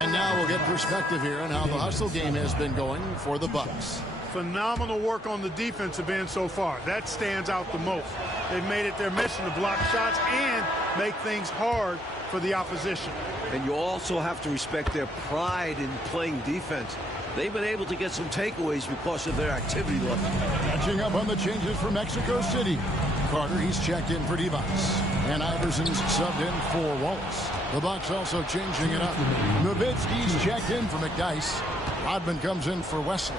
And now we'll get perspective here on how the hustle game has been going for the Bucks. Phenomenal work on the defensive end so far. That stands out the most. They've made it their mission to block shots and make things hard for the opposition. And you also have to respect their pride in playing defense. They've been able to get some takeaways because of their activity level. Catching up on the changes for Mexico City. Carter, he's checked in for Devos. And Iverson's subbed in for Wallace. The Bucks also changing it up. Nowitzki's checked in for McDyess. Rodman comes in for Wesley.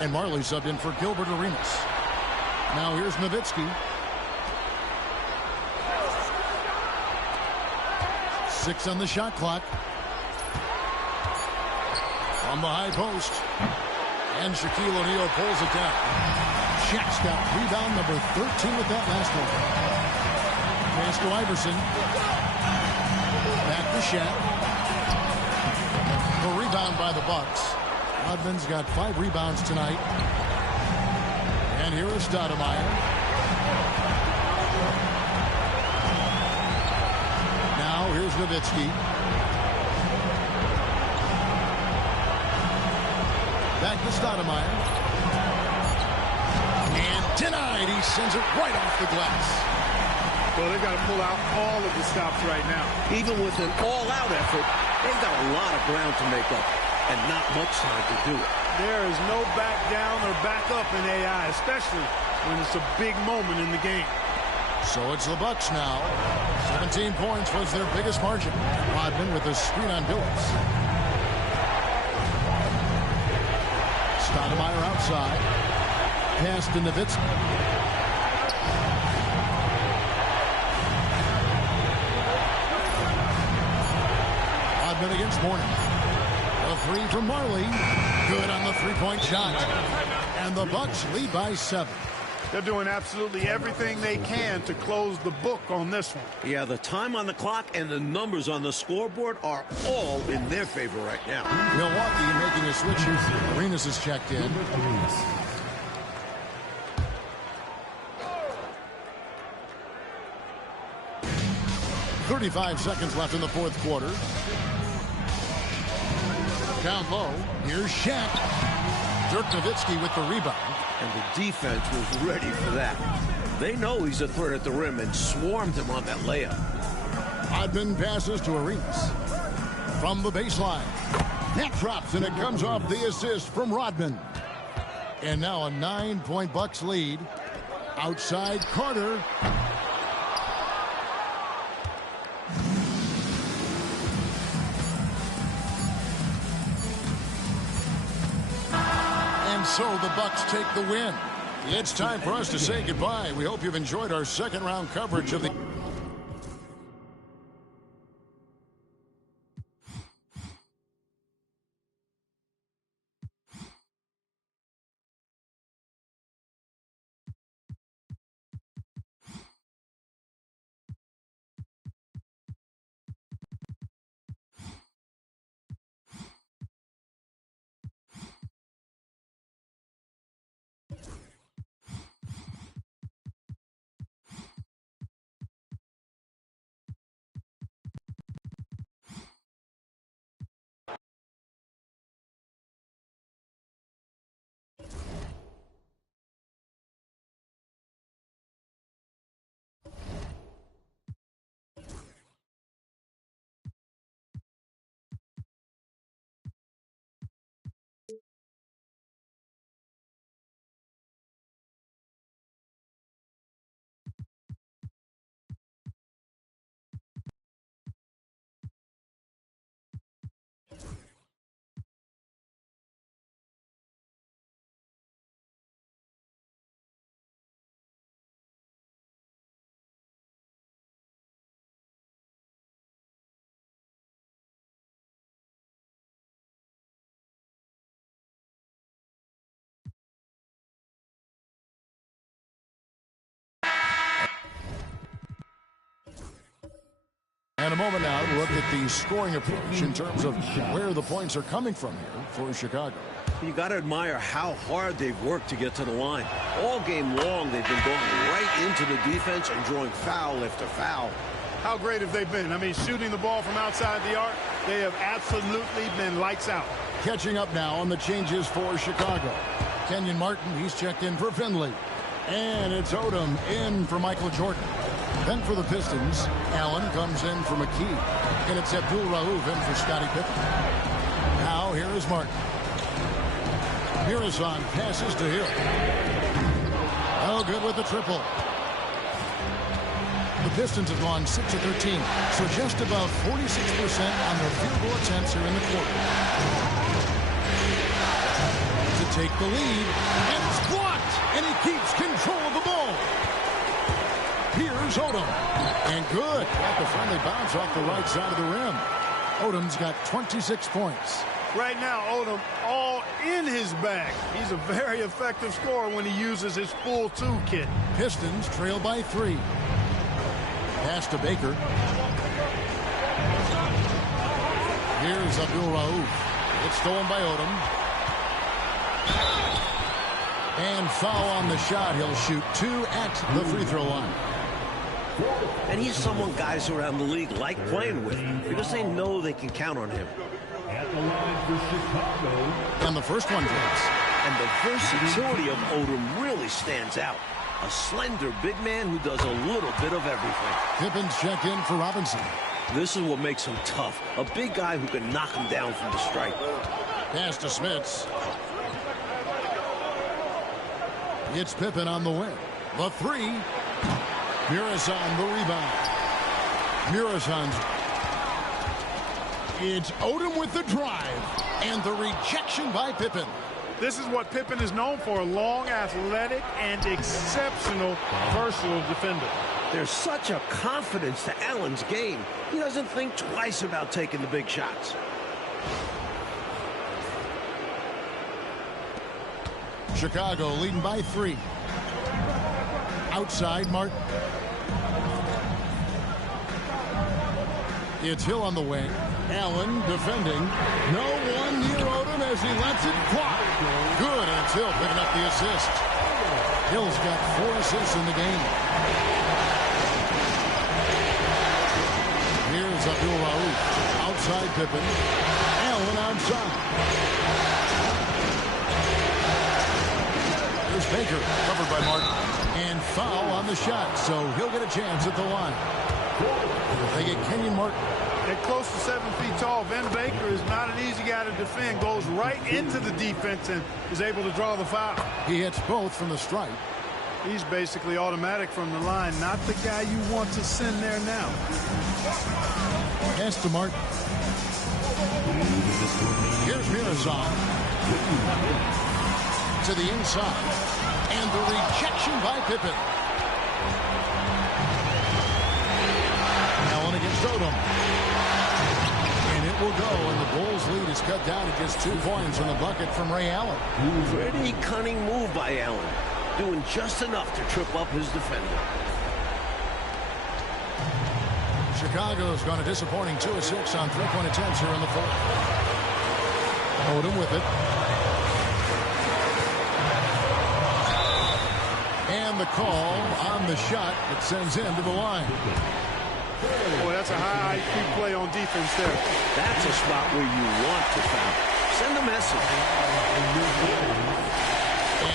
And Marley subbed in for Gilbert Arenas. Now here's Nowitzki. 6 on the shot clock. On the high post. And Shaquille O'Neal pulls it down. Shaq's got rebound number 13 with that last one. Pass to Iverson. Back to Shaq. The rebound by the Bucks. Rodman's got 5 rebounds tonight. And here is Stoudemire. Now here's Nowitzki. Back to Stoudemire. And denied. He sends it right off the glass. Well, they've got to pull out all of the stops right now. Even with an all-out effort, they've got a lot of ground to make up and not much time to do it. There is no back down or back up in AI, especially when it's a big moment in the game. So it's the Bucks now. 17 points was their biggest margin. Rodman with a screen on Billups. Stoudemire outside. Pass to Nowitzki. Rodman against Mourning. A 3 from Marley. Good on the three-point shot. And the Bucks lead by 7. They're doing absolutely everything they can to close the book on this one. Yeah, the time on the clock and the numbers on the scoreboard are all in their favor right now. Milwaukee making a switch here. Arenas is checked in. 35 seconds left in the fourth quarter. Down low, here's Shaq. Dirk Nowitzki with the rebound. And the defense was ready for that. They know he's a threat at the rim and swarmed him on that layup. Oddman passes to Arenas. From the baseline. That drops, and it comes off the assist from Rodman. And now a 9-point Bucks lead. Outside Carter. And so the Bucks take the win. It's time for us to say goodbye. We hope you've enjoyed our second round coverage of the... And a moment now to look at the scoring approach in terms of where the points are coming from here for Chicago. You got to admire how hard they've worked to get to the line. All game long, they've been going right into the defense and drawing foul after foul. How great have they been? I mean, shooting the ball from outside the arc, they have absolutely been lights out. Catching up now on the changes for Chicago. Kenyon Martin, he's checked in for Finley. And it's Odom in for Michael Jordan. Then for the Pistons, Allen comes in for McKee. And it's Abdul Rauf in for Scottie Pippen. Now here is Martin. Mirazon passes to Hill. Oh, good with the triple. The Pistons have gone 6 of 13, so just above 46% on their field goal attempts here in the quarter. To take the lead, and it's blocked, and he keeps control of the ball. Here's Odom, and good. Got the friendly bounce off the right side of the rim. Odom's got 26 points. Right now, Odom all in his bag. He's a very effective scorer when he uses his full toolkit. Pistons trail by 3. Pass to Baker. Here's Abdul Rauf. It's stolen by Odom. And foul on the shot. He'll shoot 2 at the free throw line. And he's someone guys around the league like playing with because they know they can count on him. At the line for Chicago. And the first one drops. And the versatility of Odom really stands out. A slender big man who does a little bit of everything. Pippen's checked in for Robinson. This is what makes him tough. A big guy who can knock him down from the stripe. Pass to Smits. It's Pippen on the wing. The 3. Mirazon the rebound. Mirazon's. It's Odom with the drive. And the rejection by Pippen. This is what Pippen is known for, a long, athletic, and exceptional versatile defender. There's such a confidence to Allen's game. He doesn't think twice about taking the big shots. Chicago leading by 3. Outside Martin. It's Hill on the wing. Allen defending. No one near Odom as he lets it fly. Good, and it's Hill picking up the assist. Hill's got 4 assists in the game. Here's Abdul Rauf. Outside Pippen. Allen out left side. There's Baker, covered by Martin. And foul on the shot, so he'll get a chance at the line. They get Kenyon Martin. At close to 7 feet tall, Vin Baker is not an easy guy to defend. Goes right into the defense and is able to draw the foul. He hits both from the stripe. He's basically automatic from the line. Not the guy you want to send there now. Pass to Martin. Here's Mirazon. To the inside. And the rejection by Pippen. Allen against Odom. And it will go, and the Bulls' lead is cut down to just 2 points in the bucket from Ray Allen. Pretty cunning move by Allen, doing just enough to trip up his defender. Chicago's gone a disappointing 2 of 6 on three-point attempts here in the fourth. Odom with it. And the call on the shot that sends him to the line. Boy, that's a high IQ play on defense there. That's a spot where you want to foul. Send a message.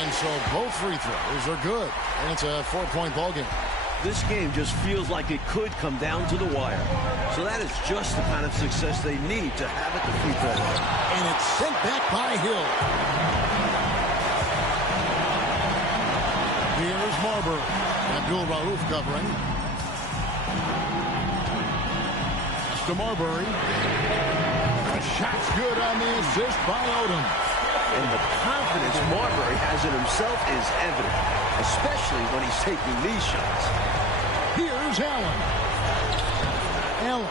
And so both free throws are good. And it's a 4-point ball game. This game just feels like it could come down to the wire. So that is just the kind of success they need to have at the free throw line. And it's sent back by Hill. Here's Marbury. Abdul Rauf covering. To Marbury. The shot's good on the assist by Odom. And the confidence Marbury has in himself is evident, especially when he's taking these shots. Here's Allen. Allen.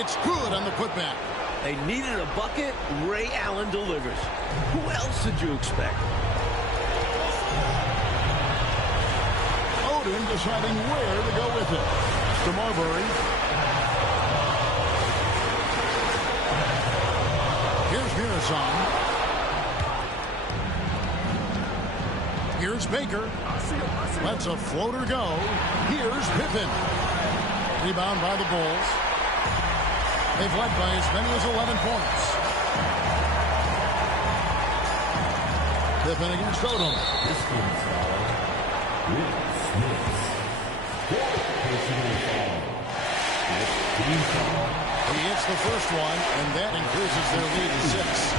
It's good on the putback. They needed a bucket. Ray Allen delivers. Who else did you expect? Odom deciding where to go with it. To Marbury. Here's Mirazon. Here's Baker. Lets a floater go. Here's Pippen. Rebound by the Bulls. They've led by as many as 11 points. Pippen against Odom. He hits the first one, and that increases their lead to 6.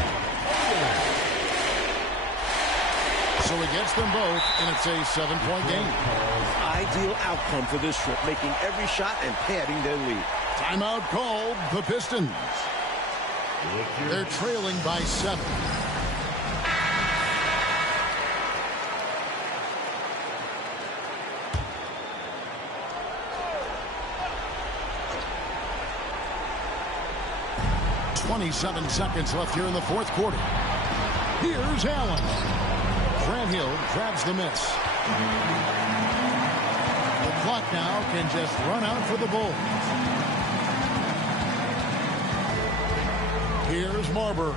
So he gets them both, and it's a 7-point game. Ideal outcome for this trip, making every shot and padding their lead. Timeout called the Pistons. They're trailing by 7. .27 seconds left here in the fourth quarter. Here's Allen. Grant Hill grabs the miss. The clock now can just run out for the Bulls. Here's Marbury.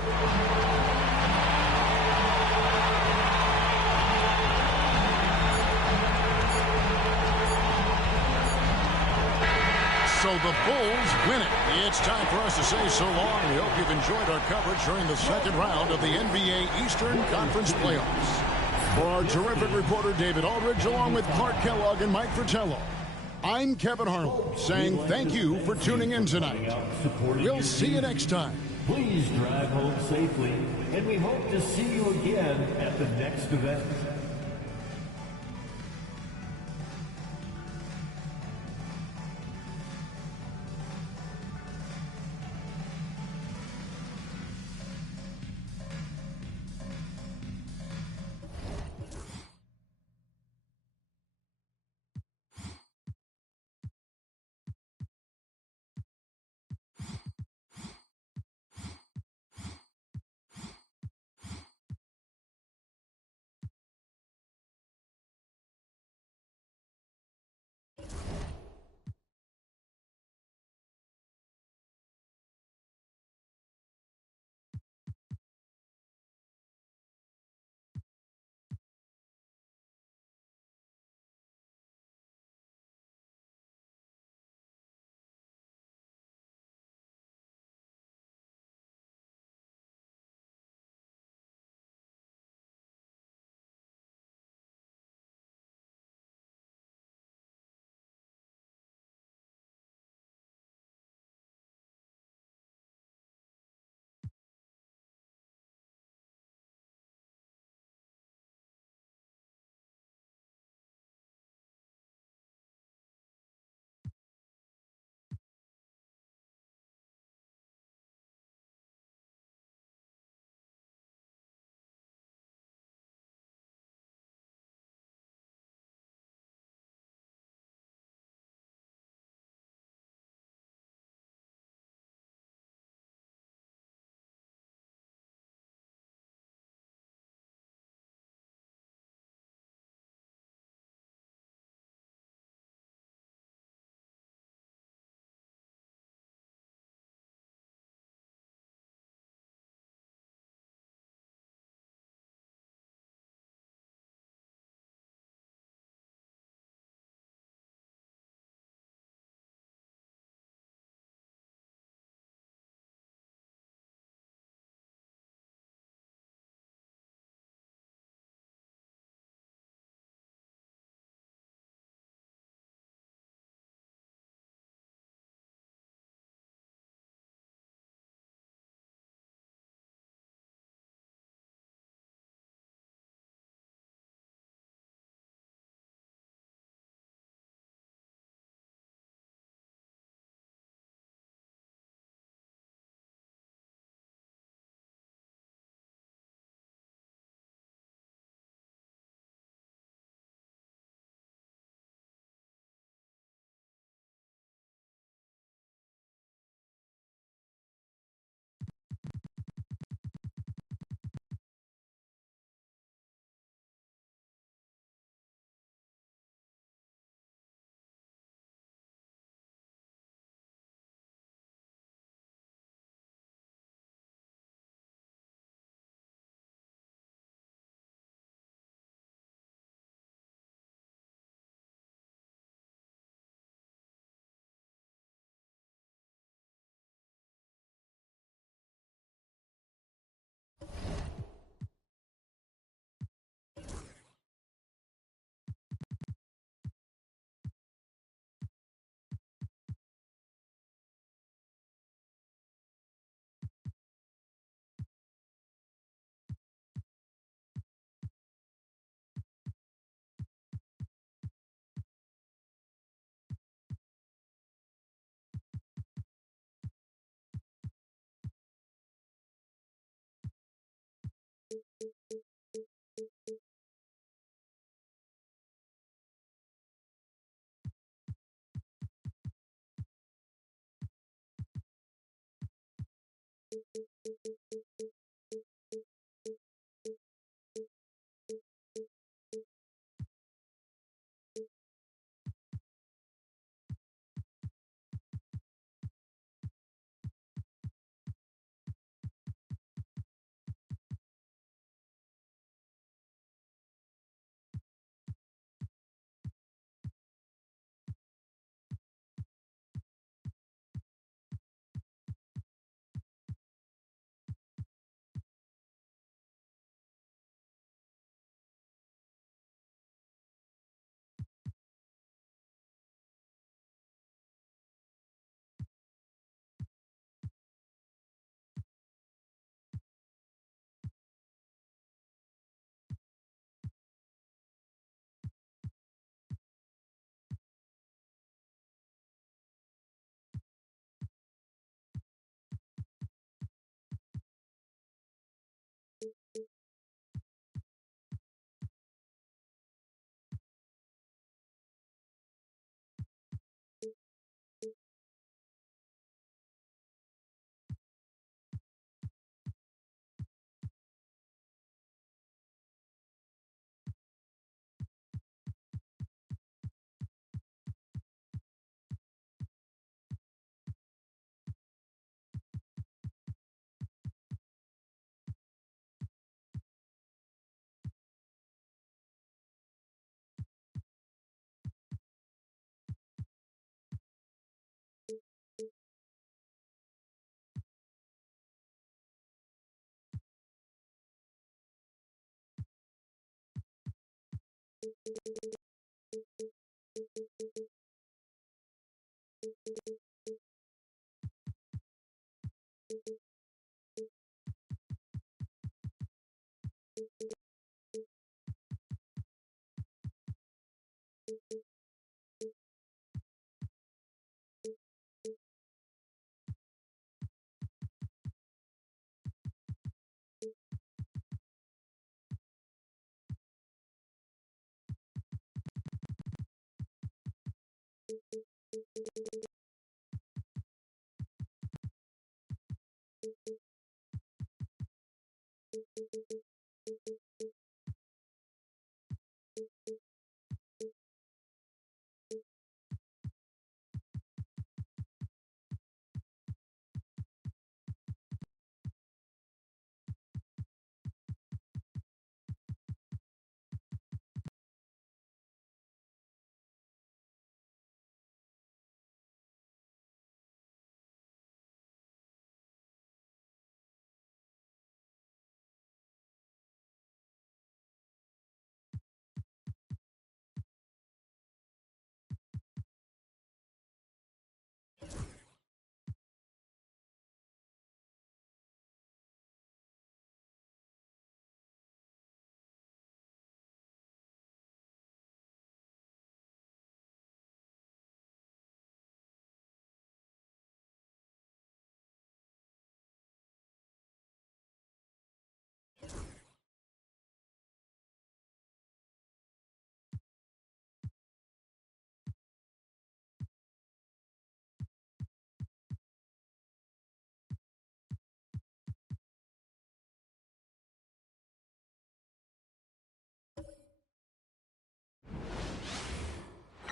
So the Bulls win it. It's time for us to say so long. We hope you've enjoyed our coverage during the second round of the NBA Eastern Conference Playoffs. For our terrific reporter David Aldridge, along with Clark Kellogg and Mike Fratello, I'm Kevin Harlan, saying thank you for tuning in tonight. We'll see you next time. Please drive home safely, and we hope to see you again at the next event.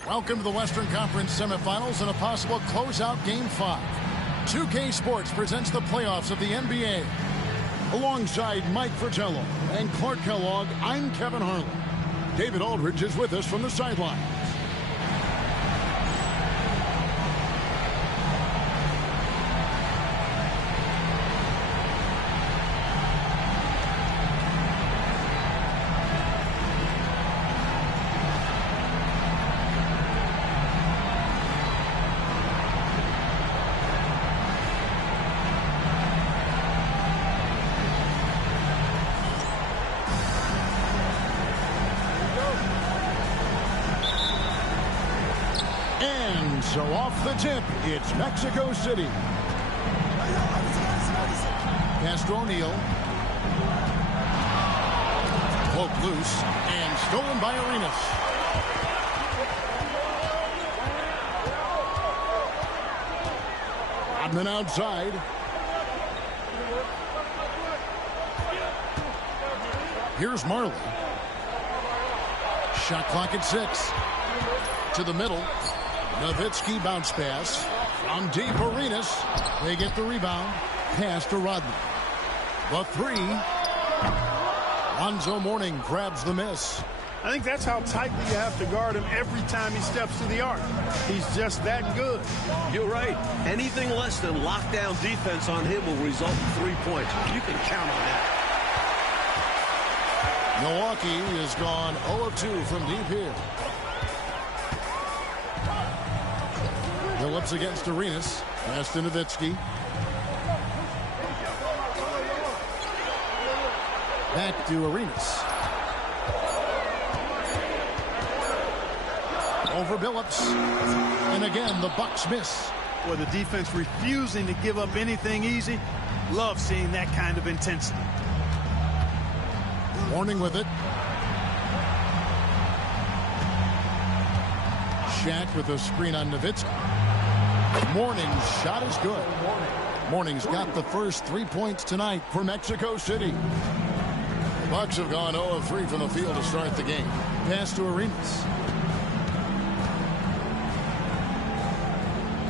Welcome to the Western Conference semifinals and a possible closeout Game 5. 2K Sports presents the playoffs of the NBA. Alongside Mike Fratello and Clark Kellogg, I'm Kevin Harlan. David Aldridge is with us from the sideline. So off the tip, it's Mexico City. Castro O'Neal. Poked loose and stolen by Arenas. Rodman outside. Here's Marley. Shot clock at 6. To the middle. Nowitzki bounce pass from deep. Arenas. They get the rebound. Pass to Rodman. The three. Lonzo Mourning grabs the miss. I think that's how tightly you have to guard him every time he steps to the arc. He's just that good. You're right. Anything less than lockdown defense on him will result in 3 points. You can count on that. Milwaukee is gone 0 of 2 from deep here. Phillips against Arenas. Pass to Nowitzki. Back to Arenas. Over Billups. And again, the Bucks miss. Well, the defense refusing to give up anything easy. Love seeing that kind of intensity. Warning with it. Shack with a screen on Nowitzki. Morning's shot is good. Morning's got the first 3 points tonight for Mexico City. The Bucks have gone 0 of 3 from the field to start the game. Pass to Arenas.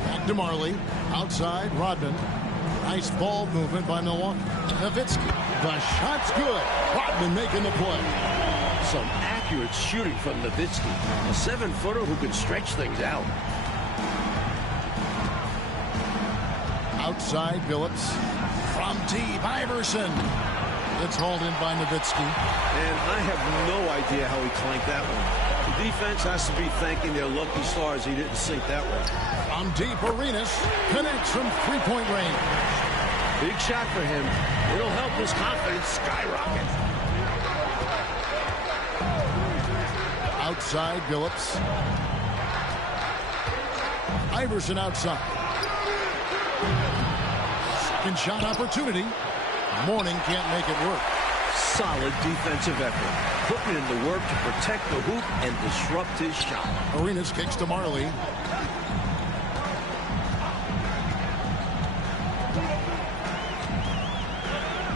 Back to Marley. Outside, Rodman. Nice ball movement by Milwaukee. Nowitzki. The shot's good. Rodman making the play. Some accurate shooting from Nowitzki. A 7-footer who can stretch things out. Outside, Phillips. From deep, Iverson. It's hauled in by Nowitzki. And I have no idea how he clanked that one. The defense has to be thanking their lucky stars he didn't sink that one. From deep, Arenas connects from three-point range. Big shot for him. It'll help his confidence skyrocket. Outside, Phillips. Iverson outside. Second shot opportunity. Morning can't make it work. Solid defensive effort. Putting in the work to protect the hoop and disrupt his shot. Arenas kicks to Marley.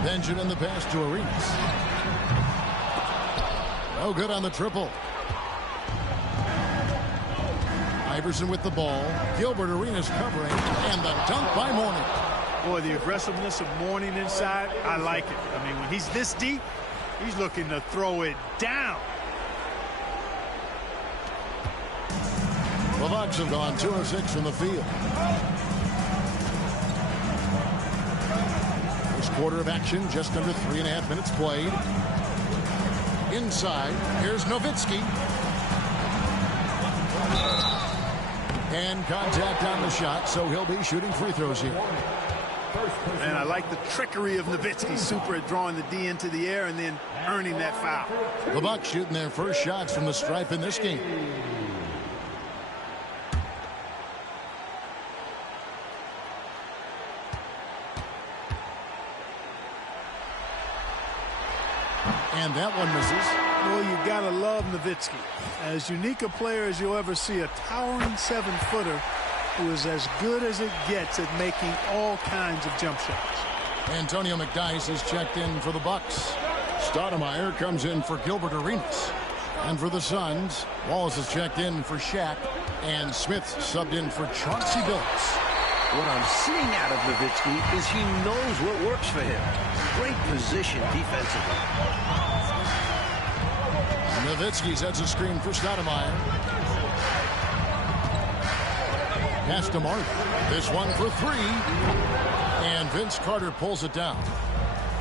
Benjamin the pass to Arenas. No good on the triple. Iverson with the ball. Gilbert Arenas covering. And the dunk by Morning. Boy, the aggressiveness of Morning inside, I like it. I mean, when he's this deep, he's looking to throw it down. The Bucks have gone 2 of 6 from the field. First quarter of action, just under 3.5 minutes played. Inside, here's Nowitzki. And contact on the shot, so he'll be shooting free throws here. And I like the trickery of Nowitzki. Super at drawing the D into the air and then earning that foul. The Bucks shooting their first shots from the stripe in this game. And that one misses. Well, you gotta love Nowitzki. As unique a player as you'll ever see, a towering 7-footer who is as good as it gets at making all kinds of jump shots. Antonio McDyess is checked in for the Bucks. Stoudemire comes in for Gilbert Arenas. And for the Suns, Wallace is checked in for Shaq. And Smith subbed in for Chauncey Billups. What I'm seeing out of Nowitzki is he knows what works for him. Great position defensively. Nowitzki sets a screen for Stoudemire. Pass to Martin. This one for 3. And Vince Carter pulls it down.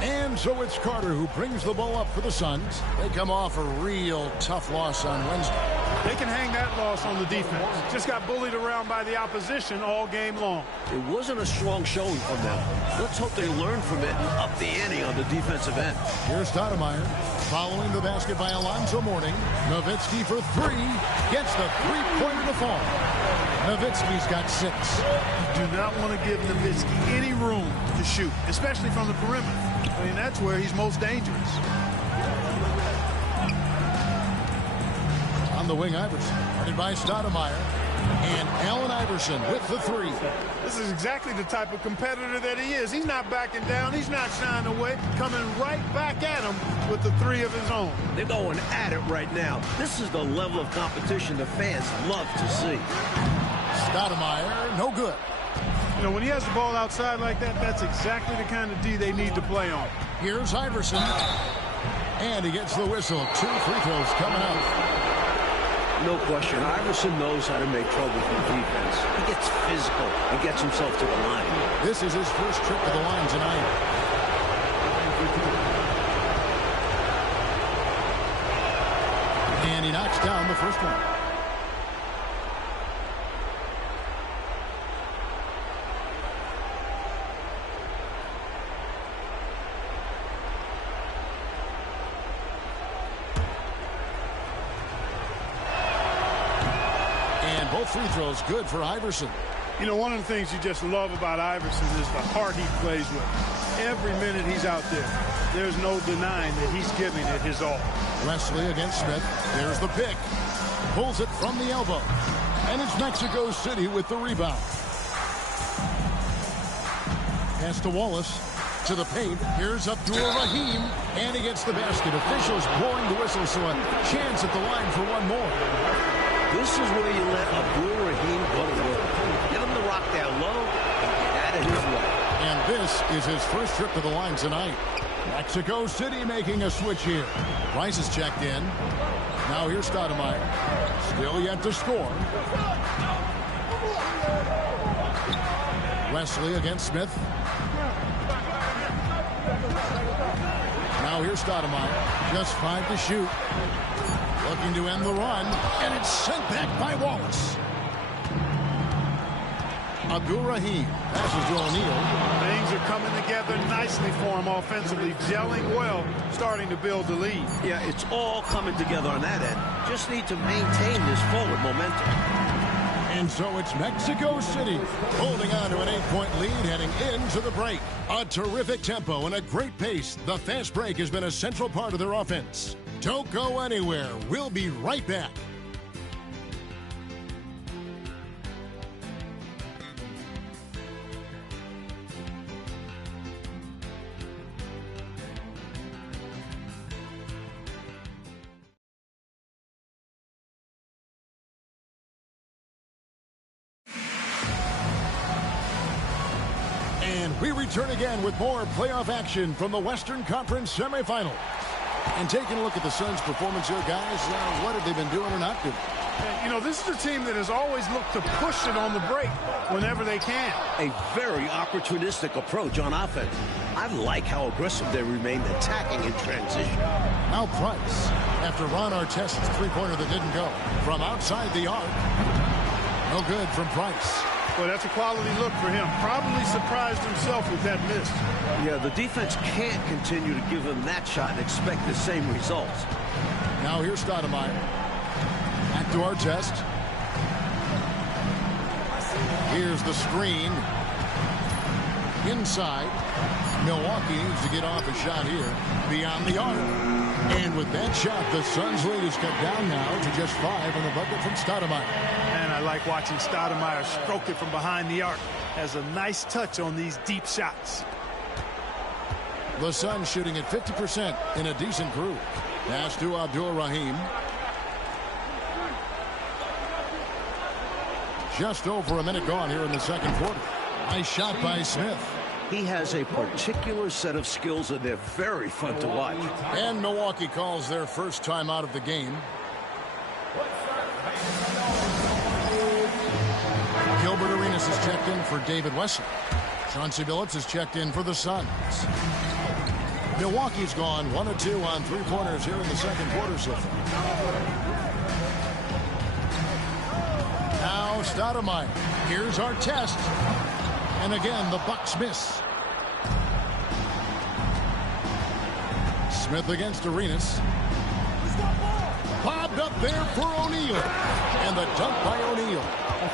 And so it's Carter who brings the ball up for the Suns. They come off a real tough loss on Wednesday. They can hang that loss on the defense. Just got bullied around by the opposition all game long. It wasn't a strong showing from them. Let's hope they learn from it and up the ante on the defensive end. Here's Stoudemire. Following the basket by Alonzo Mourning. Nowitzki for 3. Gets the three-pointer to fall. Nowitzki's got 6. You do not want to give Nowitzki any room to shoot, especially from the perimeter. I mean, that's where he's most dangerous. On the wing, Iverson. Guarded by Stoudemire. And Allen Iverson with the 3. This is exactly the type of competitor that he is. He's not backing down. He's not shying away. Coming right back at him with the 3 of his own. They're going at it right now. This is the level of competition the fans love to see. Stoudemire, no good. You know, when he has the ball outside like that, that's exactly the kind of D they need to play on. Here's Iverson. And he gets the whistle. 2 free throws coming out. No question, Iverson knows how to make trouble for defense. He gets physical and gets himself to the line. This is his first trip to the line tonight. And he knocks down the first one. Free throws good for Iverson. You know, one of the things you just love about Iverson is the heart he plays with. Every minute he's out there, there's no denying that he's giving it his all. Wesley against Smith. There's the pick. Pulls it from the elbow. And it's Mexico City with the rebound. Pass to Wallace. To the paint. Here's Abdul-Rahim. And he gets the basket. Officials blowing the whistle, so a chance at the line for one more. This is where you let Abdul-Rahim go to work. Get him to rock down low and get out of his way. And this is his first trip to the line tonight. Mexico City making a switch here. Rice is checked in. Now here's Stoudemire. Still yet to score. Wesley against Smith. Now here's Stoudemire. Just 5 to shoot. Looking to end the run. And it's sent back by Wallace. Abdul-Rahim passes to O'Neal. Things are coming together nicely for him offensively, gelling well, starting to build the lead. Yeah, it's all coming together on that end. Just need to maintain this forward momentum. And so it's Mexico City holding on to an 8-point lead heading into the break. A terrific tempo and a great pace. The fast break has been a central part of their offense. Don't go anywhere. We'll be right back. And we return again with more playoff action from the Western Conference semifinal. And taking a look at the Suns' performance here, guys, what have they been doing or not doing? You know, this is a team that has always looked to push it on the break whenever they can. A very opportunistic approach on offense. I like how aggressive they remained attacking in transition. Now Price, after Ron Artest's three-pointer that didn't go. From outside the arc. No good from Price. Well, that's a quality look for him. Probably surprised himself with that miss. Yeah, the defense can't continue to give him that shot and expect the same results. Now here's Stoudemire. Back to Artest. Here's the screen. Inside. Milwaukee needs to get off a shot here. Beyond the arc. And with that shot, the Suns' lead is cut down now to just 5 on the bucket from Stoudemire. And I like watching Stoudemire stroke it from behind the arc. Has a nice touch on these deep shots. The Suns shooting at 50% in a decent group. Pass to Abdul-Rahim. Just over a minute gone here in the second quarter. Nice shot by Smith. He has a particular set of skills, and they're very fun to watch. And Milwaukee calls their first time out of the game. Gilbert Arenas is checked in for David Wesley. Chauncey Billups is checked in for the Suns. Milwaukee's gone 1 of 2 on three-pointers here in the second quarter so far. Now Stoudemire. Here's Artest. And again, the Bucks miss. Smith against Arenas. Bobbed up there for O'Neal. And the dunk by O'Neal.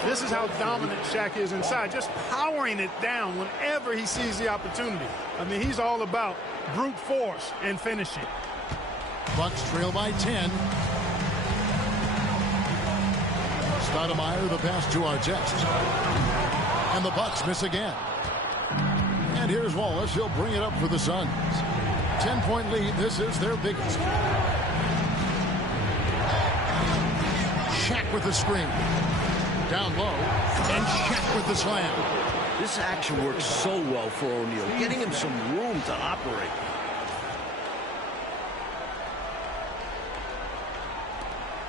This is how dominant Shaq is inside, just powering it down whenever he sees the opportunity. I mean, he's all about brute force and finishing. Bucks trail by 10. Stoudemire, the pass to Artest. And the Bucks miss again. And here's Wallace. He'll bring it up for the Suns. 10-point lead. This is their biggest. Shaq with the screen. Down low. And Shaq with the slam. This action works so well for O'Neal, getting him some room to operate.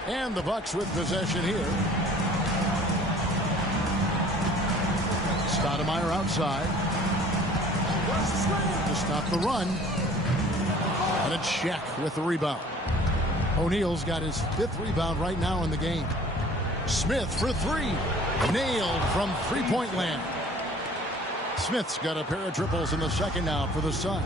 And the Bucks with possession here. Stoudemire outside. To stop the run. And it's Shaq with the rebound. O'Neal's got his 5th rebound right now in the game. Smith for 3. Nailed from three-point land. Smith's got a pair of triples in the second now for the Suns.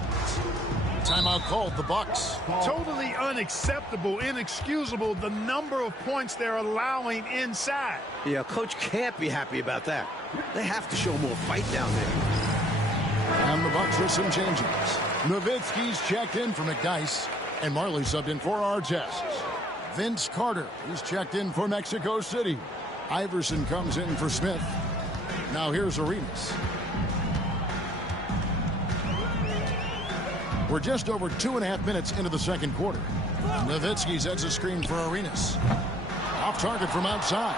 Timeout called, the Bucks. Totally unacceptable, inexcusable, the number of points they're allowing inside. Yeah, coach can't be happy about that. They have to show more fight down there. And the Bucks with some changes. Nowitzki's checked in for McDyess, and Marley subbed in for Artest. Vince Carter is checked in for Mexico City. Iverson comes in for Smith. Now here's Arenas. We're just over 2.5 minutes into the second quarter. Nowitzki sets a screen for Arenas. Off target from outside.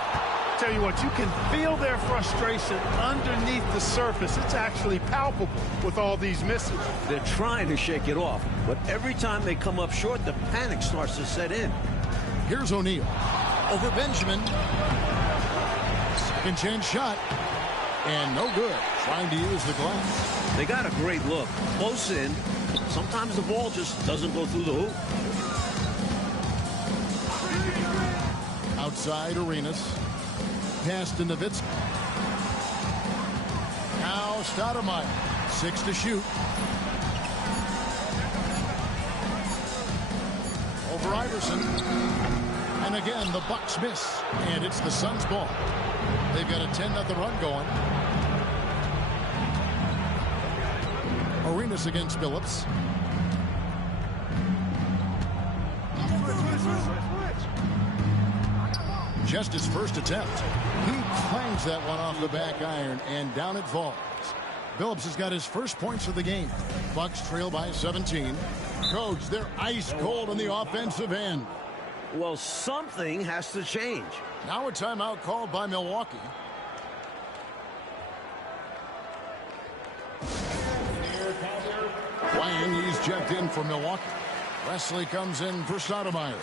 Tell you what, you can feel their frustration underneath the surface. It's actually palpable with all these misses. They're trying to shake it off, but every time they come up short, the panic starts to set in. Here's O'Neal. Over Benjamin. Second chance shot. And no good. Trying to use the glass. They got a great look. Close in. Sometimes the ball just doesn't go through the hoop. Outside Arenas. Pass to Nowitzki. Now Stoudemire. 6 to shoot. Over Iverson. And again, the Bucks miss. And it's the Suns' ball. They've got a 10-0 run going. Arenas against Phillips. Just his first attempt. He clangs that one off the back iron, and down it falls. Phillips has got his first points of the game. Bucks trail by 17. Coach, they're ice cold on the offensive end. Well, something has to change. Now a timeout called by Milwaukee. Wang, he's checked in for Milwaukee. Wesley comes in for Stoudemire.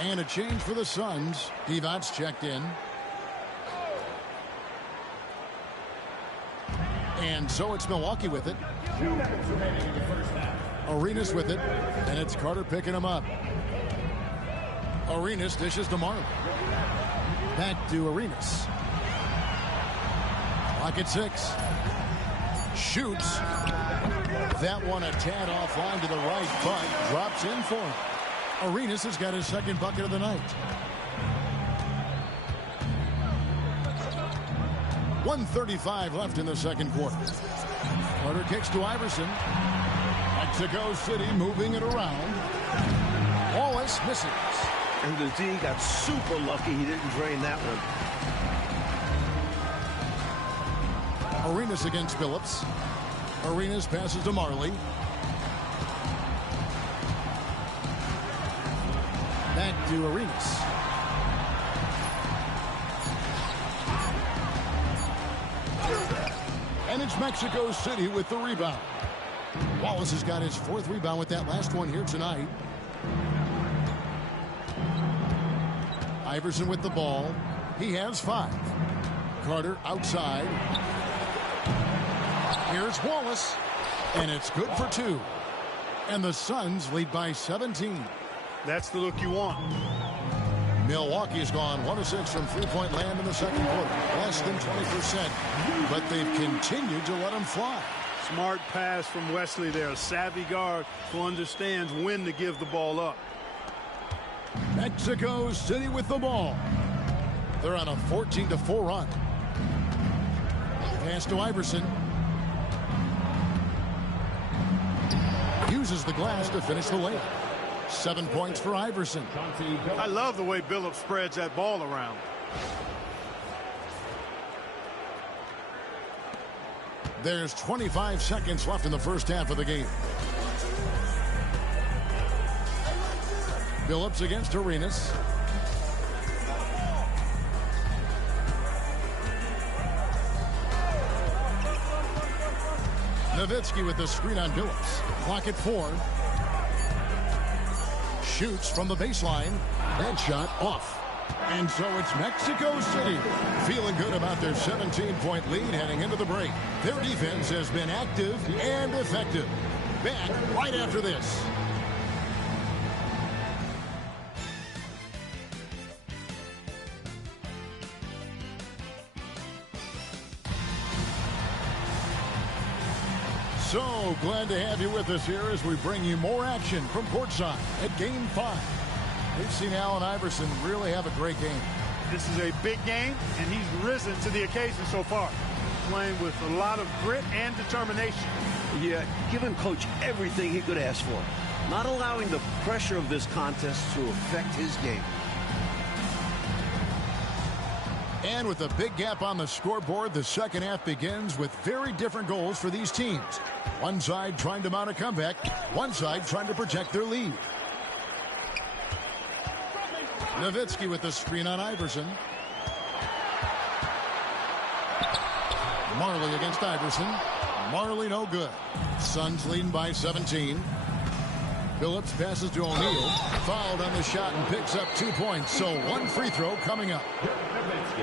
And a change for the Suns. Divot's checked in. And so it's Milwaukee with it. Arenas with it. And it's Carter picking him up. Arenas dishes to Marley. Back to Arenas. Clock at 6. Shoots. That one a tad offline to the right, but drops in for him. Arenas has got his second bucket of the night. 1:35 left in the second quarter. Carter kicks to Iverson. Mexico City moving it around. Wallace misses. And the D got super lucky he didn't drain that one. Arenas against Phillips. Arenas passes to Marley. Back to Arenas. And it's Mexico City with the rebound. Wallace has got his 4th rebound with that last one here tonight. Iverson with the ball. He has 5. Carter outside. Here's Wallace. And it's good for 2. And the Suns lead by 17. That's the look you want. Milwaukee's gone 1 of 6 from three-point land in the second quarter. Less than 20%. But they've continued to let them fly. Smart pass from Wesley there. A savvy guard who understands when to give the ball up. Mexico City with the ball. They're on a 14-4 run. Pass to Iverson. Uses the glass to finish the layup. 7 points for Iverson. I love the way Billups spreads that ball around. There's 25 seconds left in the first half of the game. Billups against Arenas. Nowitzki with the screen on Billups. Clock at 4. Shoots from the baseline. That shot off. And so it's Mexico City feeling good about their 17-point lead heading into the break. Their defense has been active and effective. Back right after this. So glad to have you with us here as we bring you more action from courtside at Game 5. We've seen Allen Iverson really have a great game. This is a big game, and he's risen to the occasion so far, playing with a lot of grit and determination. Yeah, giving Coach everything he could ask for, not allowing the pressure of this contest to affect his game. And with a big gap on the scoreboard, the second half begins with very different goals for these teams. One side trying to mount a comeback, one side trying to protect their lead. Nowitzki with the screen on Iverson. Marley against Iverson. Marley no good. Suns leading by 17. Phillips passes to O'Neal. Fouled on the shot and picks up 2 points. So one free throw coming up.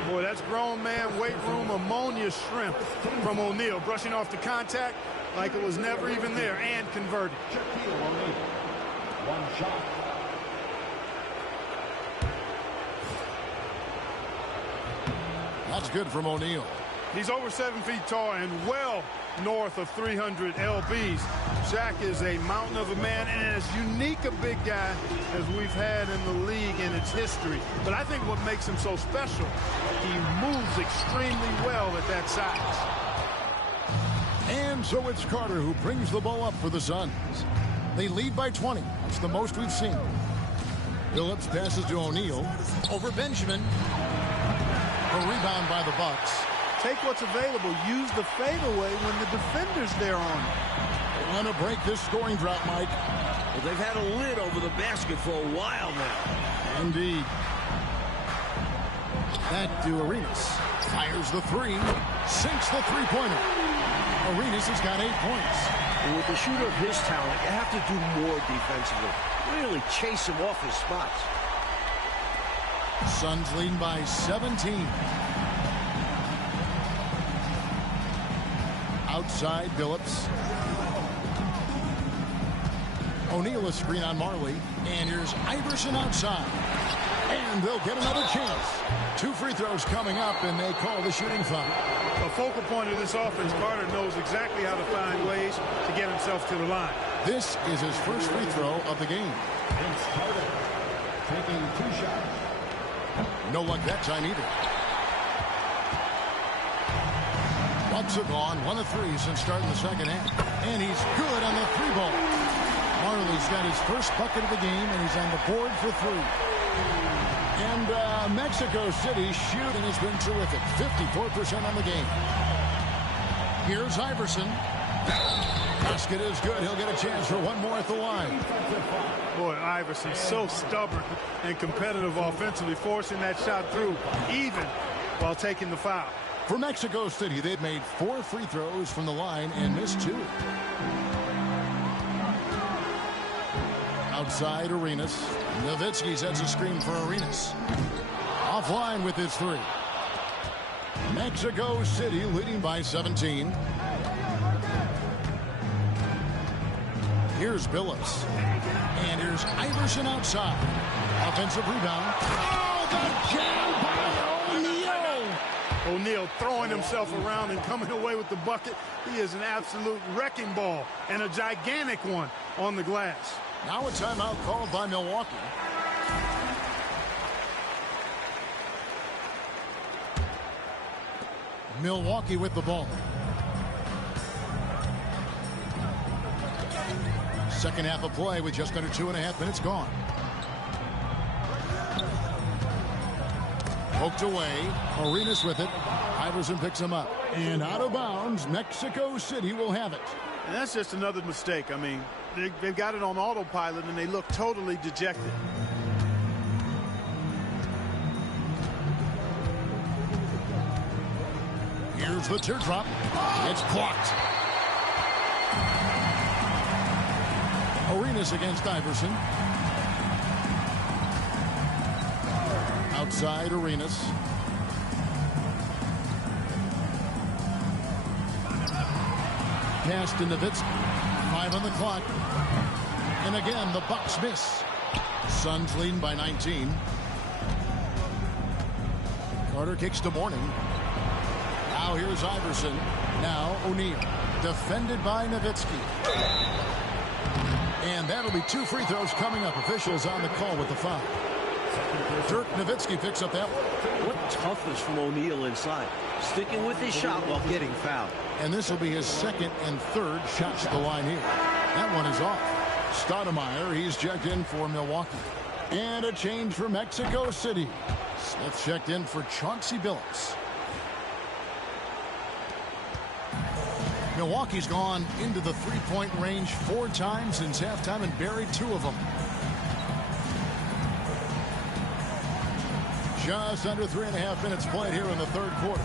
Boy, that's grown man weight room ammonia shrimp from O'Neal, brushing off the contact like it was never even there and converting. One shot. That's good from O'Neal. He's over 7 feet tall and well north of 300 lbs. Shaq is a mountain of a man and as unique a big guy as we've had in the league in its history. But I think what makes him so special, he moves extremely well at that size. And so it's Carter who brings the ball up for the Suns. They lead by 20. That's the most we've seen. Phillips passes to O'Neal. Over Benjamin. A rebound by the Bucks. Take what's available. Use the fadeaway when the defender's there on it. They want to break this scoring drought, Mike. Well, they've had a lid over the basket for a while now. Indeed. Back to Arenas. Fires the three. Sinks the three-pointer. Arenas has got 8 points. And with a shooter of his talent, you have to do more defensively. Really chase him off his spots. Suns leading by 17. Outside, Phillips. O'Neal a screen on Marley. And here's Iverson outside. And they'll get another chance. 2 free throws coming up, and they call the shooting foul. A focal point of this offense, Carter knows exactly how to find ways to get himself to the line. This is his first free throw of the game. Vince Carter taking 2 shots. No luck that time either. Bucks have gone 1 of 3 since starting the second half. And he's good on the 3-ball. Marley's got his first bucket of the game, and he's on the board for 3. And Mexico City shooting has been terrific. 54% on the game. Here's Iverson. Basket is good. He'll get a chance for one more at the line. Boy, Iverson so stubborn and competitive offensively, forcing that shot through even while taking the foul. For Mexico City, they've made 4 free throws from the line and missed 2. Outside, Arenas. Nowitzki sets a screen for Arenas. Offline with his 3. Mexico City leading by 17. Here's Phillips. And here's Iverson outside. Offensive rebound. Oh, the jam by O'Neal. O'Neal throwing himself around and coming away with the bucket. He is an absolute wrecking ball and a gigantic one on the glass. Now a timeout called by Milwaukee. Milwaukee with the ball. Second half of play with just under 2.5 minutes gone. Poked away. Arenas with it. Iverson picks him up. And out of bounds, Mexico City will have it. And that's just another mistake. I mean, they've got it on autopilot, and they look totally dejected. Here's the teardrop. It's blocked. Arenas against Iverson. Outside, Arenas. Pass to Nowitzki. 5 on the clock. And again, the Bucks miss. Suns leading by 19. Carter kicks to Morning. Now here's Iverson. Now O'Neal. Defended by Nowitzki. And that'll be 2 free throws coming up. Officials on the call with the foul. Dirk Nowitzki picks up that one. What toughness from O'Neal inside. Sticking with his shot while getting fouled. And this will be his second and third shots at the line here. That one is off. Stoudemire, he's checked in for Milwaukee. And a change for Mexico City. Smith checked in for Chauncey Billups. Milwaukee's gone into the three-point range 4 times since halftime and buried 2 of them. Just under 3.5 minutes played here in the third quarter.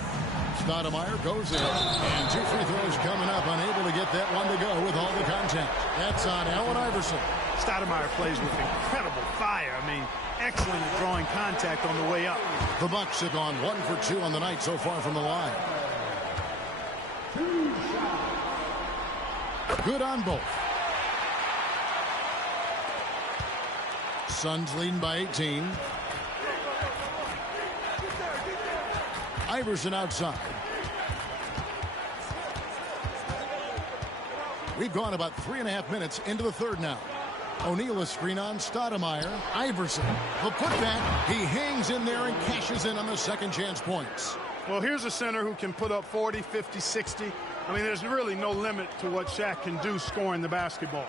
Stoudemire goes in, and 2 free throws coming up, unable to get that one to go with all the contact. That's on Allen Iverson. Stoudemire plays with incredible fire. I mean, excellent at drawing contact on the way up. The Bucks have gone 1 for 2 on the night so far from the line. Good on both. Suns leading by 18. Iverson outside. We've gone about 3.5 minutes into the third now. O'Neal a screen on Stoudemire. Iverson, the putback. He hangs in there and cashes in on the second chance points. Well, here's a center who can put up 40, 50, 60. I mean, there's really no limit to what Shaq can do scoring the basketball.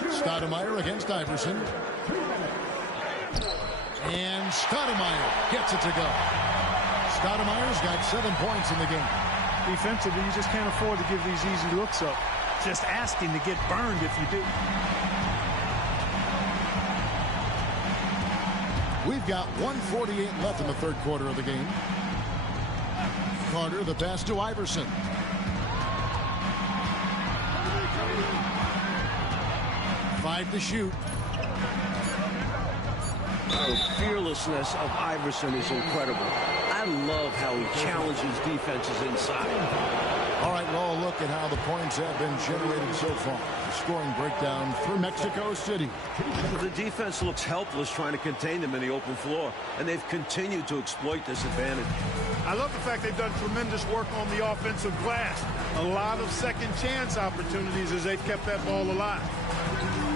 Stoudemire against Iverson. And Stoudemire gets it to go. Stoudemire's got 7 points in the game. Defensively, you just can't afford to give these easy looks up. Just asking to get burned if you do. We've got 1:48 left in the third quarter of the game. Carter, the pass to Iverson. Five to shoot. The fearlessness of Iverson is incredible. I love how he challenges defenses inside. All right, well, look at how the points have been generated so far. The scoring breakdown for Mexico City. The defense looks helpless trying to contain them in the open floor, and they've continued to exploit this advantage. I love the fact they've done tremendous work on the offensive glass. A lot of second chance opportunities as they've kept that ball alive.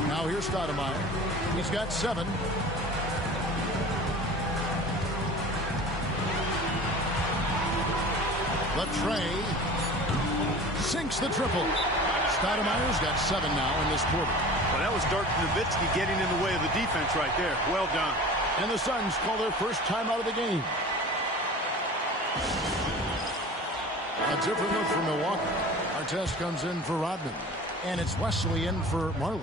Now here's Stoudemire. He's got 7. Latrey sinks the triple. Stoudemire's got 7 now in this quarter. Well, that was Dirk Nowitzki getting in the way of the defense right there. Well done. And the Suns call their first time out of the game. A different look for Milwaukee. Artest comes in for Rodman. And it's Wesley in for Marley.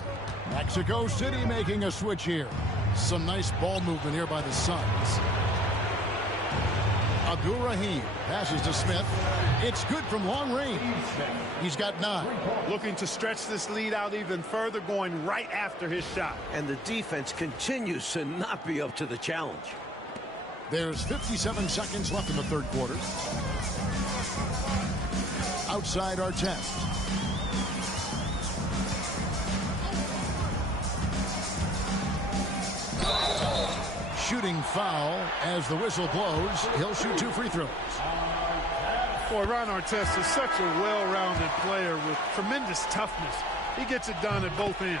Mexico City making a switch here. Some nice ball movement here by the Suns. Abdul-Rahim passes to Smith. It's good from long range. He's got 9. Looking to stretch this lead out even further, going right after his shot. And the defense continues to not be up to the challenge. There's 57 seconds left in the third quarter. Outside Artest. Shooting foul as the whistle blows. He'll shoot 2 free throws. Boy, Ron Artest is such a well-rounded player with tremendous toughness. He gets it done at both ends.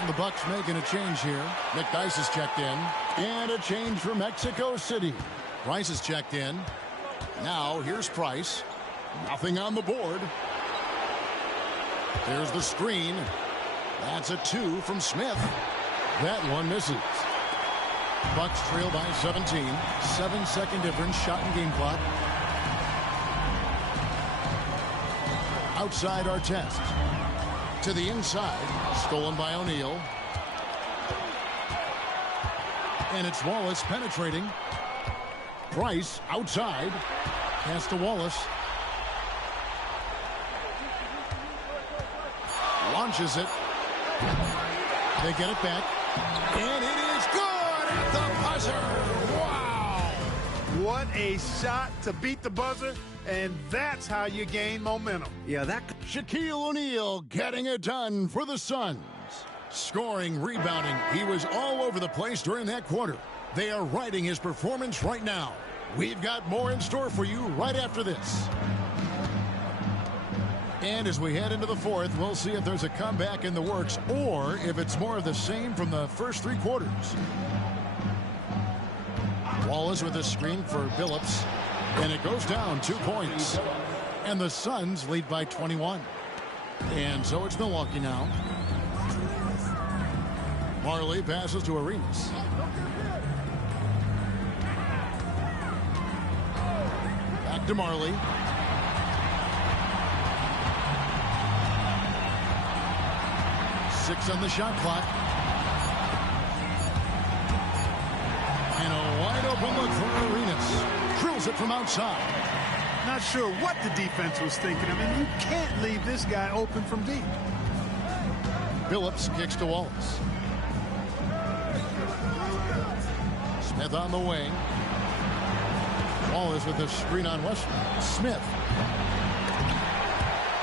And the Bucks making a change here. McDyess is checked in. And a change for Mexico City. Price is checked in. Now here's Price. Nothing on the board. There's the screen. That's a 2 from Smith. That one misses. Bucks trail by 17. 7-second difference. Shot and game clock. Outside Artest. To the inside. Stolen by O'Neal. And it's Wallace penetrating. Price outside. Pass to Wallace. Launches it. They get it back. And it is good at the buzzer. Wow. What a shot to beat the buzzer. And that's how you gain momentum. Yeah, that... Shaquille O'Neal getting it done for the Suns. Scoring, rebounding. He was all over the place during that quarter. They are riding his performance right now. We've got more in store for you right after this. And as we head into the fourth, we'll see if there's a comeback in the works or if it's more of the same from the first 3 quarters. Wallace with a screen for Billups. And it goes down 2 points. And the Suns lead by 21. And so it's Milwaukee now. Marley passes to Arenas. Back to Marley. Six on the shot clock. And a wide open look for Arenas. Drills it from outside. Not sure what the defense was thinking. I mean, you can't leave this guy open from deep. Billups kicks to Wallace. Smith on the wing. Wallace with a screen on Wesley. Smith.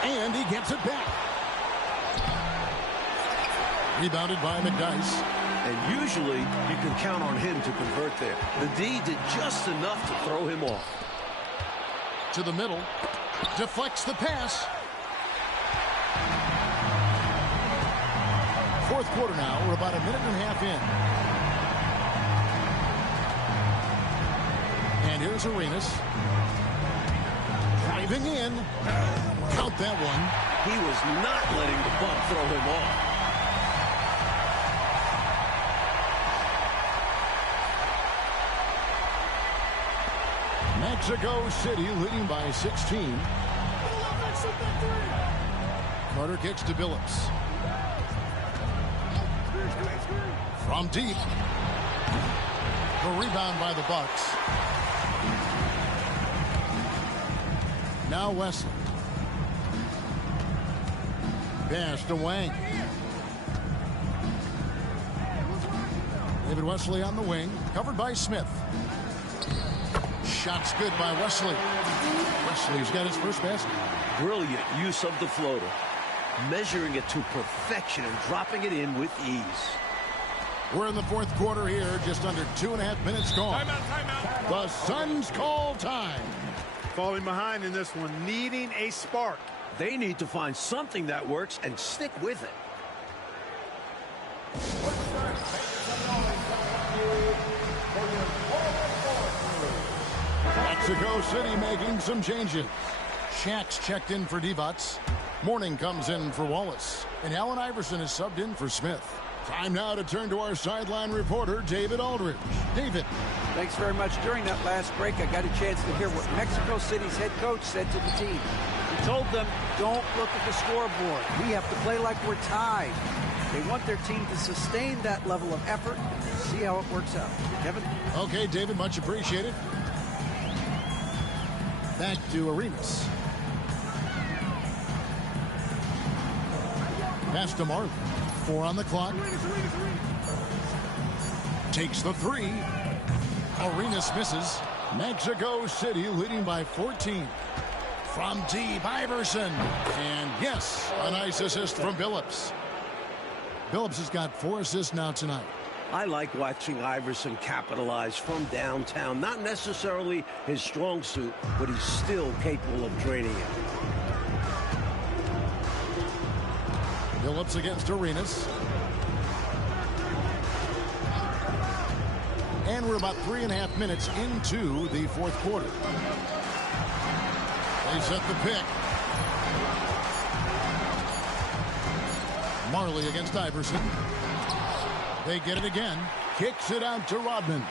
And he gets it back. Rebounded by McDyess. And usually you can count on him to convert there. The D did just enough to throw him off. To the middle. Deflects the pass. Fourth quarter now. We're about a minute and a half in. And here's Arenas. Driving in. Count that one. He was not letting the buck throw him off. Mexico City leading by 16. Carter kicks to Billups. From deep. The rebound by the Bucks. Now Wesley. Pass to Wang. David Wesley on the wing. Covered by Smith. Shots good by Wesley. Wesley's got his first basket. Brilliant use of the floater. Measuring it to perfection and dropping it in with ease. We're in the fourth quarter here. Just under 2.5 minutes gone. Timeout. The Suns call time. Falling behind in this one. Needing a spark. They need to find something that works and stick with it. Mexico City making some changes. Shaq's checked in for Divac. Morning comes in for Wallace. And Allen Iverson is subbed in for Smith. Time now to turn to our sideline reporter, David Aldridge. David. Thanks very much. During that last break, I got a chance to hear what Mexico City's head coach said to the team. He told them, don't look at the scoreboard. We have to play like we're tied. They want their team to sustain that level of effort and see how it works out. Kevin? Okay, David, much appreciated. Back to Arenas. Pass to Marley. 4 on the clock. Takes the 3. Arenas misses. Mexico City leading by 14. From deep, Iverson. And yes, a nice assist from Billups. Billups has got 4 assists now tonight. I like watching Iverson capitalize from downtown. Not necessarily his strong suit, but he's still capable of draining it. Billups against Arenas. And we're about 3.5 minutes into the fourth quarter. They set the pick. Marley against Iverson. They get it again. Kicks it out to Rodman.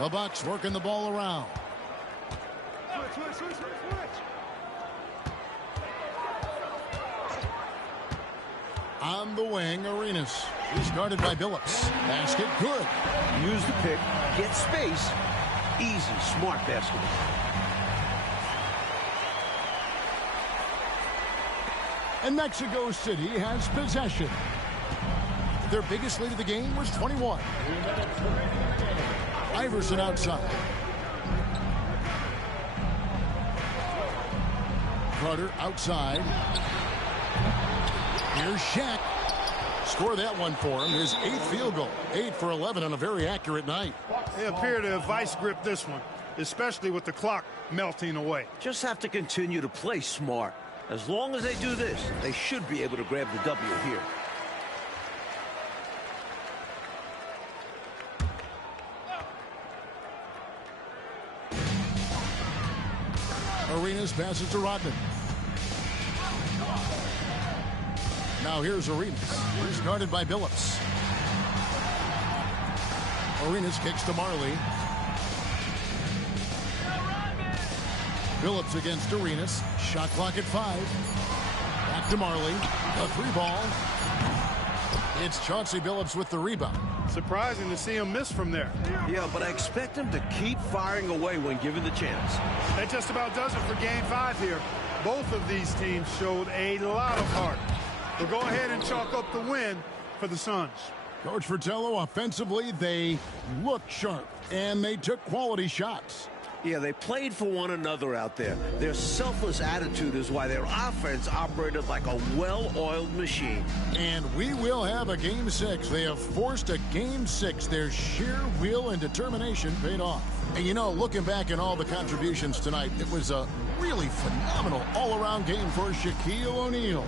The Bucks working the ball around. Switch. On the wing, Arenas. He's guarded by Billups. Basket good. Use the pick. Get space. Easy, smart basketball. And Mexico City has possession. Their biggest lead of the game was 21. Iverson outside. Carter outside. Here's Shaq. Score that one for him. His 8th field goal. 8 for 11 on a very accurate night. They appear to have vice gripped this one, especially with the clock melting away. Just have to continue to play smart. As long as they do this, they should be able to grab the W here. Arenas passes to Rodman. Now here's Arenas. He's guarded by Billups. Arenas kicks to Marley. Billups against Arenas. Shot clock at 5. Back to Marley. A 3-ball. It's Chauncey Billups with the rebound. Surprising to see him miss from there. Yeah, but I expect him to keep firing away when given the chance. That just about does it for Game 5 here. Both of these teams showed a lot of heart. We'll go ahead and chalk up the win for the Suns. Coach Fratello, offensively, they looked sharp, and they took quality shots. Yeah, they played for one another out there. Their selfless attitude is why their offense operated like a well-oiled machine. And we will have a Game 6. They have forced a Game 6. Their sheer will and determination paid off. And you know, looking back at all the contributions tonight, it was a really phenomenal all-around game for Shaquille O'Neal.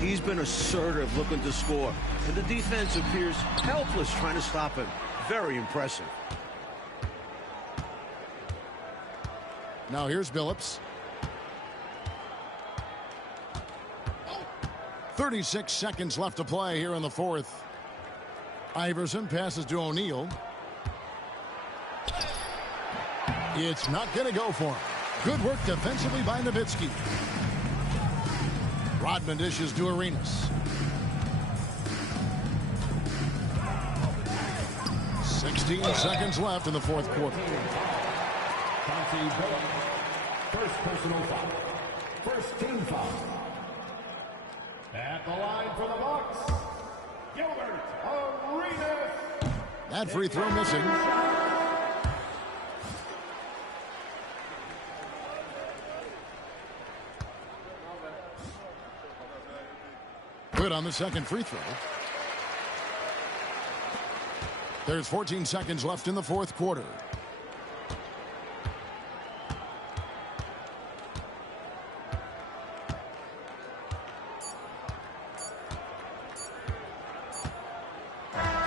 He's been assertive looking to score, and the defense appears helpless trying to stop him. Very impressive. Now here's Billups. 36 seconds left to play here in the fourth. Iverson passes to O'Neal. It's not going to go for him. Good work defensively by Nowitzki. Rodman dishes to Arenas. 16 seconds left in the fourth quarter. Chauncey Billups. First personal foul. First team foul. At the line for the Bucks, Gilbert Arenas. That free throw missing. Good on the second free throw. There's 14 seconds left in the fourth quarter.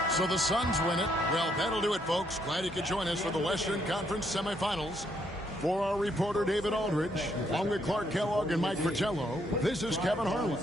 So the Suns win it. Well, that'll do it, folks. Glad you could join us for the Western Conference semifinals. For our reporter, David Aldridge, along with Clark Kellogg and Mike Fratello, this is Kevin Harlan.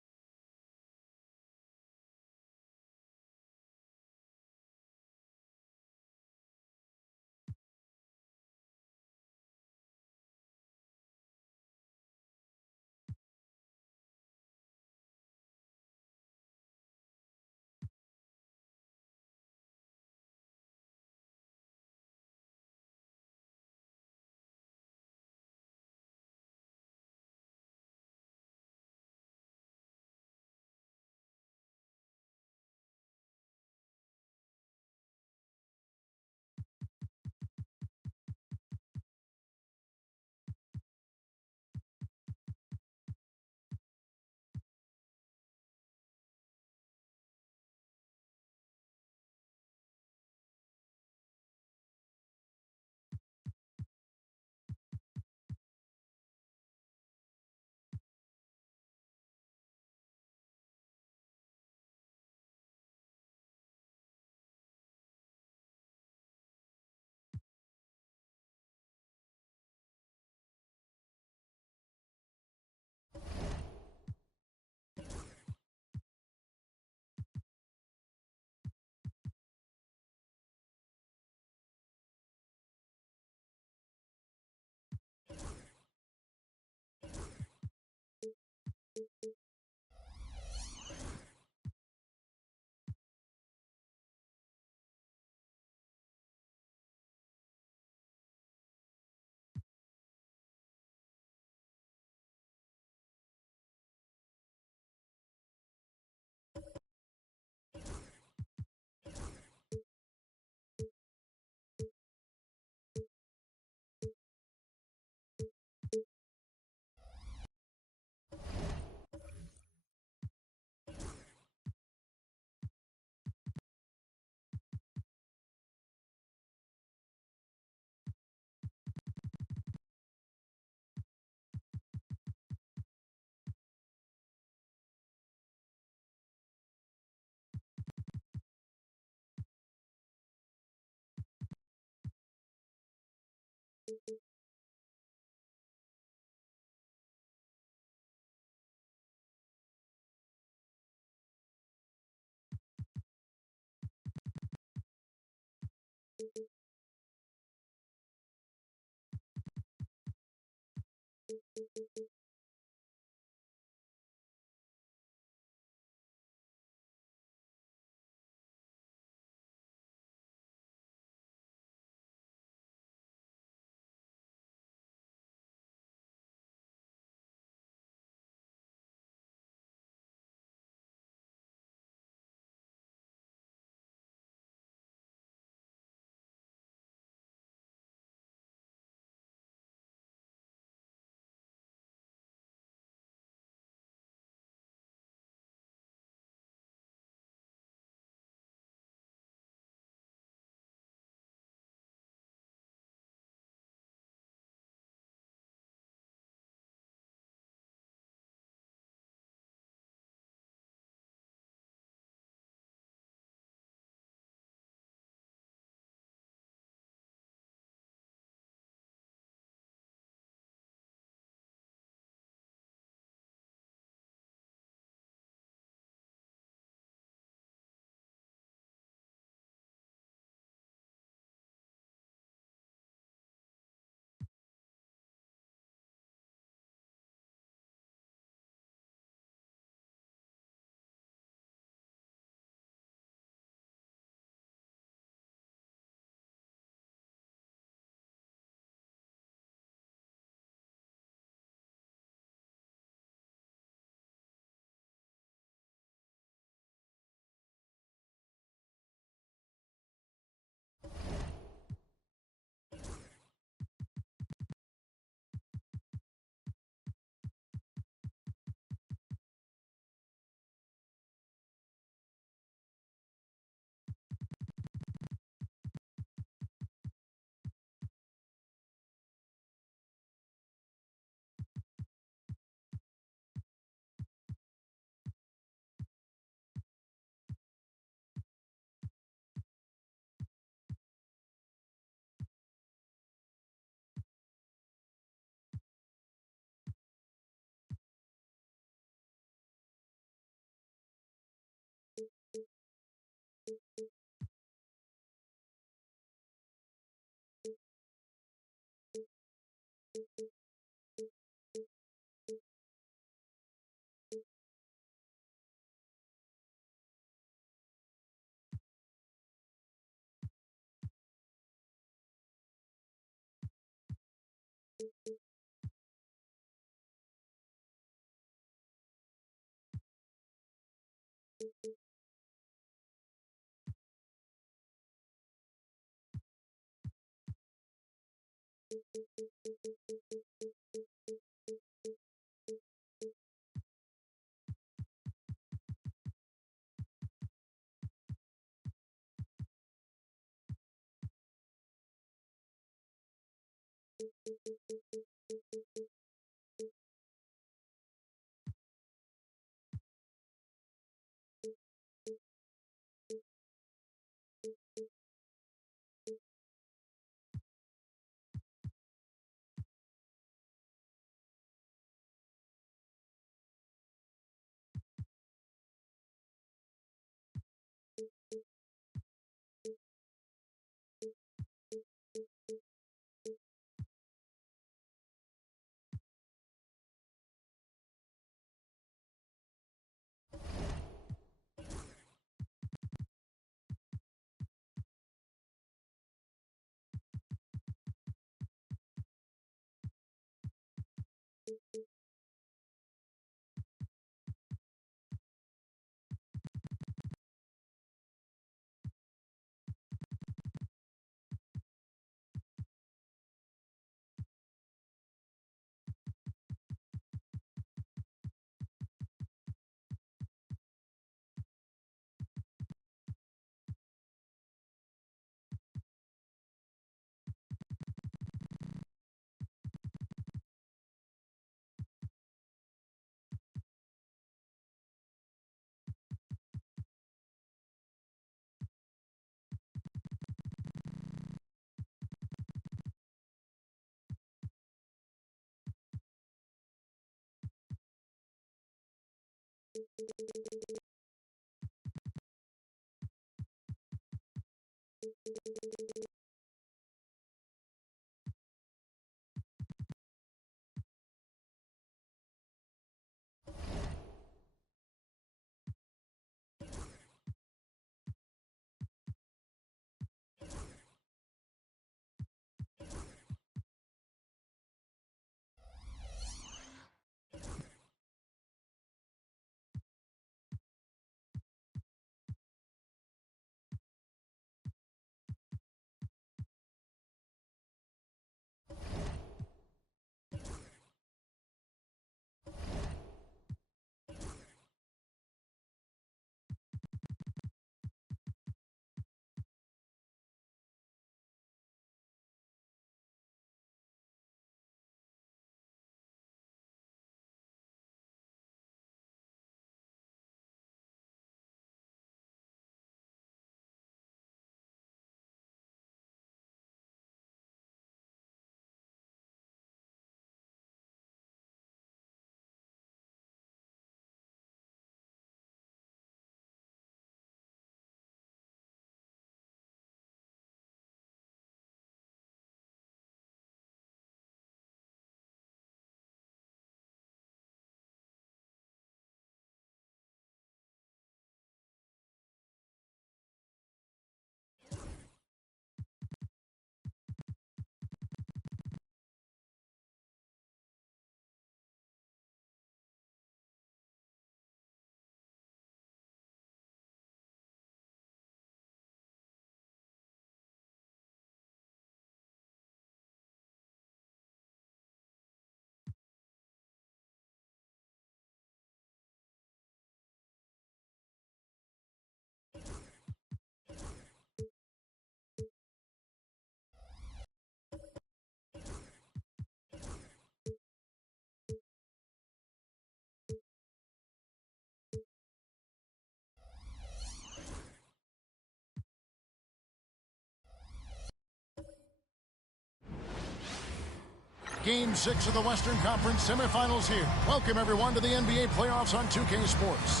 Game 6 of the Western Conference semifinals here. Welcome, everyone, to the NBA playoffs on 2K Sports.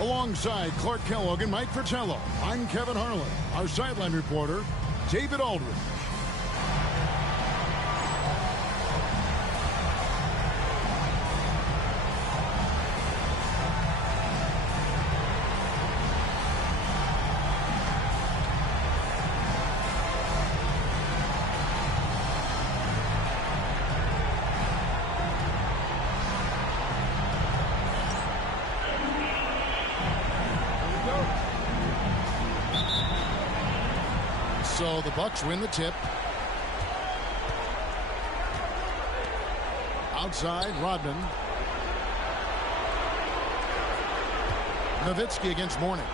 Alongside Clark Kellogg and Mike Fratello, I'm Kevin Harlan. Our sideline reporter, David Aldridge. So the Bucks win the tip. Outside, Rodman. Nowitzki against Mourning.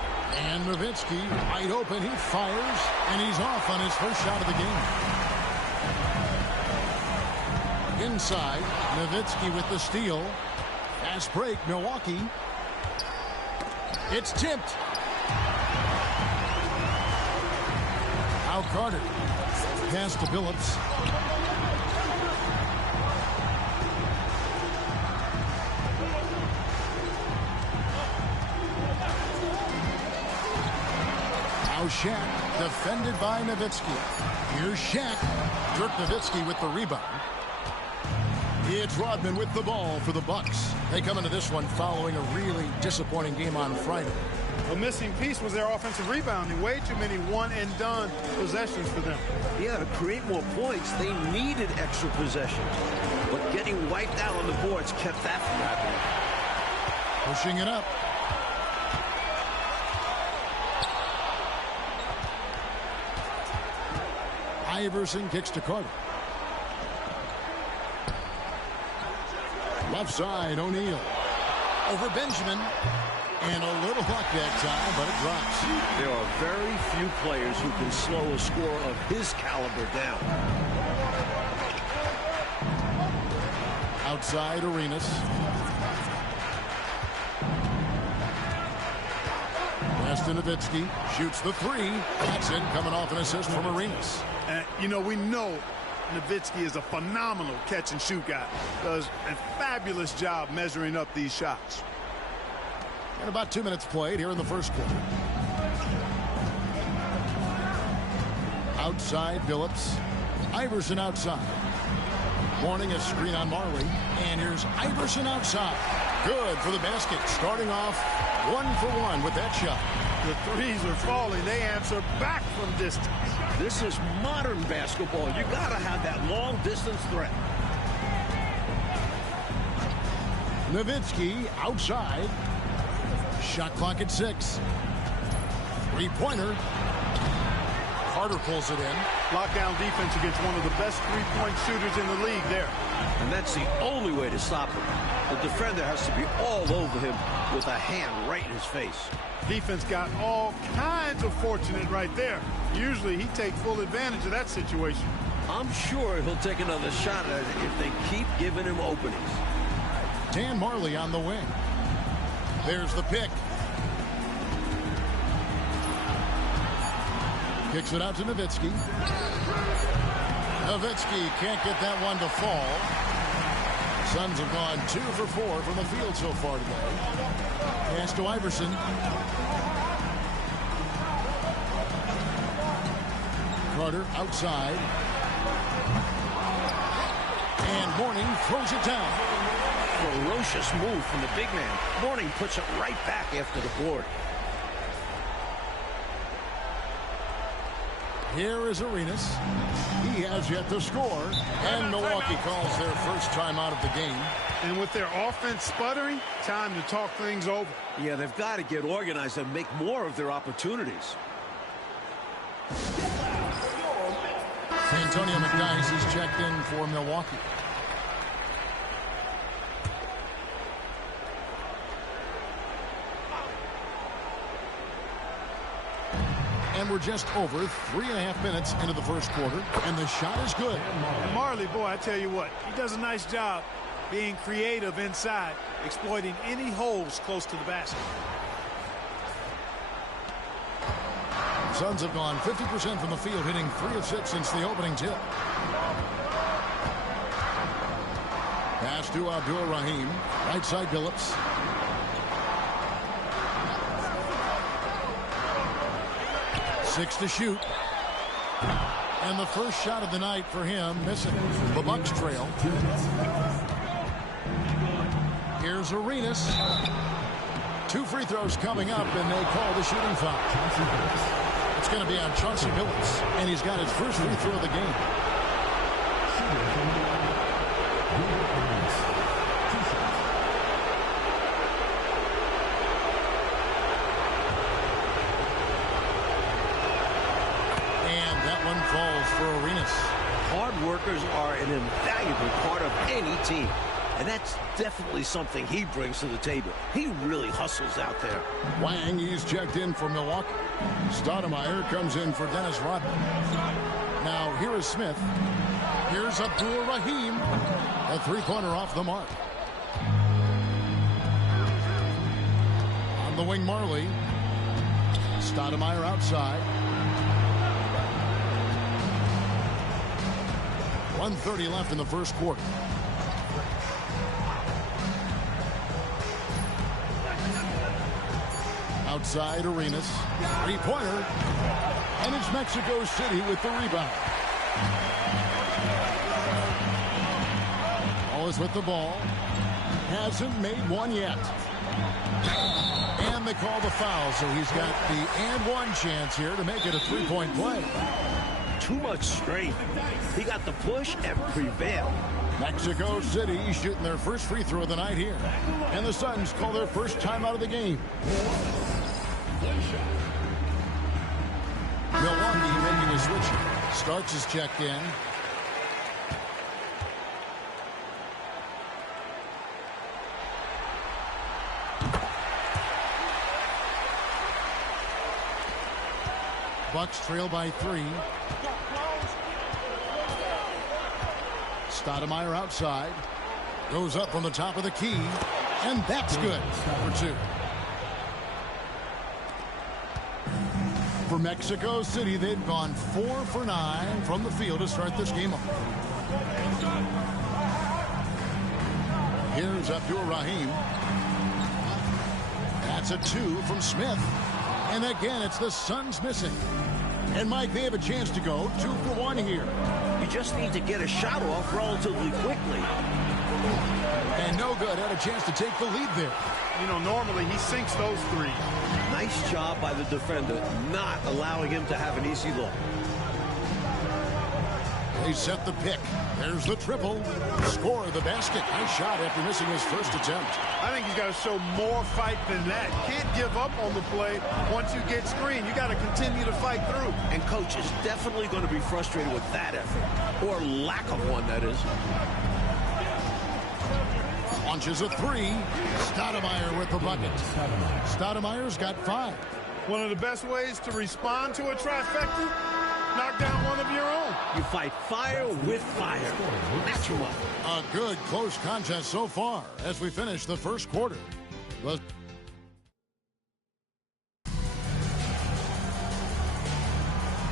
And Nowitzki wide open. He fires, and he's off on his first shot of the game. Inside, Nowitzki with the steal. Fast break, Milwaukee. It's tipped. Now Carter. Pass to Billups. Now Shaq, defended by Nowitzki. Here's Shaq. Dirk Nowitzki with the rebound. It's Rodman with the ball for the Bucks. They come into this one following a really disappointing game on Friday. A missing piece was their offensive rebounding. Way too many one-and-done possessions for them. Yeah, to create more points, they needed extra possessions. But getting wiped out on the boards kept that from happening. Pushing it up. Iverson kicks to Carter. Left side, O'Neal. Over Benjamin. And a little luck that time, but it drops. There are very few players who can slow a scorer of his caliber down. Outside, Arenas. Pass to Nowitzki. Shoots the three. That's it, coming off an assist from Arenas. You know, we know Nowitzki is a phenomenal catch-and-shoot guy. Does a fabulous job measuring up these shots. And about 2 minutes played here in the first quarter. Outside, Billups. Iverson outside. Mourning a screen on Marley. And here's Iverson outside. Good for the basket. Starting off 1-for-1 with that shot. The threes are falling. They answer back from distance. This is modern basketball. You gotta have that long-distance threat. Nowitzki outside. Shot clock at 6. Three-pointer. Carter pulls it in. Lockdown defense against one of the best three-point shooters in the league there. And that's the only way to stop him. The defender has to be all over him with a hand right in his face. Defense got all kinds of fortunate right there. Usually he takes full advantage of that situation. I'm sure he'll take another shot at it if they keep giving him openings. Dan Marley on the wing. There's the pick. Kicks it out to Nowitzki. Nowitzki can't get that one to fall. Suns have gone 2 for 4 from the field so far today. Pass to Iverson. Carter outside. And Mourning throws it down. Ferocious move from the big man. Mourning puts it right back after the board. Here is Arenas. He has yet to score. And Milwaukee calls their first time out of the game. And with their offense sputtering, time to talk things over. Yeah, they've got to get organized and make more of their opportunities. Antonio McDyess is checked in for Milwaukee. And we're just over 3.5 minutes into the first quarter, and the shot is good. And Marley, boy, I tell you what, he does a nice job being creative inside, exploiting any holes close to the basket. Suns have gone 50% from the field, hitting 3 of 6 since the opening tip. Pass to Abdul-Rahim. Right side Billups. Six to shoot. And the first shot of the night for him missing. The Bucks trail. Here's Arenas. 2 free throws coming up, and they call the shooting foul. It's going to be on Chauncey Billups, and he's got his first free throw of the game. And that one falls for Arenas. Hard workers are an invaluable part of any team. And that's definitely something he brings to the table. He really hustles out there. Wang, he's checked in for Milwaukee. Stoudemire comes in for Dennis Rodman. Now, here is Smith. Here's Abdul-Rahim. A three-pointer off the mark. On the wing, Marley. Stoudemire outside. 1:30 left in the first quarter. Outside Arenas. Three-pointer. And it's Mexico City with the rebound. Wallace with the ball. Hasn't made one yet. And they call the foul, so he's got the and one chance here to make it a three-point play. Too much strength. He got the push and prevailed. Mexico City shooting their first free throw of the night here. And the Suns call their first time out of the game. Milwaukee making a switch. Starks is checked in. Bucks trail by 3. Stoudemire outside. Goes up from the top of the key. And that's good for 2. For Mexico City, they've gone 4 for 9 from the field to start this game off. Here's Abdul-Rahim. That's a 2 from Smith. And again, it's the Suns missing. And Mike, they have a chance to go 2 for 1 here. You just need to get a shot off relatively quickly. And no good. Had a chance to take the lead there. You know, normally he sinks those threes. Nice job by the defender, not allowing him to have an easy look. They set the pick. There's the triple. Score the basket. Nice shot after missing his first attempt. I think he's got to show more fight than that. Can't give up on the play once you get screened. You got to continue to fight through. And coach is definitely going to be frustrated with that effort, or lack of one, that is. Launches a 3. Stoudemire with the bucket. Stoudemire's got 5. One of the best ways to respond to a trifecta, knock down one of your own. You fight fire with fire. Match him up. A good close contest so far as we finish the first quarter.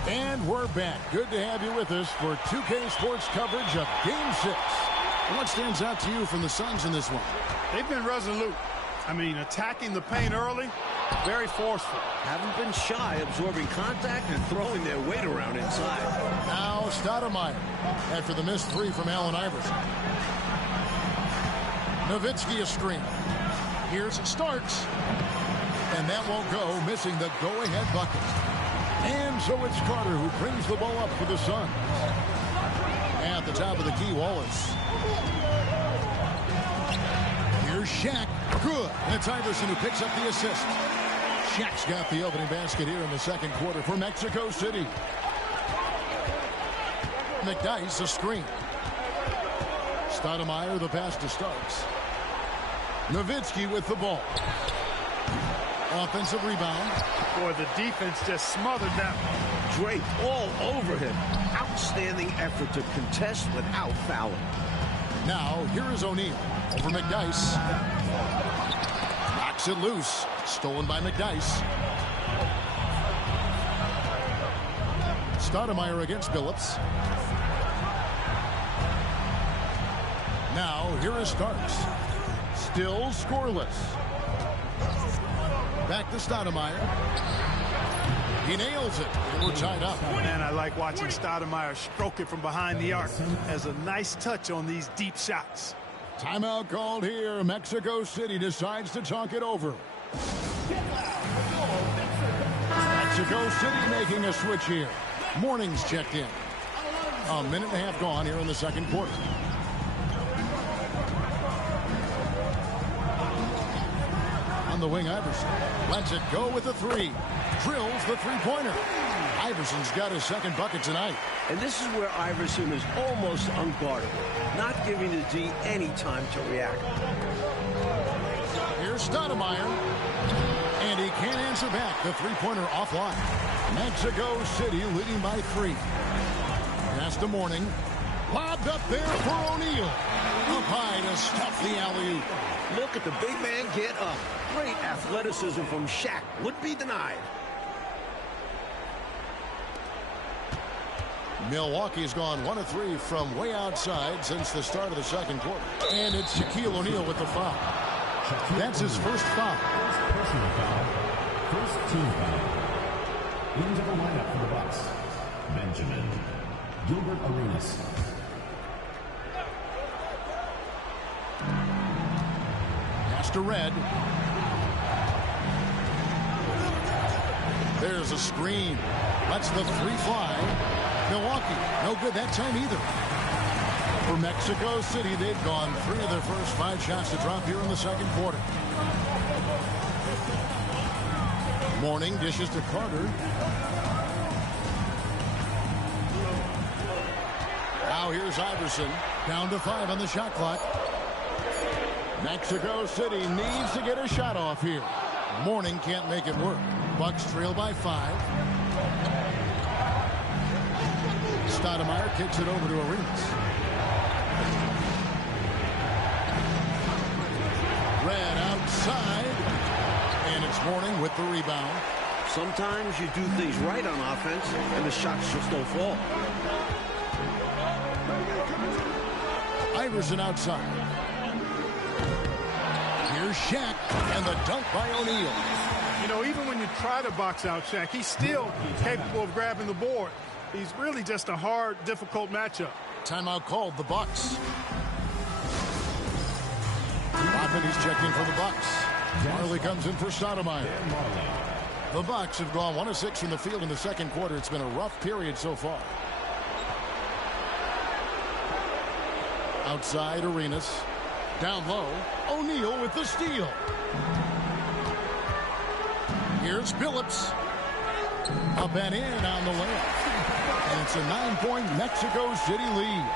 And we're back. Good to have you with us for 2K Sports coverage of Game 6. What stands out to you from the Suns in this one? They've been resolute. I mean, attacking the paint early, very forceful. Haven't been shy, absorbing contact and throwing their weight around inside. Now Stoudemire after the missed 3 from Allen Iverson. Nowitzki a screen. Here's Starks. And that won't go, missing the go-ahead bucket. And so it's Carter who brings the ball up for the Suns. At the top of the key, Wallace. Here's Shaq. Good. And it's Iverson who picks up the assist. Shaq's got the opening basket here in the second quarter for Mexico City. McDyess a screen. Stoudemire the pass to Starks. Nowitzki with the ball. Offensive rebound. Boy, the defense just smothered that one. Drake all over him. Outstanding effort to contest without fouling. Now, here is O'Neal over McDyess. Knocks it loose. Stolen by McDyess. Stoudemire against Billups. Now, here is Starks. Still scoreless. Back to Stoudemire. He nails it, and we're tied up. Man, I like watching Stoudemire stroke it from behind the arc. Has a nice touch on these deep shots. Timeout called here. Mexico City decides to talk it over. Mexico City making a switch here. Morning's checked in. A minute and a half gone here in the second quarter. On the wing, Iverson lets it go with the three. Drills the three-pointer. Iverson's got his second bucket tonight. And this is where Iverson is almost unguardable, not giving the D any time to react. Here's Stoudemire. And he can't answer back. The three-pointer offline. Mexico City leading by 3. Pass to Morning. Lobbed up there for O'Neal. Up high to stuff the alley-oop. Look at the big man get up. Great athleticism from Shaq. Would be denied. Milwaukee's gone 1 of 3 from way outside since the start of the second quarter. And it's Shaquille O'Neal with the foul. That's his first foul. First personal foul. First team foul. Into the lineup for the Bucks. Benjamin. Gilbert Arenas. Pass to Red. There's a screen. Lets the three fly. Milwaukee, no good that time either. For Mexico City, they've gone 3 of their first 5 shots to drop here in the second quarter. Morning dishes to Carter. Now here's Iverson. Down to 5 on the shot clock. Mexico City needs to get a shot off here. Morning can't make it work. Bucks trail by 5. Stoudemire kicks it over to Arenas. Red outside. And it's Morning with the rebound. Sometimes you do things right on offense, and the shots just don't fall. Iverson outside. Here's Shaq, and the dunk by O'Neal. You know, even when you try to box out Shaq, he's still capable of grabbing the board. He's really just a hard, difficult matchup. Timeout called, the Bucks. Rodman is checked in for the Bucks. Marley comes in for Stoudemire. The Bucks have gone 1 of 6 from the field in the second quarter. It's been a rough period so far. Outside, Arenas. Down low, O'Neal with the steal. Here's Phillips. Up and in on the layup. And it's a 9-point Mexico City lead.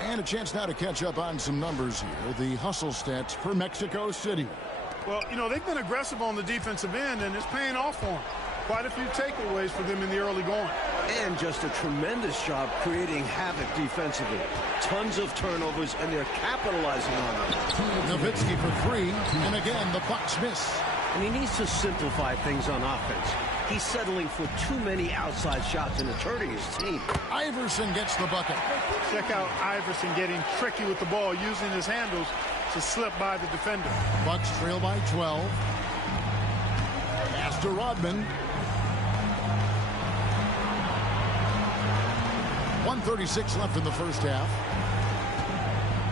And a chance now to catch up on some numbers here. The hustle stats for Mexico City. Well, you know, they've been aggressive on the defensive end, and it's paying off for them. Quite a few takeaways for them in the early going. And just a tremendous job creating havoc defensively. Tons of turnovers, and they're capitalizing on them. Nowitzki for 3, and again, the Bucks miss. And he needs to simplify things on offense. He's settling for too many outside shots and it's hurting his team. Iverson gets the bucket. Check out Iverson getting tricky with the ball, using his handles to slip by the defender. Bucks trail by 12. Pass to Rodman. 1:36 left in the first half.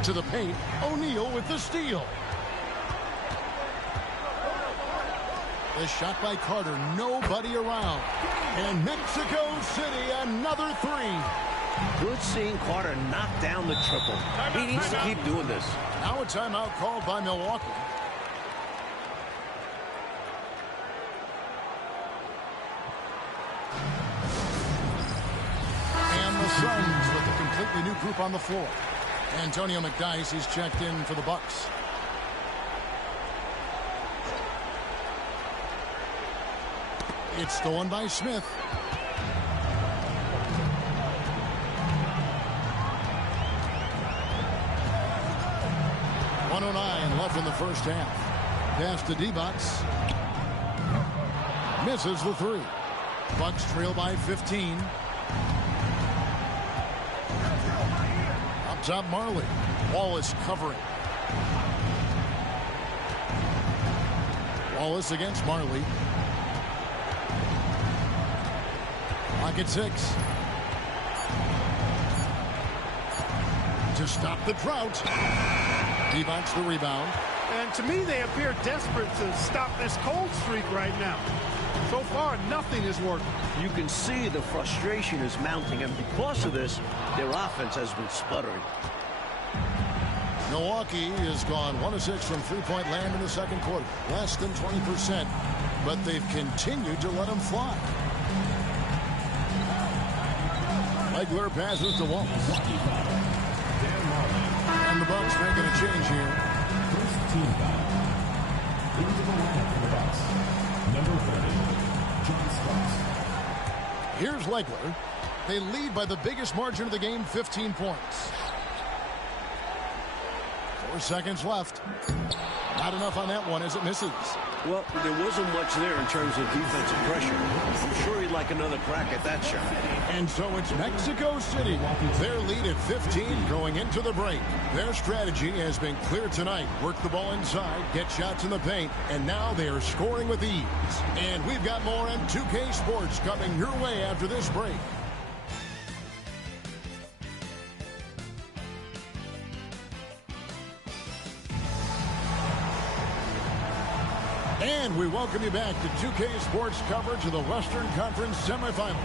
To the paint, O'Neal with the steal. The shot by Carter, nobody around. And Mexico City, another 3. Good seeing Carter knock down the triple. He needs to keep doing this. Now a timeout called by Milwaukee. And the Suns with a completely new group on the floor. Antonio McDyess is checked in for the Bucks. It's stolen by Smith. .109 left in the first half. Pass to D-Box. Misses the 3. Bucks trail by 15. Up top, Marley. Wallace covering. Wallace against Marley. Lock at 6. To stop the drought. He wants the rebound. And to me, they appear desperate to stop this cold streak right now. So far, nothing is working. You can see the frustration is mounting, and because of this, their offense has been sputtering. Milwaukee has gone 1 of 6 from three-point land in the second quarter. Less than 20%, but they've continued to let them fly. Legler passes to Wallace. And the Bucks making a change here. First team foul. Into the lineup for the Bucks. Number 30, John Starks. Here's Legler. They lead by the biggest margin of the game, 15 points. 4 seconds left. Not enough on that one as it misses. Well, there wasn't much there in terms of defensive pressure. I'm sure he'd like another crack at that shot. And so it's Mexico City. Their lead at 15 going into the break. Their strategy has been clear tonight. Work the ball inside, get shots in the paint, and now they are scoring with ease. And we've got more on 2K Sports coming your way after this break. And we welcome you back to 2K Sports coverage of the Western Conference semifinals.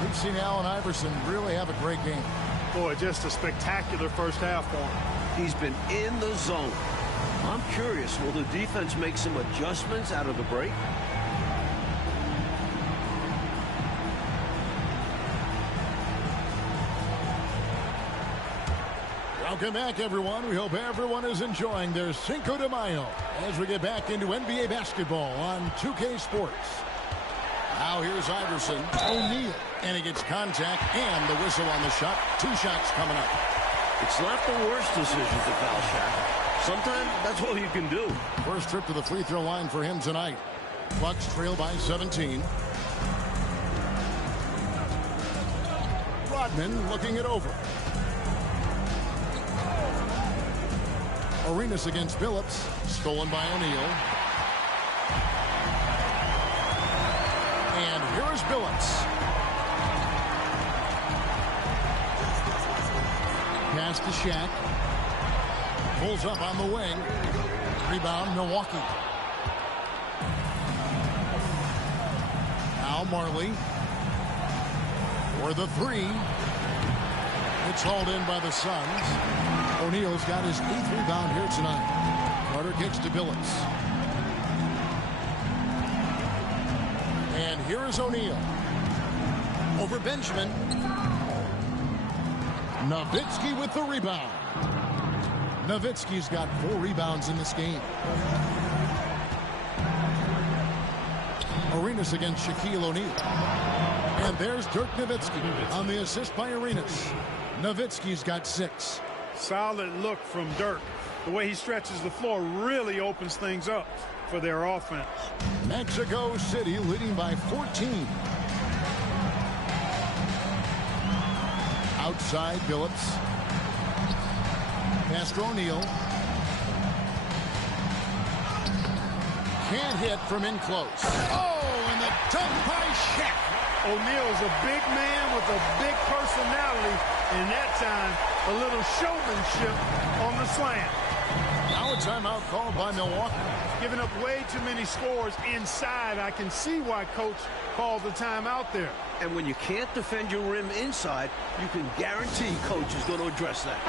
We've seen Allen Iverson really have a great game. Boy, just a spectacular first half for him. He's been in the zone. I'm curious, will the defense make some adjustments out of the break? Welcome back, everyone. We hope everyone is enjoying their Cinco de Mayo as we get back into NBA basketball on 2K Sports. Now here's Iverson. O'Neal. And he gets contact and the whistle on the shot. 2 shots coming up. It's not the worst decision to foul shot. Sometimes that's all you can do. First trip to the free throw line for him tonight. Bucks trail by 17. Rodman looking it over. Arenas against Phillips. Stolen by O'Neal. And here is Phillips. Pass to Shaq. Pulls up on the wing. Rebound, Milwaukee. Now Marley. For the 3. It's hauled in by the Suns. O'Neal's got his 8th rebound here tonight. Carter kicks to Billups. And here is O'Neal. Over Benjamin. Nowitzki with the rebound. Nowitzki's got 4 rebounds in this game. Arenas against Shaquille O'Neal. And there's Dirk Nowitzki on the assist by Arenas. Nowitzki's got 6. Solid look from Dirk. The way he stretches the floor really opens things up for their offense. Mexico City leading by 14. Outside, Billups. Pass to O'Neal. Can't hit from in close. Oh, and the dunk by Shaq. O'Neal is a big man with a big personality, and that time, a little showmanship on the slam. Now a timeout called by Milwaukee. Giving up way too many scores inside. I can see why Coach called the timeout there. And when you can't defend your rim inside, you can guarantee Coach is going to address that.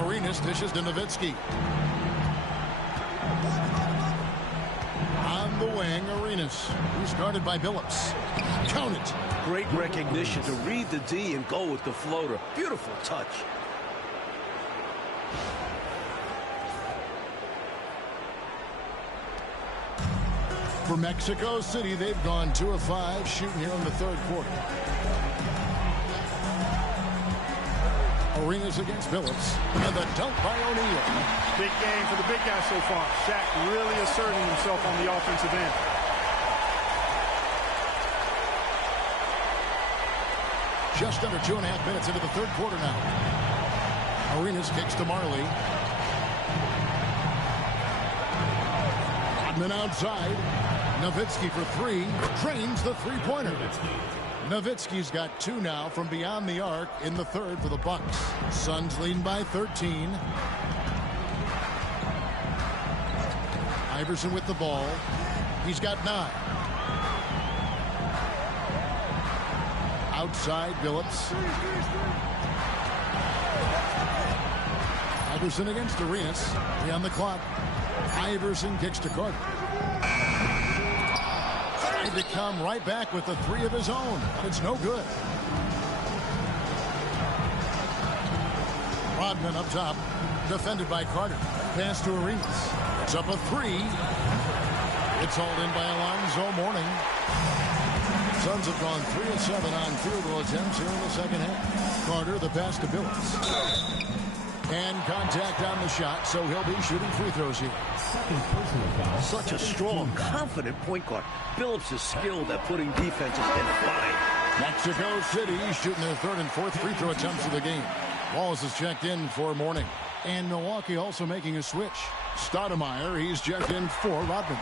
Arenas dishes to Nowitzki. On the wing, Arenas. Who's guarded by Billups. Count it. Great recognition to read the D and go with the floater. Beautiful touch. For Mexico City, they've gone 2 of 5 shooting here in the third quarter. Arenas against Phillips. And the dunk by O'Neal. Big game for the big guy so far. Shaq really asserting himself on the offensive end. Just under 2.5 minutes into the third quarter now. Arenas kicks to Marley. Rodman outside. Nowitzki for three. Drains the three-pointer. Nowitzki's got 2 now from beyond the arc in the third for the Bucks. Suns leading by 13. Iverson with the ball. He's got 9. Outside, Phillips. Iverson against Arenas. 3 on the clock. Iverson kicks to Carter. Trying to come right back with the 3 of his own, but it's no good. Rodman up top, defended by Carter. Pass to Arenas. It's up a 3. It's hauled in by Alonzo Mourning. Suns have gone 3 of 7 on field goal attempts here in the second half. Carter, the pass to Phillips. And contact on the shot, so he'll be shooting free throws here. Such a strong, confident point guard. Phillips is skilled at putting defenses in a bind. Mexico City shooting their 3rd and 4th free throw attempts of the game. Wallace is checked in for Mourning. And Milwaukee also making a switch. Stoudemire, he's checked in for Rodman.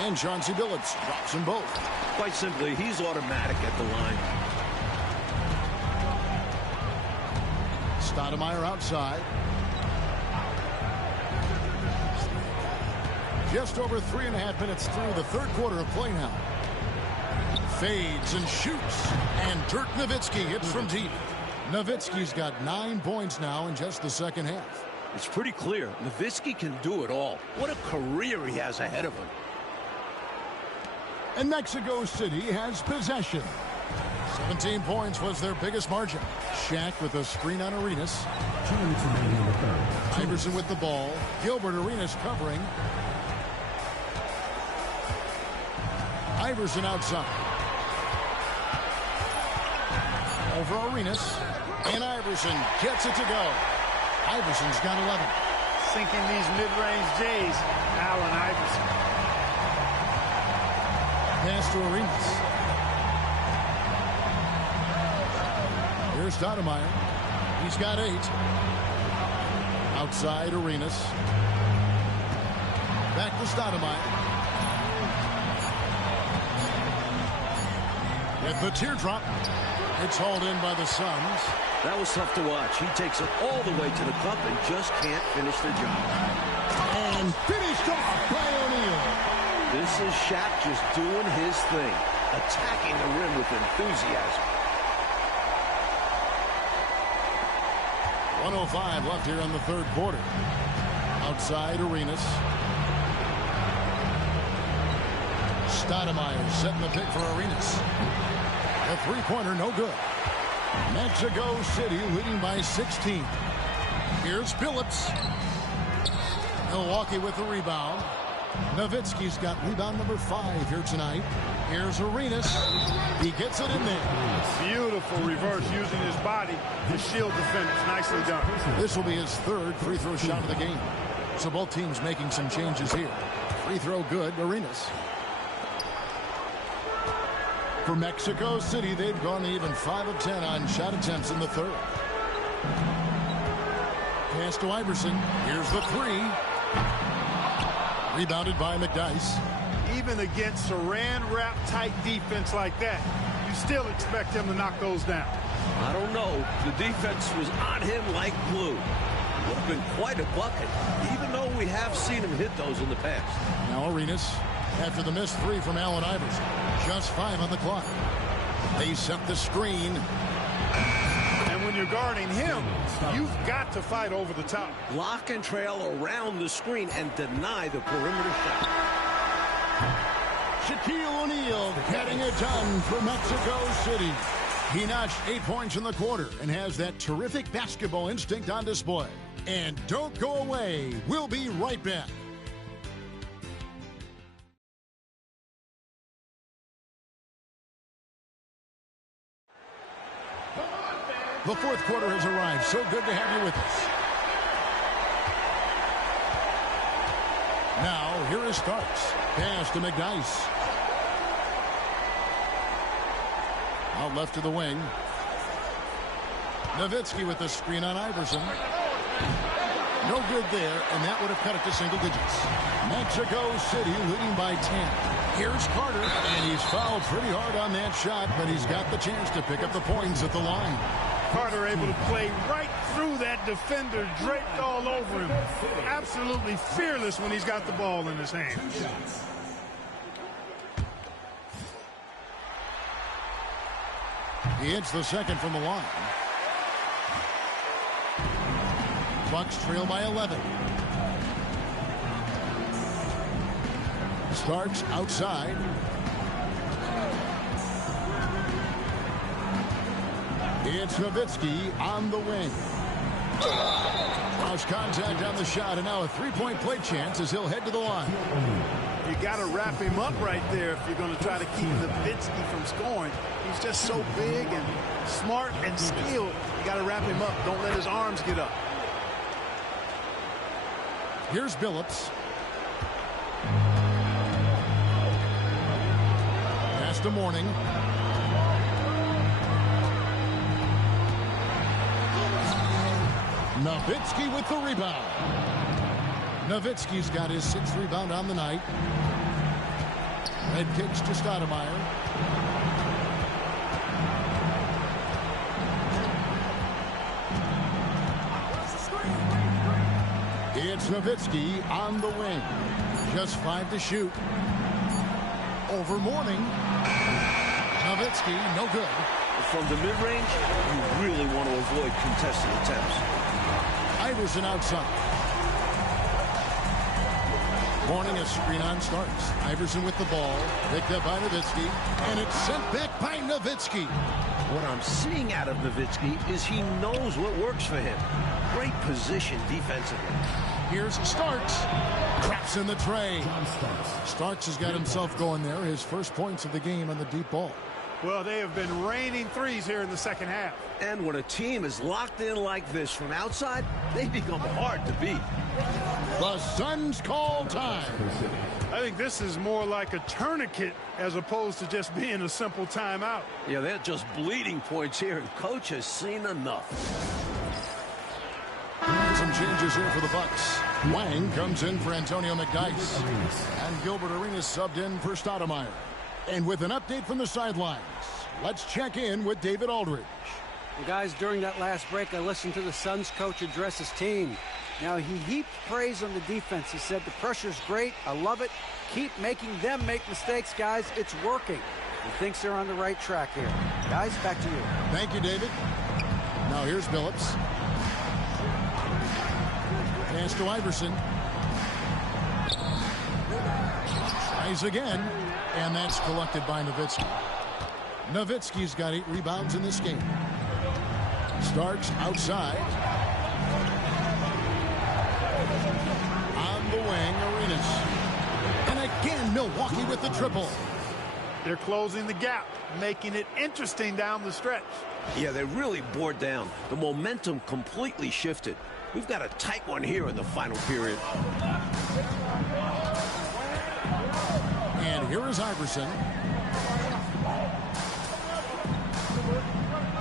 And Chauncey Billups drops them both. Quite simply, he's automatic at the line. Stoudemire outside. Just over 3.5 minutes through the third quarter of play now. Fades and shoots. And Dirk Nowitzki hits from deep. Nowitzki's got 9 points now in just the second half. It's pretty clear. Nowitzki can do it all. What a career he has ahead of him. And Mexico City has possession. 17 points was their biggest margin. Shaq with a screen on Arenas. 2 minutes remaining in the third. Iverson with the ball. Gilbert Arenas covering. Iverson outside. Over Arenas. And Iverson gets it to go. Iverson's got 11. Sinking these mid-range J's. Allen Iverson. Pass to Arenas. Here's Stoudemire. He's got 8. Outside Arenas. Back to Stoudemire. With the teardrop. It's hauled in by the Suns. That was tough to watch. He takes it all the way to the cup and just can't finish the job. And finished off by O'Neal. This is Shaq just doing his thing, attacking the rim with enthusiasm. 1:05 left here in the third quarter. Outside Arenas. Stoudemire setting the pick for Arenas. The three-pointer no good. Mexico City leading by 16. Here's Phillips. Milwaukee with the rebound. Nowitzki's got rebound number 5 here tonight. Here's Arenas. He gets it in there. Beautiful reverse using his body to shield defenders. Nicely done. This will be his 3rd free throw shot of the game. So both teams making some changes here. Free throw good, Arenas. For Mexico City, they've gone even 5 of 10 on shot attempts in the third. Pass to Iverson. Here's the 3. Rebounded by McDyess. Even against saran-wrap tight defense like that, you still expect him to knock those down. I don't know. The defense was on him like glue. Would have been quite a bucket, even though we have seen him hit those in the past. Now Arenas, after the missed 3 from Allen Iverson. Just 5 on the clock. They set the screen. And when you're guarding him, you've got to fight over the top. Lock and trail around the screen and deny the perimeter shot. Shaquille O'Neal getting it done for Mexico City. He notched 8 points in the quarter and has that terrific basketball instinct on display. And don't go away. We'll be right back. The fourth quarter has arrived. So good to have you with us. Now, here is Starks. Pass to McNice. Out left to the wing. Nowitzki with the screen on Iverson. No good there, and that would have cut it to single digits. Mexico City leading by 10. Here's Carter, and he's fouled pretty hard on that shot, but he's got the chance to pick up the points at the line. Carter able to play right through that defender, draped all over him. Absolutely fearless when he's got the ball in his hand. He hits the second from the line. Bucks trail by 11. Starks outside. It's Nowitzki on the wing. Cross contact on the shot, and now a three-point play chance as he'll head to the line. You got to wrap him up right there if you're going to try to keep Nowitzki from scoring. He's just so big and smart and skilled. You got to wrap him up. Don't let his arms get up. Here's Billups. Pass to Mourning. Nowitzki with the rebound. Nowitzki's got his 6th rebound on the night. Red kicks to Stoudemire. It's Nowitzki on the wing. Just 5 to shoot. Over Mourning. Nowitzki, no good. From the mid-range, you really want to avoid contested attempts. Iverson outside. Mourning a screen on Starks. Iverson with the ball. Picked up by Nowitzki. And it's sent back by Nowitzki. What I'm seeing out of Nowitzki is he knows what works for him. Great position defensively. Here's Starks. Craps in the tray. Starks has got himself going there. His first points of the game on the deep ball. Well, they have been raining threes here in the second half. And when a team is locked in like this from outside, they become hard to beat. The Suns call time. I think this is more like a tourniquet as opposed to just being a simple timeout. Yeah, they're just bleeding points here, and coach has seen enough. Some changes here for the Bucks. Wang comes in for Antonio McNice. And Gilbert Arenas subbed in for Stoudemire. And with an update from the sidelines, let's check in with David Aldridge. Well, guys, during that last break, I listened to the Suns coach address his team. Now, he heaped praise on the defense. He said, the pressure's great. I love it. Keep making them make mistakes, guys. It's working. He thinks they're on the right track here. Guys, back to you. Thank you, David. Now here's Billups. Pass to Iverson. Tries again. And that's collected by Nowitzki. Nowitzki's got 8 rebounds in this game. Starks outside. On the wing, Arenas. And again, Milwaukee with the triple. They're closing the gap, making it interesting down the stretch. Yeah, they really bore down. The momentum completely shifted. We've got a tight one here in the final period. And here is Iverson.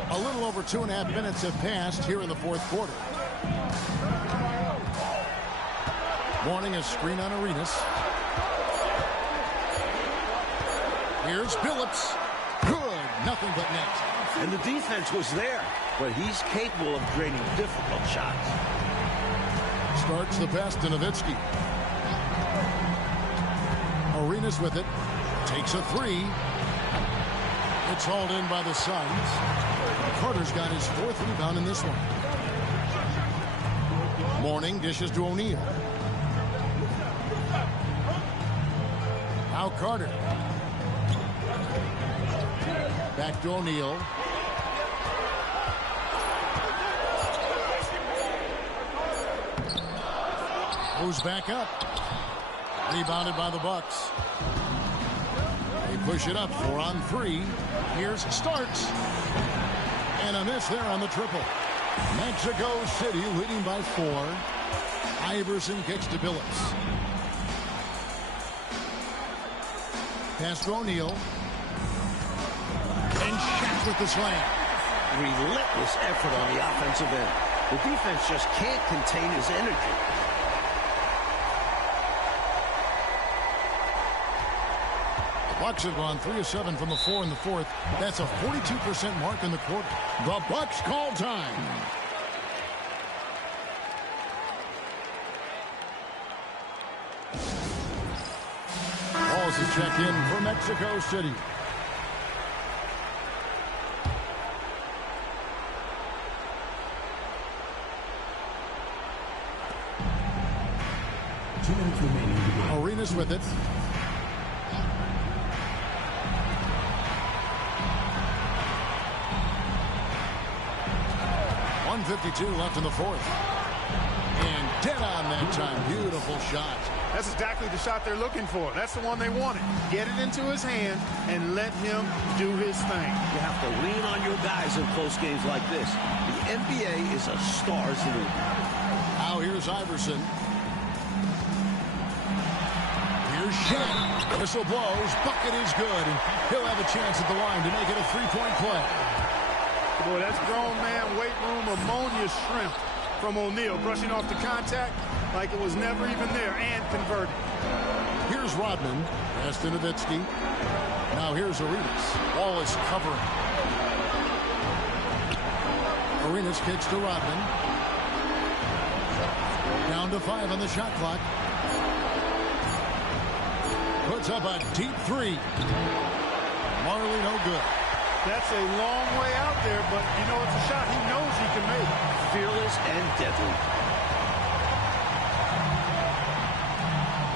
A little over 2.5 minutes have passed here in the fourth quarter. Mourning a screen on Arenas. Here's Billups. Good. Nothing but net. And the defense was there, but he's capable of creating difficult shots. Starts the pass to Nowitzki. Arenas with it. Takes a 3. It's hauled in by the Suns. Carter's got his 4th rebound in this one. Mourning dishes to O'Neal. Now Carter. Back to O'Neal. Goes back up. Rebounded by the Bucks. They push it up 4 on 3. Here's Starks. And a miss there on the triple. Mexico City leading by 4. Iverson kicks to Billups. Pass to O'Neal. And Shaq with the slam. Relentless effort on the offensive end. The defense just can't contain his energy. The Bucks have gone 3 of 7 from the floor in the fourth. That's a 42% mark in the quarter. The Bucks call time. Balls is checked in for Mexico City. Arenas with it. .152 left in the fourth. And dead on that time. Beautiful shot. That's exactly the shot they're looking for. That's the one they wanted. Get it into his hand and let him do his thing. You have to lean on your guys in close games like this. The NBA is a stars league. Now here's Iverson. Here's Shaq. Whistle blows. Bucket is good. And he'll have a chance at the line to make it a three-point play. Boy, that's grown man weight room ammonia shrimp from O'Neal. Brushing off the contact like it was never even there and converting. Here's Rodman. Pass to Nowitzki. Now here's Arenas. Wallace covering. Arenas kicks to Rodman. Down to 5 on the shot clock. Puts up a deep three. Marley no good. That's a long way out there, but you know it's a shot he knows he can make. Fearless and deadly.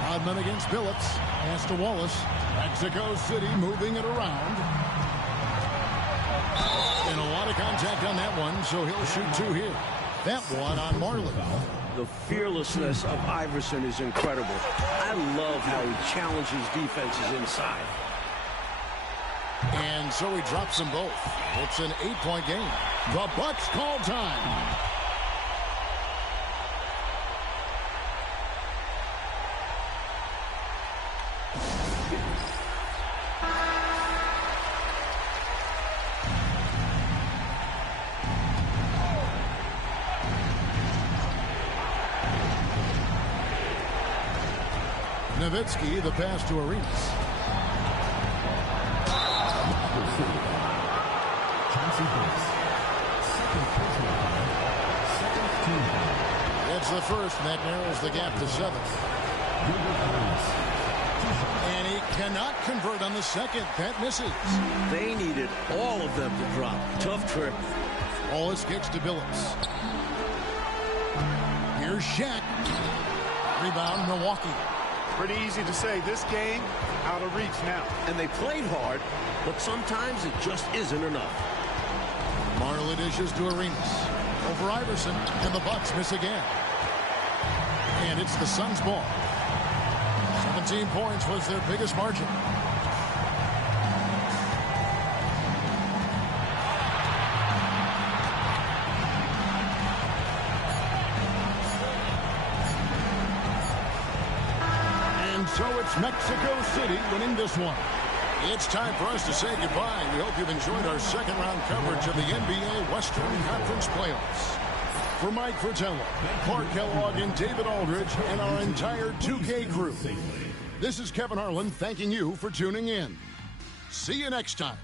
Rodman against Billups. Pass to Wallace. Mexico City moving it around. And a lot of contact on that one, so he'll shoot 2 here. That one on Marley. The fearlessness of Iverson is incredible. I love how he challenges defenses inside. And so he drops them both. It's an 8-point game. The Bucks call time. Nowitzki, the pass to Arenas. That's the first, and that narrows the gap to 7. And he cannot convert on the second. That misses. They needed all of them to drop. Tough trip. Wallace kicks to Billups. Here's Shaq. Rebound, Milwaukee. Pretty easy to say this game out of reach now. And they played hard, but sometimes it just isn't enough. Marley dishes to Arenas. Over Iverson, and the Bucks miss again. And it's the Suns' ball. 17 points was their biggest margin. And so it's Mexico City winning this one. It's time for us to say goodbye. We hope you've enjoyed our second-round coverage of the NBA Western Conference Playoffs. For Mike Fratello, Clark Kellogg, and David Aldridge, and our entire 2K crew, this is Kevin Harlan thanking you for tuning in. See you next time.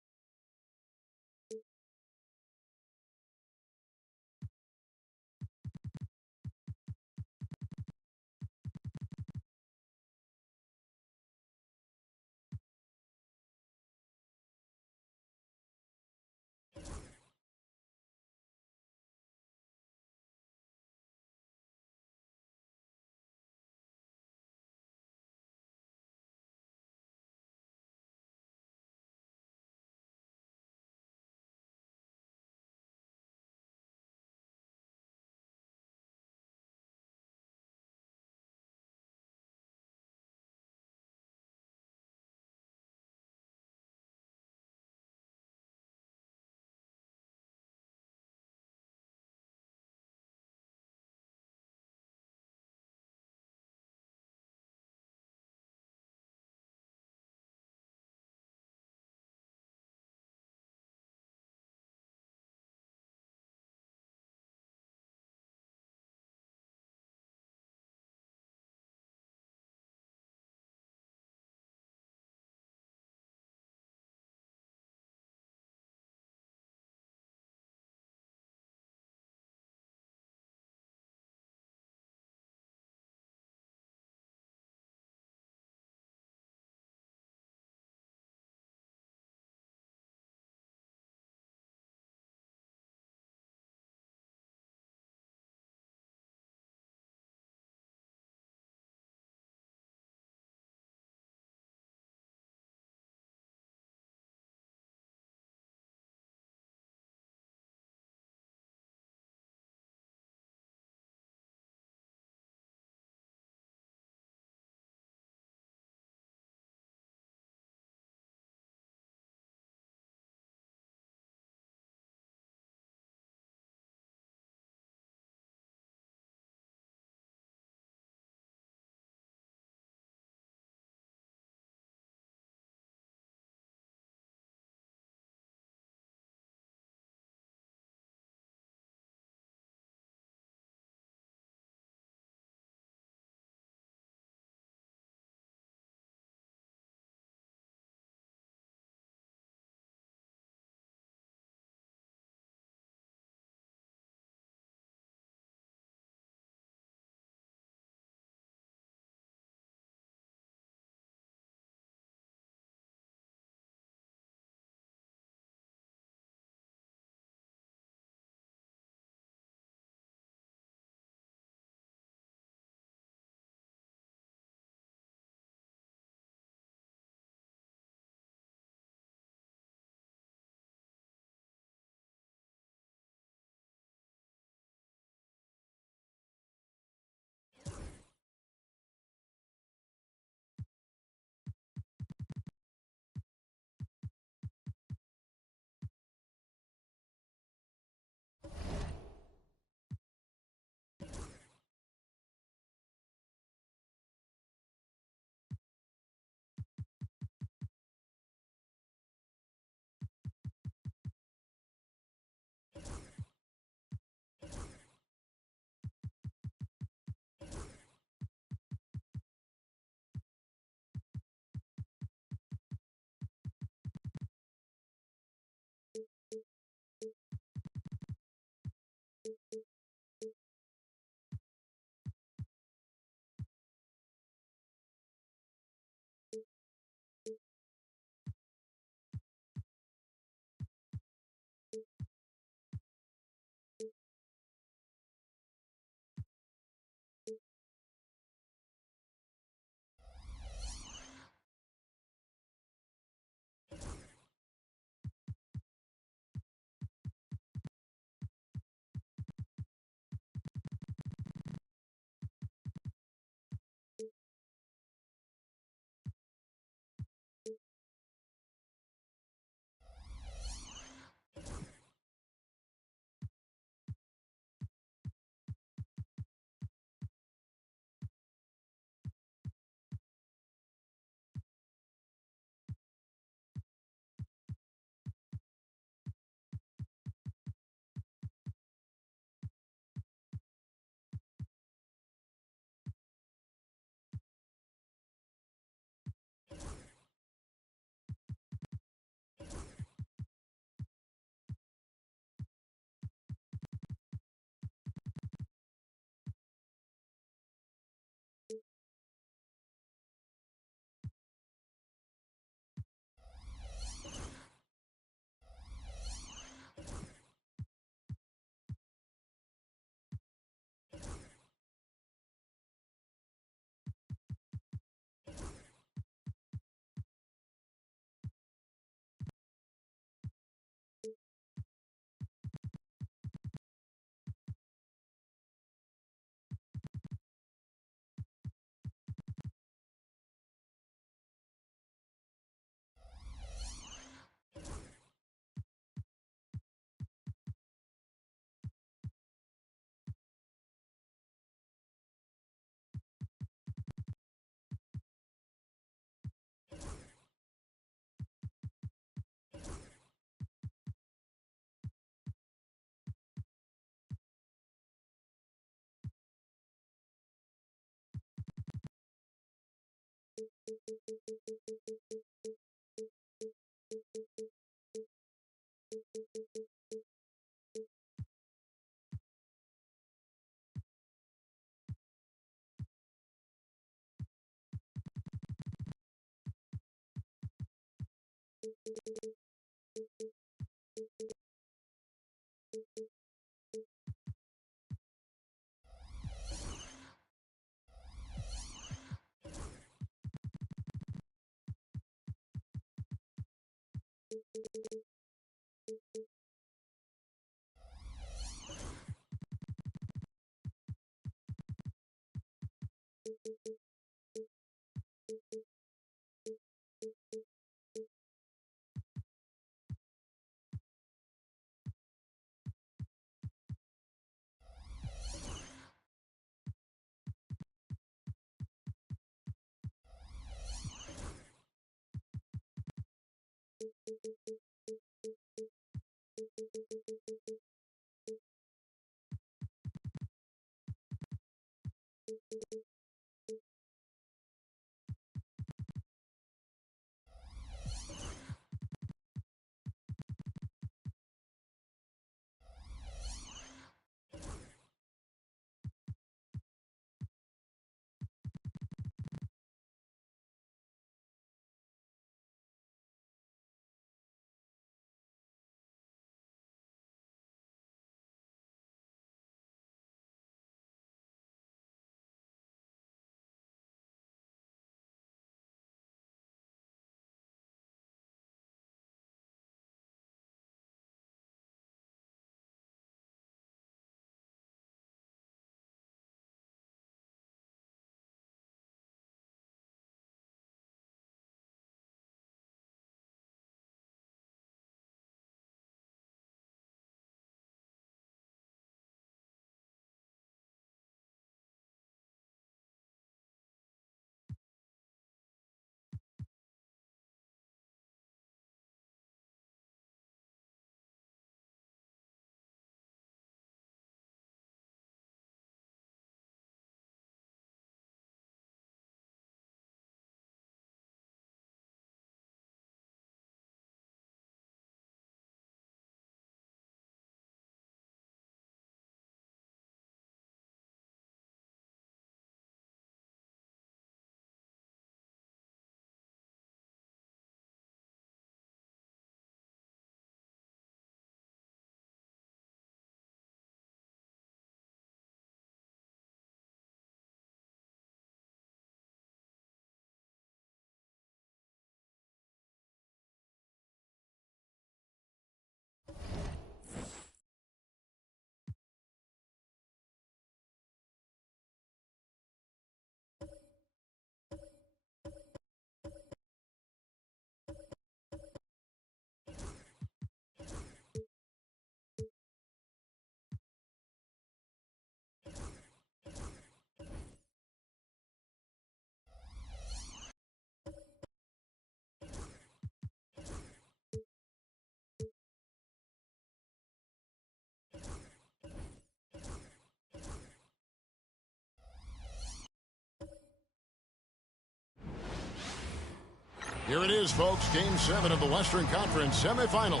Here it is, folks. Game 7 of the Western Conference semifinals.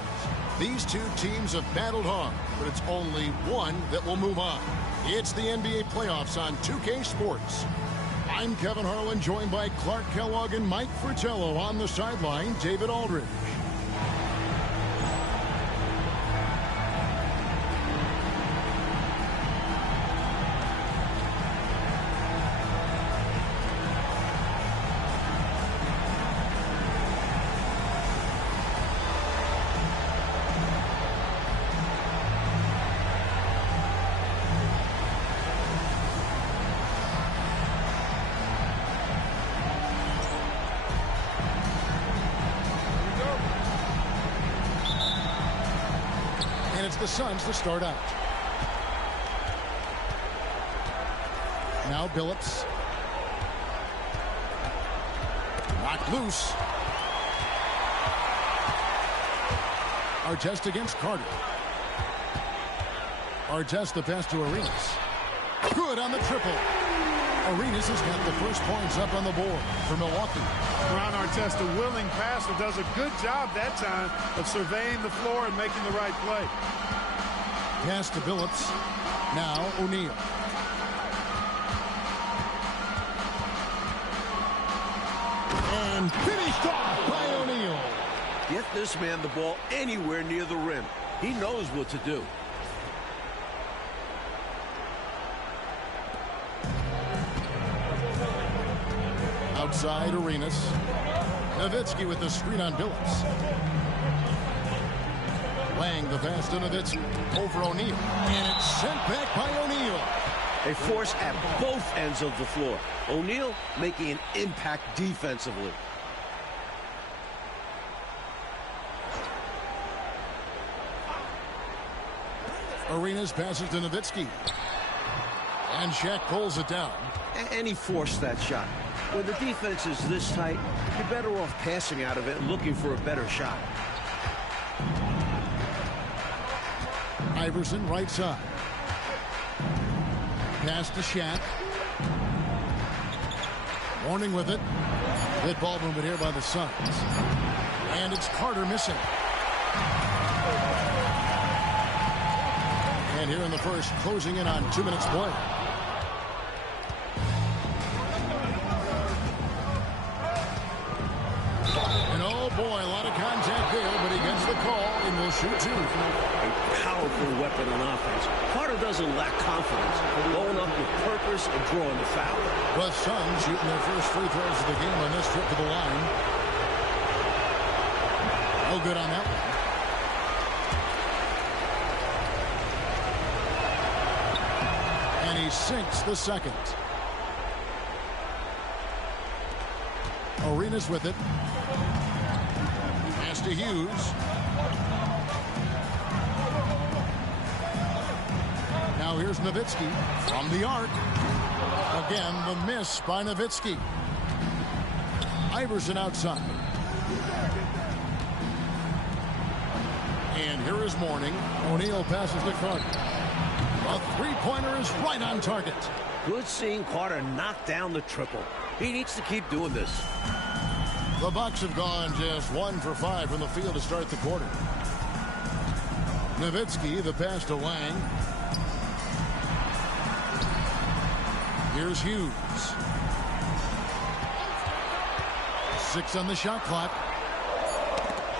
These two teams have battled hard, but it's only one that will move on. It's the NBA playoffs on 2K Sports. I'm Kevin Harlan, joined by Clark Kellogg and Mike Fratello. On the sideline, David Aldridge. It's the Suns to start out. Now Billups. Knocked loose. Artest against Carter. Artest the pass to Arenas. Good on the triple. Arenas has got the first points up on the board for Milwaukee. Ron Artest, a willing passer, does a good job that time of surveying the floor and making the right play. Pass to Billups. Now O'Neal. And finished off by O'Neal. Get this man the ball anywhere near the rim. He knows what to do. Outside Arenas. Nowitzki with the screen on Billups. Lang the pass to Nowitzki over O'Neal. And it's sent back by O'Neal. A force at both ends of the floor. O'Neal making an impact defensively. Arenas passes to Nowitzki. And Shaq pulls it down. And he forced that shot. When the defense is this tight, you're better off passing out of it and looking for a better shot. Iverson right side. Pass to Shaq. Warning with it. Good ball movement here by the Suns. And it's Carter missing. And here in the first, closing in on 2 minutes play. And oh boy, a lot of contact there, but he gets the call and will shoot two. A powerful weapon on offense. Carter doesn't lack confidence, but going up with purpose and drawing the foul. The Suns shooting their first free throws of the game on this trip to the line. No good on that one. And he sinks the second. Arenas with it. Pass to Hughes. Now here's Nowitzki from the arc. Again, the miss by Nowitzki. Iverson outside. And here is Mourning. O'Neal passes to Carter. A three-pointer is right on target. Good seeing Carter knock down the triple. He needs to keep doing this. The Bucks have gone just 1 for 5 from the field to start the quarter. Nowitzki, the pass to Lang. Here's Hughes. 6 on the shot clock.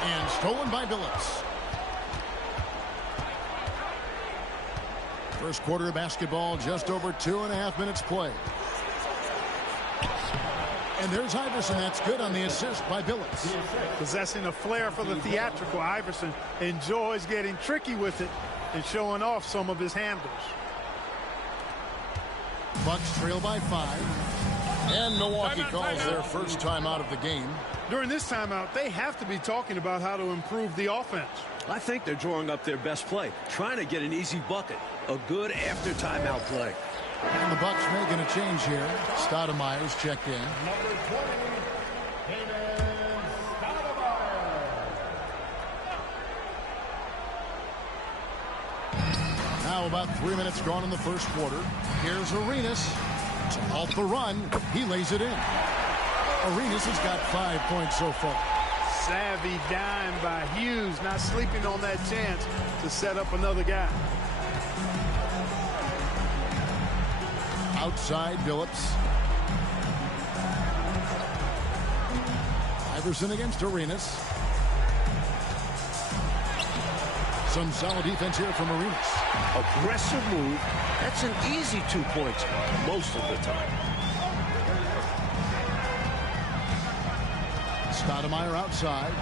And stolen by Billups. First quarter of basketball, just over 2.5 minutes play. And there's Iverson. That's good on the assist by Billups. Possessing a flair for the theatrical, Iverson enjoys getting tricky with it and showing off some of his handles. Bucks trail by 5. And Milwaukee calls their first timeout of the game. During this timeout, they have to be talking about how to improve the offense. I think they're drawing up their best play, trying to get an easy bucket. A good after timeout play. And the Bucks making a change here. Stoudemire's checked in. Number 20, Damon Stoudemire. Now about 3 minutes gone in the first quarter. Here's Arenas. To halt the run, he lays it in. Arenas has got 5 points so far. Savvy dime by Hughes, not sleeping on that chance to set up another guy. Outside Billups. Iverson against Arenas. Some solid defense here from Arenas. Aggressive move. That's an easy 2 points most of the time. Stoudemire outside.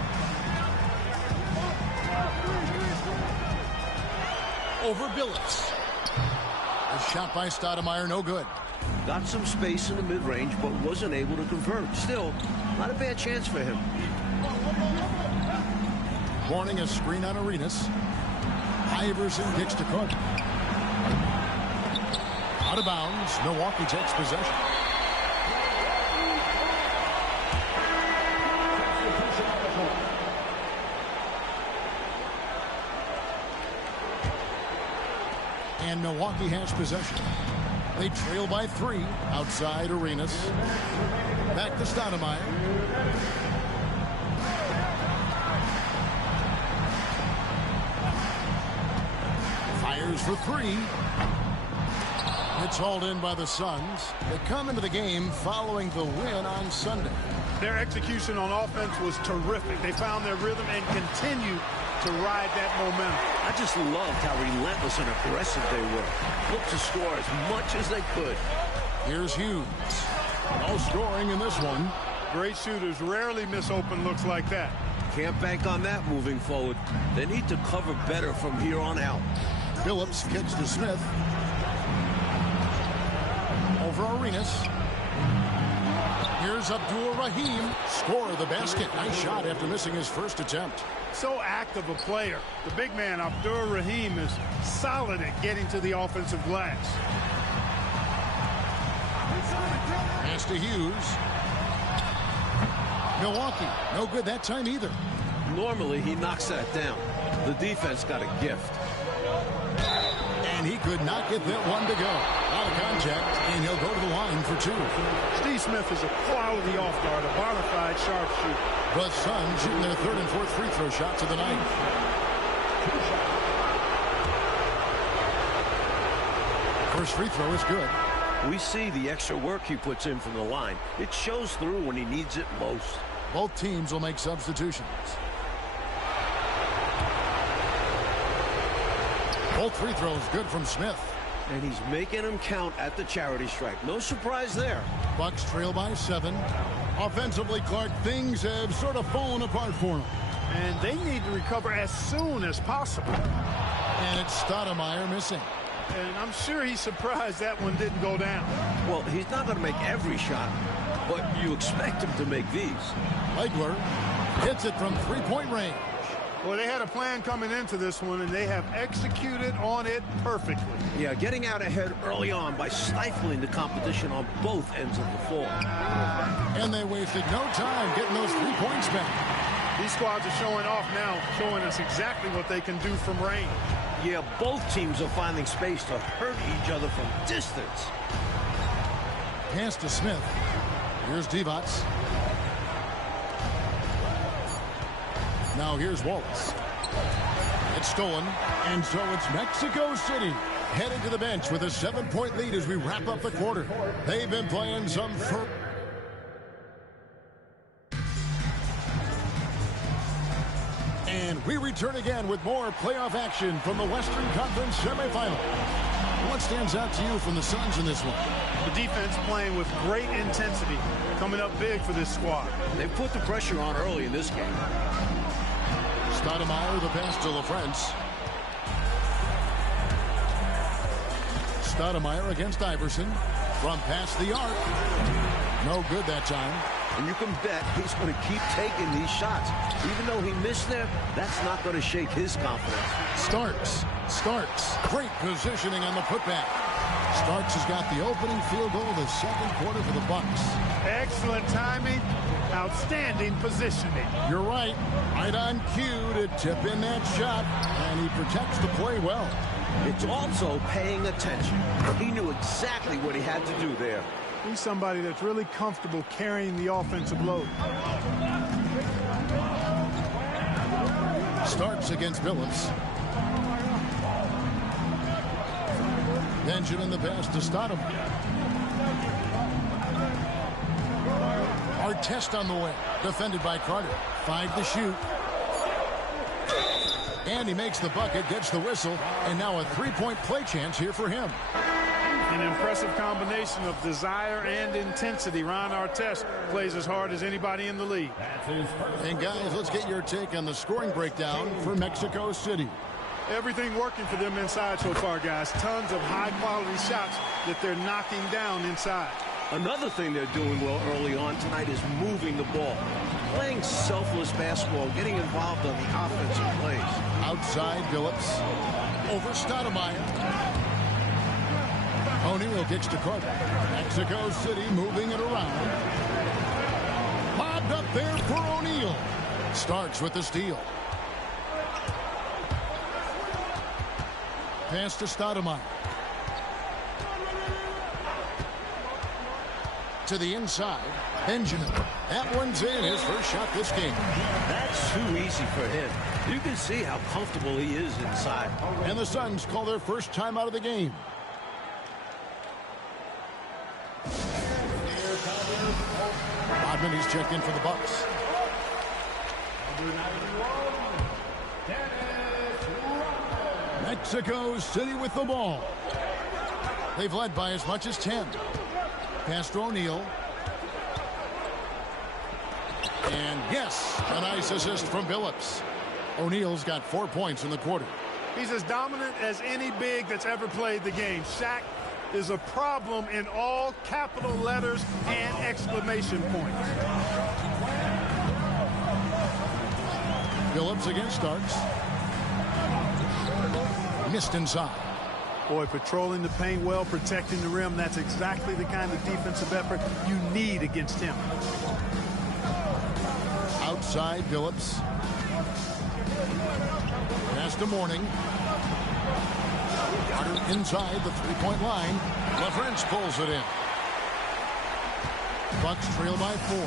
Over Billups. A shot by Stoudemire, no good. Got some space in the mid-range, but wasn't able to convert. Still, not a bad chance for him. Mourning a screen on Arenas. Iverson kicks to Carter. Out of bounds. Milwaukee takes possession. And Milwaukee has possession. They trail by 3 outside Arenas. Back to Stoudemire. Fires for 3. It's hauled in by the Suns. They come into the game following the win on Sunday. Their execution on offense was terrific. They found their rhythm and continue to ride that momentum. I just loved how relentless and aggressive they were. Looked to score as much as they could. Here's Hughes. No scoring in this one. Great shooters rarely miss open looks like that. Can't bank on that moving forward. They need to cover better from here on out. Phillips kicks to Smith. Over Arenas. Here's Abdul-Rahim. Score the basket. Nice shot after missing his first attempt. So active a player. The big man, Abdul-Rahim, is solid at getting to the offensive glass. Pass to Hughes. Milwaukee. No good that time either. Normally, he knocks that down. The defense got a gift. And he could not get that one to go. Out of contact, and he'll go to the line for 2. Steve Smith is a quality off guard, a bona fide sharpshooter. The Suns shooting their 3rd and 4th free throw shots of the night. First free throw is good. We see the extra work he puts in from the line. It shows through when he needs it most. Both teams will make substitutions. Both free throws good from Smith. And he's making them count at the charity stripe. No surprise there. Bucks trail by 7. Offensively, Clark, things have sort of fallen apart for them. And they need to recover as soon as possible. And it's Stoudemire missing. And I'm sure he's surprised that one didn't go down. Well, he's not going to make every shot, but you expect him to make these. Legler hits it from 3-point range. Well, they had a plan coming into this one, and they have executed on it perfectly. Yeah, getting out ahead early on by stifling the competition on both ends of the floor. And they wasted no time getting those 3 points back. These squads are showing off now, showing us exactly what they can do from range. Yeah, both teams are finding space to hurt each other from distance. Pass to Smith. Here's Divac. Now here's Wallace. It's stolen, and so it's Mexico City heading to the bench with a 7-point lead as we wrap up the quarter. They've been playing some And we return again with more playoff action from the Western Conference semifinal. What stands out to you from the Suns in this one? The defense playing with great intensity, coming up big for this squad. They put the pressure on early in this game. Stoudemire, the pass to LaFrentz. Stoudemire against Iverson. From past the arc. No good that time. And you can bet he's going to keep taking these shots. Even though he missed there, that's not going to shake his confidence. Starks. Great positioning on the putback. Starks has got the opening field goal of the second quarter for the Bucks. Excellent timing. Outstanding positioning. You're right. Right on cue to tip in that shot. And he protects the play well. It's also paying attention. He knew exactly what he had to do there. He's somebody that's really comfortable carrying the offensive load. Starks against Phillips. Benjamin the pass to Stoudemire. Artest on the way. Defended by Carter. 5 to shoot. And he makes the bucket, gets the whistle, and now a 3-point play chance here for him. An impressive combination of desire and intensity. Ron Artest plays as hard as anybody in the league. And guys, let's get your take on the scoring breakdown for Mexico City. Everything working for them inside so far, guys. Tons of high-quality shots that they're knocking down inside. Another thing they're doing well early on tonight is moving the ball. Playing selfless basketball, getting involved on the offensive plays. Outside Phillips. Over Stoudemire. O'Neal kicks to Carter. Mexico City moving it around. Lobbed up there for O'Neal. Starks with the steal. Pass to Stoudemire. to the inside. Benjamin. That one's in. His first shot this game. That's too easy for him. You can see how comfortable he is inside. And the Suns call their first time out of the game. Rodman, he's checked in for the Bucks. Mexico City with the ball. They've led by as much as 10. Pass to O'Neal. And yes, a nice assist from Billups. O'Neal's got 4 points in the quarter. He's as dominant as any big that's ever played the game. Shaq is a problem in all capital letters and exclamation points. Billups against Starks. Missed inside. Boy, patrolling the paint well, protecting the rim. That's exactly the kind of defensive effort you need against him. Outside, Billups. Pass to Mourning. Carter inside the three-point line. LaFrance pulls it in. Bucks trail by 4.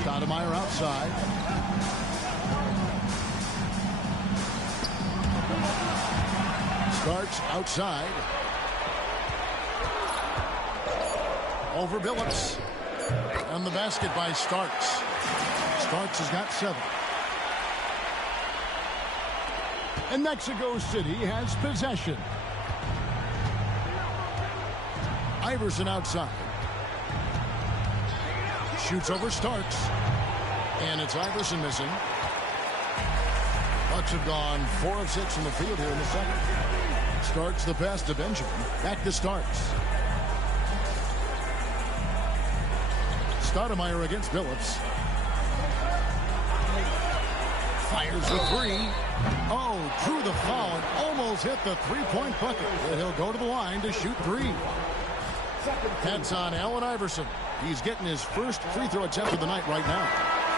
Stoudemire outside. Starks outside. Over Billups. And the basket by Starks. Starks has got 7. And Mexico City has possession. Iverson outside. Shoots over Starks. And it's Iverson missing. Bucks have gone 4 of 6 from the field here in the second. Starks the pass to Benjamin. Back to Starks. Stoudemire against Billups. Fires the 3. Oh, drew the foul and almost hit the three-point bucket. But he'll go to the line to shoot 3. That's on Allen Iverson. He's getting his first free throw attempt of the night right now.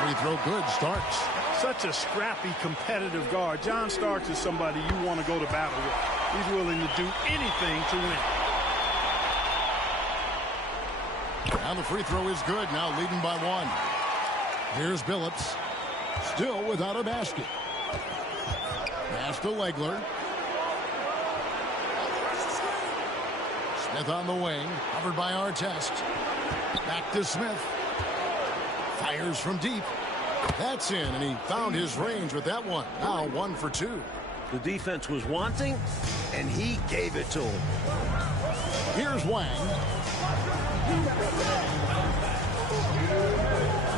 Free throw good. Starks. Such a scrappy, competitive guard. John Starks is somebody you want to go to battle with. He's willing to do anything to win. Now the free throw is good. Now leading by 1. Here's Billups. Still without a basket. Pass to Legler. Smith on the wing. Covered by Artest. Back to Smith. Fires from deep. That's in, and he found his range with that one. Now 1 for 2. The defense was wanting, and he gave it to him. Here's Wang.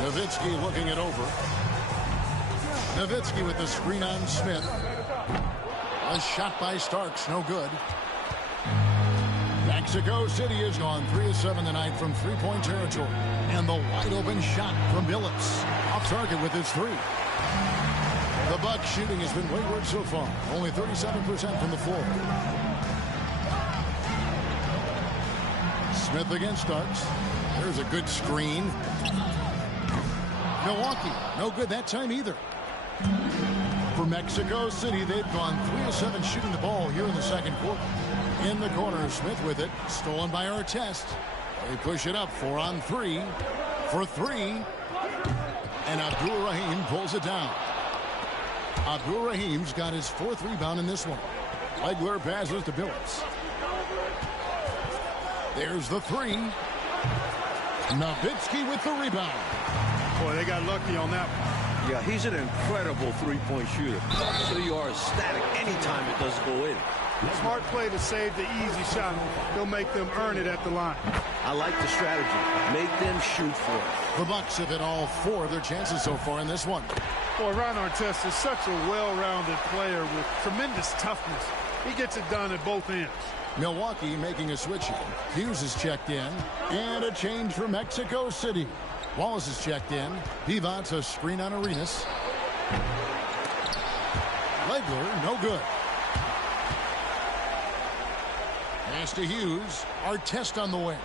Nowitzki looking it over. Nowitzki with the screen on Smith. A shot by Starks, no good. Mexico City has gone 3 of 7 tonight from three-point territory. And the wide-open shot from Billups. Off target with his 3. The Bucks shooting has been wayward so far. Only 37% from the floor. Smith against Starks. There's a good screen. Milwaukee, no good that time either. For Mexico City, they've gone 3 of 7 shooting the ball here in the second quarter. In the corner, Smith with it. Stolen by Artest. They push it up 4 on 3. For 3. And Abdul-Rahim pulls it down. Abdul-Rahim's got his 4th rebound in this one. Legler passes to Billups. There's the 3. Nowitzki with the rebound. Boy, they got lucky on that one. Yeah, he's an incredible three-point shooter. So you are ecstatic anytime it doesn't go in. Smart play to save the easy shot. He'll make them earn it at the line. I like the strategy. Make them shoot for it. The Bucks have hit all 4 of their chances so far in this one. Boy, Ron Artest is such a well-rounded player with tremendous toughness. He gets it done at both ends. Milwaukee making a switch in. Hughes is checked in. And a change for Mexico City. Wallace is checked in. Pivots a screen on Arenas. Legler, no good. Pass to Hughes. Artest on the wing.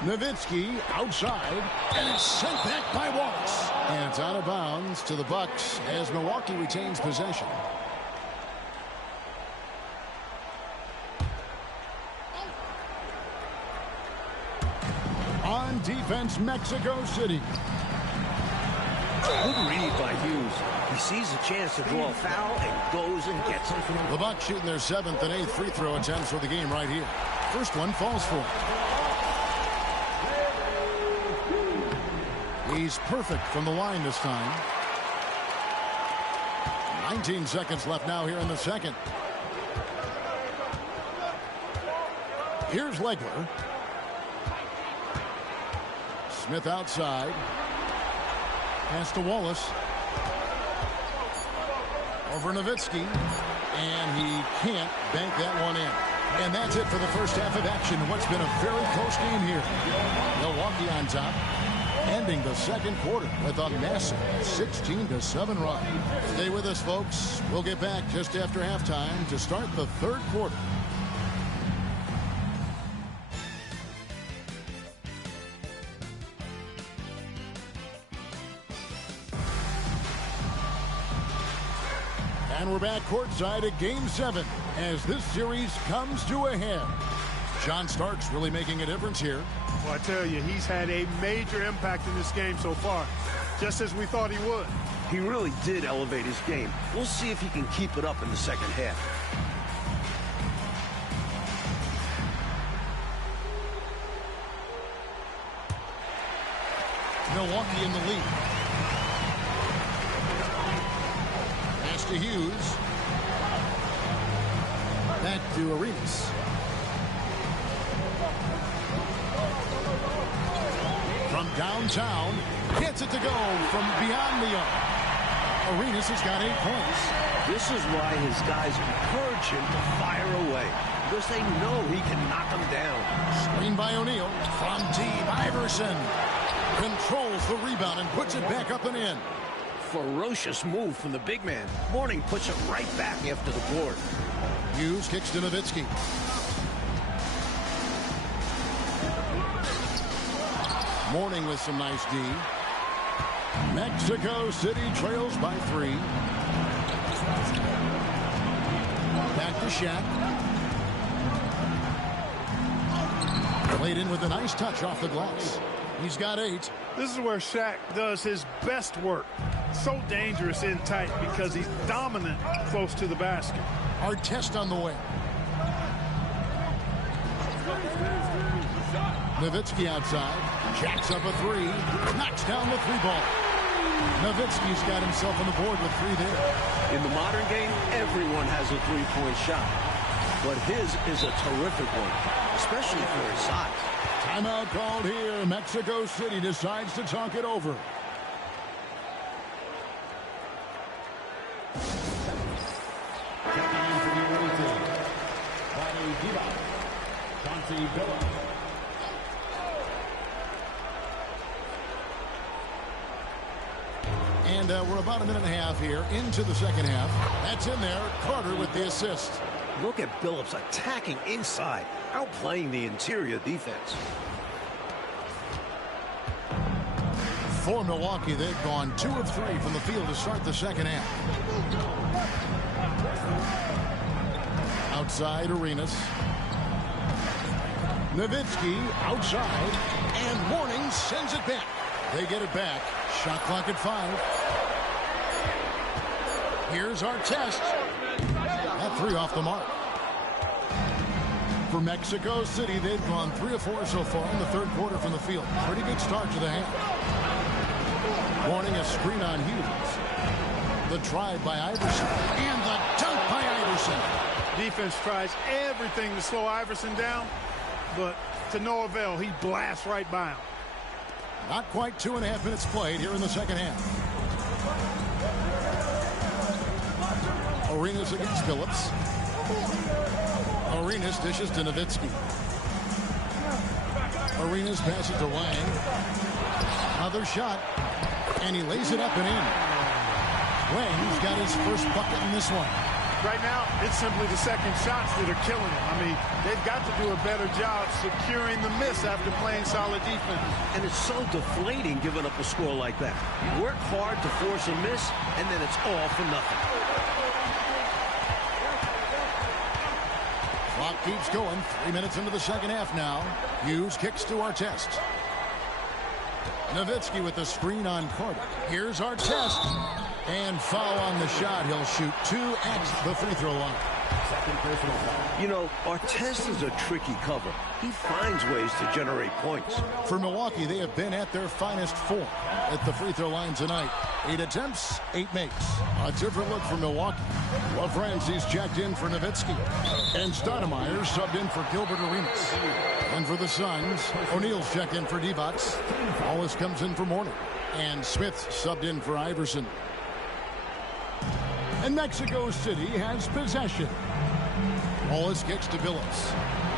Nowitzki outside. And it's sent back by Wallace. And it's out of bounds to the Bucks as Milwaukee retains possession. defense, Mexico City. Good read by Hughes. He sees a chance to draw a foul and goes and gets it. The Bucks shooting their 7th and 8th free throw attempts for the game right here. First one falls for it. He's perfect from the line this time. 19 seconds left now here in the second. Here's Legler. Smith outside. Pass to Wallace. Over Nowitzki. And he can't bank that one in. And that's it for the first half of action. What's been a very close game here. Milwaukee on top. Ending the second quarter with a massive 16-7 run. Stay with us, folks. We'll get back just after halftime to start the third quarter. And we're back courtside at Game 7 as this series comes to a head. John Starks really making a difference here. Well, I tell you, he's had a major impact in this game so far, just as we thought he would. He really did elevate his game. We'll see if he can keep it up in the second half. Milwaukee in the lead. Pass to Hughes. Back to Arenas. From downtown, gets it to go from beyond the arc. Arenas has got 8 points. This is why his guys encourage him to fire away, because they know he can knock them down. Screen by O'Neal. From deep, Iverson controls the rebound and puts it back up and in. Ferocious move from the big man. Mourning puts it right back after the board. Hughes kicks to Nowitzki. Mourning with some nice D. Mexico City trails by 3. Back to Shaq. Played in with a nice touch off the glass. He's got 8. This is where Shaq does his best work. So dangerous in tight because he's dominant close to the basket. Our test on the way. Nowitzki outside. Jacks up a 3. Knocks down the 3-ball. Nowitzki's got himself on the board with 3 there. In the modern game, everyone has a 3-point shot. But his is a terrific one, especially for his size. Timeout called here. Mexico City decides to talk it over. And we're about a minute and a half here into the second half. That's in there. Carter with the assist. Look at Billups attacking inside, outplaying the interior defense. For Milwaukee, they've gone 2 of 3 from the field to start the second half. Outside, Arenas. Nowitzki outside, and Mourning sends it back. They get it back. Shot clock at 5. Here's our test. That 3 off the mark. For Mexico City, they've gone 3 of 4 so far in the third quarter from the field. Pretty good start to the half. Mourning a screen on Hughes. The try by Iverson. And the dunk by Iverson. Defense tries everything to slow Iverson down, but to no avail. He blasts right by him. Not quite 2.5 minutes played here in the second half. Arenas against Billups. Arenas dishes to Nowitzki. Arenas passes to Wang. Another shot. And he lays it up and in. Wang's got his first bucket in this one. Right now, it's simply the second shots that are killing him. I mean, they've got to do a better job securing the miss after playing solid defense. And it's so deflating giving up a score like that. You work hard to force a miss, and then it's all for nothing. Clock keeps going. 3 minutes into the second half now. Hughes kicks to Artest. Nowitzki with the screen on Carter. Here's Artest. And foul on the shot. He'll shoot 2 at the free throw line. Second personal foul. You know, Artest is a tricky cover. He finds ways to generate points. For Milwaukee, they have been at their finest 4 at the free throw line tonight. 8 attempts, 8 makes. A different look for Milwaukee. LaFrancis checked in for Nowitzki. And Stoudemire subbed in for Gilbert Arenas. And for the Suns, O'Neal's checked in for Divac. Wallace comes in for Mourning. And Smith subbed in for Iverson. And Mexico City has possession. Wallace kicks to Billups.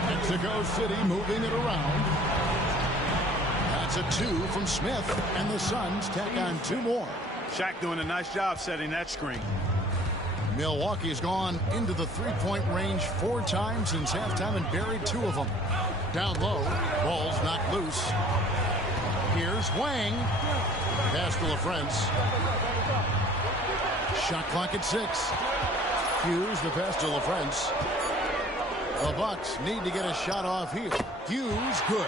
Mexico City moving it around. That's a 2 from Smith. And the Suns tack on 2 more. Shaq doing a nice job setting that screen. Milwaukee's gone into the three-point range 4 times since halftime and buried 2 of them. Down low, ball's knocked loose. Here's Wang. Pass to LaFrance. Shot clock at 6. Hughes the pass to LaFrance. The Bucks need to get a shot off here. Hughes, good.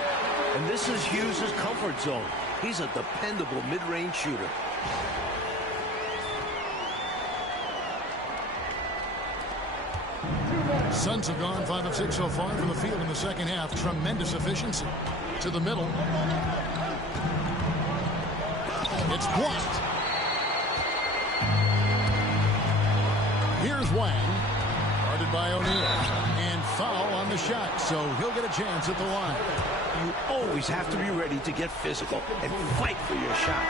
And this is Hughes' comfort zone. He's a dependable mid-range shooter. Suns have gone 5 of 6 so far from the field in the second half. Tremendous efficiency. To the middle. It's blocked. Here's Wang. Guarded by O'Neal. And foul on the shot, so he'll get a chance at the line. You always have to be ready to get physical and fight for your shot.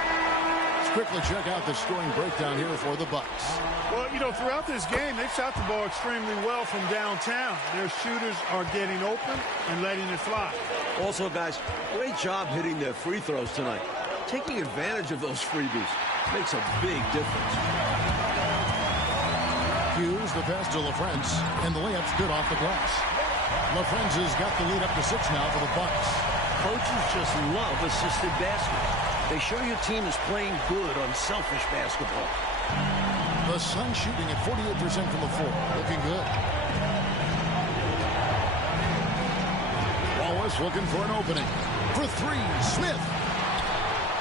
Let's quickly check out the scoring breakdown here for the Bucks. Well, you know, throughout this game, they've shot the ball extremely well from downtown. Their shooters are getting open and letting it fly. Also, guys, great job hitting their free throws tonight. Taking advantage of those freebies makes a big difference. Hughes, the pass to LaFrance, and the layup's good off the glass. LaFrance has got the lead up to 6 now for the Bucks. Coaches just love assisted baskets. They show your team is playing good, unselfish basketball. The Suns shooting at 48% from the floor. Looking good. Wallace looking for an opening. For 3, Smith.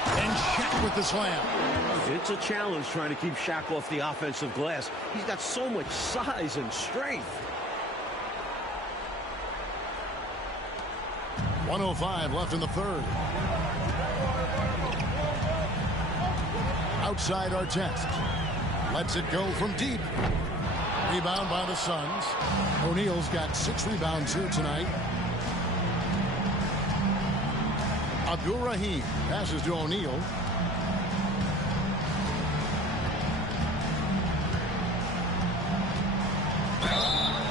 And Shaq with the slam. It's a challenge trying to keep Shaq off the offensive glass. He's got so much size and strength. 1:05 left in the third. Outside Artest. Lets it go from deep. Rebound by the Suns. O'Neal's got 6 rebounds here tonight. Abdul-Rahim passes to O'Neal.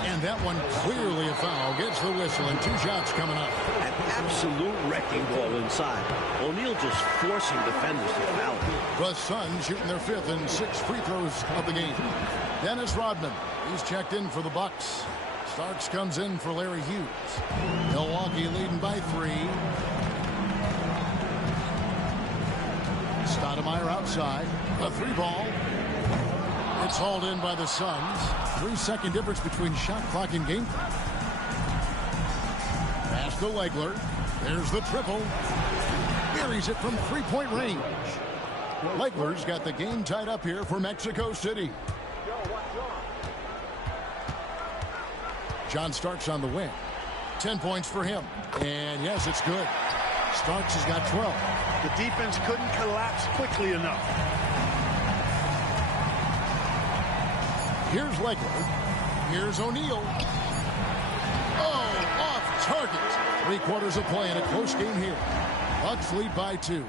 And that one clearly a foul. Gets the whistle and 2 shots coming up. An absolute wrecking ball inside. O'Neal just forcing defenders to foul. The Suns shooting their 5th and 6th free throws of the game. Dennis Rodman, he's checked in for the Bucks. Starks comes in for Larry Hughes. Milwaukee leading by 3. Stoudemire outside. A 3-ball. It's hauled in by the Suns. 3-second difference between shot clock and game clock. Pass to Legler. There's the triple. Buries it from 3-point range. Legler's got the game tied up here for Mexico City. John Starks on the wing. 10 points for him. And yes, it's good. Starks has got 12. The defense couldn't collapse quickly enough. Here's Legler. Here's O'Neal. Oh, off target. 3/4 of play in a close game here. Bucks lead by 2.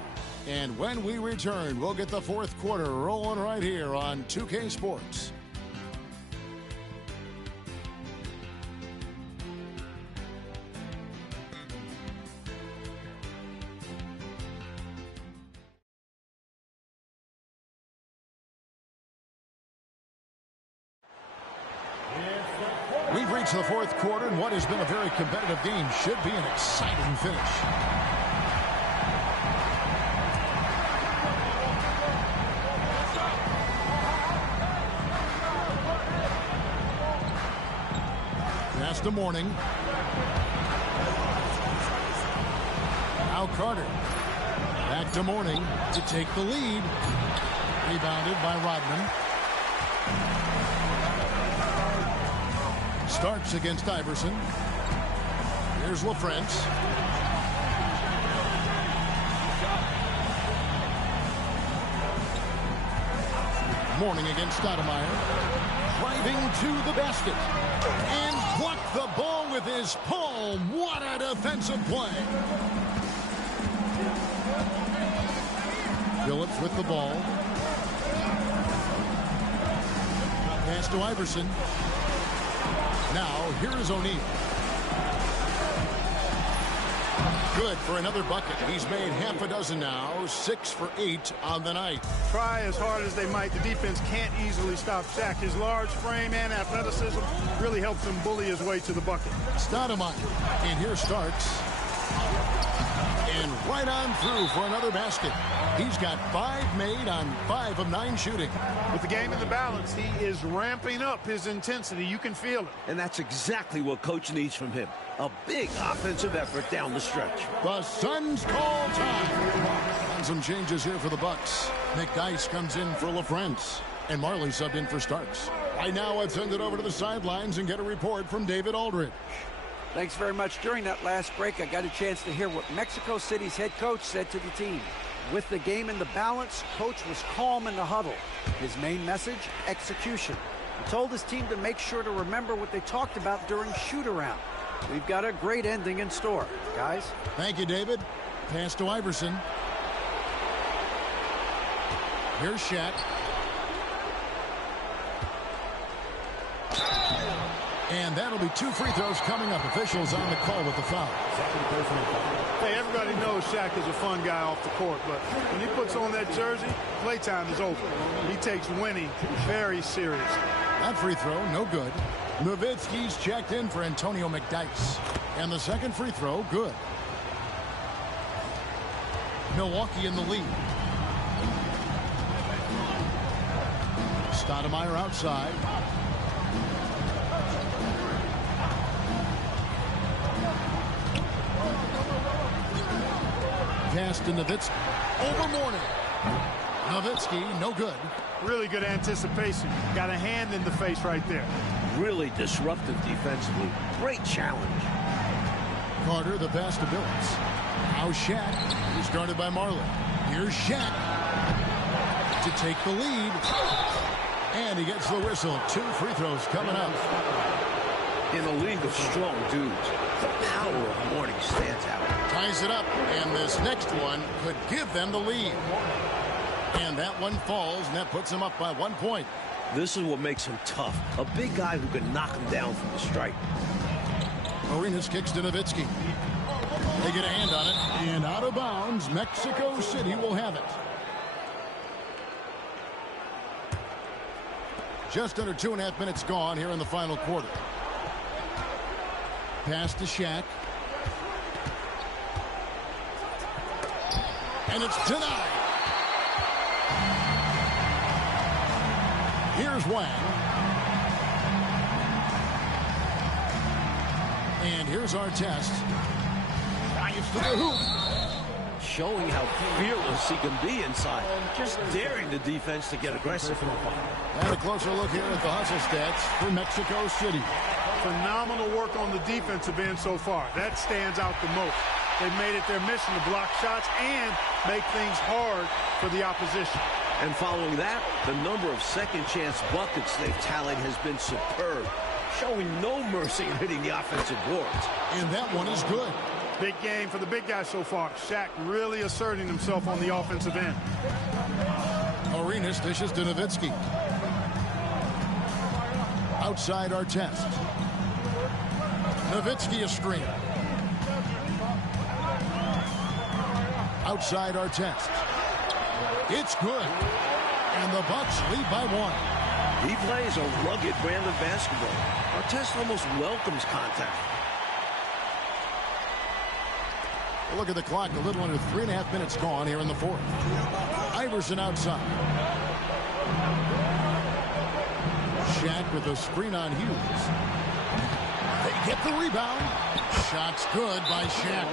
And when we return, we'll get the 4th quarter rolling right here on 2K Sports. We've reached the 4th quarter, and what has been a very competitive game should be an exciting finish. Pass to Mourning. Now Carter. Back to Mourning to take the lead. Rebounded by Rodman. Starks against Iverson. Here's LaFrance. Mourning against Stoudemire. Driving to the basket. And blocked the ball with his palm. What a defensive play. Phillips with the ball. Pass to Iverson. Now, here is O'Neal. Good for another bucket. He's made half a dozen now, 6 for 8 on the night. Try as hard as they might, the defense can't easily stop Shaq. His large frame and athleticism really helps him bully his way to the bucket. Stoudemire, and here's Starks. And right on through for another basket. He's got 5 made on 5 of 9 shooting. With the game in the balance, he is ramping up his intensity. You can feel it. And that's exactly what Coach needs from him. A big offensive effort down the stretch. The Suns call time. And some changes here for the Bucks. McDyess comes in for LaFrance. And Marley subbed in for Starks. Right now, let's send it over to the sidelines and get a report from David Aldridge. Thanks very much. During that last break, I got a chance to hear what Mexico City's head coach said to the team. With the game in the balance, coach was calm in the huddle. His main message, execution. He told his team to make sure to remember what they talked about during shoot-around. We've got a great ending in store, guys. Thank you, David. Pass to Iverson. Here's Shaq. And that'll be 2 free throws coming up. Officials on the call with the foul. Hey, everybody knows Shaq is a fun guy off the court, but when he puts on that jersey, playtime is over. He takes winning very serious. That free throw, no good. Nowitzki's checked in for Antonio McDyess. And the second free throw, good. Milwaukee in the lead. Stoudemire outside. Pass to Nowitzki. Over Mourning. Nowitzki, no good. Really good anticipation. Got a hand in the face right there. Really disruptive defensively. Great challenge. Carter, the pass to Billups. Now Shaq. He's guarded by Marley. Here's Shaq to take the lead. And he gets the whistle. 2 free throws coming up. In a league of strong dudes, the power of Mourning stands out. Ties it up, and this next one could give them the lead. And that one falls, and that puts him up by 1 point. This is what makes him tough. A big guy who can knock him down from the stripe. Arenas kicks to Nowitzki. They get a hand on it, and out of bounds. Mexico City will have it. Just under 2.5 minutes gone here in the final quarter. Pass to Shaq. And it's denied. Here's Wang. And here's our test. Drives to the hoop. Showing how fearless he can be inside. Just daring the defense to get aggressive. And a closer look here at the hustle stats for Mexico City. Phenomenal work on the defensive end so far. That stands out the most. They've made it their mission to block shots and make things hard for the opposition. And following that, the number of second-chance buckets they've tallied has been superb, showing no mercy in hitting the offensive boards. And that one is good. Big game for the big guy so far. Shaq really asserting himself on the offensive end. Arenas dishes to Nowitzki. Outside our test. Nowitzki a screen. Outside our test. It's good. And the Bucks lead by 1. He plays a rugged brand of basketball. Our test almost welcomes contact. Look at the clock. A little under 3.5 minutes gone here in the fourth. Iverson outside. Shaq with a screen on Hughes. They get the rebound. Shot's good by Shaq.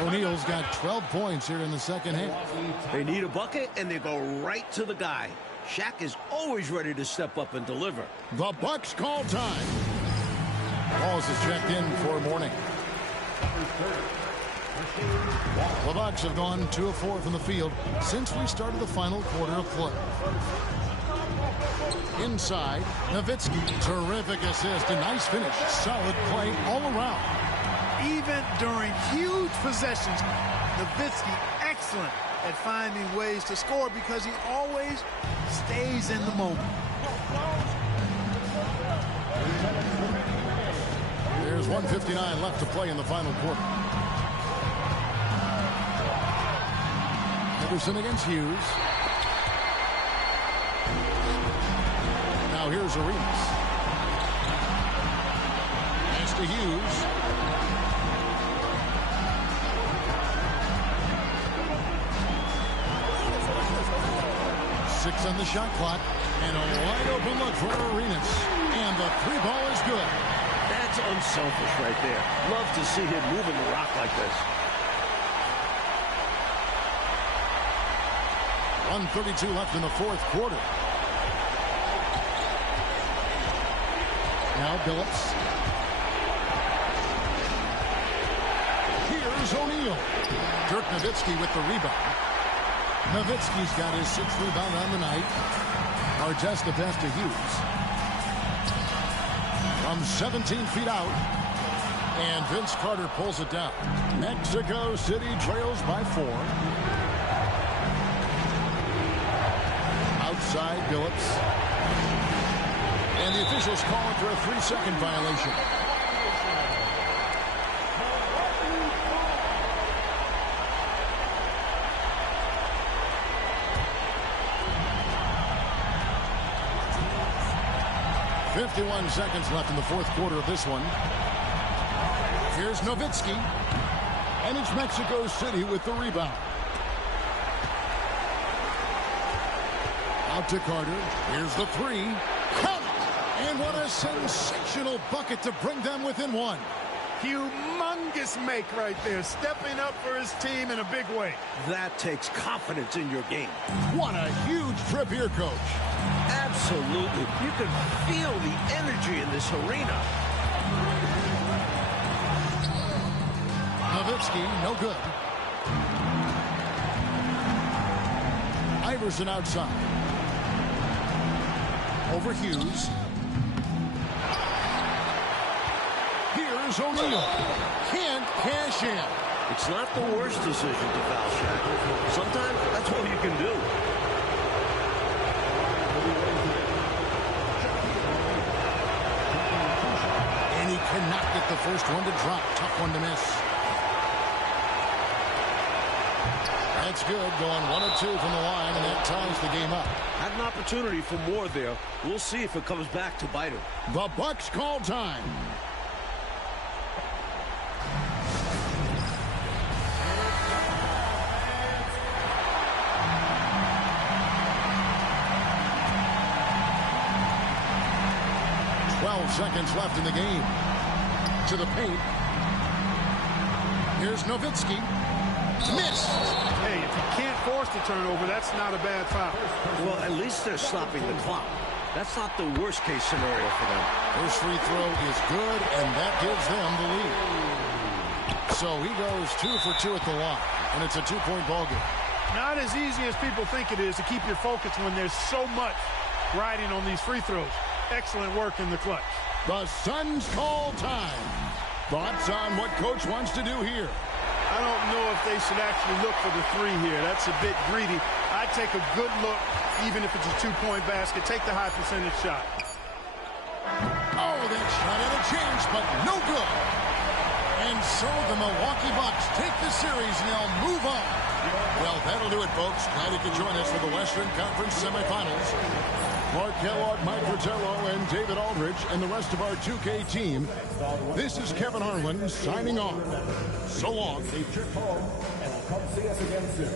O'Neal's got 12 points here in the second half. They need a bucket, and they go right to the guy. Shaq is always ready to step up and deliver. The Bucks call time. Walls is checked in for Morning. The Bucks have gone 2 of 4 from the field since we started the final quarter of play. Inside, Nowitzki. Terrific assist, a nice finish. Solid play all around. Even during huge possessions, Nowitzki excellent at finding ways to score because he always stays in the moment. There's 1:59 left to play in the final quarter. Iverson against Hughes. Now here's Arenas. Pass to Hughes. 6 on the shot clock, and a wide open look for Arenas. And the 3 ball is good. That's unselfish right there. Love to see him moving the rock like this. 1:32 left in the fourth quarter. Now Billups. Here's O'Neal. Dirk Nowitzki with the rebound. Nowitzki's got his 6th rebound on the night. Artest the pass to Hughes. From 17 feet out. And Vince Carter pulls it down. Mexico City trails by 4. Outside Billups. And the officials calling for a 3-second violation. .51 seconds left in the fourth quarter of this one. Here's Nowitzki. And it's Mexico City with the rebound. Out to Carter. Here's the 3. Count it! And what a sensational bucket to bring them within 1. Humongous make right there, stepping up for his team in a big way. That takes confidence in your game. What a huge trip here, Coach. Absolutely. You can feel the energy in this arena. Nowitzki, no good. Iverson outside. Over Hughes. Here's O'Neal. Can't cash in. It's not the worst decision to foul Shaq. Sometimes that's all you can do. And he cannot get the first one to drop. Tough one to miss. That's good. Going 1 of 2 from the line, and that ties the game up. Had an opportunity for more there. We'll see if it comes back to bite him. The Bucks call time. Seconds left in the game. To the paint. Here's Nowitzki. Missed. Hey, if you can't force the turnover, that's not a bad foul. Well, at least they're stopping the clock. That's not the worst case scenario for them. First free throw is good, and that gives them the lead. So he goes 2 for 2 at the line, and it's a 2-point ball game. Not as easy as people think it is to keep your focus when there's so much riding on these free throws. Excellent work in the clutch. The Suns call time. Thoughts on what Coach wants to do here? I don't know if they should actually look for the 3 here. That's a bit greedy. I'd take a good look, even if it's a 2-point basket. Take the high percentage shot. Oh, that shot had a chance, but no good. And so the Milwaukee Bucks take the series and they'll move on. Well, that'll do it, folks. Glad you could join us for the Western Conference semifinals. Mark Kellogg, Mike Fratello, and David Aldridge, and the rest of our 2K team. This is Kevin Harlan signing off. So long. Safe trip home, and come see us again soon.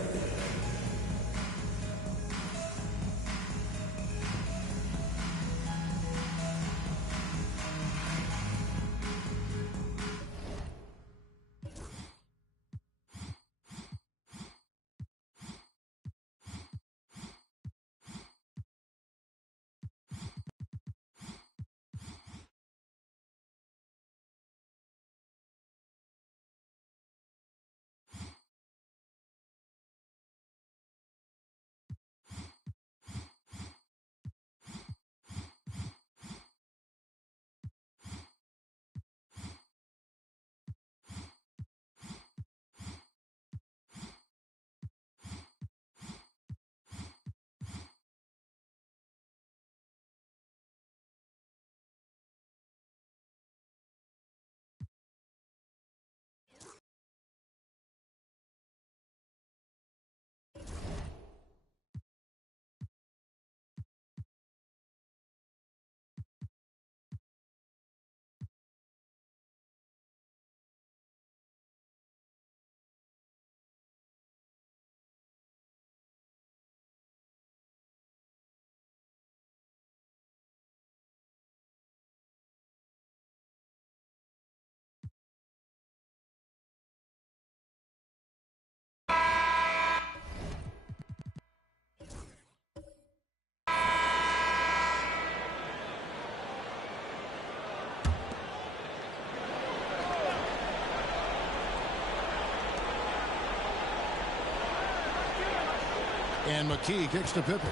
And McKee kicks to Pippen.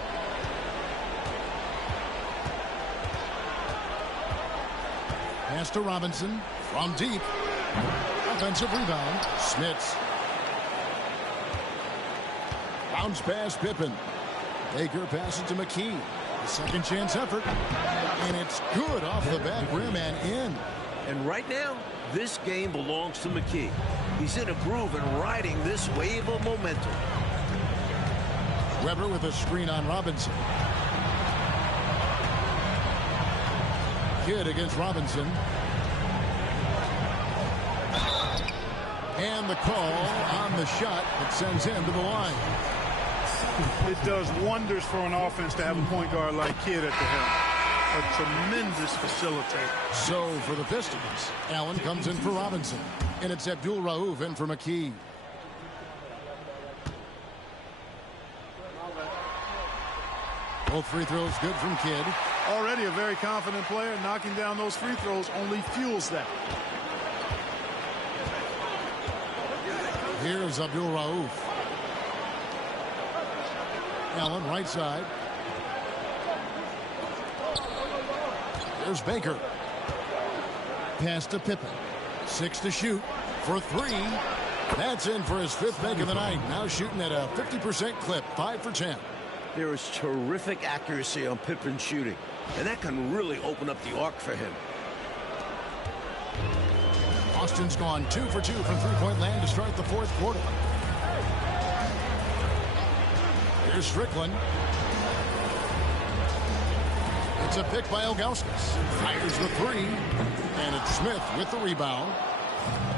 Pass to Robinson from deep. Offensive rebound. Smits. Bounce pass Pippen. Baker passes to McKee. A second chance effort. And it's good off the back rim and in. And right now, this game belongs to McKee. He's in a groove and riding this wave of momentum. Weber with a screen on Robinson. Kidd against Robinson. And the call on the shot that sends him to the line. It does wonders for an offense to have a point guard like Kidd at the helm. A tremendous facilitator. So for the Pistons, Allen comes in for Robinson. And it's Abdul Rauf in for McKee. Both free throws good from Kidd. Already a very confident player. Knocking down those free throws only fuels that. Here's Abdul Rauf. Allen right side. There's Baker. Pass to Pippen. 6 to shoot for 3. That's in for his 5th make of the night. Now shooting at a 50% clip. 5 for 10. There is terrific accuracy on Pippen's shooting, and that can really open up the arc for him. Austin's gone 2 for 2 from three-point land to start the 4th quarter. Here's Strickland. It's a pick by Ilgauskas. Fires the 3. And it's Smith with the rebound.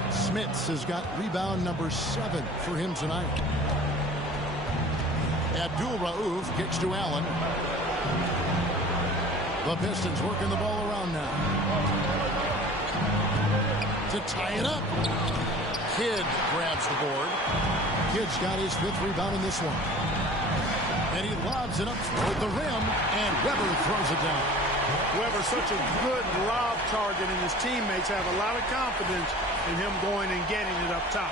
Smits has got rebound number 7 for him tonight. Abdul Rauf kicks to Allen. The Pistons working the ball around now. To tie it up. Kidd grabs the board. Kidd's got his 5th rebound in this one. And he lobs it up toward the rim, and Weber throws it down. Weber, such a good lob target, and his teammates have a lot of confidence in him going and getting it up top.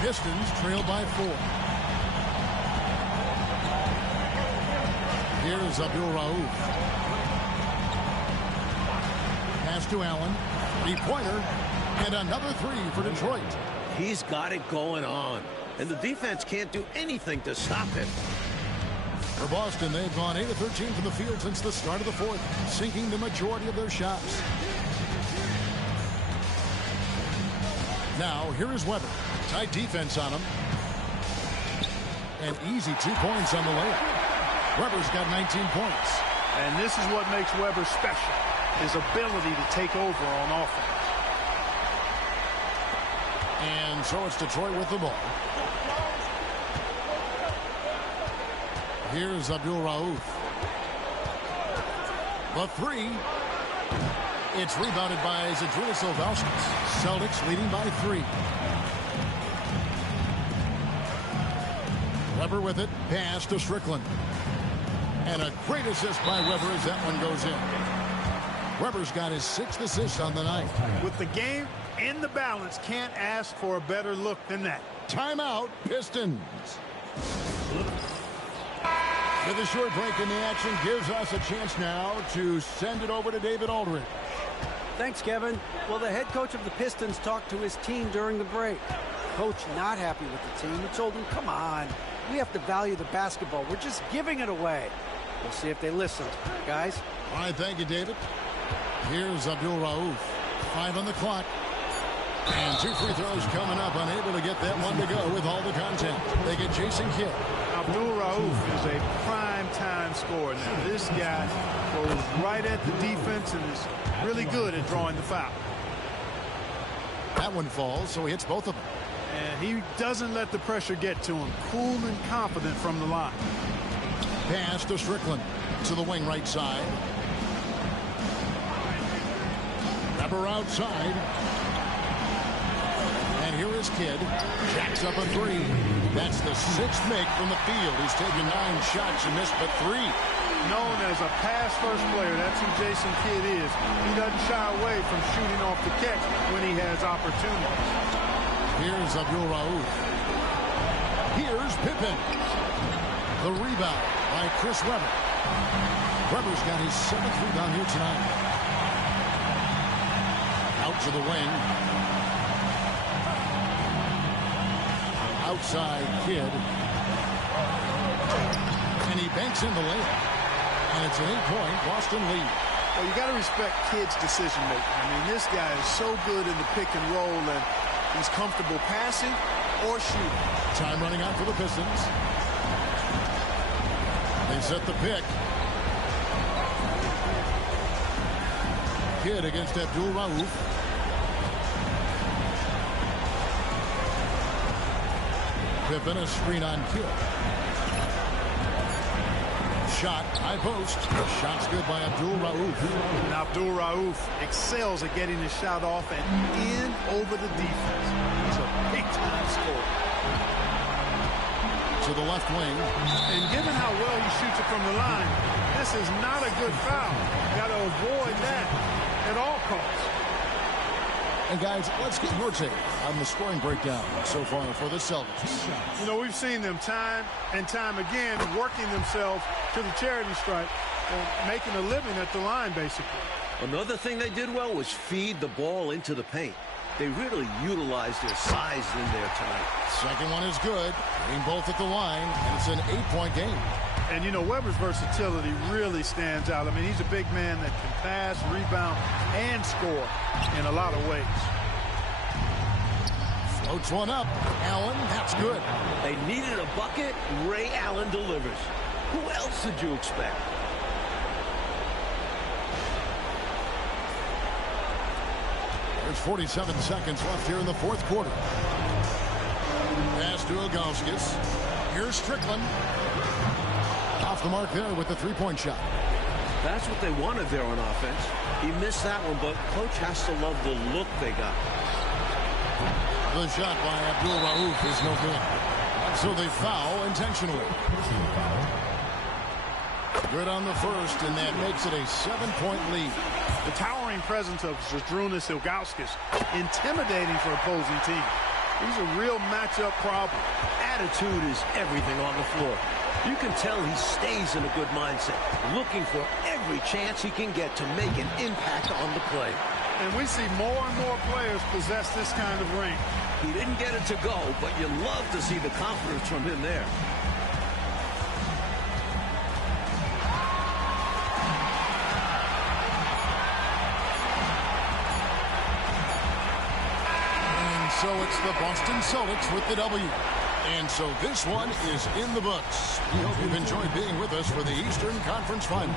Pistons trail by 4. Here's Abdul Rauf. Pass to Allen. 3-pointer. And another 3 for Detroit. He's got it going on, and the defense can't do anything to stop him. For Boston, they've gone 8 of 13 from the field since the start of the 4th, sinking the majority of their shots. Now, here is Weber. Tight defense on him. And easy 2 points on the layup. Weber's got 19 points. And this is what makes Weber special, his ability to take over on offense. And so it's Detroit with the ball. Here's Abdul Rauf. The 3. It's rebounded by Zydrunas Ilgauskas. Celtics leading by 3. Weber with it. Pass to Strickland. And a great assist by Weber as that one goes in. Weber's got his 6th assist on the night. With the game in the balance, can't ask for a better look than that. Timeout, Pistons. With a short break in the action, gives us a chance now to send it over to David Aldridge. Thanks, Kevin. Well, the head coach of the Pistons talked to his team during the break. Coach not happy with the team. He told them, come on, we have to value the basketball. We're just giving it away. We'll see if they listened. Guys? All right, thank you, David. Here's Abdul Rauf. 5 on the clock. And 2 free throws coming up. Unable to get that one to go with all the content. They get Jason Kidd. Abdul Rauf is a prime-time scorer now. This guy goes right at the defense and is really good at drawing the foul. That one falls, so he hits both of them. And he doesn't let the pressure get to him. Cool and confident from the line. Pass to Strickland to the wing right side. Weber outside. And here is Kidd. Jacks up a 3. That's the 6th make from the field. He's taken 9 shots and missed but 3. Known as a pass-first player, that's who Jason Kidd is. He doesn't shy away from shooting off the catch when he has opportunities. Here's Abdul Rauf. Here's Pippen. The rebound by Chris Webber. Webber's got his 7th rebound here tonight. Out to the wing. Outside Kidd. And he banks in the layup. And it's an 8-point Boston lead. Well, you got to respect Kidd's decision making. I mean, this guy is so good in the pick and roll, and he's comfortable passing or shooting. Time running out for the Pistons. They set the pick. Kidd against Abdul-Rauf. Pippen, a screen on Kidd. Shot, high post. Shot's good by Abdul-Rauf. And Abdul-Rauf excels at getting his shot off and in over the defense. He's a big-time scorer. To the left wing. And given how well he shoots it from the line, this is not a good foul. Got to avoid that at all costs. And guys, let's get your take on the scoring breakdown so far for the Celtics. You know, we've seen them time and time again working themselves to the charity stripe and making a living at the line, basically. Another thing they did well was feed the ball into the paint. They really utilized their size in there tonight. Second one is good. Getting both at the line, and it's an 8-point game. And, you know, Webber's versatility really stands out. I mean, he's a big man that can pass, rebound, and score in a lot of ways. Floats one up. Allen, that's good. They needed a bucket. Ray Allen delivers. Who else did you expect? There's 47 seconds left here in the fourth quarter. Pass to Ilgauskas. Here's Strickland. Off the mark there with the three-point shot. That's what they wanted there on offense. He missed that one, but coach has to love the look they got. The shot by Abdul-Rauf is no good. So they foul intentionally. Good on the first, and that makes it a 7-point lead. The towering presence of Zydrunas Ilgauskas, intimidating for opposing teams. He's a real matchup problem. Attitude is everything on the floor. You can tell he stays in a good mindset, looking for every chance he can get to make an impact on the play. And we see more and more players possess this kind of range. He didn't get it to go, but you love to see the confidence from him there. So it's the Boston Celtics with the W. And so this one is in the books. We hope you've enjoyed being with us for the Eastern Conference Finals.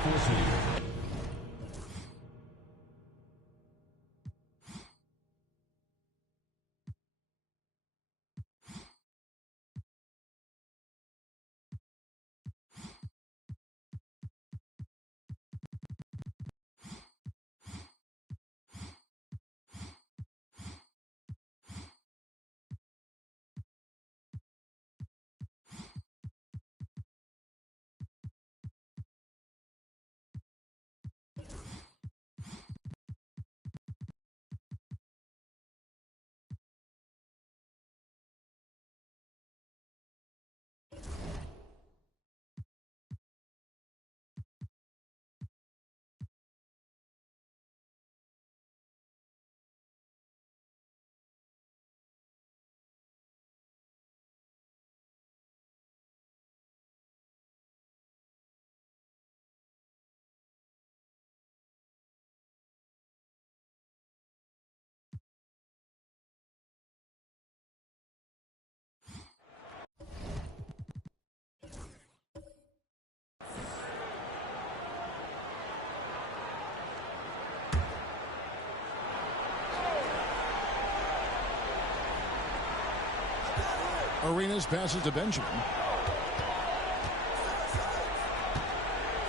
Arenas passes to Benjamin.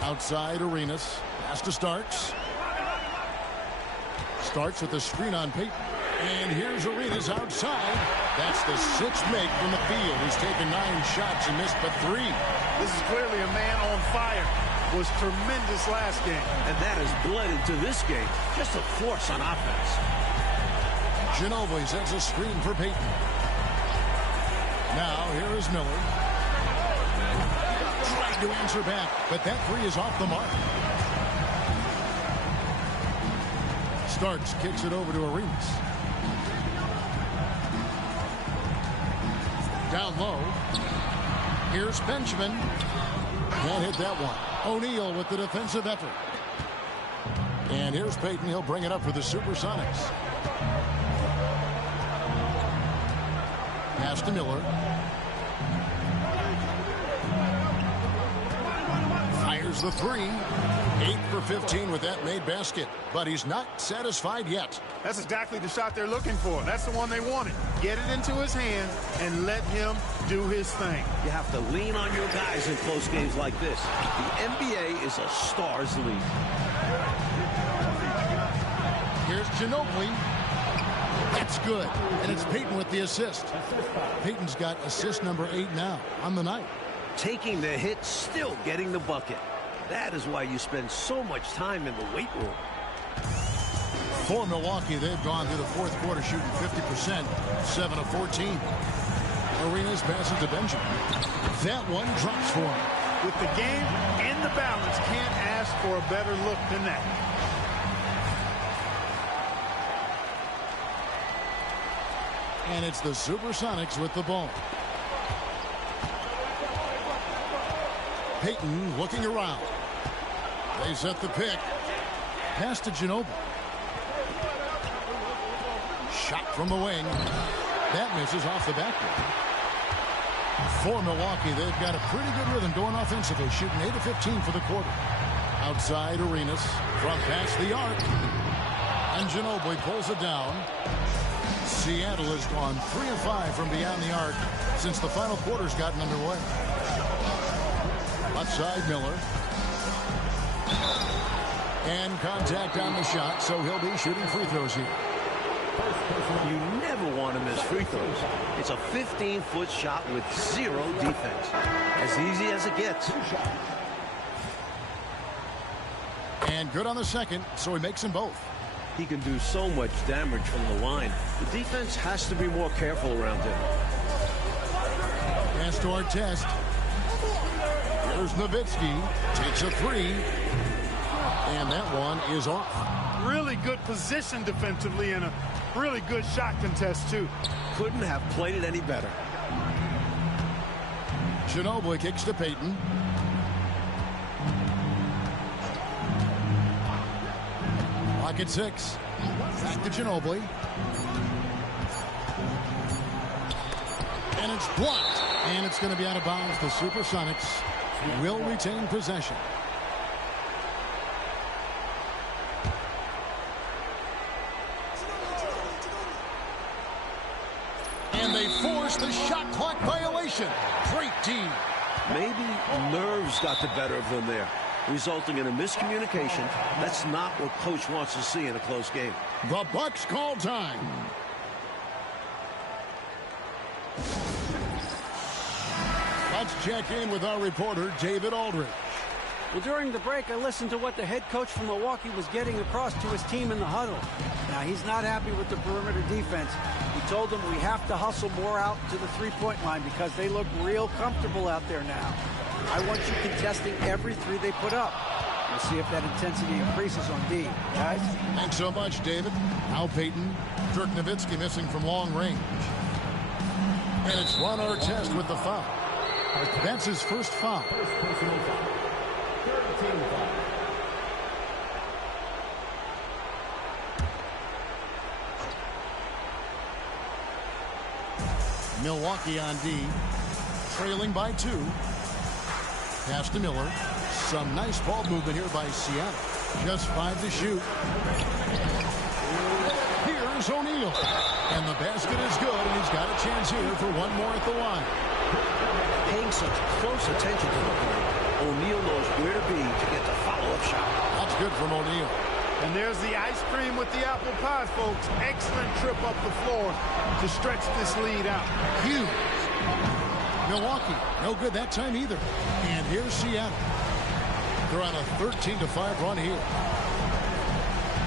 Outside Arenas. Pass to Starks. Starks with the screen on Payton. And here's Arenas outside. That's the sixth make from the field. He's taken 9 shots and missed but 3. This is clearly a man on fire. Was tremendous last game. And that has bled into this game. Just a force on offense. Ginobili sets a screen for Payton. Now here is Miller. trying to answer back, but that three is off the mark. Starks kicks it over to Arenas. Down low. Here's Benjamin. Can't hit that one. O'Neal with the defensive effort. And here's Payton. He'll bring it up for the Supersonics. Pass to Miller. Fires the three. 8 for 15 with that made basket. But he's not satisfied yet. That's exactly the shot they're looking for. That's the one they wanted. Get it into his hand and let him do his thing. You have to lean on your guys in close games like this. The NBA is a stars league. Here's Ginobili. That's good. And it's Payton with the assist. Payton's got assist number 8 now on the night. Taking the hit, still getting the bucket. That is why you spend so much time in the weight room. For Milwaukee, they've gone through the fourth quarter shooting 50%, 7 of 14. Arenas passes to Benjamin. That one drops for him. With the game in the balance, can't ask for a better look than that. And it's the Supersonics with the ball. Payton looking around. They set the pick. Pass to Ginobili. Shot from the wing. That misses off the backboard. For Milwaukee, they've got a pretty good rhythm going offensively, shooting 8 of 15 for the quarter. Outside Arenas, from past the arc. And Ginobili pulls it down. Seattle has gone 3 of 5 from beyond the arc since the final quarter's gotten underway. Left side, Miller. And contact on the shot, so he'll be shooting free throws here. You never want to miss free throws. It's a 15-foot shot with 0 defense. As easy as it gets. And good on the second, so he makes them both. He can do so much damage from the line. The defense has to be more careful around him. Pass to Artest. Here's Nowitzki. Takes a three. And that one is off. Really good position defensively and a really good shot contest, too. Couldn't have played it any better. Ginobili kicks to Payton. Lock at 6. Back to Ginobili. And it's blocked. And it's going to be out of bounds. The Supersonics will retain possession. And they force the shot clock violation. Great team. Maybe nerves got the better of them there, resulting in a miscommunication. That's not what coach wants to see in a close game. The Bucks call time. Let's check in with our reporter, David Aldridge. Well, during the break, I listened to what the head coach from Milwaukee was getting across to his team in the huddle. Now, he's not happy with the perimeter defense. He told them we have to hustle more out to the three-point line because they look real comfortable out there now. I want you contesting every three they put up. We'll see if that intensity increases on D. Guys? Thanks so much, David. Now Payton. Dirk Nowitzki missing from long range. And it's Ron Artest with the foul. That's his first foul. Milwaukee on D, trailing by 2. Pass to Miller. Some nice ball movement here by Seattle. Just 5 to shoot. Here's O'Neal. And the basket is good, and he's got a chance here for one more at the line. Paying such close attention to the play, O'Neal knows where to be to get the follow-up shot. That's good from O'Neal. And there's the ice cream with the apple pie, folks. Excellent trip up the floor to stretch this lead out. Huge. Milwaukee, no good that time either. And here's Seattle. They're on a 13-5 run here.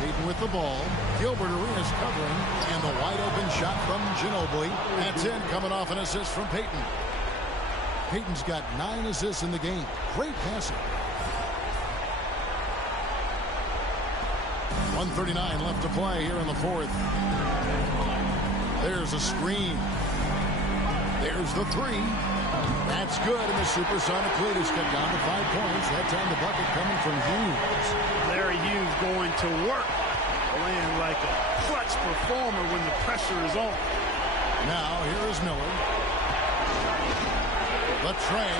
Payton with the ball. Gilbert Arenas covering. And the wide-open shot from Ginobili. That's in, coming off an assist from Payton. Payton's got 9 assists in the game. Great passing. 1:39 left to play here in the fourth. There's a screen. There's the three. That's good, and the supersonic lead is cut down to 5 points. That time the bucket coming from Hughes. Larry Hughes going to work, playing like a clutch performer when the pressure is on. Now here is Miller. The tray.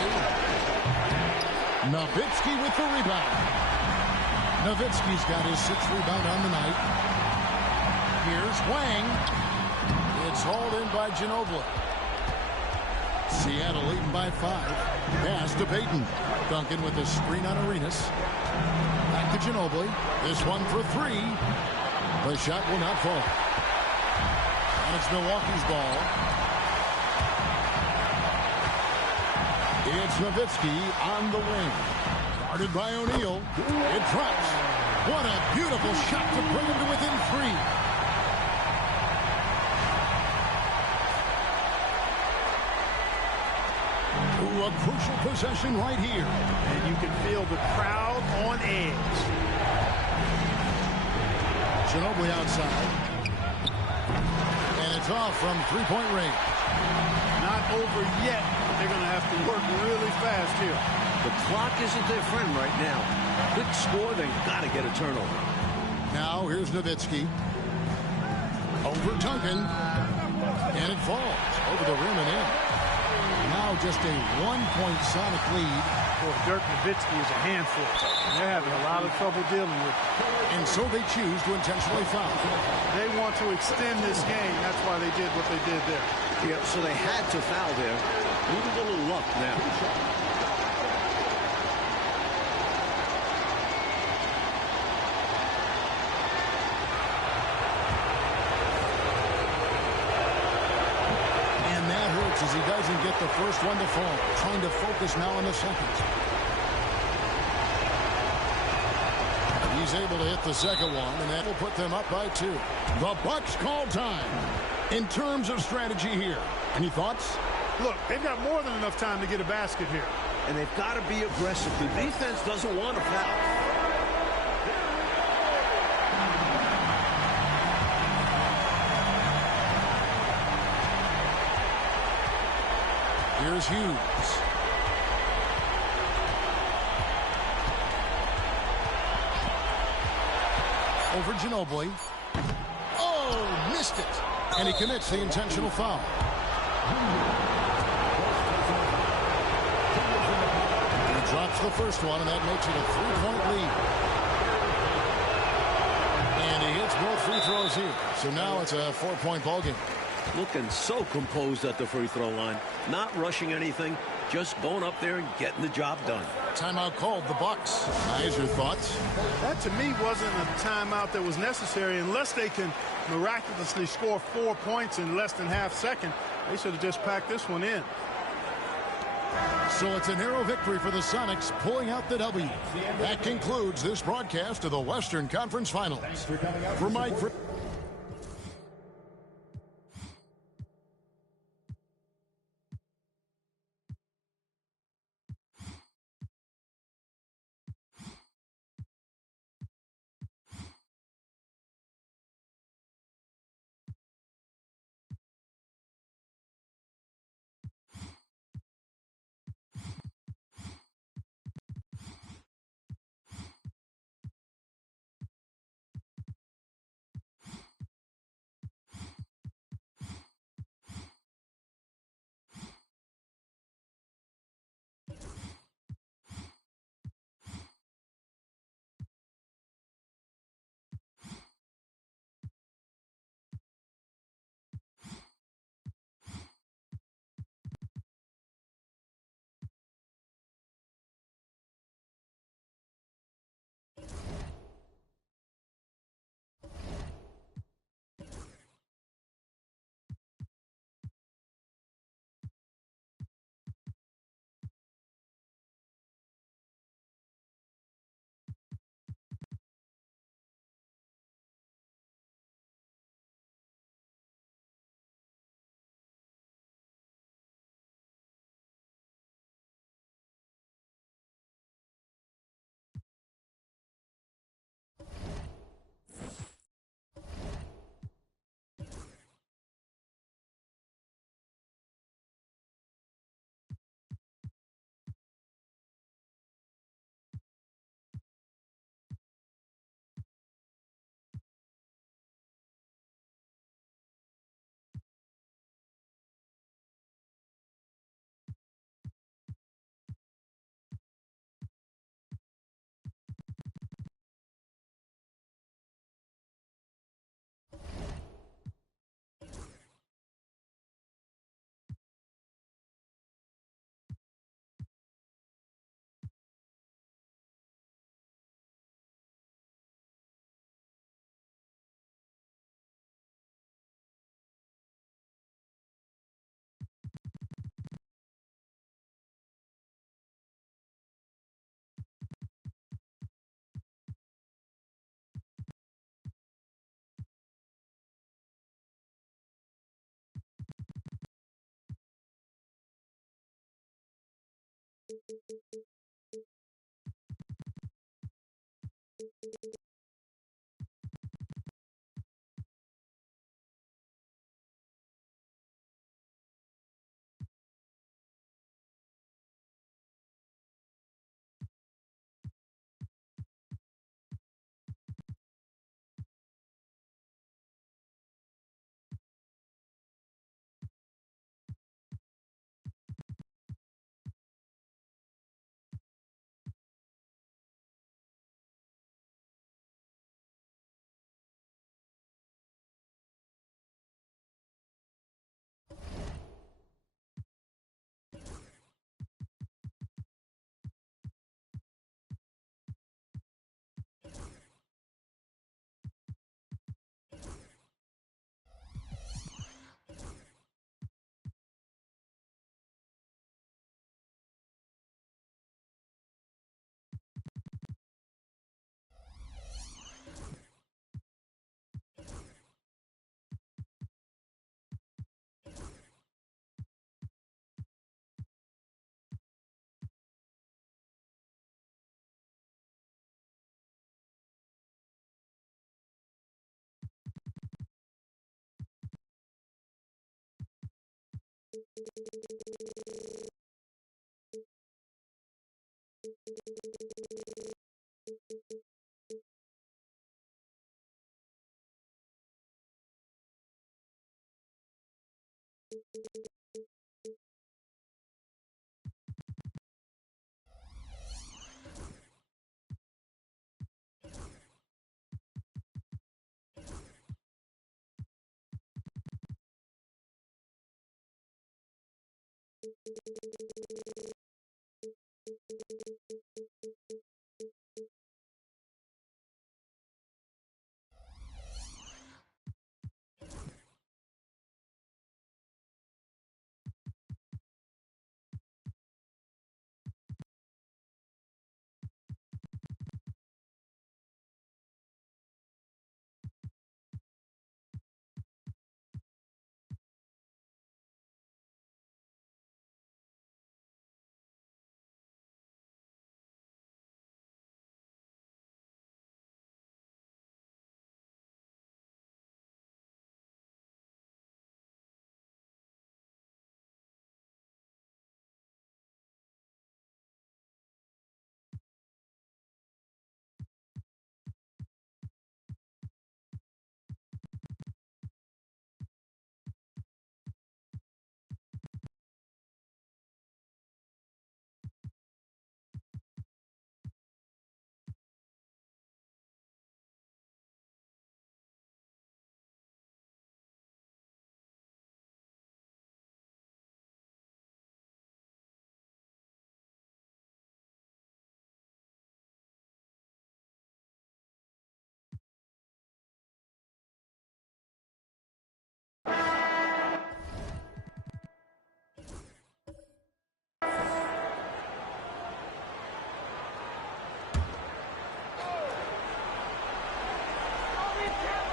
Nowitzki with the rebound. Nowitzki's got his 6th rebound on the night. Here's Wang. It's hauled in by Ginobili. Seattle leading by 5. Pass to Payton. Duncan with a screen on Arenas. Back to Ginobili. This one for 3. The shot will not fall. And it's Milwaukee's ball. It's Nowitzki on the wing. Guarded by O'Neal. It drops. What a beautiful shot to bring him to within 3. Ooh, a crucial possession right here. And you can feel the crowd on edge. Ginobili outside. And it's off from 3-point range. Not over yet. They're going to have to work really fast here. The clock isn't their friend right now. Quick score, they've got to get a turnover. Now here's Nowitzki. Over Duncan. And it falls over the rim and in. Now just a 1-point Sonic lead. Boy, Dirk Nowitzki is a handful. They're having a lot of trouble dealing with it. And so they choose to intentionally foul. They want to extend this game. That's why they did what they did there. Yeah, so they had to foul there. Need a little luck now. As he doesn't get the first one to fall. Trying to focus now on the second. He's able to hit the second one, and that will put them up by 2. The Bucks call time. In terms of strategy here, any thoughts? Look, they've got more than enough time to get a basket here. And they've got to be aggressive. The defense doesn't want to foul. Here's Hughes. Over Ginobili. Oh, missed it. And he commits the intentional foul. He drops the first one, and that makes it a 3-point lead. And he hits both free throws here. So now it's a 4-point ballgame. Looking so composed at the free throw line. Not rushing anything, just going up there and getting the job done. Timeout called, the Bucks. Guys, your thoughts? That, to me, wasn't a timeout that was necessary. Unless they can miraculously score 4 points in less than half second, they should have just packed this one in. So it's a narrow victory for the Sonics, pulling out the W. That concludes this broadcast of the Western Conference Finals. For Mike...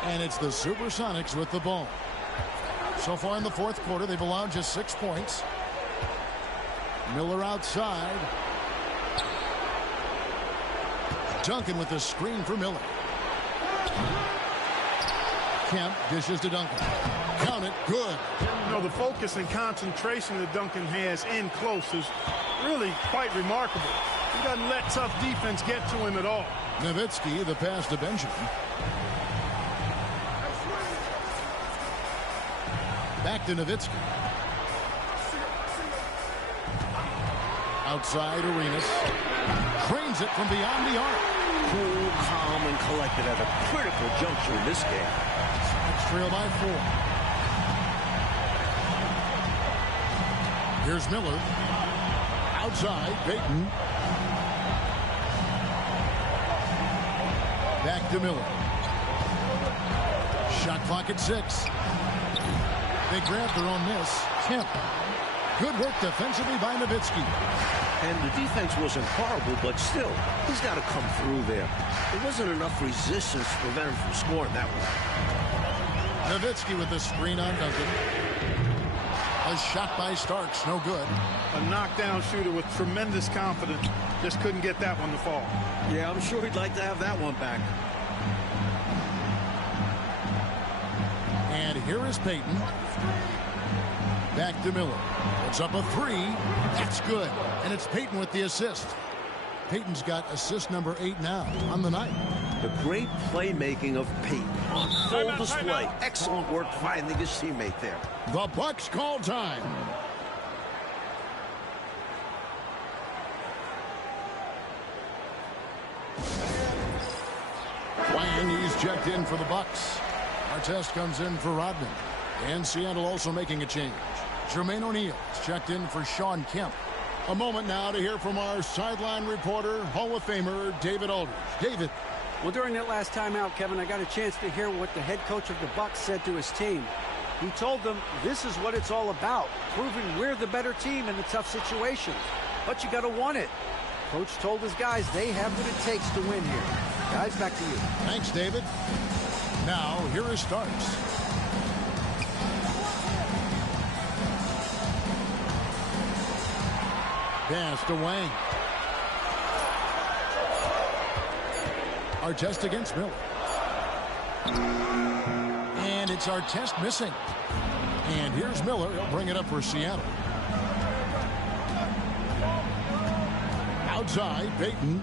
And it's the Supersonics with the ball. So far in the fourth quarter, they've allowed just 6 points. Miller outside. Duncan with the screen for Miller. Kemp dishes to Duncan. Count it. Good. You know, the focus and concentration that Duncan has in close is really quite remarkable. He doesn't let tough defense get to him at all. Nowitzki, the pass to Benjamin. Back to Nowitzki. Outside Arenas. Trains it from beyond the arc. Cool, calm, and collected at a critical juncture in this game. Sox trail by 4. Here's Miller. Outside, Payton. Back to Miller. Shot clock at 6. They grab their own miss. Kemp. Good work defensively by Nowitzki. And the defense wasn't horrible, but still, he's got to come through there. There wasn't enough resistance to prevent him from scoring that one. Nowitzki with the screen on Duncan. A shot by Starks, no good. A knockdown shooter with tremendous confidence. Just couldn't get that one to fall. Yeah, I'm sure he'd like to have that one back. And here is Payton. Back to Miller. Puts up a three. That's good. And it's Payton with the assist. Payton's got assist number 8 now on the night. The great playmaking of Payton on full display. Excellent work finding his teammate there. The Bucks call time. Wang, he's checked in for the Bucks. Artest comes in for Rodman. And Seattle also making a change. Jermaine O'Neal is checked in for Sean Kemp. A moment now to hear from our sideline reporter, Hall of Famer David Aldridge. David. Well, during that last timeout, Kevin, I got a chance to hear what the head coach of the Bucks said to his team. He told them this is what it's all about, proving we're the better team in the tough situations. But you got to want it. Coach told his guys they have what it takes to win here. Guys, back to you. Thanks, David. Now, here is Starks. Pass to Wang. Artest against Miller. And it's Artest missing. And here's Miller. He'll bring it up for Seattle. Outside, Payton.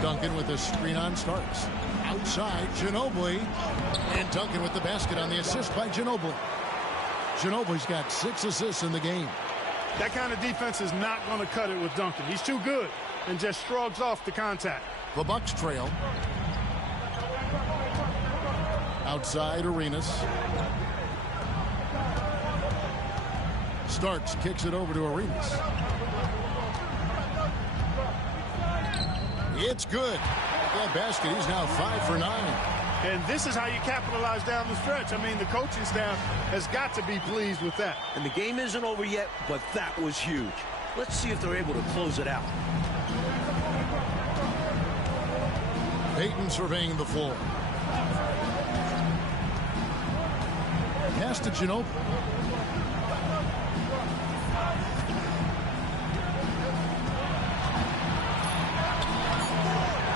Duncan with a screen on Starks. Outside, Ginobili. And Duncan with the basket on the assist by Ginobili. Ginobili's got 6 assists in the game. That kind of defense is not going to cut it with Duncan. He's too good and just shrugs off the contact. The Bucks trail. Outside, Arenas. Starks kicks it over to Arenas. It's good. That basket, he's now 5 for 9. And this is how you capitalize down the stretch. I mean, the coaching staff has got to be pleased with that. And the game isn't over yet, but that was huge. Let's see if they're able to close it out. Payton surveying the floor. Pass to Ginobili.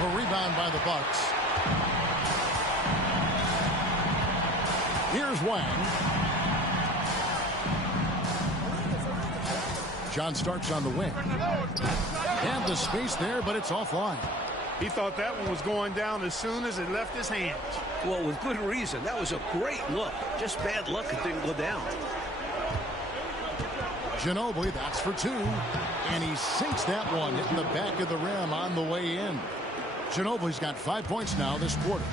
A rebound by the Bucks. Here's Wang. John Starks on the wing. And the space there, but it's offline. He thought that one was going down as soon as it left his hands. Well, with good reason. That was a great look. Just bad luck it didn't go down. Ginobili, that's for 2. And he sinks that one, hitting the back of the rim on the way in. Ginobili's got 5 points now this quarter.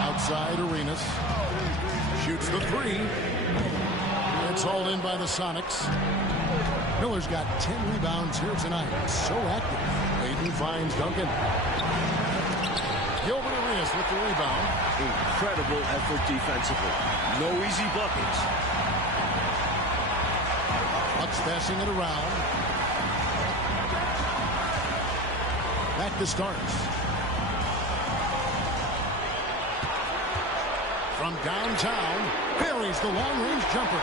Outside, Arenas. Shoots the 3. It's all in by the Sonics. Miller's got 10 rebounds here tonight. So active. Payton finds Duncan. Gilbert Arenas with the rebound. Incredible effort defensively. No easy buckets. Bucks passing it around. Back to Starks. From downtown, buries the long-range jumper.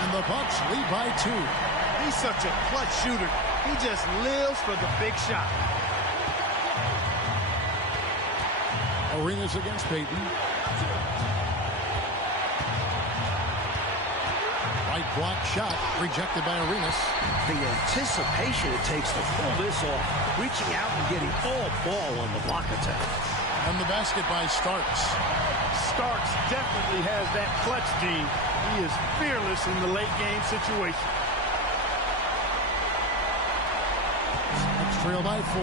And the Bucks lead by 2. He's such a clutch shooter. He just lives for the big shot. Arenas against Payton. Right block shot rejected by Arenas. The anticipation it takes to pull this off, reaching out and getting all ball on the block attack. And the basket by Starks. Starks definitely has that clutch gene. He is fearless in the late game situation. Bucks trail by 4.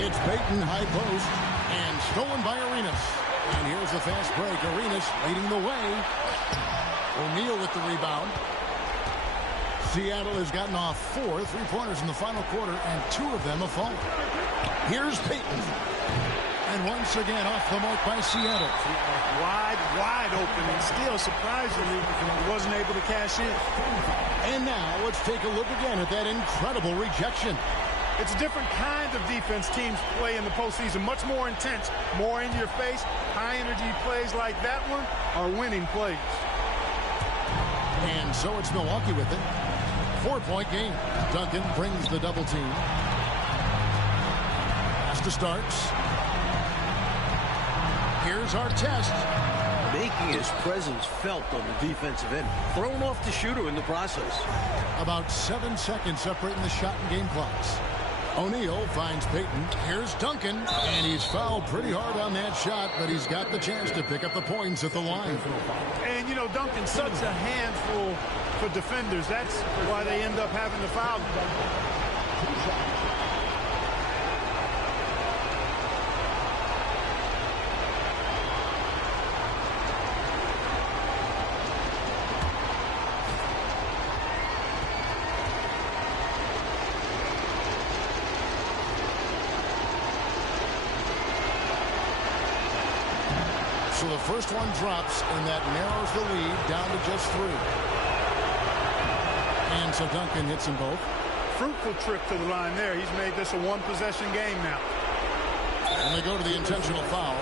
It's Payton, high post, and stolen by Arenas. And here's the fast break. Arenas leading the way. O'Neal with the rebound. Seattle has gotten off 4 3-pointers in the final quarter, and 2 of them have fallen. Here's Payton. And once again off the mark by Seattle. Wide open, and still surprisingly wasn't able to cash in. And now let's take a look again at that incredible rejection. It's a different kind of defense teams play in the postseason. Much more intense, more in your face. High-energy plays like that one are winning plays. And so it's Milwaukee with it. 4-point game. Duncan brings the double team. Pass to Starks. Here's our test. Making his presence felt on the defensive end. Throwing off the shooter in the process. About 7 seconds separating the shot and game clocks. O'Neal finds Payton. Here's Duncan. And he's fouled pretty hard on that shot, but he's got the chance to pick up the points at the line. And, you know, Duncan's such a handful for defenders. That's why they end up having to foul him. So the first one drops, and that narrows the lead down to just 3. And so Duncan hits them both. Fruitful trip to the line there. He's made this a one-possession game now. And they go to the intentional foul.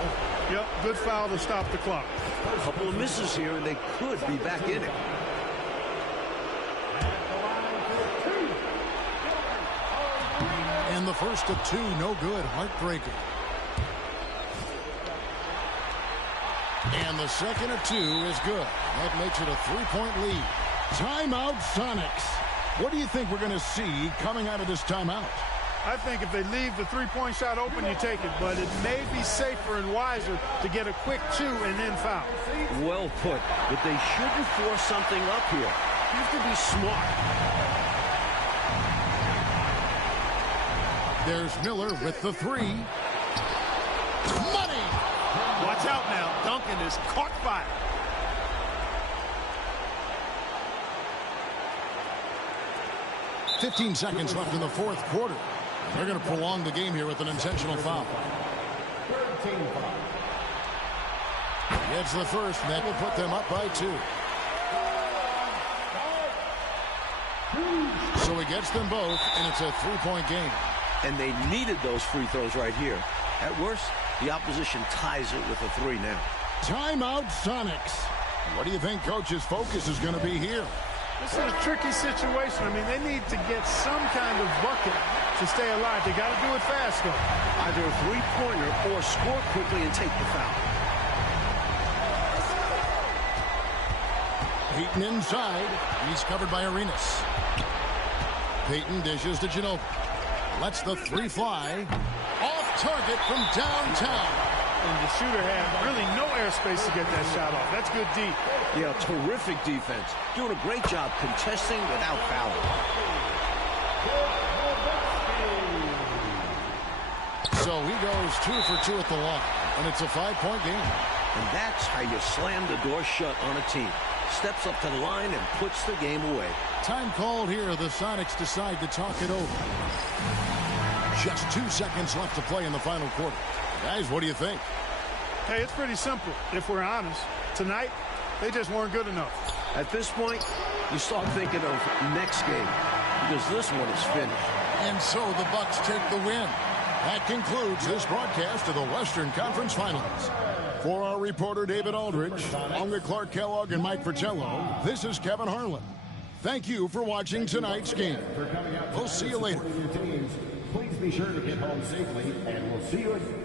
Yep, good foul to stop the clock. A couple of misses here, and they could be back in it. And the first of 2, no good. Heartbreaking. And the second of 2 is good. That makes it a 3-point lead. Timeout, Sonics. What do you think we're going to see coming out of this timeout? I think if they leave the three-point shot open, you take it. But it may be safer and wiser to get a quick 2 and then foul. Well put. But they shouldn't force something up here. You have to be smart. There's Miller with the 3. Money! Watch out now. Duncan is caught fire. .15 seconds left in the fourth quarter. They're going to prolong the game here with an intentional foul. Gets the first, and that will put them up by 2. So he gets them both, and it's a 3-point game. And they needed those free throws right here. At worst, the opposition ties it with a 3 now. Timeout, Sonics. What do you think Coach's focus is going to be here? This is a tricky situation. I mean, they need to get some kind of bucket to stay alive. They got to do it fast, though. Either a three-pointer or score quickly and take the foul. Payton inside. He's covered by Arenas. Payton dishes to Ginobili. Lets the 3 fly. Off target from downtown. And the shooter had really no airspace to get that shot off. That's good D. Yeah, terrific defense. Doing a great job contesting without fouling. So he goes 2 for 2 at the line. And it's a 5-point game. And that's how you slam the door shut on a team. Steps up to the line and puts the game away. Time called here. The Sonics decide to talk it over. Just 2 seconds left to play in the final quarter. Guys, what do you think? Hey, it's pretty simple, if we're honest. Tonight, they just weren't good enough. At this point, you start thinking of next game, because this one is finished. And so the Bucks take the win. That concludes this broadcast of the Western Conference Finals. For our reporter David Aldridge, along with Clark Kellogg and Mike Fratello, this is Kevin Harlan. Thank you for watching tonight's game. We'll see you later. Please be sure to get home safely, and we'll see you again.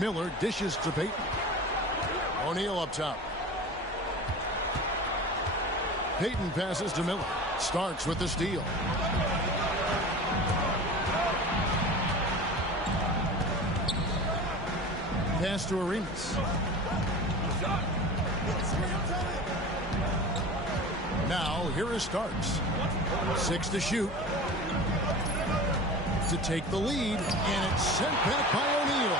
Miller dishes to Payton. O'Neal up top. Payton passes to Miller. Starks with the steal. Pass to Arenas. Now here is Starks. 6 to shoot. To take the lead, and it's sent back by O'Neal.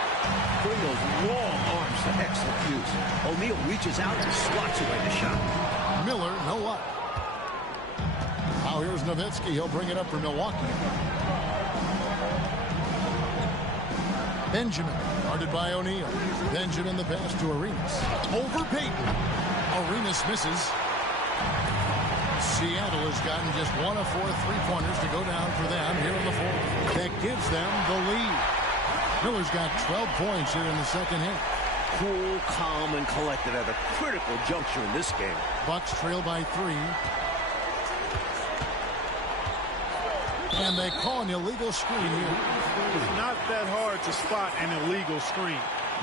Putting those long arms to excellent use. O'Neal reaches out and swats away the shot. Miller, no luck. Now here's Nowitzki. He'll bring it up for Milwaukee. Benjamin, guarded by O'Neal. Benjamin the pass to Arenas. Over Payton. Arenas misses. Seattle has gotten just 1 of 4 3-pointers to go down for them here in the fourth. That gives them the lead. Miller's got 12 points here in the second half. Cool, calm, and collected at a critical juncture in this game. Bucks trail by 3. And they call an illegal screen here. It's not that hard to spot an illegal screen.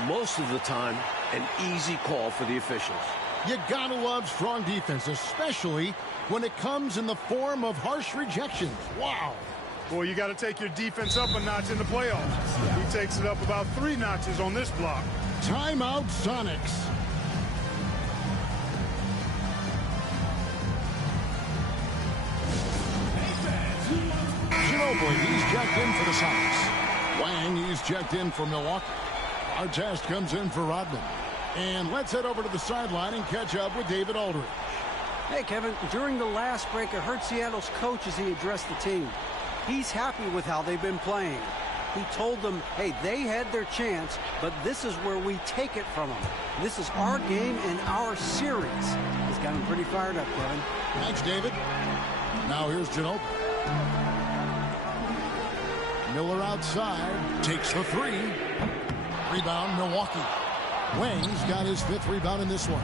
Most of the time, an easy call for the officials. You gotta love strong defense, especially when it comes in the form of harsh rejections. Wow. Boy, you got to take your defense up a notch in the playoffs. He takes it up about 3 notches on this block. Timeout, Sonics. Ginobili, he's checked in for the Sonics. Wang, he's checked in for Milwaukee. Artest comes in for Rodman. And let's head over to the sideline and catch up with David Aldridge. Hey, Kevin, during the last break, I heard Seattle's coach as he addressed the team. He's happy with how they've been playing. He told them, hey, they had their chance, but this is where we take it from them. This is our game and our series. He's got him pretty fired up, Kevin. Thanks, David. Now here's Ginobili. Miller outside, takes the 3. Rebound, Milwaukee. Wang's got his 5th rebound in this one.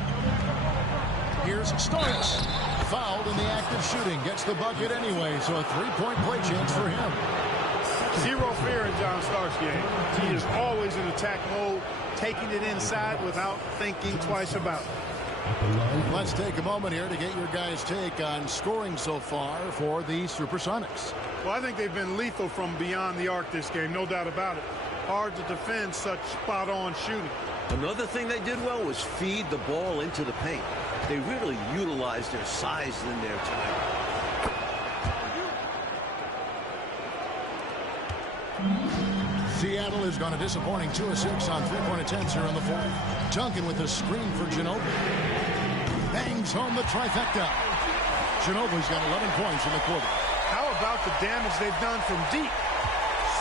Here's Starks. Fouled in the act of shooting. Gets the bucket anyway, so a 3-point play chance for him. Zero fear in John Starks' game. He is always in attack mode, taking it inside without thinking twice about it. Let's take a moment here to get your guys' take on scoring so far for the Supersonics. Well, I think they've been lethal from beyond the arc this game, no doubt about it. Hard to defend such spot-on shooting. Another thing they did well was feed the ball into the paint. They really utilized their size in their time. Seattle has gone a disappointing 2 of 6 on 3-point attempts here in the fourth. Duncan with a screen for Ginobili. Bangs home the trifecta. Ginobili's got 11 points in the quarter. How about the damage they've done from deep?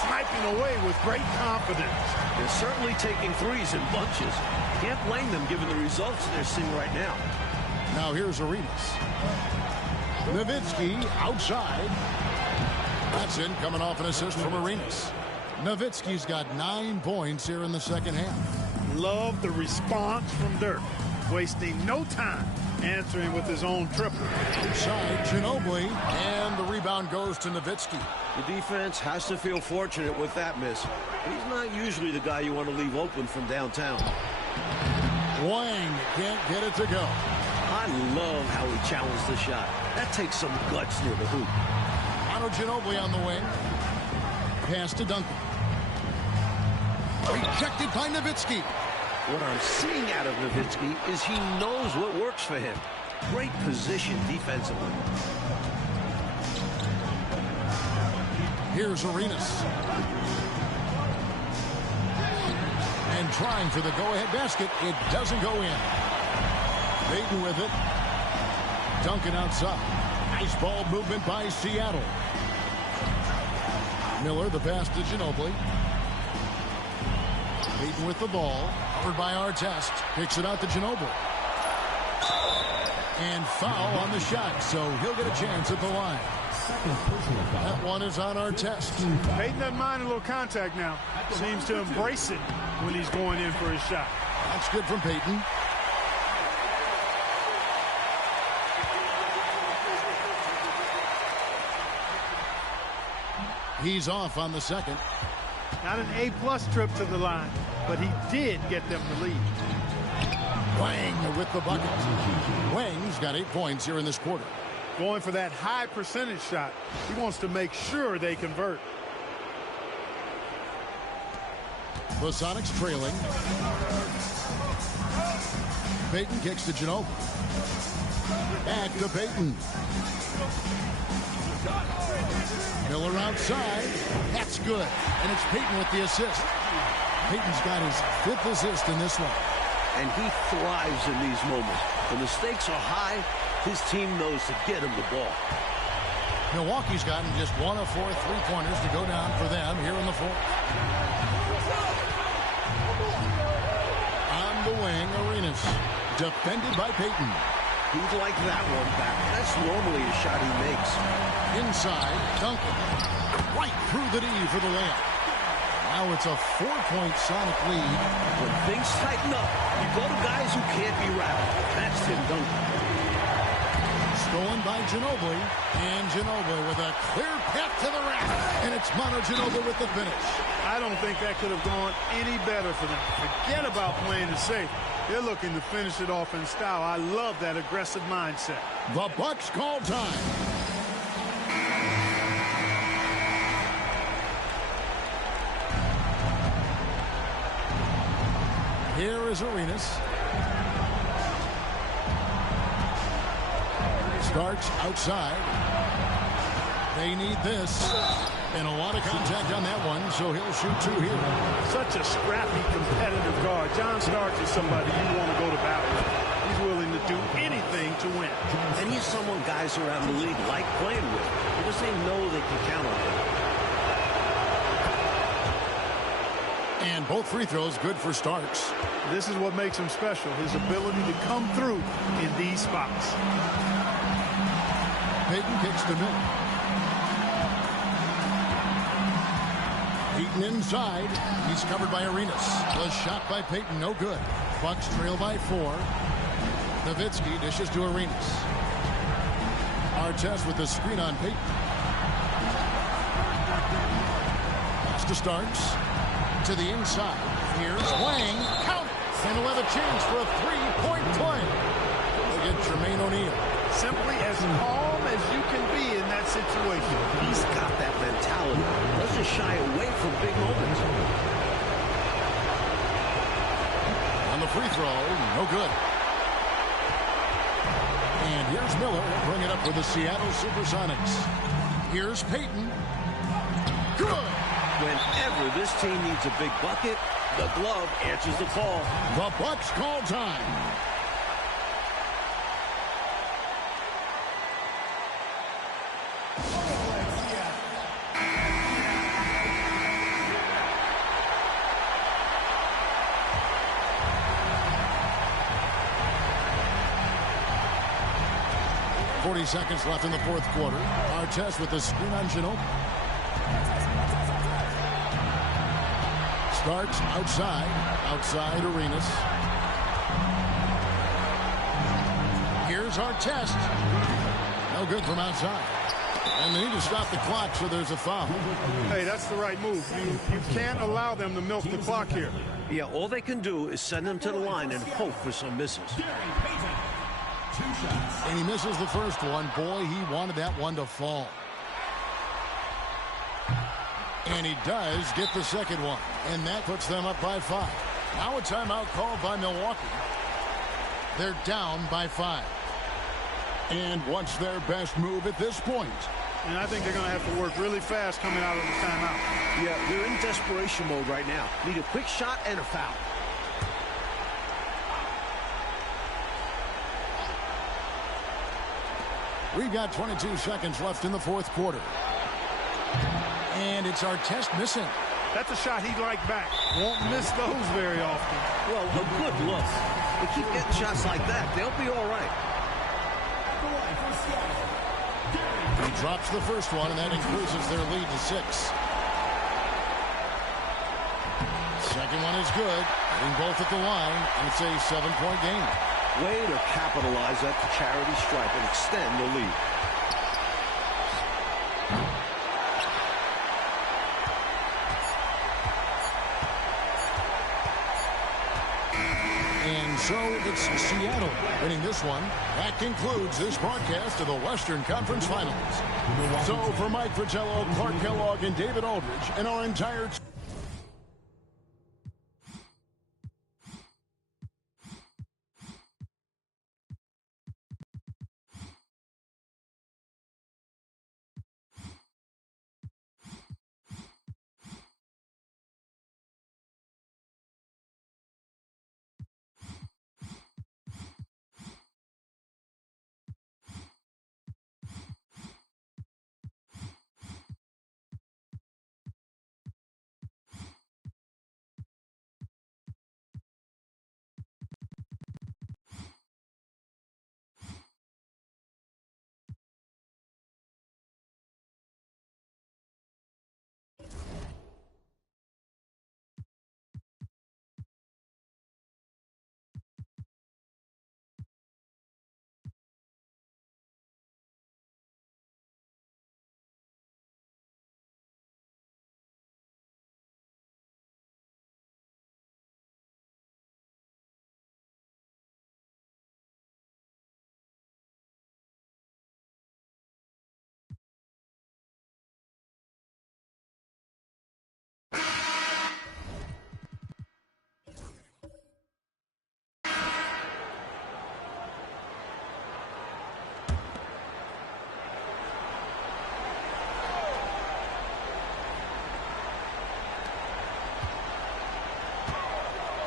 Sniping away with great confidence. They're certainly taking threes in bunches. Can't blame them given the results they're seeing right now. Now here's Arenas. Nowitzki outside. That's in, coming off an assist from Arenas. Nowitzki's got 9 points here in the second half. Love the response from Dirk. Wasting no time answering with his own triple. Inside, Ginobili, and the rebound goes to Nowitzki. The defense has to feel fortunate with that miss. He's not usually the guy you want to leave open from downtown. Wang can't get it to go. I love how he challenged the shot. That takes some guts near the hoop. Ginobili on the wing. Pass to Duncan. Rejected by Nowitzki. What I'm seeing out of Nowitzki is he knows what works for him. Great position defensively. Here's Arenas. And trying for the go-ahead basket. It doesn't go in. Payton with it. Duncan outside. Nice ball movement by Seattle. Miller, the pass to Ginobili. Payton with the ball. Covered by Artest. Kicks it out to Ginobili. And foul on the shot, so he'll get a chance at the line. That one is on Artest. Payton doesn't mind a little contact now. Seems to embrace it when he's going in for his shot. That's good from Payton. He's off on the second. Not an A-plus trip to the line, but he did get them the lead. Wang with the bucket. Wang's got 8 points here in this quarter. Going for that high percentage shot. He wants to make sure they convert. The Sonics trailing. Payton kicks to Ginobili. Back to Payton. Miller outside. That's good. And it's Payton with the assist. Payton's got his 5th assist in this one. And he thrives in these moments. When the stakes are high, his team knows to get him the ball. Milwaukee's gotten just 1 of 4 3-pointers to go down for them here in the fourth. On the wing, Arenas. Defended by Payton. He'd like that one back. That's normally a shot he makes. Inside, Duncan. Right through the D for the layup. Now it's a 4-point Sonic lead. When things tighten up, you go to guys who can't be rattled. That's Tim Duncan. Stolen by Ginobili. And Ginobili with a clear path to the rack. And it's Manu Ginobili with the finish. I don't think that could have gone any better for them. Forget about playing it safe. They're looking to finish it off in style. I love that aggressive mindset. The Bucks call time. Here is Arenas. Starks outside. They need this. And a lot of contact on that one, so he'll shoot 2 here. Such a scrappy, competitive guard. John Starks is somebody you want to go to battle with. He's willing to do anything to win. And he's someone guys around the league like playing with because they know they can count on him. And both free throws good for Starks. This is what makes him special, his ability to come through in these spots. Payton kicks to Miller. Payton inside. He's covered by Arenas. The shot by Payton, no good. Bucks trail by 4. Nowitzki dishes to Arenas. Artest with the screen on Payton. Pass to Starks. To the inside. Here's Wang. Count it. And he'll have a chance for a 3-point play. Look at Jermaine O'Neal. Simply as calm as you can be in that situation. He's got that mentality. Doesn't shy away from big moments. On the free throw, no good. And here's Miller. Bring it up with the Seattle Supersonics. Here's Payton. Good. Whenever this team needs a big bucket, the glove answers the call. The Bucks call time. 20 seconds left in the fourth quarter. Artest with the screen on Ginobili. Starts outside Arenas. Here's Artest. No good from outside. And they need to stop the clock, so there's a foul. Hey, that's the right move. You can't allow them to milk the clock here. Yeah, all they can do is send them to the line and hope for some misses. And he misses the first one. Boy, he wanted that one to fall. And he does get the second one. And that puts them up by 5. Now a timeout called by Milwaukee. They're down by 5. And what's their best move at this point? And I think they're going to have to work really fast coming out of the timeout. Yeah, they're in desperation mode right now. Need a quick shot and a foul. We've got 22 seconds left in the fourth quarter. And it's Artest missing. That's a shot he'd like back. Won't miss those very often. Well, a good look. They keep getting shots like that. They'll be all right. He drops the first one, and that increases their lead to 6. Second one is good. Hitting both at the line, and it's a 7-point game. Way to capitalize at the charity stripe and extend the lead. And so it's Seattle winning this one. That concludes this broadcast of the Western Conference Finals. So for Mike Fratello, Clark Kellogg, and David Aldridge, and our entire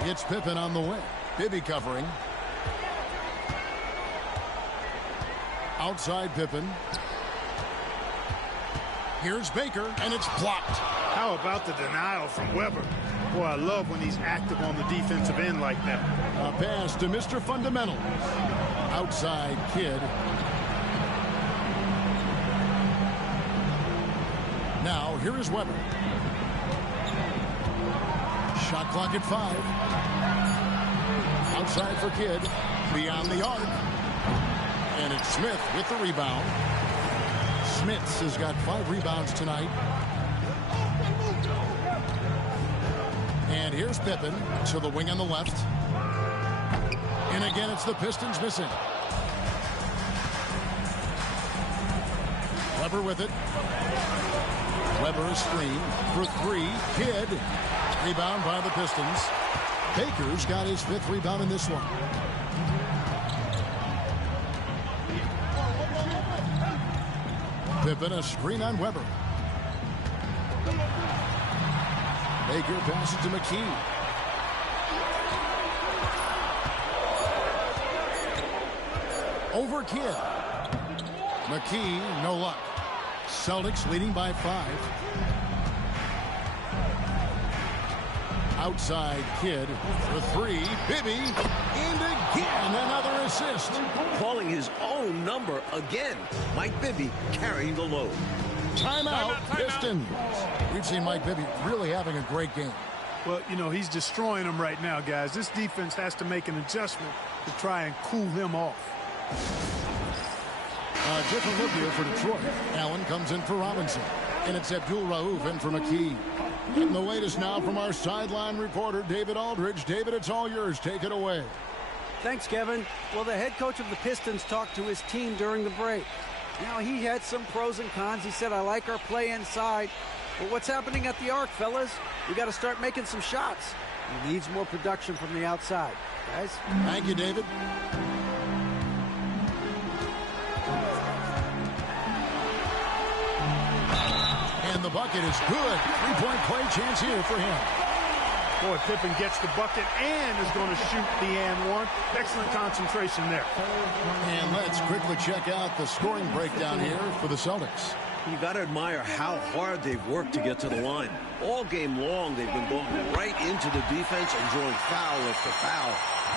It's Pippen on the wing. Bibby covering. Outside Pippen. Here's Baker, and it's blocked. How about the denial from Weber? Boy, I love when he's active on the defensive end like that. A pass to Mr. Fundamentals. Outside Kidd. Now, here is Weber. Shot clock at 5. Outside for Kidd. Beyond the arc. And it's Smith with the rebound. Smith has got 5 rebounds tonight. And here's Pippen to the wing on the left. And again, it's the Pistons missing. Weber with it. Weber screen for 3. Kidd. Rebound by the Pistons. Baker's got his 5th rebound in this one. Pippen a screen on Weber. Baker passes to McKee. Over Kidd. McKee, no luck. Celtics leading by 5. Outside Kidd for three. Bibby. And again, another assist. Calling his own number again. Mike Bibby carrying the load. Timeout, Pistons. We've seen Mike Bibby really having a great game. Well, you know, he's destroying them right now, guys. This defense has to make an adjustment to try and cool him off. A different look here for Detroit. Allen comes in for Robinson. And it's Abdul Rauf in for McKee. Getting the latest now from our sideline reporter, David Aldridge. David, it's all yours. Take it away. Thanks, Kevin. Well, the head coach of the Pistons talked to his team during the break. You know, he had some pros and cons. He said, I like our play inside. But what's happening at the arc, fellas? We got to start making some shots. He needs more production from the outside. Guys? Thank you, David. And the bucket is good. Three-point play chance here for him. Boy, Pippen gets the bucket and is going to shoot the and one. Excellent concentration there. And let's quickly check out the scoring breakdown here for the Celtics. You got to admire how hard they've worked to get to the line. All game long, they've been going right into the defense and drawing foul after foul.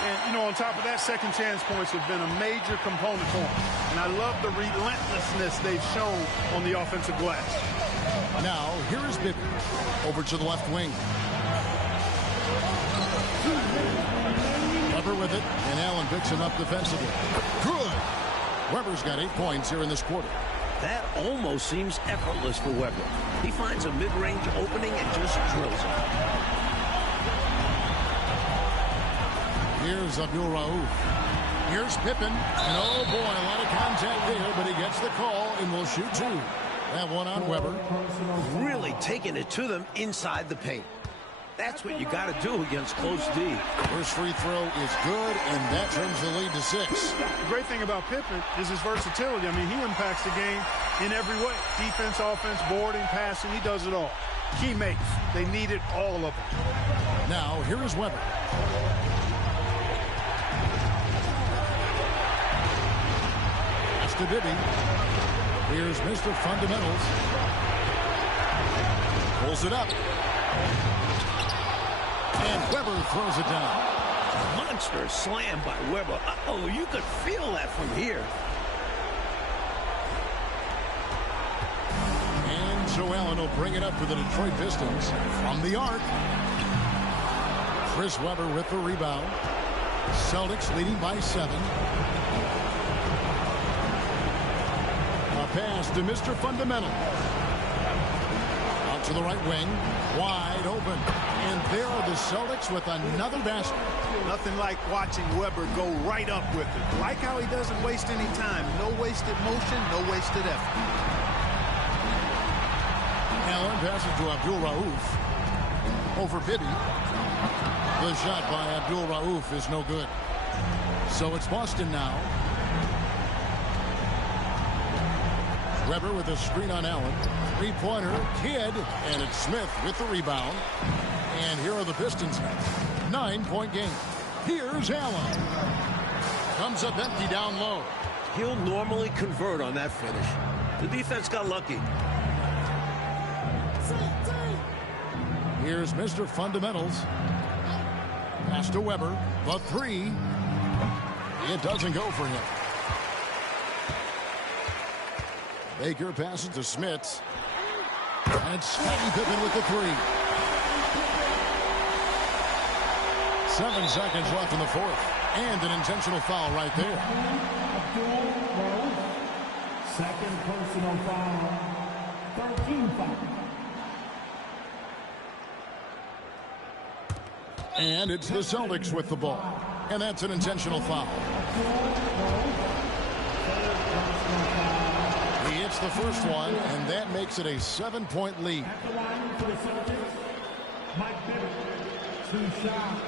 And, you know, on top of that, second chance points have been a major component for them. And I love the relentlessness they've shown on the offensive glass. Now, here is Bibby over to the left wing. Weber with it, and Allen picks him up defensively. Good. Weber's got 8 points here in this quarter. That almost seems effortless for Weber. He finds a mid-range opening and just drills it. Here's Abdul Rauf. Here's Pippen. And oh boy, a lot of contact there, but he gets the call and will shoot two. That one on Weber. Really taking it to them inside the paint. That's what you got to do against close D. First free throw is good, and that turns the lead to 6. The great thing about Pippen is his versatility. I mean, he impacts the game in every way. Defense, offense, boarding, passing, he does it all. Key makes. They needed all of them. Now, here is Weber. That's to Bibby. Here's Mr. Fundamentals. Pulls it up. And Weber throws it down. Monster slam by Weber. Uh-oh, you could feel that from here. And so Allen will bring it up for the Detroit Pistons from the arc. Chris Weber with the rebound. Celtics leading by 7. A pass to Mr. Fundamental. Out to the right wing. Wide open. And there are the Celtics with another basket. Nothing like watching Weber go right up with it. Like how he doesn't waste any time. No wasted motion, no wasted effort. Allen passes to Abdul Rauf. Over Bibby. The shot by Abdul Rauf is no good. So it's Boston now. Weber with a screen on Allen. Three-pointer, Kidd, and it's Smith with the rebound. And here are the Pistons next. 9-point game. Here's Allen. Comes up empty down low. He'll normally convert on that finish. The defense got lucky. Here's Mr. Fundamentals. Pass to Weber. The three. It doesn't go for him. Baker passes to Smits. And Scottie Pippen with the three. 7 seconds left in the fourth. And an intentional foul right there. Second personal foul. 13 foul. And it's the Celtics with the ball. And that's an intentional foul. He hits the first one, and that makes it a 7-point lead. At the line for the Celtics, Mike Bibby. 2 shots.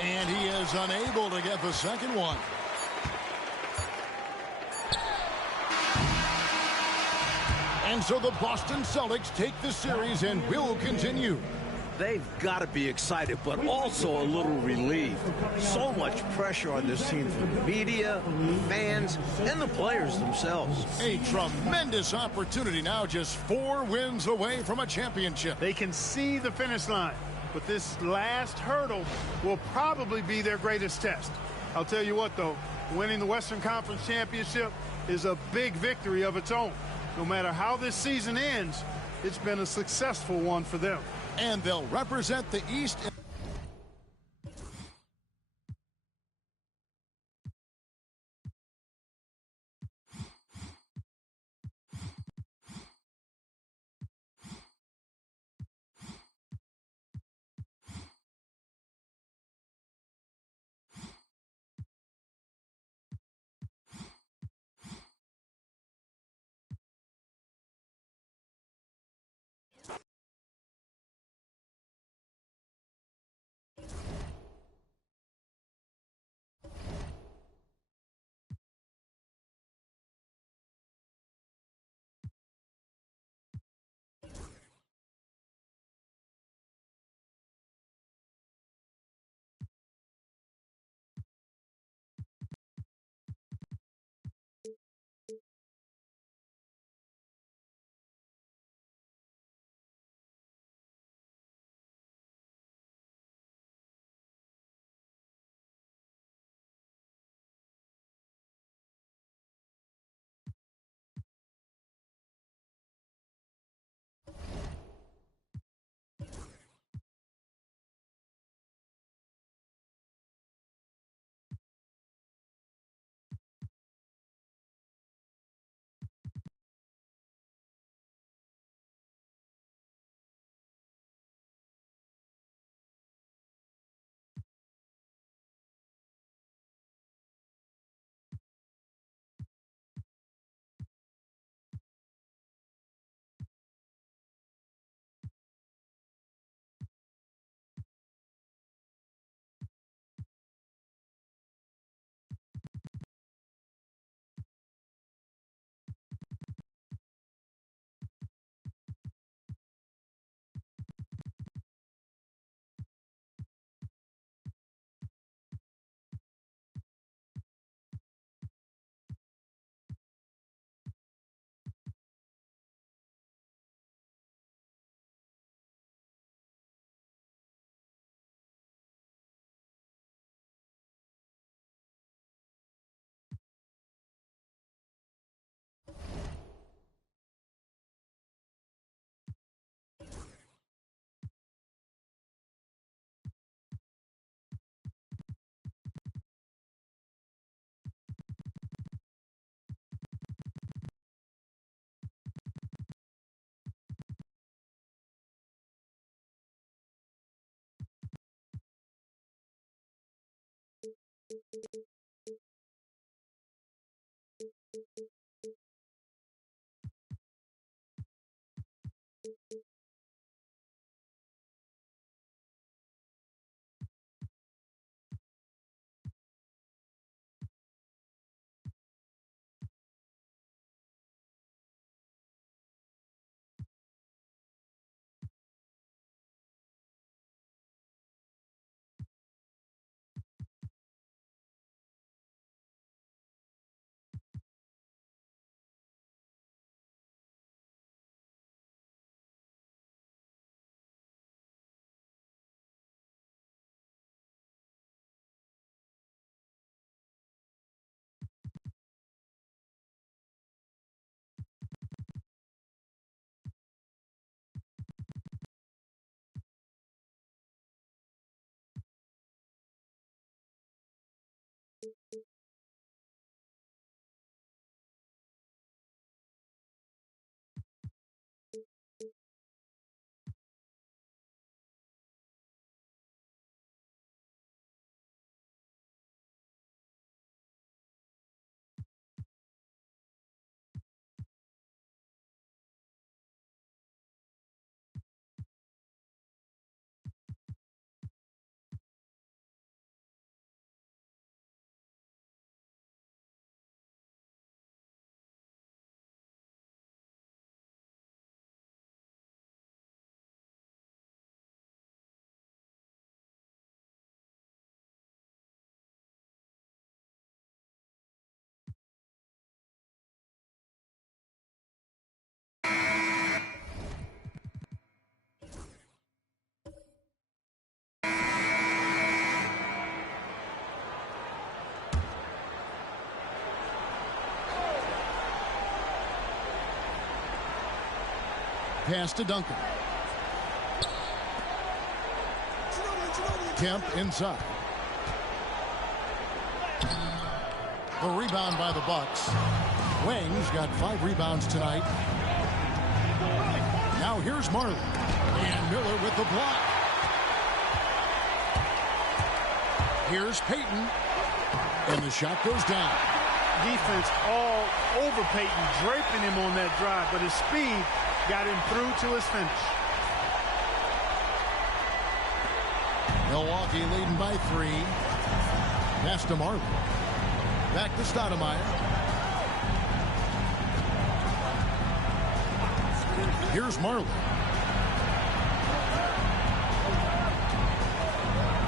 And he is unable to get the second one. And so the Boston Celtics take the series and will continue. They've got to be excited, but also a little relieved. So much pressure on this team from the media, fans, and the players themselves. A tremendous opportunity now, just 4 wins away from a championship. They can see the finish line, but this last hurdle will probably be their greatest test. I'll tell you what, though, winning the Western Conference Championship is a big victory of its own. No matter how this season ends, it's been a successful one for them. And they'll represent the East. Pass to Duncan. Kemp inside. The rebound by the Bucks. Wang's got 5 rebounds tonight. Now here's Marley. And Miller with the block. Here's Payton. And the shot goes down. Defense all over Payton, draping him on that drive, but his speed got him through to his finish. Milwaukee leading by 3. Pass to Marley. Back to Stoudemire. Here's Marley.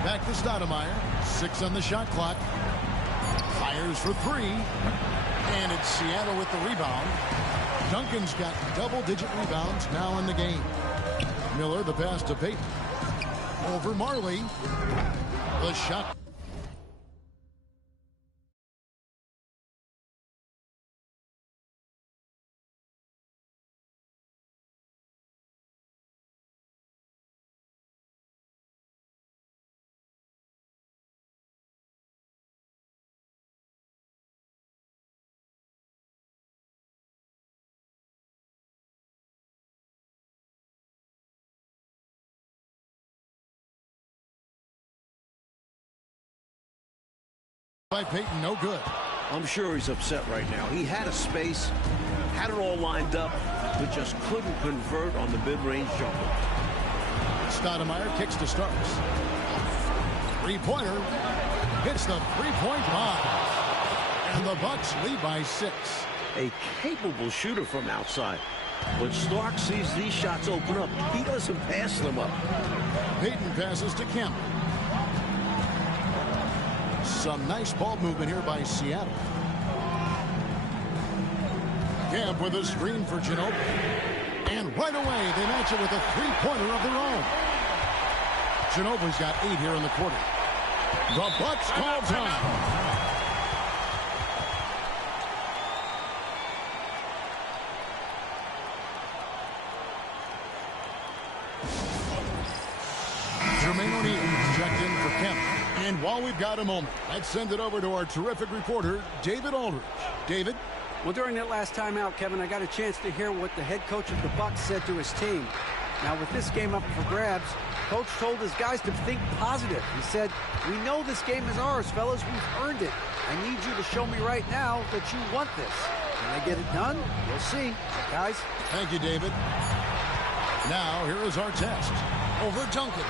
Back to Stoudemire. 6 on the shot clock. Fires for 3. And it's Seattle with the rebound. Duncan's got double-digit rebounds now in the game. Miller the pass to Payton. Over Marley. The shot. By Payton, no good. I'm sure he's upset right now. He had a space, had it all lined up, but just couldn't convert on the mid-range jumper. Stoudemire kicks to Starks. Three-pointer hits the three-point bomb. And the Bucks lead by 6. A capable shooter from outside. When Stark sees these shots open up, he doesn't pass them up. Payton passes to Kemp. Some nice ball movement here by Seattle. Kemp with a screen for Ginobili. And right away, they match it with a three-pointer of their own. Ginobili's got 8 here in the quarter. The Bucks call time. Checked in for Kemp. And while we've got a moment, let's send it over to our terrific reporter, David Aldridge. David? Well, during that last timeout, Kevin, I got a chance to hear what the head coach of the Bucks said to his team. Now, with this game up for grabs, coach told his guys to think positive. He said, "We know this game is ours, fellas. We've earned it. I need you to show me right now that you want this. Can they get it done? We'll see, guys." Thank you, David. Now, here is our test. Over Duncan.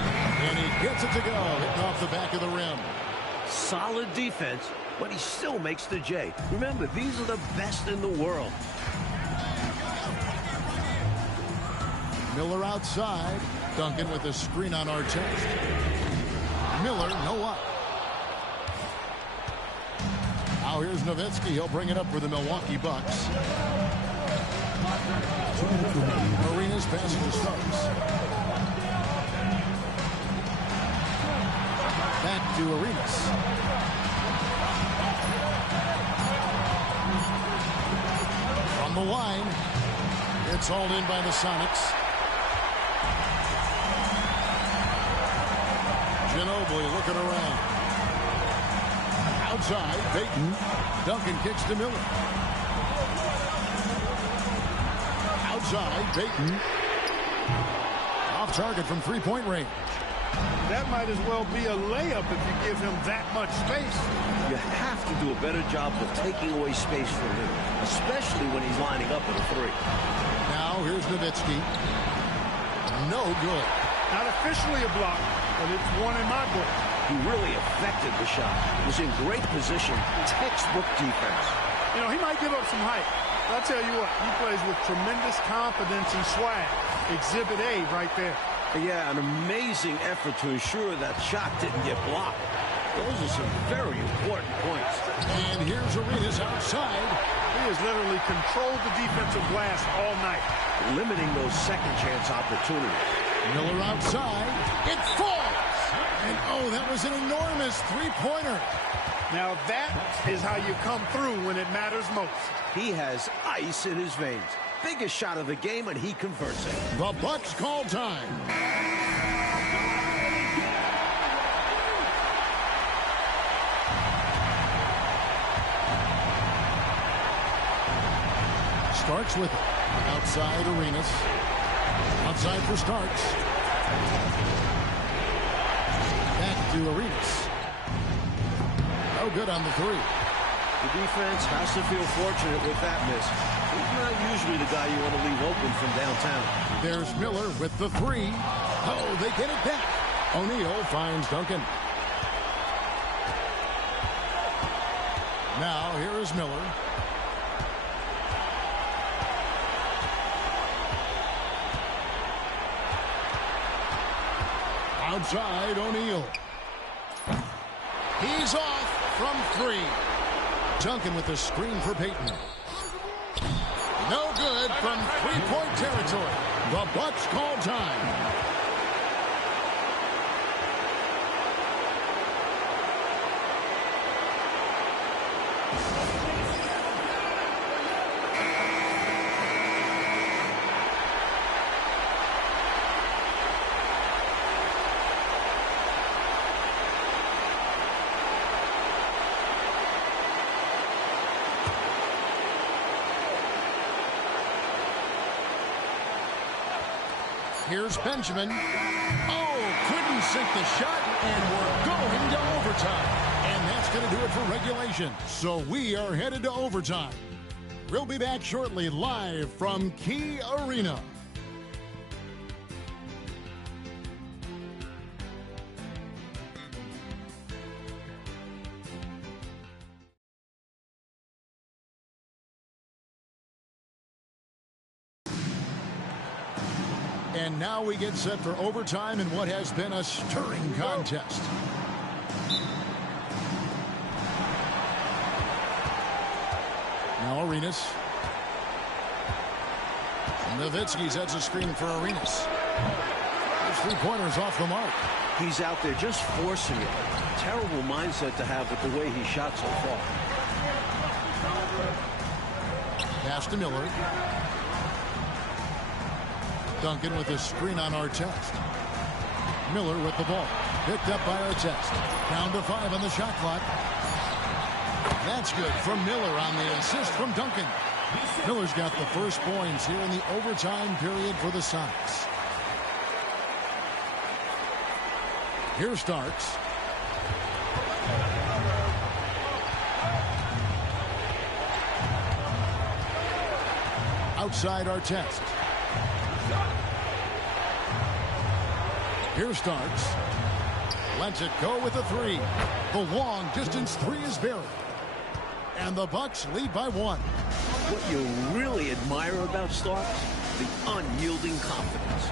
And he gets it to go, hitting off the back of the rim. Solid defense, but he still makes the J. Remember, these are the best in the world. Miller outside. Duncan with a screen on our test. Miller, no up. Now here's Nowitzki. He'll bring it up for the Milwaukee Bucks. Arenas passing to Starks. Back to Arenas. From the line, it's hauled in by the Sonics. Ginobili looking around. Outside, Payton. Duncan kicks to Miller. Outside, Payton. Off target from three-point range. That might as well be a layup if you give him that much space. You have to do a better job of taking away space from him, especially when he's lining up at a 3. Now here's Nowitzki. No good. Not officially a block, but it's one in my book. He really affected the shot. Was in great position, textbook defense. You know, he might give up some height. But I'll tell you what, he plays with tremendous confidence and swag. Exhibit A right there. Yeah, an amazing effort to ensure that shot didn't get blocked. Those are some very important points. And here's Arenas outside. He has literally controlled the defensive glass all night, limiting those second chance opportunities. Miller outside. It falls. And oh, that was an enormous three-pointer. Now that is how you come through when it matters most. He has ice in his veins. biggest shot of the game, and he converts it. The Bucks call time. Starks with it. Outside Arenas. Outside for Starks. Back to Arenas. No good on the three. The defense has to feel fortunate with that miss. He's not usually the guy you want to leave open from downtown. There's Miller with the three. Oh, they get it back. O'Neal finds Duncan. Now here is Miller. Outside O'Neal. He's off from three. Duncan with the screen for Payton. No good from three-point territory. The Bucks call time. Here's Benjamin. Oh, couldn't sink the shot, and we're going to overtime. And that's going to do it for regulation. So we are headed to overtime. We'll be back shortly live from Key Arena. And now we get set for overtime in what has been a stirring contest. Now Arenas. Nowitzki sets a screen for Arenas. Those three-pointers off the mark. He's out there just forcing it. Terrible mindset to have with the way he shot so far. Pass to Miller. Duncan with a screen on Artest. Miller with the ball. Picked up by Artest. Down to 5 on the shot clock. That's good from Miller on the assist from Duncan. Miller's got the first points here in the overtime period for the Sonics. Here's Starks. Outside Artest. Here's Starks. Lets it go with a three. The long distance three is buried. And the Bucks lead by 1. What you really admire about Starks? The unyielding confidence.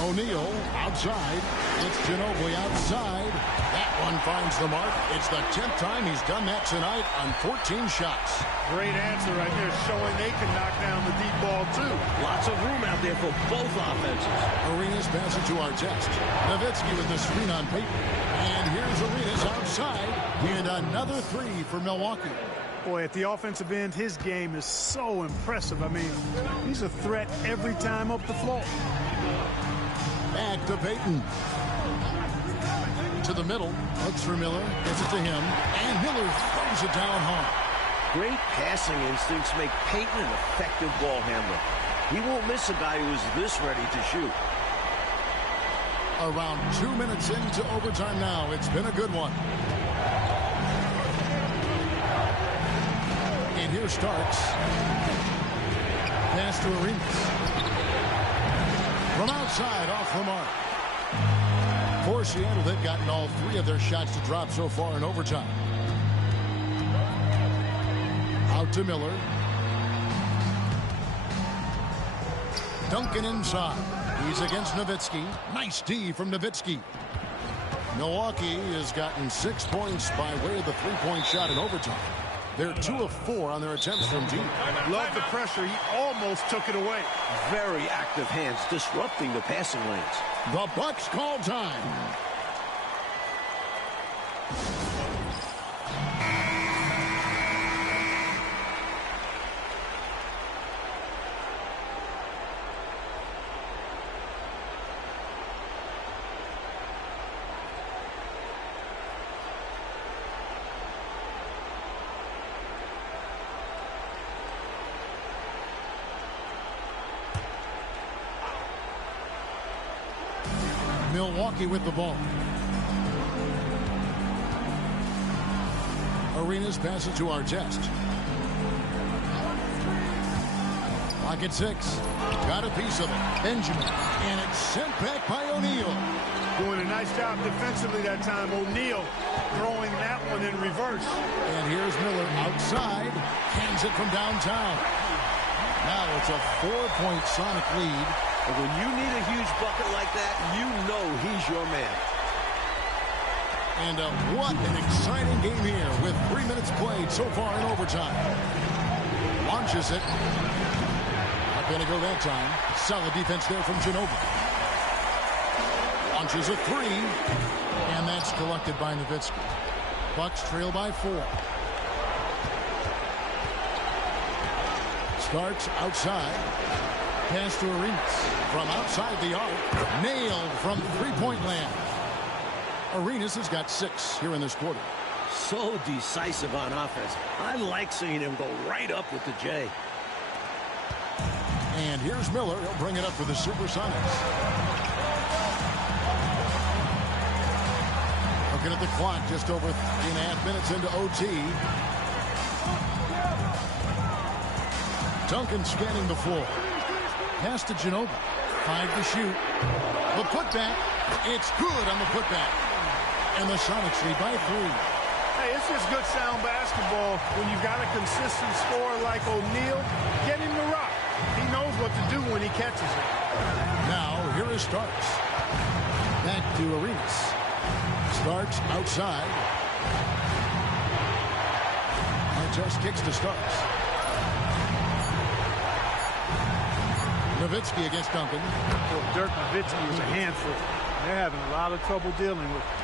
O'Neal outside. It's Ginobili outside. That one finds the mark. It's the 10th time he's done that tonight on 14 shots. Great answer right there, showing they can knock down the deep ball, too. Lots of room out there for both offenses. Arenas pass it to Artest. Nowitzki with the screen on Payton. And here's Arenas outside. And another three for Milwaukee. Boy, at the offensive end, his game is so impressive. I mean, he's a threat every time up the floor. Back to Payton. To the middle. Looks for Miller. Gets it to him. And Miller throws it down home. Great passing instincts make Payton an effective ball handler. He won't miss a guy who is this ready to shoot. Around 2 minutes into overtime now. It's been a good one. And here's Starks. Pass to Arenas. From outside, off the mark. For Seattle, they've gotten all 3 of their shots to drop so far in overtime. Out to Miller. Duncan inside. He's against Nowitzki. Nice D from Nowitzki. Milwaukee has gotten 6 points by way of the three-point shot in overtime. They're 2 of 4 on their attempts from deep. Love the pressure. He almost took it away. Very active hands, disrupting the passing lanes. The Bucks call time. Milwaukee with the ball. Arenas passes to Artest. Lock at 6. Got a piece of it. Benjamin. And it's sent back by O'Neal. Doing a nice job defensively that time. O'Neal throwing that one in reverse. And here's Miller outside. Hands it from downtown. Now it's a 4-point Sonic lead. And when you need a huge bucket like that, you know he's your man. And what an exciting game here with 3 minutes played so far in overtime. Launches it. Not going to go that time. Solid defense there from Ginobili. Launches a 3. And that's collected by Nowitzki. Bucks trail by 4. Starks outside. Pass to Arenas. From outside the arc. Nailed from three-point land. Arenas has got 6 here in this quarter. So decisive on offense. I like seeing him go right up with the J. And here's Miller. He'll bring it up for the Supersonics. Looking at the clock, just over 3.5 minutes into OT. Duncan scanning the floor. Pass to Ginobili. 5 to shoot. The putback. It's good on the putback. And the Sonics lead by 3. Hey, it's just good sound basketball when you've got a consistent scorer like O'Neal. Get him the rock. He knows what to do when he catches it. Now, here is Starks. Back to Arenas. Starks outside. Artest kicks to Starks. Nowitzki against Duncan. Well, Dirk Nowitzki is a handful. They're having a lot of trouble dealing with him.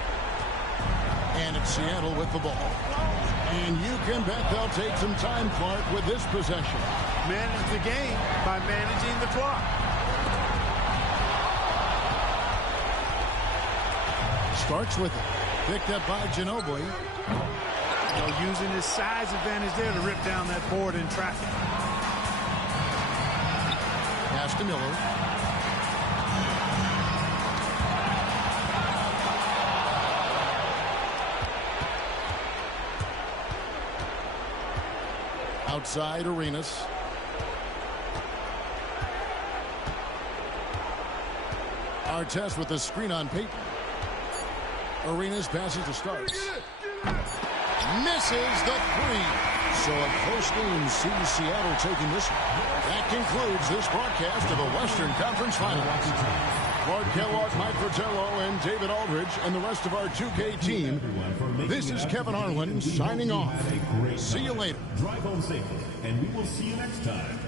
And it's Seattle with the ball. And you can bet they'll take some time, Clark, with this possession. Manage the game by managing the clock. Starks with it. Picked up by Ginobili. Using his size advantage there to rip down that board in traffic. Pass to Miller. Outside Arenas. Artest with the screen on Peyton. Arenas passes to Starks. Misses the 3. So a close game sees Seattle taking this one. That concludes this broadcast of the Western Conference Finals. Clark Kellogg, Mike Fratello, and David Aldridge, and the rest of our 2K team. This is Kevin Harlan signing off. See you later. Drive home safely, and we will see you next time.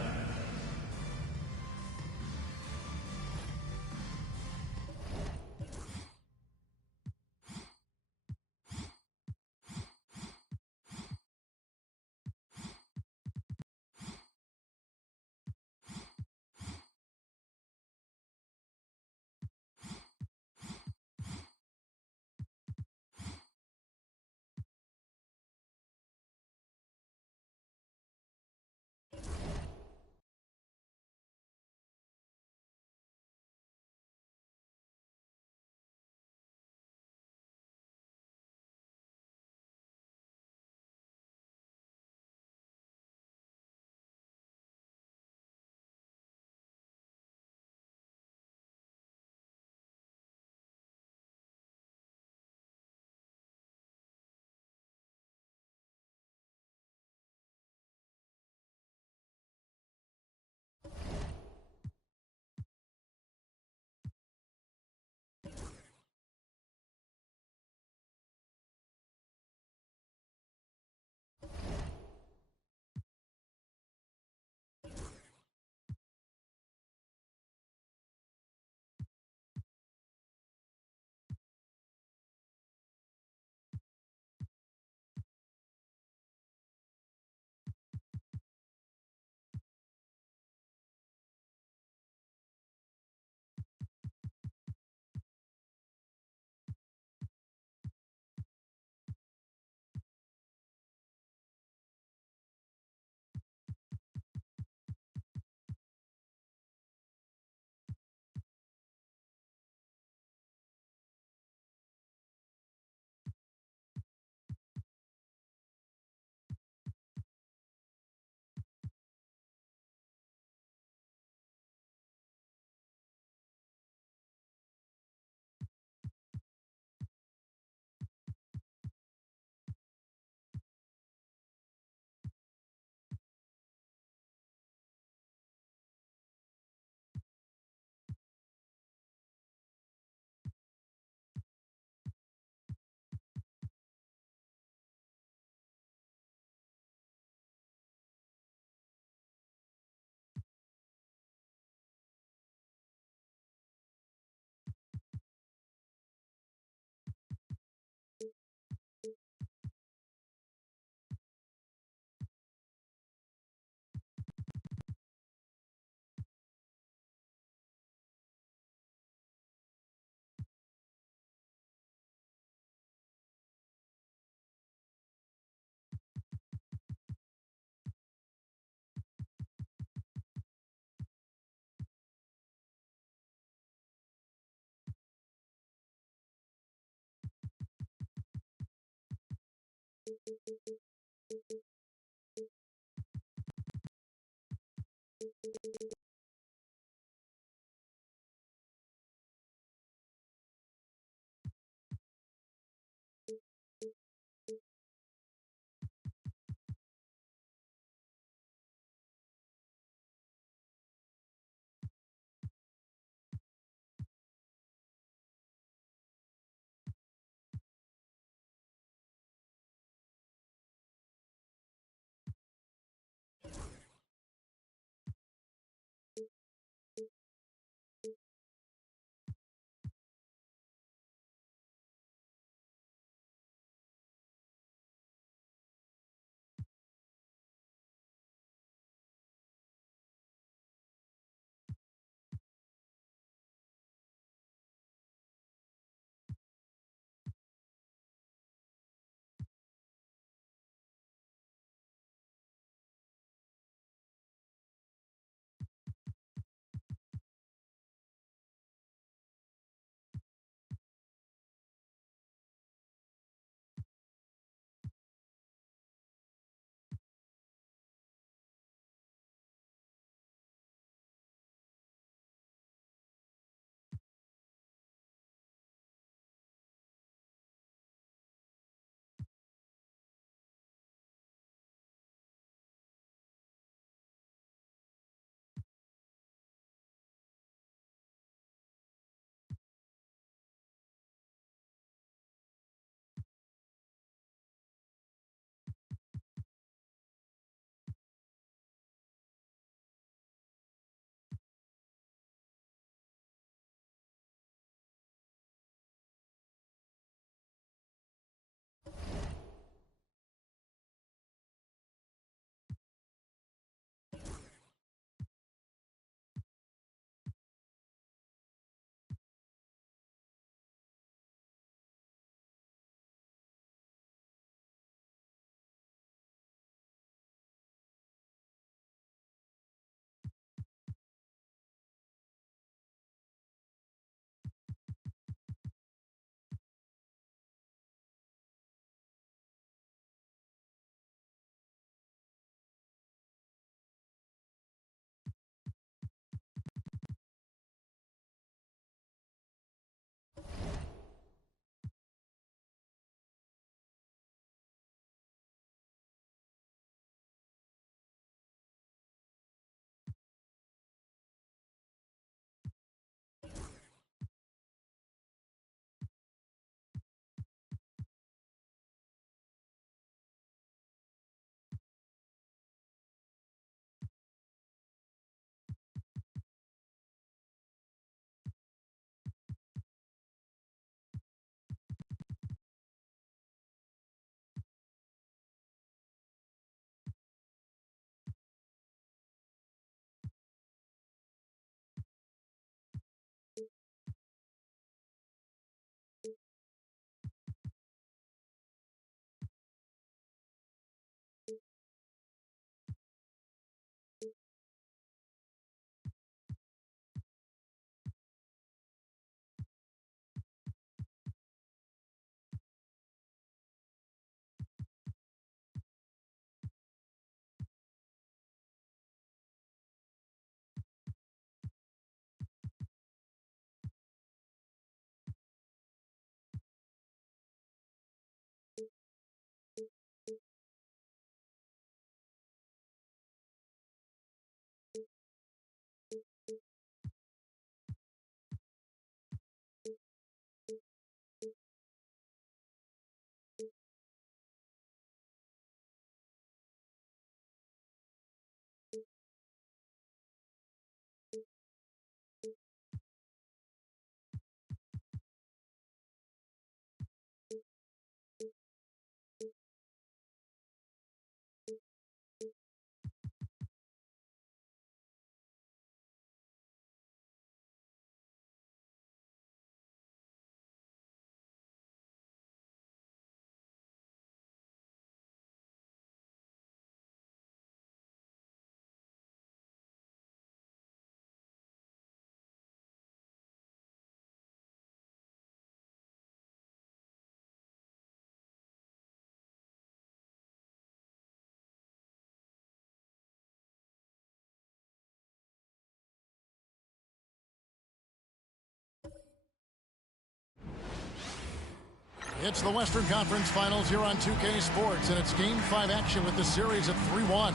It's the Western Conference Finals here on 2K Sports, and it's Game 5 action with the series at 3-1.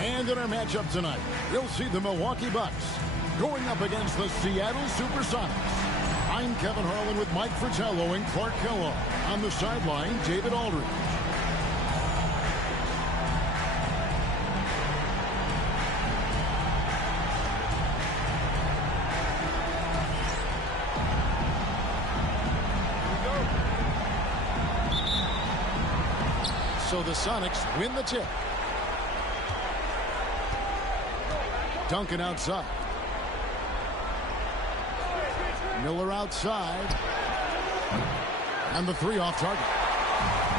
And in our matchup tonight, we'll see the Milwaukee Bucks going up against the Seattle Supersonics. I'm Kevin Harlan with Mike Fratello and Clark Kellogg. On the sideline, David Aldridge. So the Sonics win the tip. Duncan outside. Miller outside. And the three off target.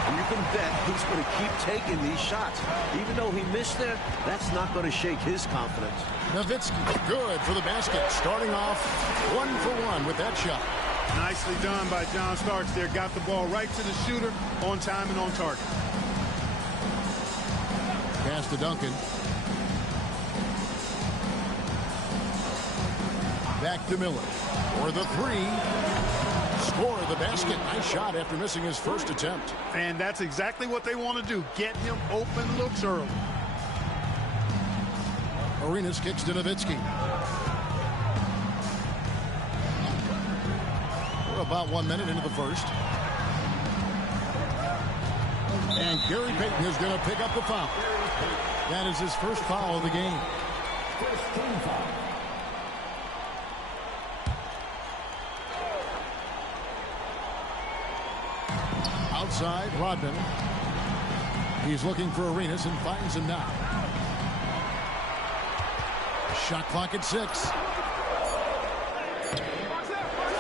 And you can bet he's going to keep taking these shots. Even though he missed there, that's not going to shake his confidence. Nowitzki, good for the basket. Starting off 1-for-1 with that shot. Nicely done by John Starks there. Got the ball right to the shooter on time and on target. Pass to Duncan. Back to Miller for the three. Score the basket. Nice shot after missing his first attempt. And that's exactly what they want to do. Get him open looks early. Arenas kicks to Nowitzki. We're about 1 minute into the first. And Gary Payton is going to pick up the foul. That is his first foul of the game. Outside, Rodman. He's looking for Arenas and finds him now. Shot clock at 6.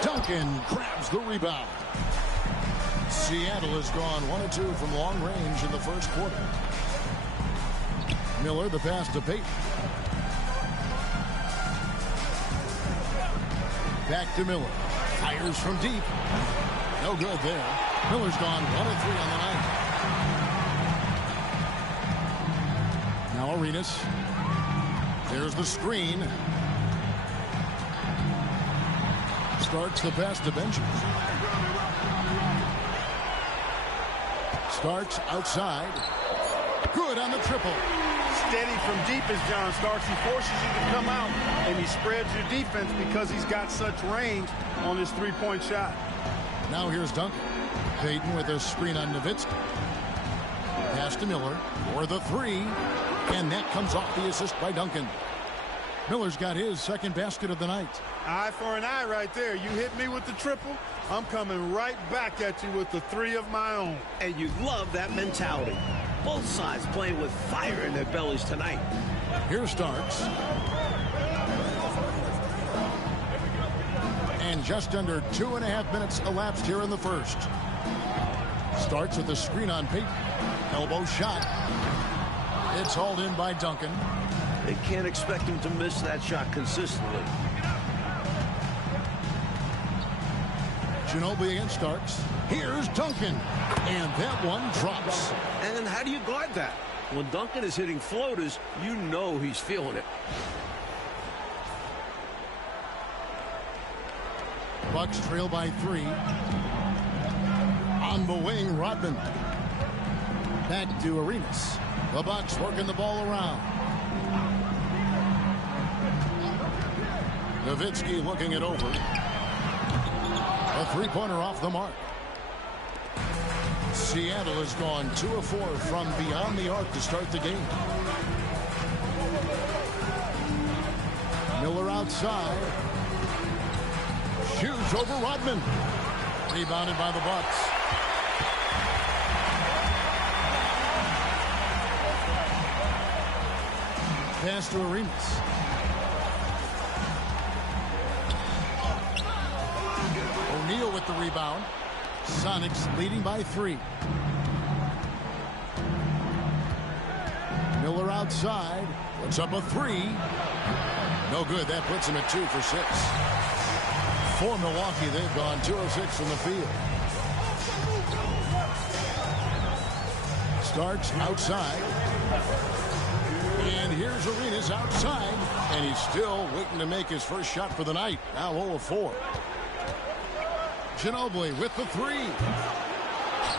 Duncan grabs the rebound. Seattle has gone 1 of 2 from long range in the first quarter. Miller, the pass to Payton. Back to Miller. Fires from deep. No good there. Miller's gone 1 of 3 on the night. Now Arenas. There's the screen. Starts the pass to Benjamin. Starks outside. Good on the triple. Steady from deep is John Starks. He forces you to come out, and he spreads your defense because he's got such range on his three-point shot. Now here's Duncan. Payton with a screen on Nowitzki. Pass to Miller for the three. And that comes off the assist by Duncan. Miller's got his second basket of the night. Eye for an eye right there. You hit me with the triple, I'm coming right back at you with the three of my own. And you love that mentality. Both sides playing with fire in their bellies tonight. Here's Starks. And just under 2.5 minutes elapsed here in the first. Starts with a screen on Payton. Elbow shot. It's hauled in by Duncan. They can't expect him to miss that shot consistently. Ginobili against Starks. Here's Duncan. And that one drops. And how do you guard that? When Duncan is hitting floaters, you know he's feeling it. Bucks trail by 3. On the wing, Rodman. Back to Arenas. The Bucks working the ball around. Nowitzki looking it over. A three-pointer off the mark. Seattle has gone 2 of 4 from beyond the arc to start the game. Miller outside. Shoots over Rodman. Rebounded by the Bucks. Pass to Arenas. O'Neal with the rebound. Sonics leading by 3. Miller outside. Puts up a 3. No good. That puts him at 2 for 6. For Milwaukee, they've gone 2 of 6 from the field. Starks outside. And here's Arenas outside. And he's still waiting to make his first shot for the night. Now 0 of 4. Ginobili with the three.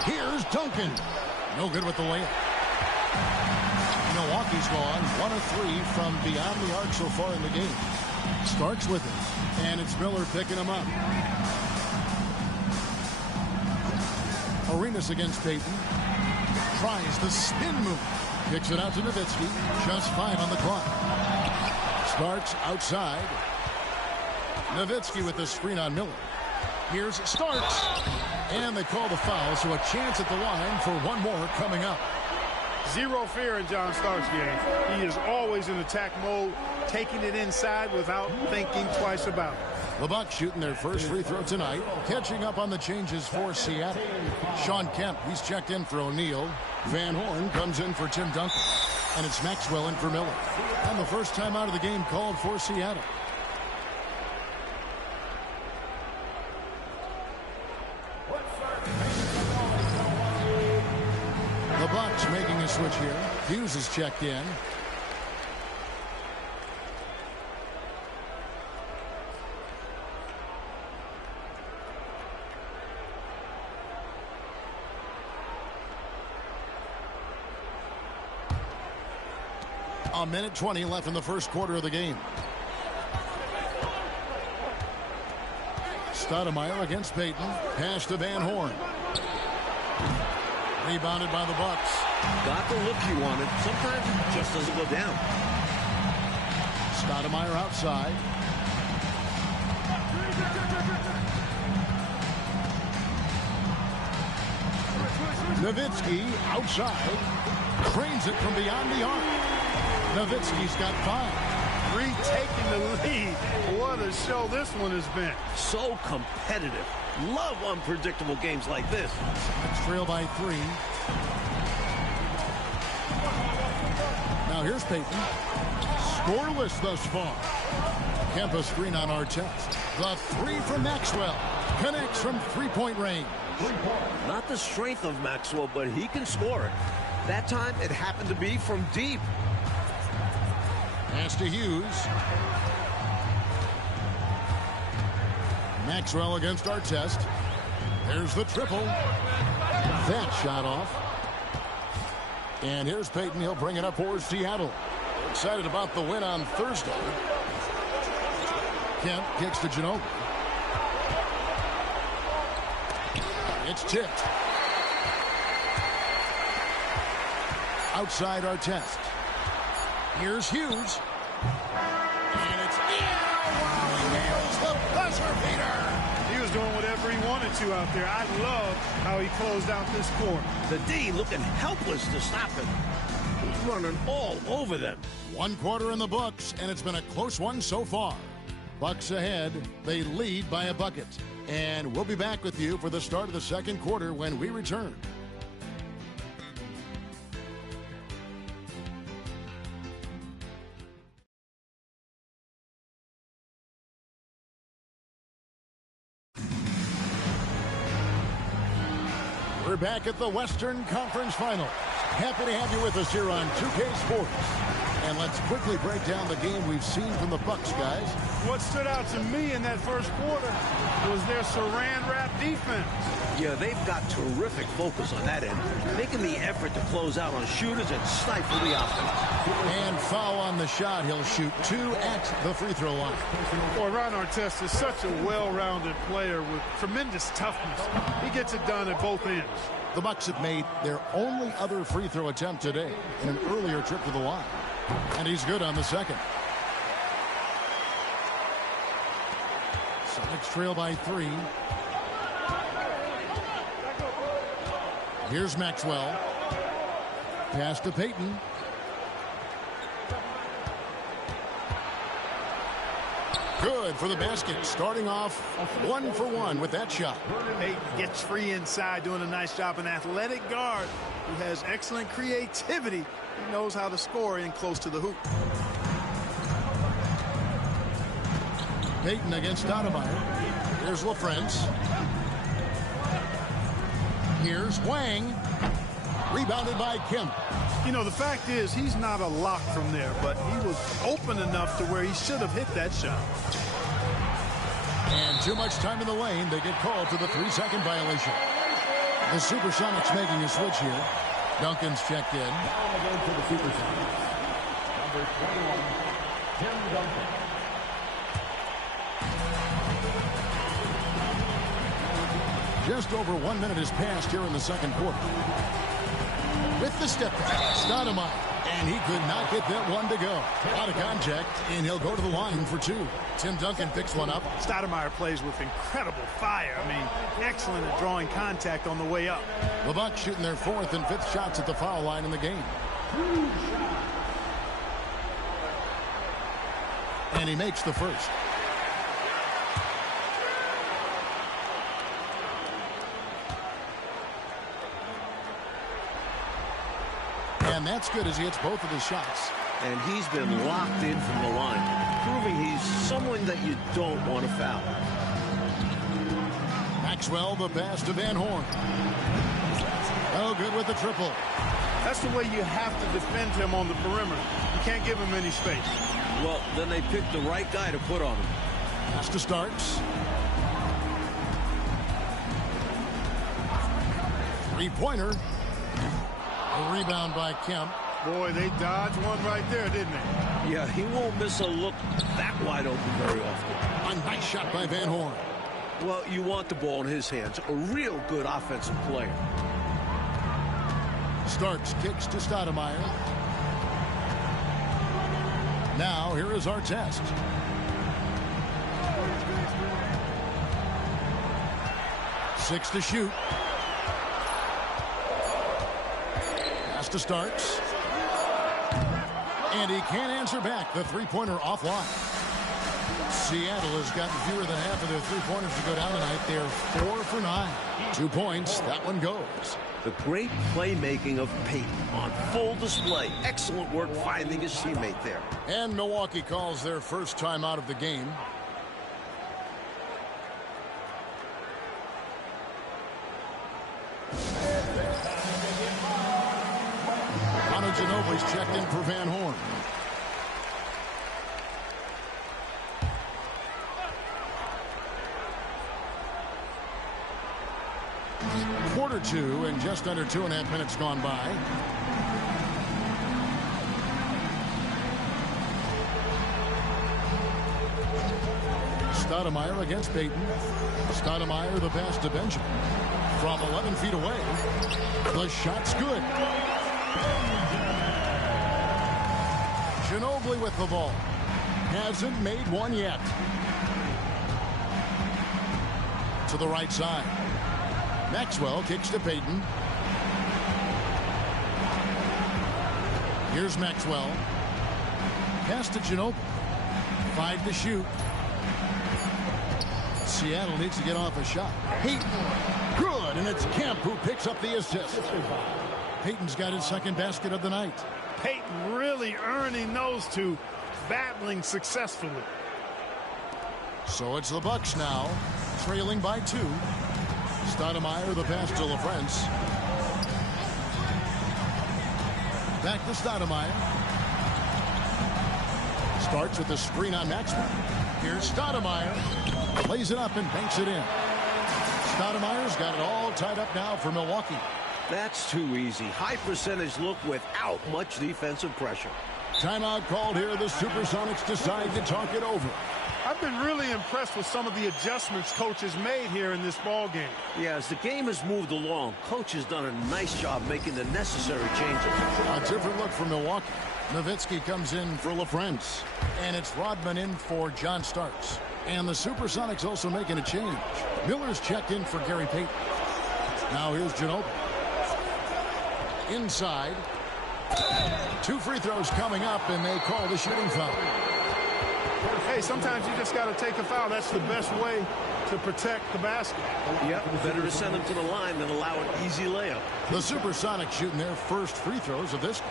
Here's Duncan. No good with the layup. Milwaukee's gone 1 of 3 from beyond the arc so far in the game. Starks with it, and it's Miller picking him up. Arenas against Payton. Tries the spin move. Kicks it out to Nowitzki. Just 5 on the clock. Starks outside. Nowitzki with the screen on Miller. Here's Starks. And they call the foul, so a chance at the line for one more coming up. Zero fear in John Starks' game. He is always in attack mode, taking it inside without thinking twice about it. The Bucks shooting their first free throw tonight. Catching up on the changes for Seattle. Sean Kemp, he's checked in for O'Neal. Van Horn comes in for Tim Duncan. And it's Maxwell in for Miller. And the first time out of the game called for Seattle. The Bucks making a switch here. Hughes is checked in. A minute 20 left in the first quarter of the game. Stoudemire against Payton. Pass to Van Horn. Rebounded by the Bucks. Got the look you wanted. Sometimes it just doesn't go down. Stoudemire outside. Nowitzki outside. Cranes it from beyond the arc. Nowitzki's got 5. Retaking the lead. What a show this one has been. So competitive. Love unpredictable games like this. Let's trail by 3. Now here's Payton. Scoreless thus far. Kempa screen on Artest. The 3 from Maxwell. Connects from three-point range. Not the strength of Maxwell, but he can score it. That time it happened to be from deep. Pass to Hughes. Maxwell against Artest. There's the triple. That shot off. And here's Payton. He'll bring it up for Seattle. Excited about the win on Thursday. Kemp kicks to Ginobili. It's tipped. Outside Artest. Here's Hughes. And it's in. Wow, he nails the buzzer beater. He was doing whatever he wanted to out there. I love how he closed out this quarter. The D looking helpless to stop him. He's running all over them. 1 quarter in the books, and it's been a close one so far. Bucks ahead. They lead by a bucket. And we'll be back with you for the start of the second quarter when we return. We're back at the Western Conference Finals. Happy to have you with us here on 2K Sports. And let's quickly break down the game we've seen from the Bucks, guys. What stood out to me in that first quarter was their saran wrap defense. Yeah, they've got terrific focus on that end, making the effort to close out on shooters and stifle the offense. And foul on the shot. He'll shoot 2 at the free throw line. Boy, Ron Artest is such a well-rounded player with tremendous toughness. He gets it done at both ends. The Bucks have made their only other free throw attempt today in an earlier trip to the line. And he's good on the second. Celtics trail by 3. Here's Maxwell. Pass to Payton. Good for the basket. Starting off 1 for 1 with that shot. Payton gets free inside, doing a nice job. An athletic guard who has excellent creativity. He knows how to score in close to the hoop. Payton against Stoudemire. Here's LaFrance. Here's Wang. Rebounded by Kemp. You know, the fact is he's not a lock from there, but he was open enough to where he should have hit that shot. And too much time in the lane. They get called for the 3-second violation. The Supersonics making a switch here. Duncan's checked in. Now again for the Supersonics. Number 21, Tim Duncan. Just over 1 minute has passed here in the second quarter. With the step back, Stoudemire. And he could not get that one to go. Out of contact, and he'll go to the line for 2. Tim Duncan picks one up. Stoudemire plays with incredible fire. I mean, excellent at drawing contact on the way up. The Bucks shooting their 4th and 5th shots at the foul line in the game. And he makes the first. And that's good as he hits both of his shots. And he's been locked in from the line, proving he's someone that you don't want to foul. Maxwell, the pass to Van Horn. Oh, good with the triple. That's the way you have to defend him on the perimeter. You can't give him any space. Well, then they picked the right guy to put on him. Pass to Starks. 3-pointer. A rebound by Kemp. Boy, they dodged one right there, didn't they? Yeah, he won't miss a look that wide open very often. A nice shot by Van Horn. Well, you want the ball in his hands. A real good offensive player. Starks kicks to Stoudemire. Now, here is our test. Six to shoot. Pass to Starks. And he can't answer back. The 3-pointer offline. Seattle has gotten fewer than half of their 3-pointers to go down tonight. They're 4 for 9. 2 points. That one goes. The great playmaking of Peyton on full display. Excellent work finding his teammate there. And Milwaukee calls their first time out of the game. Ginobili's checked in for Van Horn. Quarter 2 and just under 2.5 minutes gone by. Stoudemire against Peyton. Stoudemire the pass to Benjamin. From 11 feet away. The shot's good. Ginobili with the ball. Hasn't made one yet. To the right side. Maxwell kicks to Peyton. Here's Maxwell. Pass to Ginobili. 5 to shoot. Seattle needs to get off a shot. Peyton. Good, and it's Kemp who picks up the assist. Peyton's got his second basket of the night. Peyton really earning those two, battling successfully. So it's the Bucks now, trailing by 2. Stoudemire the pass to LaFrance. Back to Stoudemire. Starts with the screen on Maxwell. Here's Stoudemire. Plays it up and banks it in. Stoudemire's got it all tied up now for Milwaukee. That's too easy. High percentage look without much defensive pressure. Timeout called here. The Supersonics decide to talk it over. I've been really impressed with some of the adjustments Coach has made here in this ball game. Yeah, as the game has moved along, Coach has done a nice job making the necessary changes. A different look for Milwaukee. Nowitzki comes in for LaFrance. And it's Rodman in for John Starks. And the Supersonics also making a change. Miller's checked in for Gary Payton. Now here's Ginobili. Inside. 2 free throws coming up, and they call the shooting foul. Hey, sometimes you just got to take a foul. That's the best way to protect the basket. Yep, better to send them to the line than allow an easy layup. The Supersonics shooting their first free throws of this game.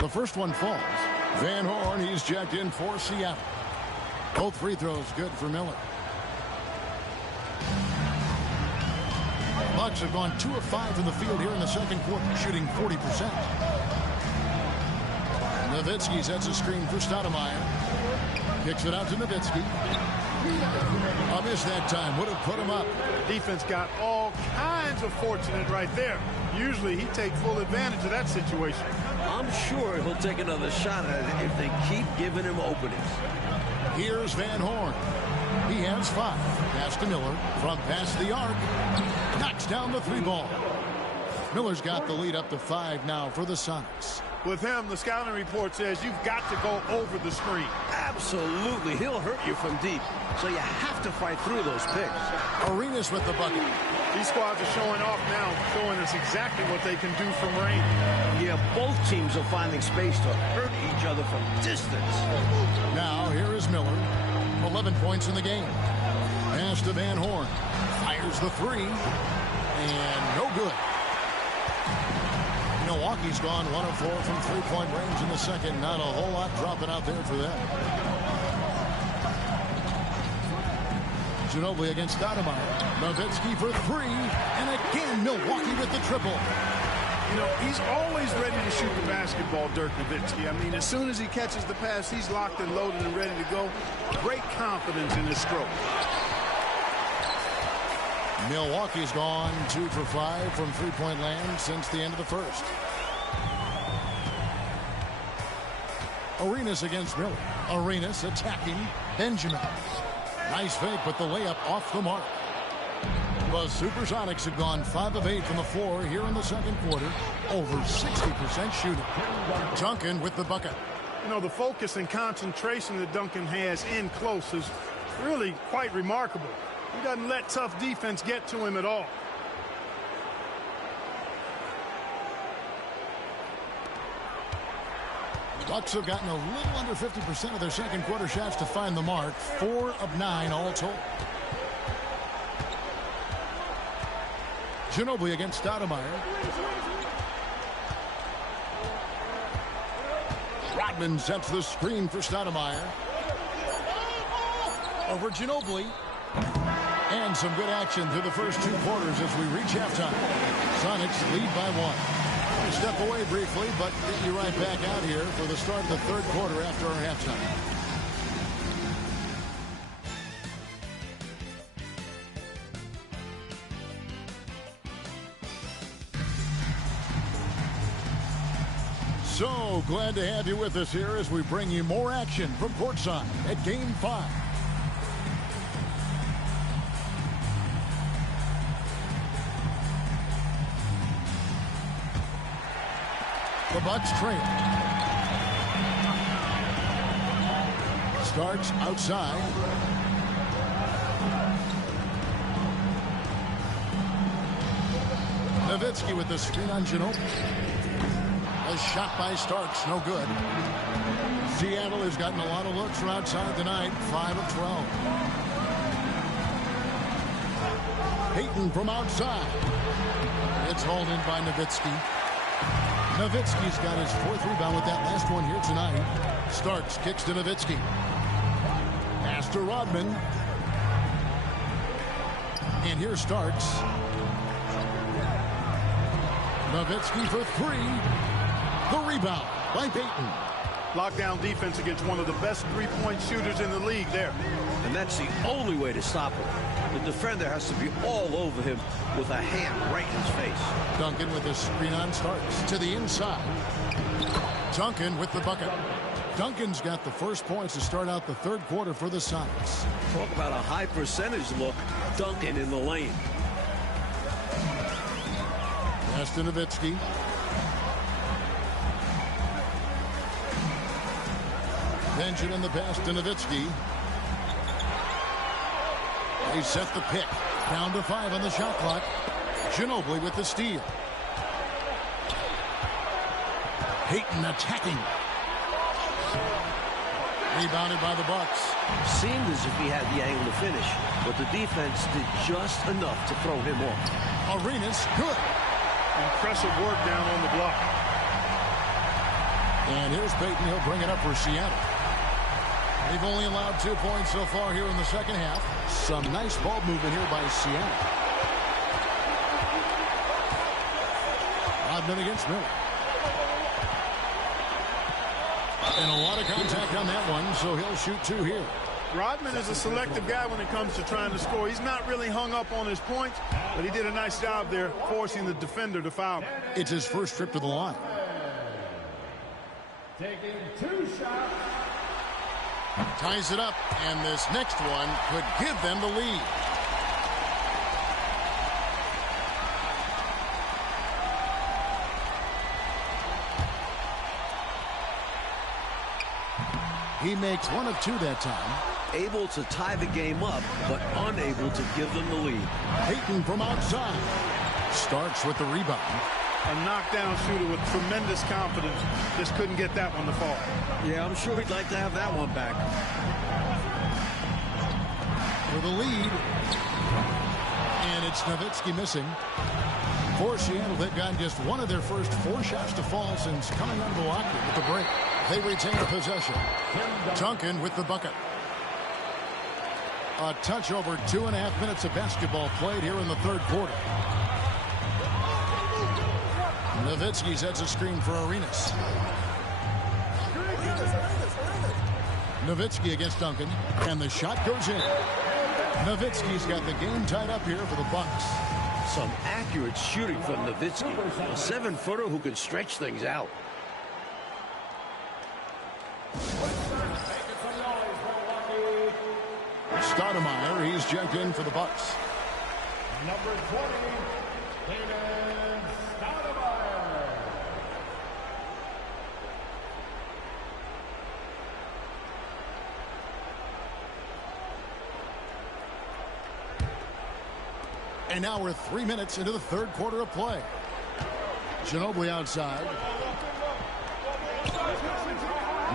The first one falls. Van Horn, he's checked in for Seattle. Both free throws good for Miller. Bucks have gone 2 of 5 from the field here in the second quarter, shooting 40%. Nowitzki sets a screen for Stoudemire. Kicks it out to Nowitzki. A miss that time. Would have put him up. Defense got all kinds of fortunate right there. Usually he takes full advantage of that situation. I'm sure he'll take another shot at it if they keep giving him openings. Here's Van Horn. He has 5. Pass to Miller. From past the arc. Knocks down the 3 ball. Miller's got the lead up to 5 now for the Sonics. With him, the scouting report says you've got to go over the screen. Absolutely. He'll hurt you from deep. So you have to fight through those picks. Arenas with the bucket. These squads are showing off now, showing us exactly what they can do from range. Yeah, both teams are finding space to hurt each other from distance. Now, here is Miller. 11 points in the game. Pass to Van Horn. Fires the 3. And no good. Milwaukee's gone 1 of 4 from 3-point range in the second. Not a whole lot dropping out there for them. Ginobili against Stoudemire. Nowitzki for 3. And again, Milwaukee with the triple. You know, he's always ready to shoot the basketball, Dirk Nowitzki. I mean, as soon as he catches the pass, he's locked and loaded and ready to go. Great confidence in his stroke. Milwaukee's gone 2 for 5 from 3-point land since the end of the first. Arenas against Miller. Arenas attacking Benjamin. Nice fake, but the layup off the mark. The Supersonics have gone 5 of 8 from the floor here in the second quarter. Over 60% shooting. Duncan with the bucket. You know, the focus and concentration that Duncan has in close is really quite remarkable. He doesn't let tough defense get to him at all. Bucks have gotten a little under 50% of their second quarter shots to find the mark. 4 of 9 all told. Ginobili against Stoudemire. Rodman sets the screen for Stoudemire. Over Ginobili. And some good action through the first 2 quarters as we reach halftime. Sonics lead by 1. We'll step away briefly, but get you right back out here for the start of the third quarter after our halftime. So glad to have you with us here as we bring you more action from courtside at Game 5. The Bucks trail. Starts outside. Nowitzki with the screen on Ginobili. A shot by Starks, no good. Seattle has gotten a lot of looks from outside tonight, 5 of 12. Payton from outside. It's hauled in by Nowitzki. Nowitzki's got his 4th rebound with that last one here tonight. Starks kicks to Nowitzki. Pass to Rodman. And here Starks. Nowitzki for 3. The rebound by Payton. Lockdown defense against one of the best 3-point shooters in the league there. And that's the only way to stop him. The defender has to be all over him with a hand right in his face. Duncan with a screen on Starks to the inside. Duncan with the bucket. Duncan's got the first points to start out the third quarter for the Sonics. Talk about a high percentage look. Duncan in the lane. Pass to Nowitzki. Benjamin the pass to Nowitzki. They set the pick. Down to 5 on the shot clock. Ginobili with the steal. Payton attacking. Rebounded by the Bucks. Seemed as if he had the angle to finish, but the defense did just enough to throw him off. Arenas, good. Impressive work down on the block. And here's Payton. He'll bring it up for Seattle. They've only allowed 2 points so far here in the second half. Some nice ball movement here by Seattle. Rodman against Miller. And a lot of contact on that one, so he'll shoot 2 here. Rodman is a selective guy when it comes to trying to score. He's not really hung up on his points, but he did a nice job there forcing the defender to foul. It's his first trip to the line. Taking 2 shots. Ties it up, and this next one could give them the lead. He makes 1 of 2 that time. Able to tie the game up, but unable to give them the lead. Payton from outside. Starks with the rebound. A knockdown shooter with tremendous confidence. Just couldn't get that one to fall. Yeah, I'm sure he'd like to have that one back. For the lead. And it's Nowitzki missing. For Seattle, they've gotten just 1 of their first 4 shots to fall since coming out of the locker with the break. They retain the possession. Duncan with the bucket. A touch over 2.5 minutes of basketball played here in the third quarter. Nowitzki sets a screen for Arenas. Nowitzki against Duncan, and the shot goes in. Nowitzki's got the game tied up here for the Bucks. Some accurate shooting from Nowitzki, a 7-footer who can stretch things out. Stoudemire, he's checked in for the Bucks. Number 20, David Stoudemire. And now we're 3 minutes into the third quarter of play. Ginobili outside.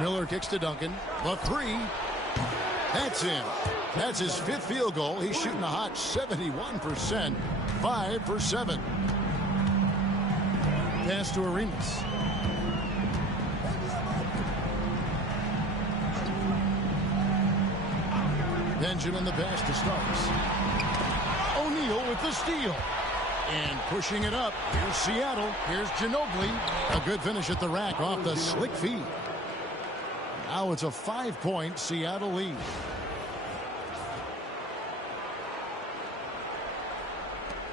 Miller kicks to Duncan. The 3. That's in. That's his 5th field goal. He's shooting a hot 71%. 5 for 7. Pass to Arenas. Benjamin the pass to Starks. O'Neal with the steal. And pushing it up. Here's Seattle. Here's Ginobili. A good finish at the rack off the slick feed. Now it's a 5-point Seattle lead.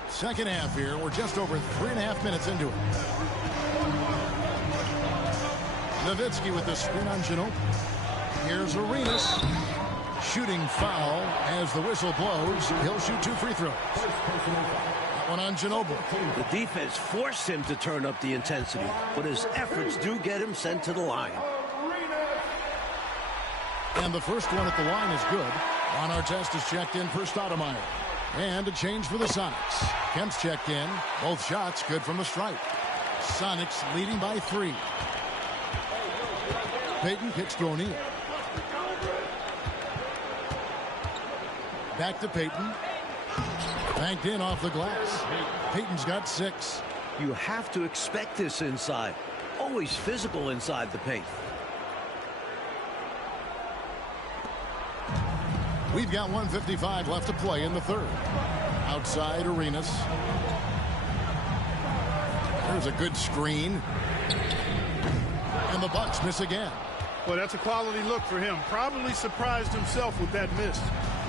Second half here. We're just over 3.5 minutes into it. Nowitzki with the screen on Ginobili. Here's Arenas. Shooting foul as the whistle blows. He'll shoot 2 free throws. That one on Ginobili. The defense forced him to turn up the intensity, but his efforts do get him sent to the line. And the first one at the line is good. Ron Artest is checked in for Stoudemire. And a change for the Sonics. Kemp's checked in. Both shots good from the stripe. Sonics leading by 3. Payton kicks to O'Neal. Back to Payton. Banked in off the glass. Payton's got 6. You have to expect this inside. Always physical inside the paint. We've got 1:55 left to play in the third. Outside Arenas. There's a good screen. And the Bucks miss again. Well, that's a quality look for him. Probably surprised himself with that miss.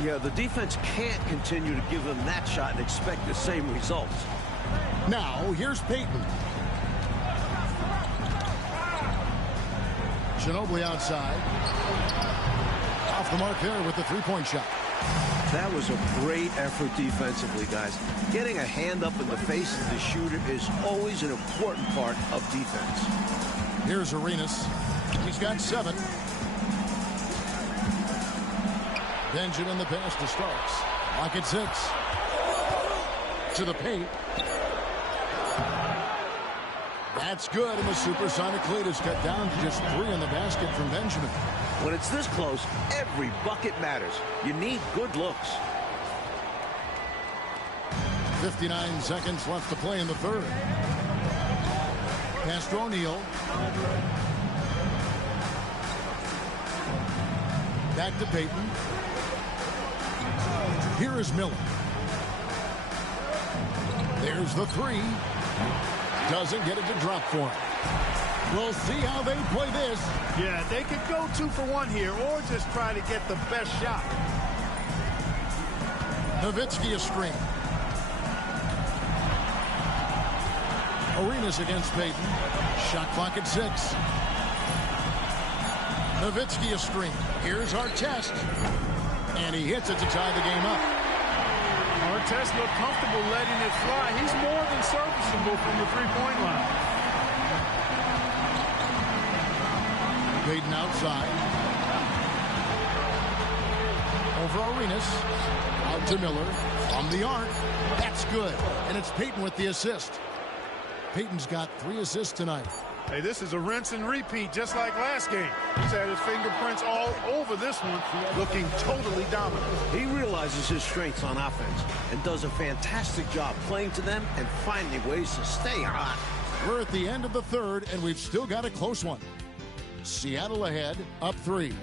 Yeah, the defense can't continue to give him that shot and expect the same results. Now, here's Payton. Ginobili outside. Off the mark there with the 3-point shot. That was a great effort defensively, guys. Getting a hand up in the face of the shooter is always an important part of defense. Here's Arenas. He's got 7. Benjamin the pass to Starks. Lock at 6. To the paint. That's good, and the supersonic lead is cut down to just 3 in the basket from Benjamin. When it's this close, every bucket matters. You need good looks. 59 seconds left to play in the third. Pass to O'Neal. Back to Payton. Here is Miller. There's the 3. Doesn't get it to drop for him. We'll see how they play this. Yeah, they could go 2 for 1 here or just try to get the best shot. Nowitzki a screen. Arenas against Payton. Shot clock at 6. Nowitzki a screen. Here's Artest. And he hits it to tie the game up. Artest looked comfortable letting it fly. He's more than serviceable from the three-point line. Payton outside. Over Arenas. Out to Miller. From the arc. That's good. And it's Payton with the assist. Payton's got 3 assists tonight. Hey, this is a rinse and repeat just like last game. He's had his fingerprints all over this one, looking totally dominant. He realizes his strengths on offense and does a fantastic job playing to them and finding ways to stay hot. We're at the end of the third, and we've still got a close one. Seattle ahead, up 3.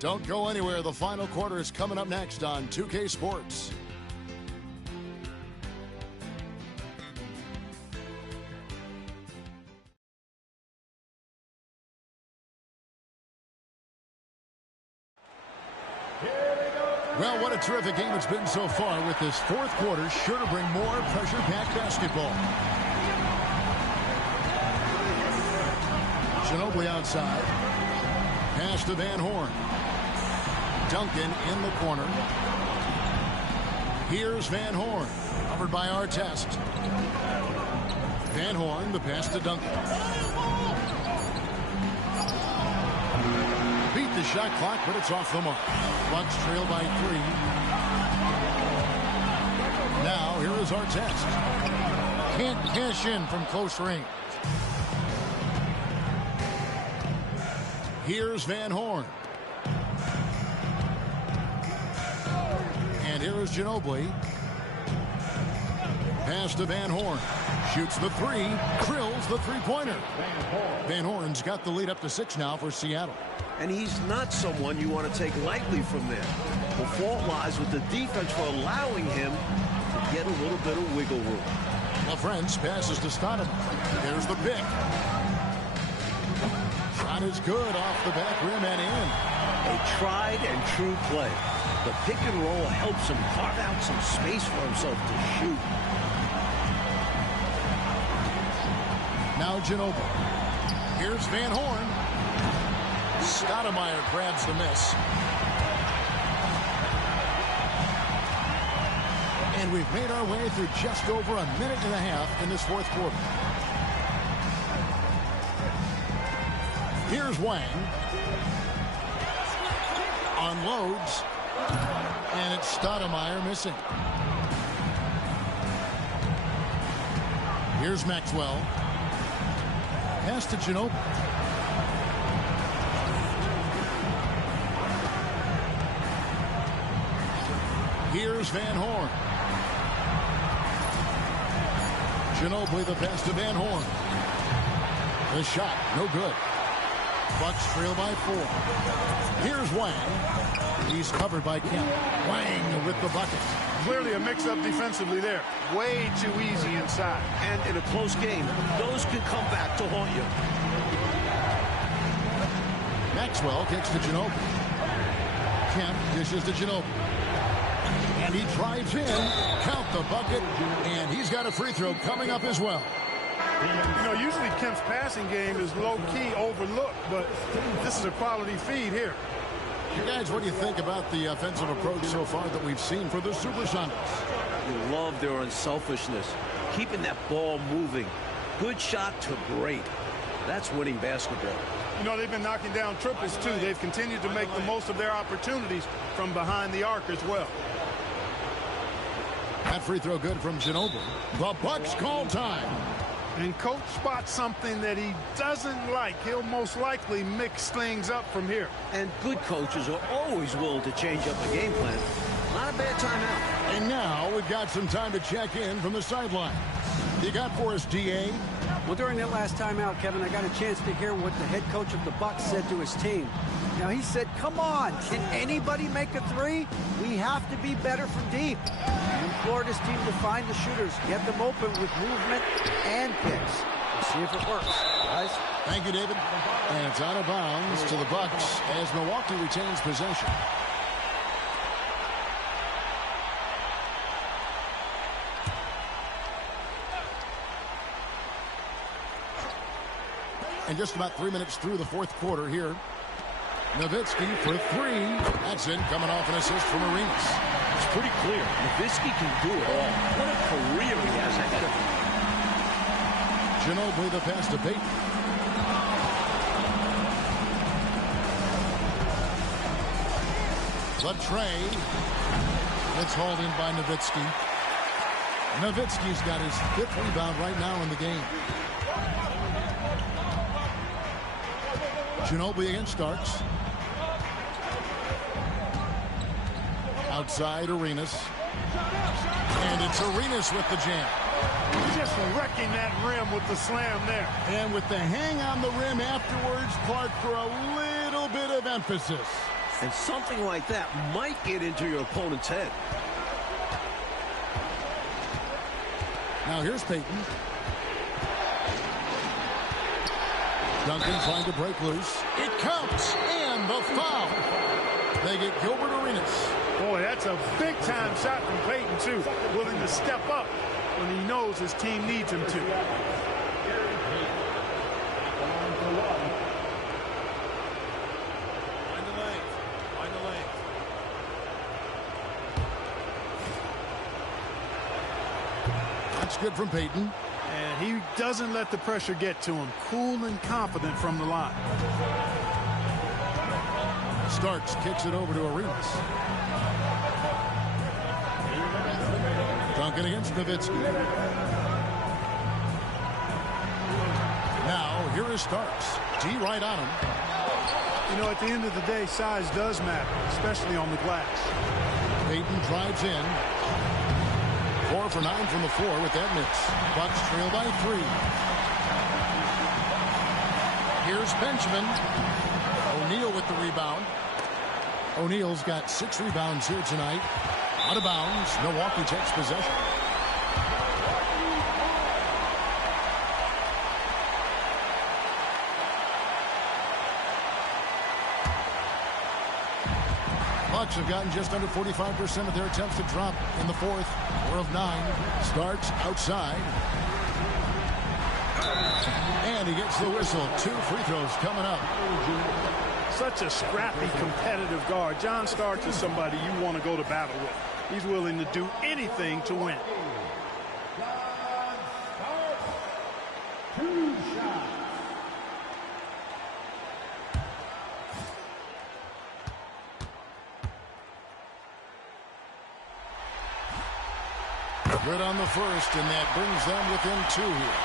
Don't go anywhere. The final quarter is coming up next on 2K Sports. Well, what a terrific game it's been so far, with this fourth quarter sure to bring more pressure-packed basketball. Ginobili outside. Pass to Van Horn. Duncan in the corner. Here's Van Horn. Covered by Artest. Van Horn, the pass to Duncan. Beat the shot clock, but it's off the mark. Bucks trail by 3. Now, here is Artest. Can't cash in from close range. Here's Van Horn. And here is Ginobili. Pass to Van Horn. Shoots the 3. Drills the three-pointer. Van Horn's got the lead up to 6 now for Seattle. And he's not someone you want to take lightly from there. The fault lies with the defense for allowing him to get a little bit of wiggle room. LaFrance passes to Stoudemire. There's the pick. Shot is good off the back rim and in. A tried and true play. The pick and roll helps him carve out some space for himself to shoot. Now Ginobili. Here's Van Horn. Stoudemire grabs the miss. And we've made our way through just over a minute and a half in this fourth quarter. Here's Wang. Unloads. And it's Stoudemire missing. Here's Maxwell. Pass to Ginobili. Here's Van Horn. Ginobili, the pass to Van Horn. The shot, no good. Bucks trail by 4. Here's Wang. He's covered by Kemp. Wang with the bucket. Clearly a mix-up defensively there. Way too easy inside. And in a close game, those can come back to haunt you. Maxwell kicks to Ginobili. Kemp dishes to Ginobili. And he drives in. Count the bucket. And he's got a free throw coming up as well. You know, usually Kemp's passing game is low-key overlooked, but this is a quality feed here. You guys, what do you think about the offensive approach so far that we've seen for the Supersonics? You love their unselfishness, keeping that ball moving. Good shot to great. That's winning basketball. You know, they've been knocking down triples, too. They've continued to make the most of their opportunities from behind the arc as well. That free throw good from Ginobili. The Bucks call time. And coach spots something that he doesn't like. He'll most likely mix things up from here. And good coaches are always willing to change up a game plan. Not a bad timeout. And now we've got some time to check in from the sideline. You got for us, DA? Well, during that last timeout, Kevin, I got a chance to hear what the head coach of the Bucks said to his team. Now, he said, come on, can anybody make a 3? We have to be better from deep. He implored his team to find the shooters, get them open with movement and picks. We'll see if it works. Guys? Thank you, David. And it's out of bounds to the Bucks as Milwaukee retains possession. And just about 3 minutes through the fourth quarter here. Nowitzki for three. That's it, coming off an assist from Arenas. It's pretty clear. Nowitzki can do it all. What a career he has ahead of him. Ginobili the pass to Payton. Latrey. It's hauled in by Nowitzki. Nowitzki's got his 5th rebound right now in the game. Ginobili against Starks. Outside Arenas. And it's Arenas with the jam. Just wrecking that rim with the slam there. And with the hang on the rim afterwards, Clark, for a little bit of emphasis. And something like that might get into your opponent's head. Now here's Payton. Duncan trying to break loose. It counts, and the foul. They get Gilbert Arenas. Boy, that's a big-time shot from Payton, too. Willing to step up when he knows his team needs him to. That's good from Payton. And he doesn't let the pressure get to him. Cool and confident from the line. Starks kicks it over to Arenas. Duncan against Nowitzki. Now, here is Starks. D right on him. You know, at the end of the day, size does matter, especially on the glass. Payton drives in. 4 for 9 from the floor with that miss. Bucks trail by 3. Here's Benjamin. O'Neal with the rebound. O'Neal's got 6 rebounds here tonight. Out of bounds. Milwaukee takes possession. Bucks have gotten just under 45% of their attempts to drop in the fourth. 4 of 9. Starks outside. And he gets the whistle. 2 free throws coming up. Such a scrappy, competitive guard. John Starks is somebody you want to go to battle with. He's willing to do anything to win. Good on the first, and that brings them within 2 here.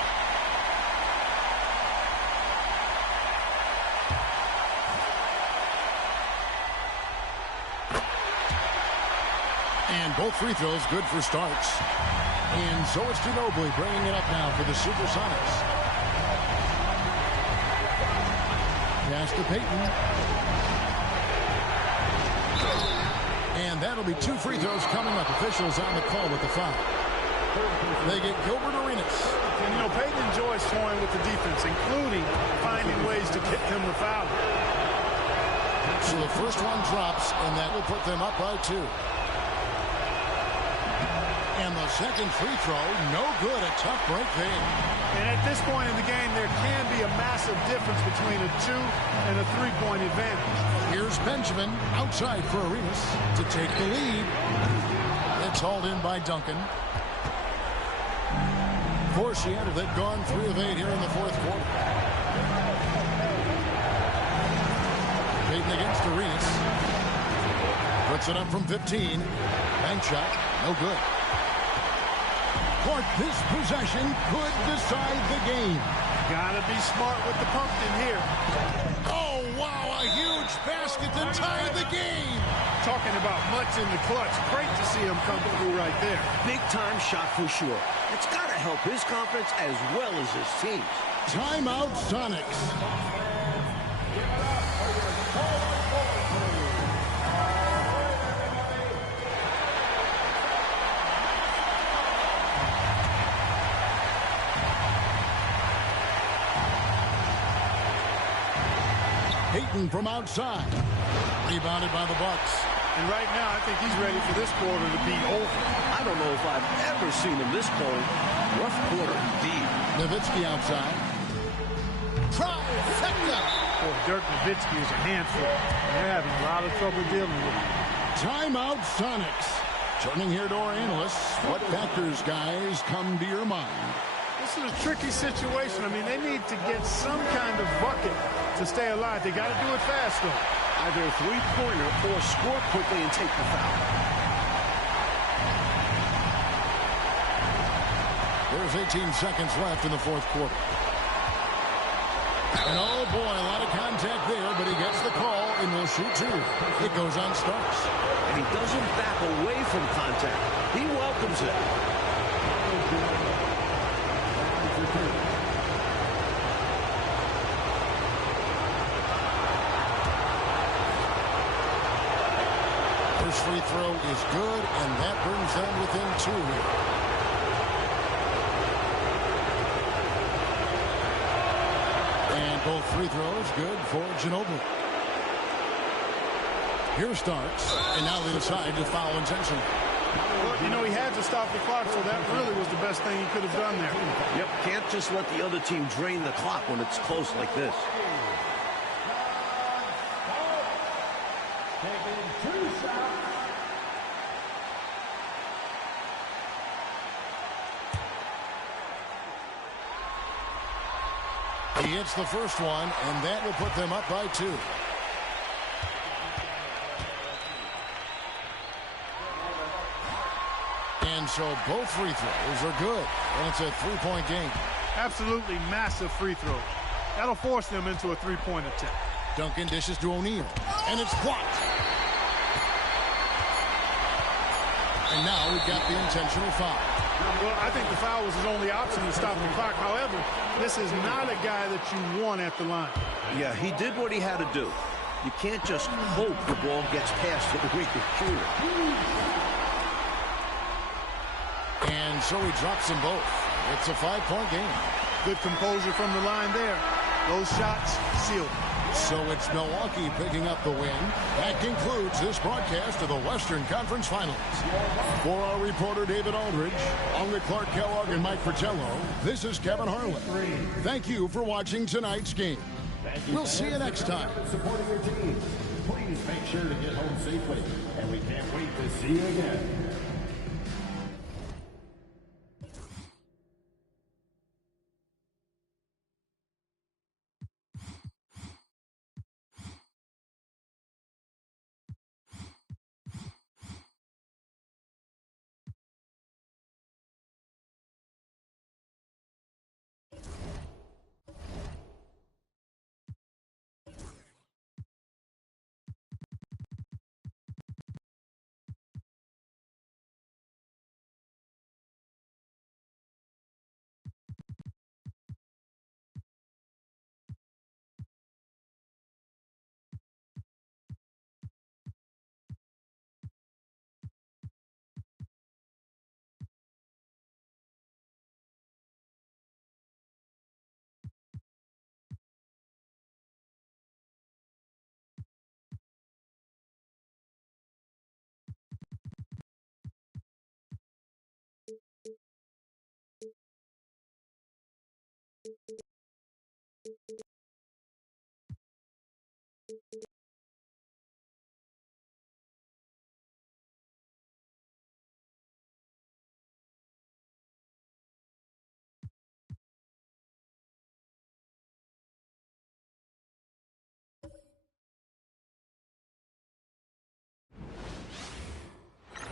And both free throws good for Starks. And so it's Ginobili bringing it up now for the Supersonics. Pass to Payton. And that'll be 2 free throws coming up. Officials on the call with the foul. They get Gilbert Arenas. And, you know, Payton enjoys toying with the defense, including finding ways to get them the foul. So the first one drops, and that will put them up by 2. And the second free throw, no good. A tough break there. And at this point in the game, there can be a massive difference between a 2 and a 3-point advantage. Here's Benjamin outside for Arenas to take the lead. It's hauled in by Duncan. For Seattle, they've gone 3 of 8 here in the fourth quarter. Payton against Arenas. Puts it up from 15. Bank shot, no good. Clark, this possession could decide the game. Gotta be smart with the pumpkin here. Oh, wow, a huge basket to tie the game. Talking about much in the clutch. Great to see him come through right there. Big-time shot for sure. It's got to help his confidence as well as his team. Timeout, Sonics. Peyton from outside. Rebounded by the Bucks. And right now, I think he's ready for this quarter to be over. I don't know if I've ever seen him this cold. Rough quarter indeed. Nowitzki outside. Trifecta. Boy, Dirk Nowitzki is a handful. They're having a lot of trouble dealing with him. Timeout Sonics. Turning here to our analysts. What factors, guys, come to your mind? This is a tricky situation. I mean, they need to get some kind of bucket to stay alive. They got to do it fast, though. Either a three-pointer or score quickly and take the foul. There's 18 seconds left in the fourth quarter. And oh boy, a lot of contact there, but he gets the call and will shoot two. It goes on Starks. And he doesn't back away from contact. He welcomes it. First free throw is good, and that brings them within two here. And both free throws good for Ginobili. Here Starks, and now they decide to foul intentionally. Well, you know, he had to stop the clock, so that really was the best thing he could have done there. Yep, can't just let the other team drain the clock when it's close like this. He hits the first one, and that will put them up by two. And so both free throws are good, and it's a three-point game. Absolutely massive free throw. That'll force them into a three-point attempt. Duncan dishes to O'Neal, and it's blocked. And now we've got the intentional foul. Well, I think the foul was his only option to stop the clock. However, this is not a guy that you want at the line. Yeah, he did what he had to do. You can't just hope the ball gets past to the weaker shooter. And so he drops them both. It's a 5-point game. Good composure from the line there. Those shots sealed. So it's Milwaukee picking up the win. That concludes this broadcast of the Western Conference Finals. For our reporter David Aldridge, along with Clark Kellogg and Mike Fratello, this is Kevin Harlan. Thank you for watching tonight's game. We'll see you next time. Supporting your team. Please make sure to get home safely, and we can't wait to see you again.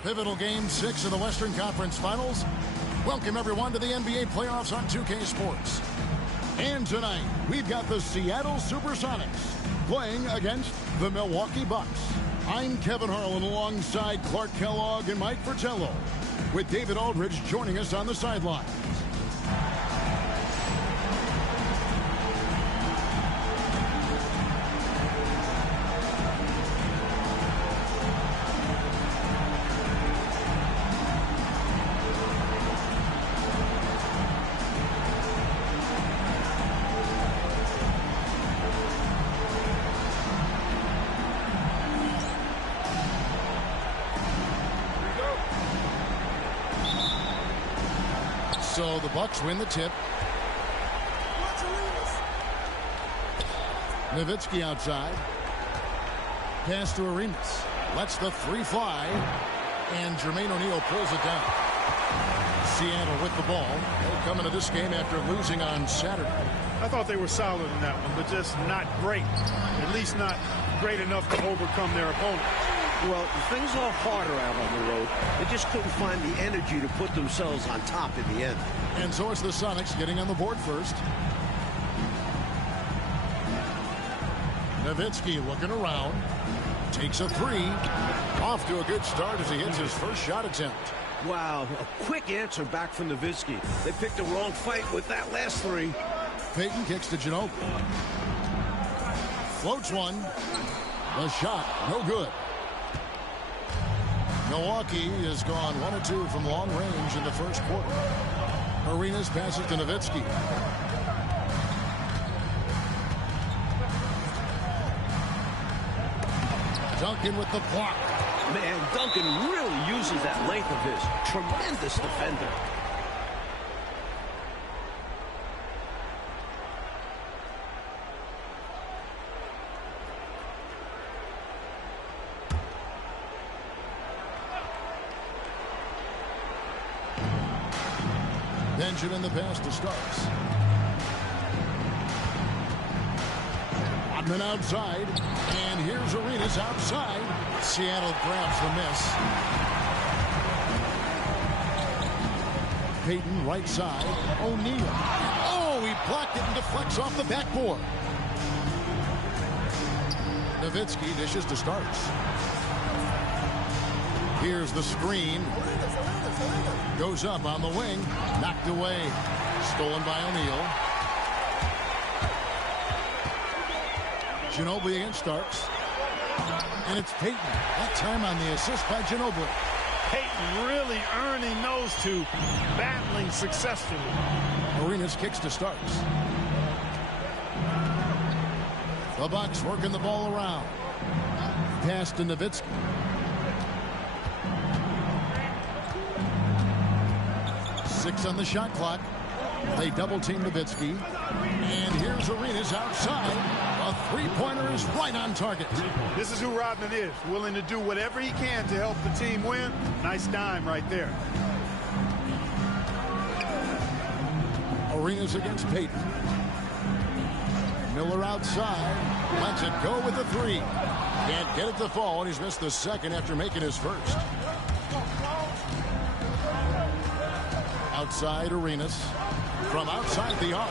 Pivotal Game 6 of the Western Conference Finals. Welcome, everyone, to the NBA playoffs on 2K Sports. And tonight, we've got the Seattle Supersonics playing against the Milwaukee Bucks. I'm Kevin Harlan alongside Clark Kellogg and Mike Fratello, with David Aldridge joining us on the sidelines. So the Bucks win the tip. Nowitzki outside. Pass to Arenas. Lets the three fly. And Jermaine O'Neal pulls it down. Seattle with the ball. They'll come into this game after losing on Saturday. I thought they were solid in that one, but just not great. At least not great enough to overcome their opponent. Well, things are harder out on the road. They just couldn't find the energy to put themselves on top in the end. And so it's the Sonics getting on the board first. Nowitzki looking around. Takes a three. Off to a good start as he hits his first shot attempt. Wow, a quick answer back from Nowitzki. They picked the wrong fight with that last three. Payton kicks to Ginobili. Floats one. The shot, no good. Milwaukee has gone 1 of 2 from long range in the first quarter. Arenas passes to Nowitzki. Duncan with the block. Man, Duncan really uses that length of his. Tremendous defender. Benjamin the pass to Starks. Rodman outside. And here's Arenas outside. Seattle grabs the miss. Payton right side. O'Neal. Oh, he blocked it and deflects off the backboard. Nowitzki dishes to Starks. Here's the screen. Goes up on the wing. Knocked away. Stolen by O'Neal. Ginobili against Starks. And it's Payton. That time on the assist by Ginobili. Payton really earning those two. Battling successfully. Arenas kicks to Starks. The Bucks working the ball around. Pass to Nowitzki. Six on the shot clock. They double team Nowitzki. And here's Arenas outside. A three-pointer is right on target. This is who Rodman is. Willing to do whatever he can to help the team win. Nice dime right there. Arenas against Payton. Miller outside. Lets it go with the three. Can't get it to fall, and he's missed the second after making his first. Outside Arenas. From outside the arc.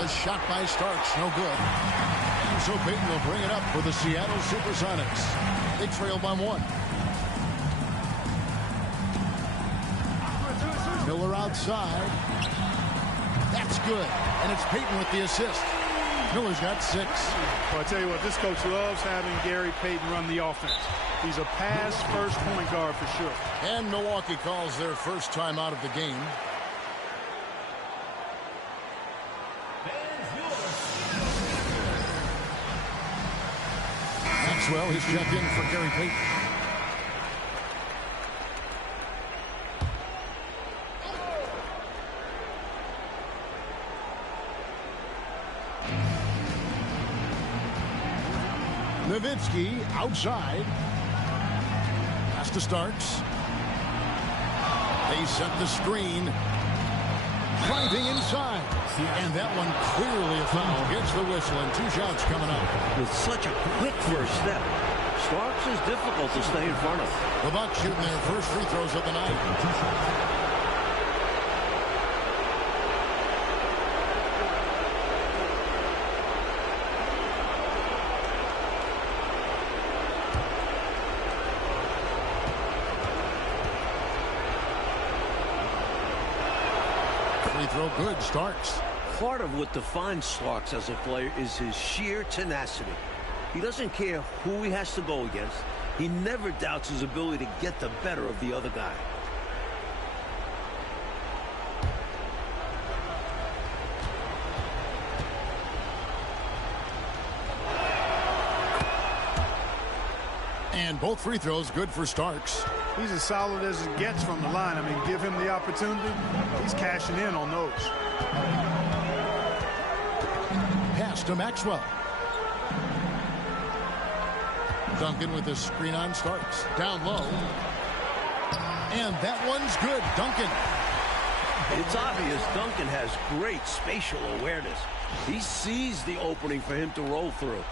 A shot by Starks, no good. And so Payton will bring it up for the Seattle Supersonics. They trail by 1. Miller outside. That's good. And it's Payton with the assist. Miller's got 6. Well, I tell you what, this coach loves having Gary Payton run the offense. He's a pass-first point guard for sure. And Milwaukee calls their first time out of the game. Maxwell, he's checked in for Gary Payton. Nowitzki outside. Pass to Starks. They set the screen. Driving inside. And that one clearly a foul. Gets the whistle and 2 shots coming up. With such a quick first step, Starks is difficult to stay in front of. The Bucks shooting their first free throws of the night. Free throw good. Starks. Part of what defines Starks as a player is his sheer tenacity. He doesn't care who he has to go against. He never doubts his ability to get the better of the other guy. And both free throws good for Starks. He's as solid as it gets from the line. I mean, give him the opportunity. He's cashing in on those. Pass to Maxwell. Duncan with the screen on starts. Down low. And that one's good. Duncan. It's obvious Duncan has great spatial awareness. He sees the opening for him to roll through.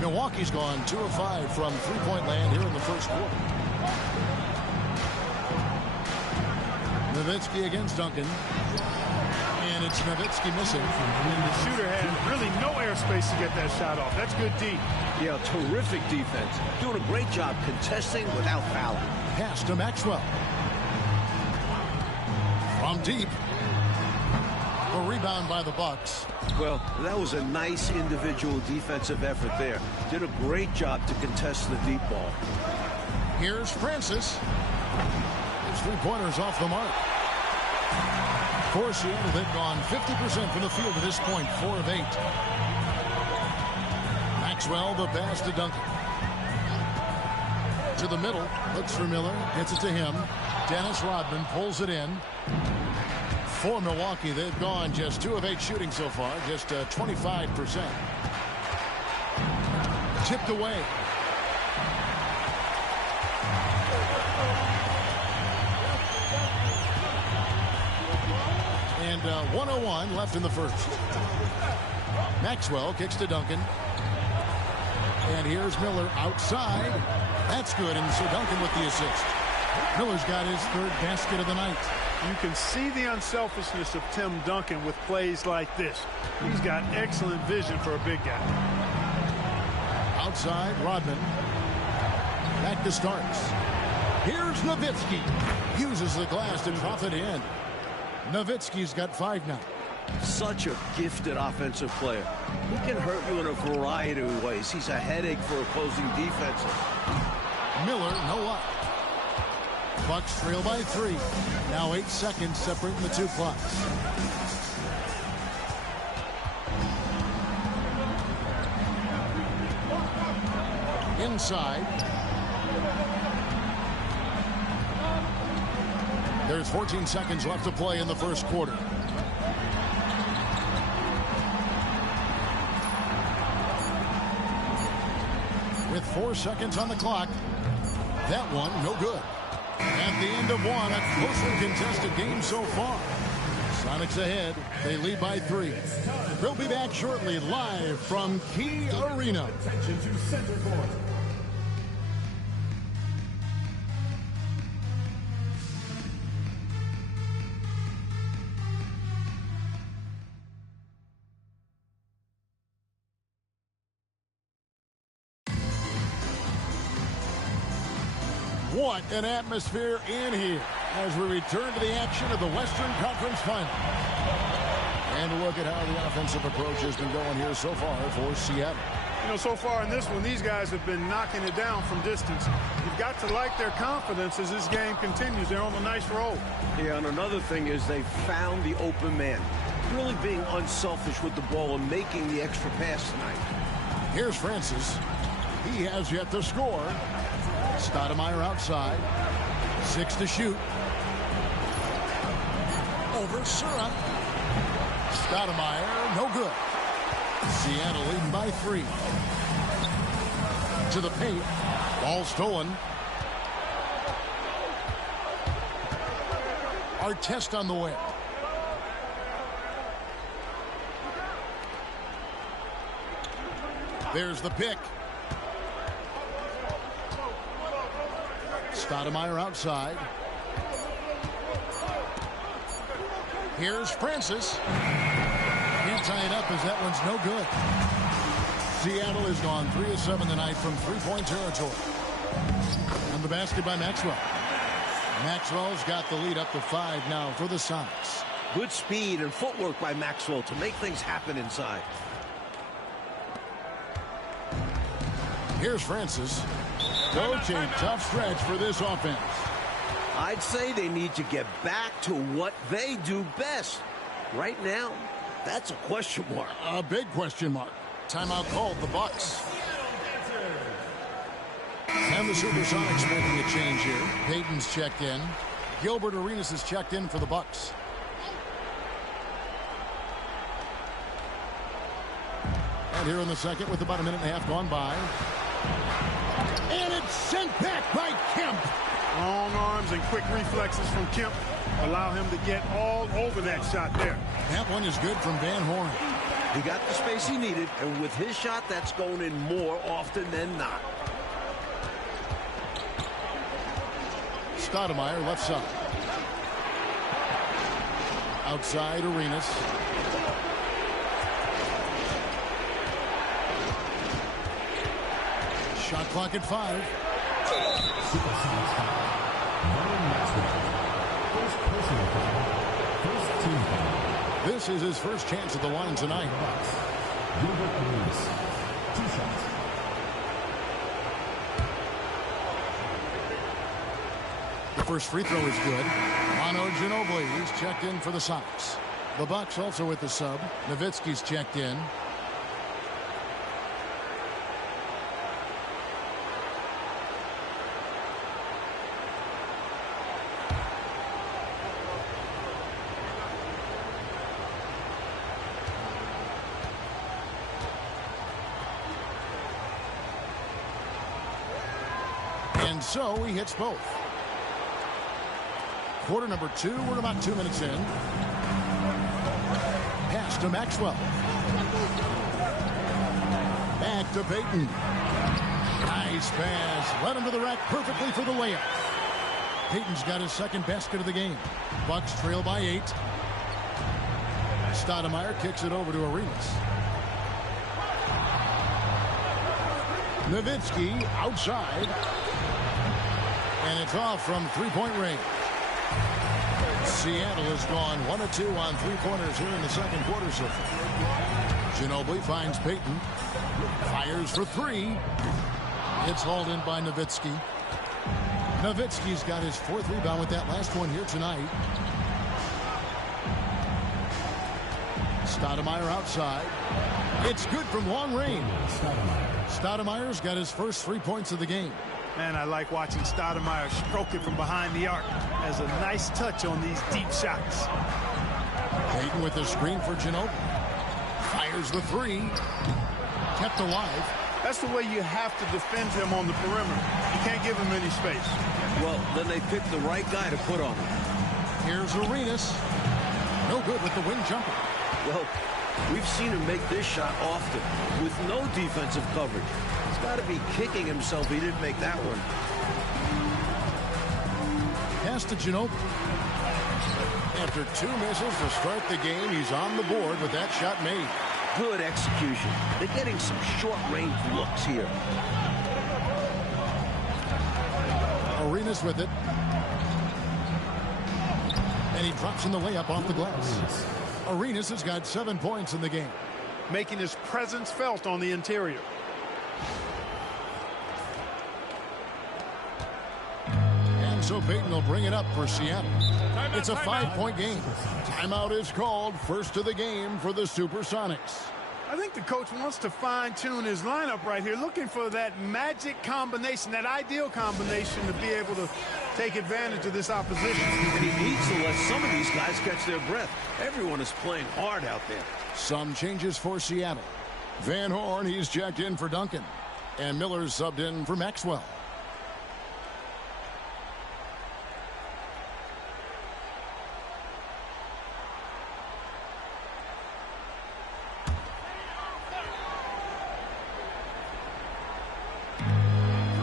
Milwaukee's gone 2 of 5 from three-point land here in the first quarter. Nowitzki against Duncan. And it's Nowitzki missing. The shooter had really no airspace to get that shot off. That's good D. Yeah, terrific defense. Doing a great job contesting without fouling. Pass to Maxwell. From deep. A rebound by the Bucks. Well, that was a nice individual defensive effort there. Did a great job to contest the deep ball. Here's Francis. His three-pointers off the mark. For Seattle, they've gone 50% from the field at this point, 4 of 8. Maxwell, the pass to Duncan. To the middle, looks for Miller, gets it to him. Dennis Rodman pulls it in. For Milwaukee, they've gone just 2 of 8 shooting so far, just 25%. Tipped away. And 1:01 left in the first. Maxwell kicks to Duncan. And here's Miller outside. That's good, and so Duncan with the assist. Miller's got his 3rd basket of the night. You can see the unselfishness of Tim Duncan with plays like this. He's got excellent vision for a big guy. Outside, Rodman. Back to starts. Here's Nowitzki. Uses the glass to drop it in. Nowitzki's got 5 now. Such a gifted offensive player. He can hurt you in a variety of ways. He's a headache for opposing defenses. Miller, no luck. Bucks trail by 3. Now 8 seconds separating the 2 clocks. Inside. There's 14 seconds left to play in the first quarter. With 4 seconds on the clock. That one, no good. At the end of one, a closely contested game so far. Sonics ahead. They lead by 3. We'll be back shortly live from Key Arena. Attention to center court. What an atmosphere in here as we return to the action of the Western Conference Final. And look at how the offensive approach has been going here so far for Seattle. You know, so far in this one, these guys have been knocking it down from distance. You've got to like their confidence as this game continues. They're on a nice roll. Yeah, and another thing is they found the open man. Really being unselfish with the ball and making the extra pass tonight. Here's Francis. He has yet to score. Stoudemire outside. 6 to shoot. Over Sura. Stoudemire, no good. Seattle leading by 3. To the paint. Ball stolen. Artest on the way. There's the pick. Stoudemire outside. Here's Francis. Can't tie it up as that one's no good. Seattle has gone 3 of 7 tonight from three-point territory. And the basket by Maxwell. Maxwell's got the lead up to 5 now for the Sonics. Good speed and footwork by Maxwell to make things happen inside. Here's Francis. Coach, a tough stretch for this offense. I'd say they need to get back to what they do best. Right now, that's a question mark. A big question mark. Timeout called the Bucks. And the Supersonics making a change here. Payton's checked in. Gilbert Arenas is checked in for the Bucks. And here in the second with about a minute and a half gone by. And it's sent back by Kemp. Long arms and quick reflexes from Kemp allow him to get all over that shot there. That one is good from Van Horn. He got the space he needed, and with his shot, that's going in more often than not. Stoudemire left side. Outside Arenas. Shot clock at 5. Supersonics foul. Ryan Maxwell. First personal foul. First team foul. This is his first chance at the line tonight. Bucks. Gilbert Arenas. 2 shots. The first free throw is good. Manu Ginobili is checked in for the Sonics. The Bucks also with the sub. Nowitzki's checked in. And so he hits both. Quarter number 2. We're about 2 minutes in. Pass to Maxwell. Back to Payton. Nice pass. Led him to the rack perfectly for the layup. Payton's got his second basket of the game. Bucks trail by 8. Stoudemire kicks it over to Arenas. Nowitzki outside. And it's off from three-point range. Seattle has gone 1 of 2 on three-pointers here in the second quarter so far. Ginobili finds Payton. Fires for 3. It's hauled in by Nowitzki. Nowitzki's got his 4th rebound with that last one here tonight. Stoudemire outside. It's good from long range. Stoudemire's got his first 3 points of the game. Man, I like watching Stoudemire stroke it from behind the arc. Has a nice touch on these deep shots. Payton with the screen for Ginobili. Fires the 3. Kept alive. That's the way you have to defend him on the perimeter. You can't give him any space. Well, then they picked the right guy to put on him. Here's Arenas. No good with the wing jumper. Well, we've seen him make this shot often with no defensive coverage. He's got to be kicking himself he didn't make that one. Pass to Ginobili. After 2 misses to start the game, he's on the board with that shot made. Good execution. They're getting some short-range looks here. Arenas with it. And he drops in the layup off the glass. Arenas has got 7 points in the game. Making his presence felt on the interior. And so Payton will bring it up for Seattle. It's a 5-point game. Timeout is called. First of the game for the Supersonics. I think the coach wants to fine-tune his lineup right here, looking for that magic combination, that ideal combination to be able to take advantage of this opposition. And he needs to let some of these guys catch their breath. Everyone is playing hard out there. Some changes for Seattle. Van Horn, he's checked in for Duncan. And Miller's subbed in for Maxwell.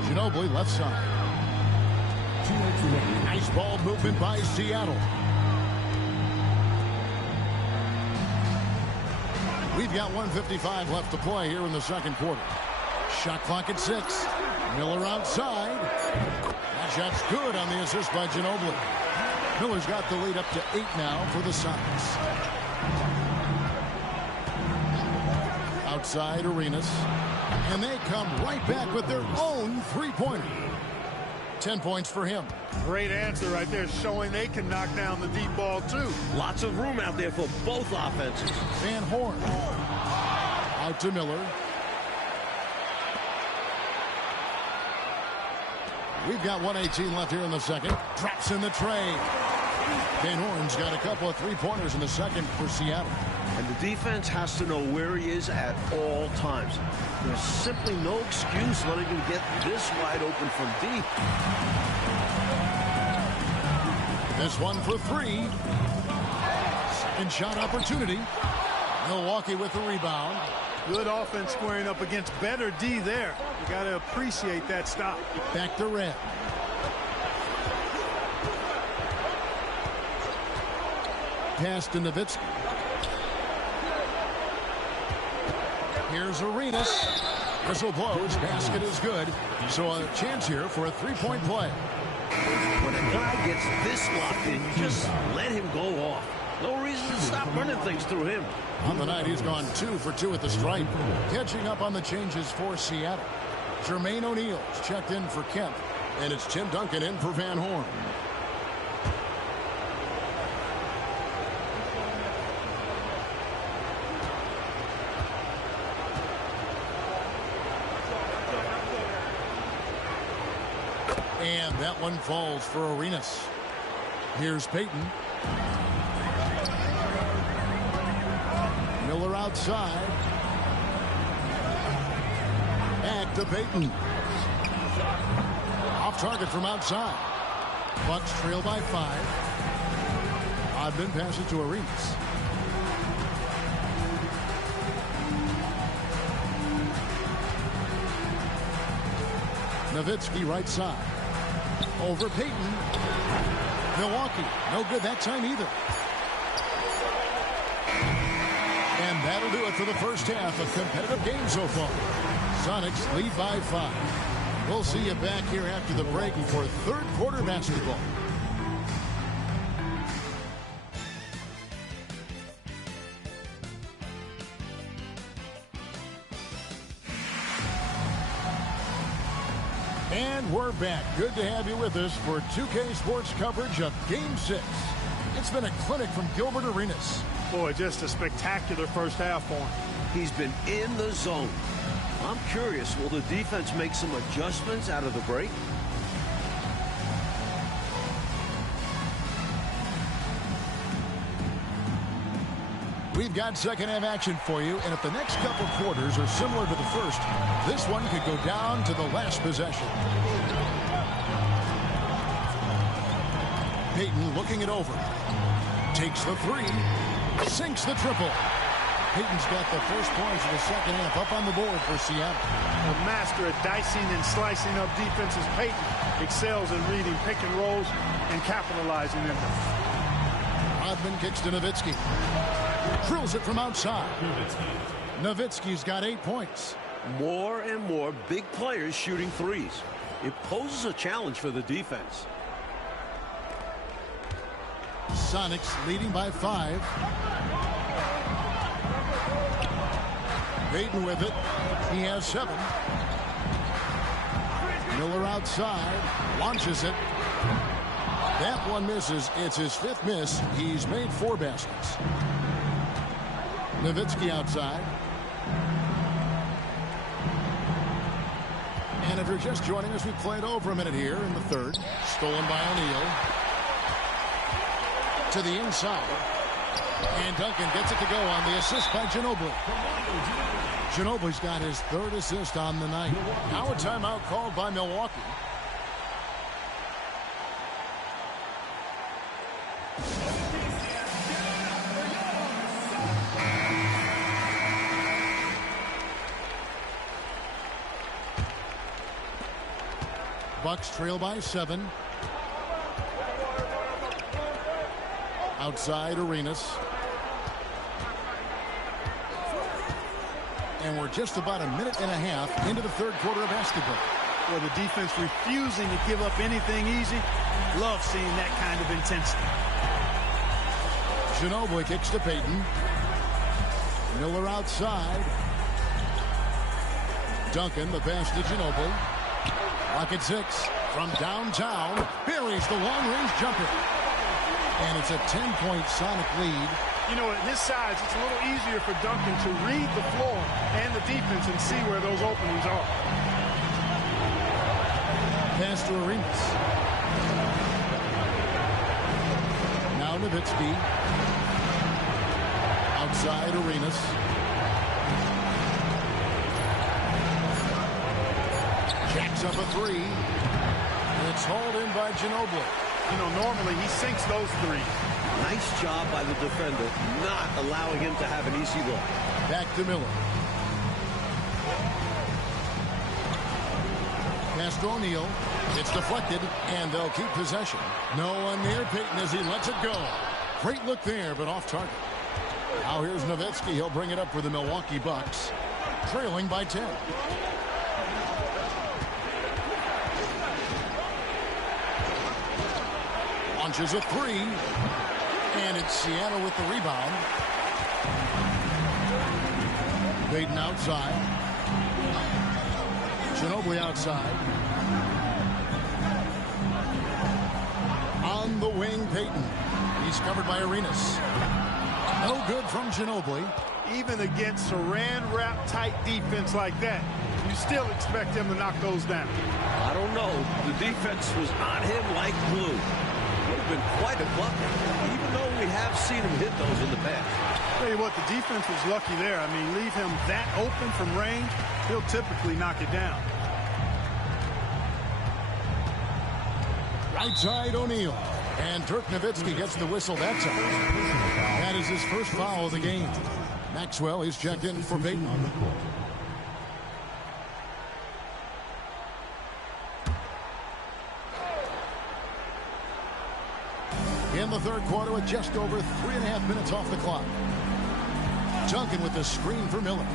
Ginobili left side. Nice ball movement by Seattle. We've got 1:55 left to play here in the second quarter. Shot clock at 6. Miller outside. That shot's good on the assist by Ginobili. Miller's got the lead up to 8 now for the Sonics. Outside Arenas. And they come right back with their own three-pointer. 10 points for him. Great answer right there, showing they can knock down the deep ball, too. Lots of room out there for both offenses. Van Horn. Out to Miller. We've got 1:18 left here in the second. Drops in the tray. Van Horn's got a couple of three-pointers in the second for Seattle. And the defense has to know where he is at all times. There's simply no excuse letting him get this wide open from deep. This one for three. Second shot opportunity. Milwaukee with the rebound. Good offense squaring up against better D there. You got to appreciate that stop. Back to Red. Pass to Nowitzki. Here's Arenas. Whistle blows. Basket is good. So a chance here for a three-point play. When a guy gets this locked in, you just let him go off. No reason to stop running things through him. On the night, he's gone 2 for 2 at the stripe. Catching up on the changes for Seattle. Jermaine O'Neal's checked in for Kemp. And it's Tim Duncan in for Van Horn. And that one falls for Arenas. Here's Payton. Miller outside. Back to Payton. Off target from outside. Bucks trail by 5. Odman passes to Arenas. Nowitzki right side. Over Payton. Milwaukee. No good that time either. And that'll do it for the first half of competitive game so far. Sonics lead by 5. We'll see you back here after the break for third quarter basketball. And we're back. Good to have you with us for 2K Sports coverage of Game 6. It's been a clinic from Gilbert Arenas. Boy, just a spectacular first half for him. He's been in the zone. I'm curious, will the defense make some adjustments out of the break? We've got second half action for you, and if the next couple quarters are similar to the first, this one could go down to the last possession. Payton looking it over. Takes the three. Sinks the triple. Payton's got the first points of the second half up on the board for Seattle. A master at dicing and slicing up defenses, Payton excels in reading pick and rolls and capitalizing in them. Odman kicks to Nowitzki. Drills it from outside. Nowitzki's got 8 points. More and more big players shooting threes. It poses a challenge for the defense. Sonics leading by 5. Payton with it. He has 7. Miller outside. Launches it. That one misses. It's his 5th miss. He's made 4 baskets. Nowitzki outside. And if you're just joining us, we played over a minute here in the third. Stolen by O'Neal. To the inside. And Duncan gets it to go on the assist by Ginobili. Ginobili's got his 3rd assist on the night. Now a timeout called by Milwaukee. Bucks trail by 7. Outside Arenas. And we're just about a minute and a half into the third quarter of basketball. Well, the defense refusing to give up anything easy. Love seeing that kind of intensity. Ginobili kicks to Payton. Miller outside. Duncan, the pass to Ginobili. Rocket 6 from downtown. Buries the long-range jumper. And it's a 10-point Sonic lead. You know, at his size, it's a little easier for Duncan to read the floor and the defense and see where those openings are. Pass to Arenas. Now Nowitzki. Outside Arenas. Jacks up a three. It's hauled in by Ginobili. You know, normally he sinks those threes. Nice job by the defender, not allowing him to have an easy look. Back to Miller. Pass to O'Neal. It's deflected, and they'll keep possession. No one near Payton as he lets it go. Great look there, but off target. Now here's Nowitzki. He'll bring it up for the Milwaukee Bucks, trailing by 10. Launches a three, and it's Seattle with the rebound. Payton outside. Ginobili outside. On the wing, Payton. He's covered by Arenas. No good from Ginobili. Even against saran wrap tight defense like that, you still expect him to knock those down. I don't know. The defense was on him like glue. Would have been quite a bucket, even though we have seen him hit those in the past. Tell you what, the defense was lucky there. I mean, leave him that open from range, he'll typically knock it down. Right side, O'Neal. And Dirk Nowitzki gets the whistle that time. That is his first foul of the game. Maxwell is checked in for Payton. On the court. In the third quarter with just over 3.5 minutes off the clock. Duncan with the screen for Miller.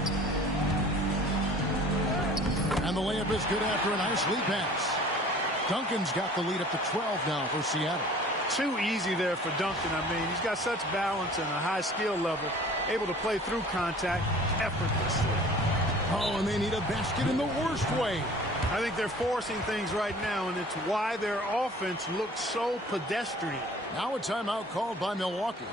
And the layup is good after a nice lead pass. Duncan's got the lead up to 12 now for Seattle. Too easy there for Duncan. I mean, he's got such balance and a high skill level, able to play through contact effortlessly. Oh, and they need a basket in the worst way. I think they're forcing things right now, and it's why their offense looks so pedestrian. Now a timeout called by Milwaukee.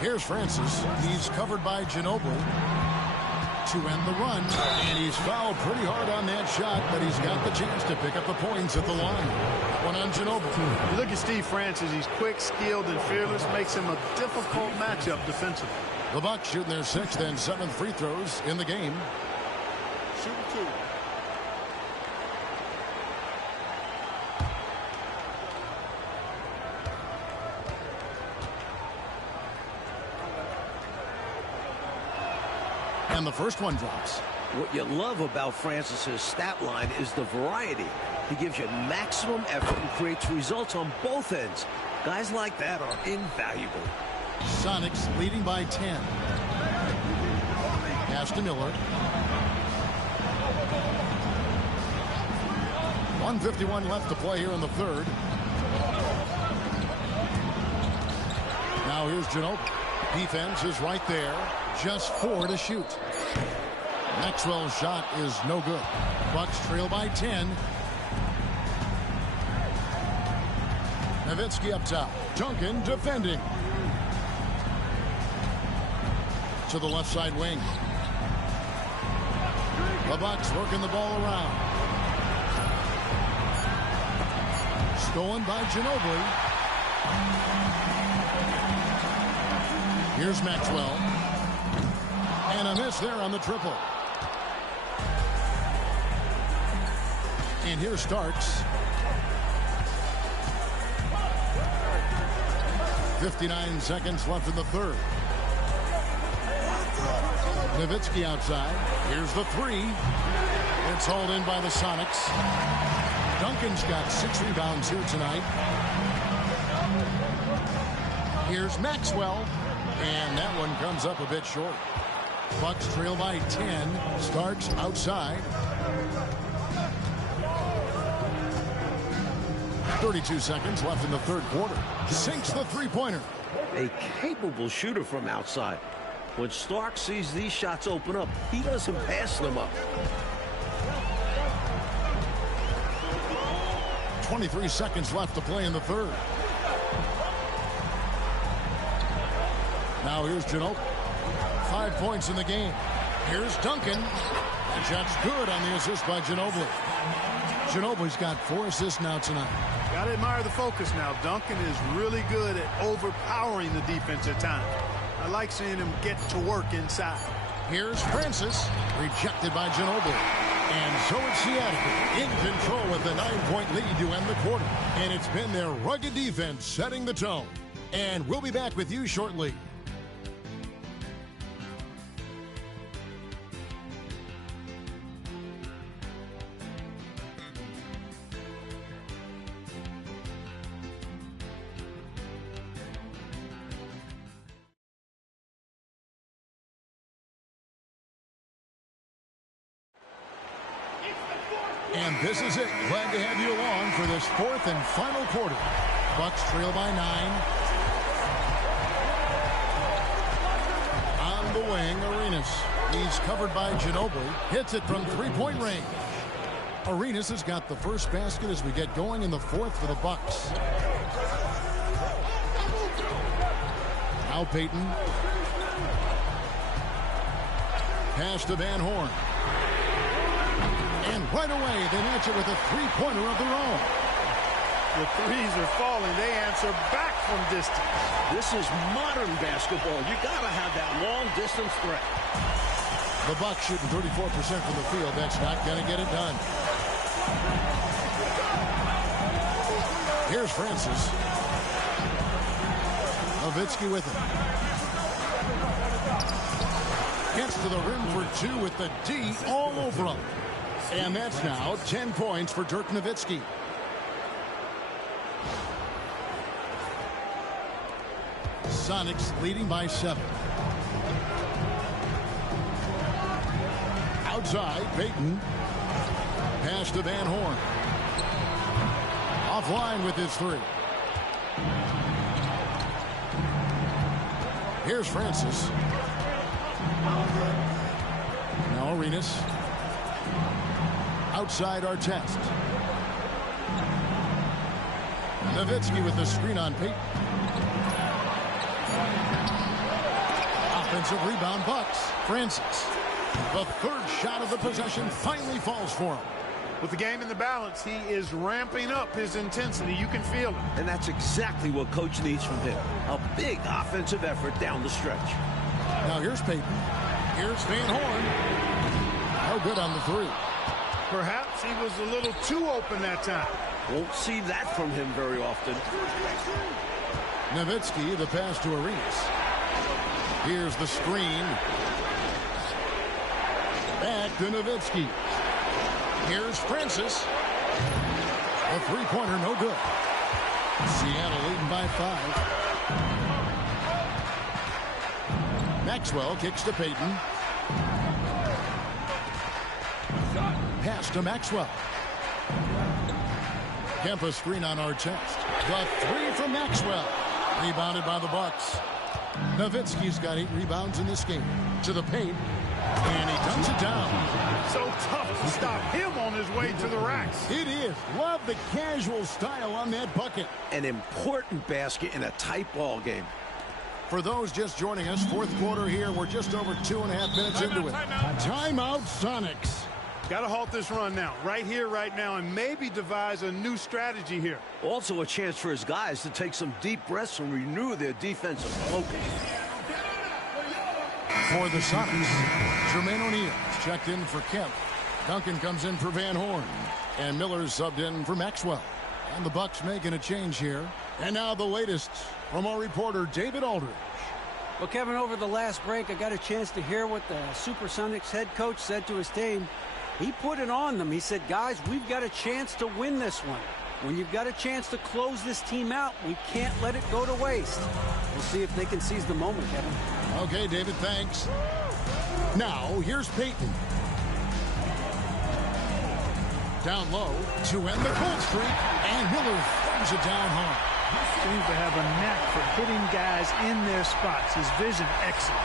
Here's Francis. He's covered by Ginobili to end the run. And he's fouled pretty hard on that shot, but he's got the chance to pick up the points at the line. One on Ginobili. You look at Steve Francis. He's quick, skilled, and fearless. Makes him a difficult matchup defensively. The Bucks shooting their 6th and 7th free throws in the game. Shooting two. And the first one drops. What you love about Francis's stat line is the variety. He gives you maximum effort and creates results on both ends. Guys like that are invaluable. Sonics leading by 10. Pass to Miller. 1:51 left to play here in the third. Now here's Ginobili. Defense is right there. Just 4 to shoot. Maxwell's shot is no good. Bucks trail by 10. Nowitzki up top. Duncan defending. To the left side wing. The Bucks working the ball around. Stolen by Ginobili. Here's Maxwell. And a miss there on the triple. And here's Starks. 59 seconds left in the third. Nowitzki outside. Here's the three. It's hauled in by the Sonics. Duncan's got 6 rebounds here tonight. Here's Maxwell. And that one comes up a bit short. Bucks trail by 10. Starks outside. 32 seconds left in the third quarter. Sinks the three-pointer. A capable shooter from outside. When Stark sees these shots open up, he doesn't pass them up. 23 seconds left to play in the third. Now here's Ginobili. 5 points in the game. Here's Duncan. That shot's good on the assist by Ginobili. Ginobili's got 4 assists now tonight. Got to admire the focus now. Duncan is really good at overpowering the defense at times. I like seeing him get to work inside. Here's Francis, rejected by Ginobili. And so it's Seattle in control with a 9-point lead to end the quarter. And it's been their rugged defense setting the tone. And we'll be back with you shortly. And this is it. Glad to have you along for this 4th and final quarter. Bucks trail by 9. On the wing, Arenas. He's covered by Ginobili. Hits it from 3-point range. Arenas has got the first basket as we get going in the 4th for the Bucks. Now Payton. Pass to Van Horn. And right away, they match it with a 3-pointer of their own. The threes are falling. They answer back from distance. This is modern basketball. You got to have that long-distance threat. The Bucks shooting 34% from the field. That's not going to get it done. Here's Francis. Nowitzki with it. Gets to the rim for 2 with the D all over him. And that's now 10 points for Dirk Nowitzki. Sonics leading by 7. Outside, Payton. Pass to Van Horn. Offline with his 3. Here's Francis. Now Arenas. Outside Artest. Nowitzki with the screen on Payton. Offensive rebound, Bucks. Francis. The 3rd shot of the possession finally falls for him. With the game in the balance, he is ramping up his intensity. You can feel it. And that's exactly what Coach needs from him. A big offensive effort down the stretch. Now here's Payton. Here's Van Horn. No good on the 3. Perhaps he was a little too open that time. Won't see that from him very often. Nowitzki, the pass to Arenas. Here's the screen. Back to Nowitzki. Here's Francis. A 3-pointer, no good. Seattle leading by 5. Maxwell kicks to Payton. Pass to Maxwell. Kempa screen on Artest. The 3 from Maxwell. Rebounded by the Bucks. Nowitzki's got 8 rebounds in this game. To the paint. And he dumps it down. So tough to stop him on his way to the racks. It is. Love the casual style on that bucket. An important basket in a tight ball game. For those just joining us, 4th quarter here. We're just over 2.5 minutes into it. Timeout, Sonics. Got to halt this run now, right here, right now, and maybe devise a new strategy here. Also a chance for his guys to take some deep breaths and renew their defensive focus. For the Sonics, Jermaine O'Neal checked in for Kemp. Duncan comes in for Van Horn. And Miller's subbed in for Maxwell. And the Bucks making a change here. And now the latest from our reporter, David Aldridge. Well, Kevin, over the last break, I got a chance to hear what the Supersonics head coach said to his team. He put it on them. He said, guys, we've got a chance to win this one. When you've got a chance to close this team out, we can't let it go to waste. We'll see if they can seize the moment, Kevin. Okay, David, thanks. Now, here's Payton. Down low to end the cold streak, and Miller throws it down hard. Seems to have a knack for hitting guys in their spots. His vision, excellent.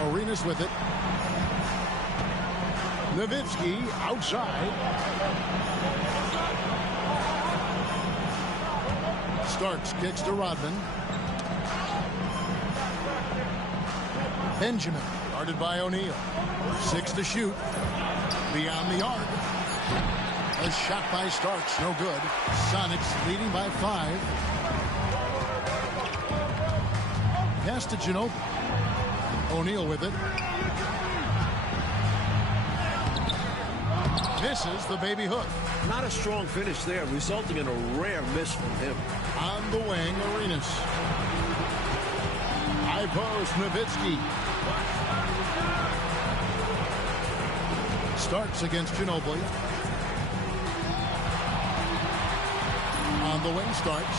Arenas with it. Nowitzki outside. Starks kicks to Rodman. Benjamin guarded by O'Neal. 6 to shoot. Beyond the arc. A shot by Starks, no good. Sonics leading by 5. Pass to Ginobili. O'Neal with it. Misses the baby hook. Not a strong finish there, resulting in a rare miss from him. On the wing, Arenas. High post, Nowitzki. Starks against Ginobili. On the wing, Starks.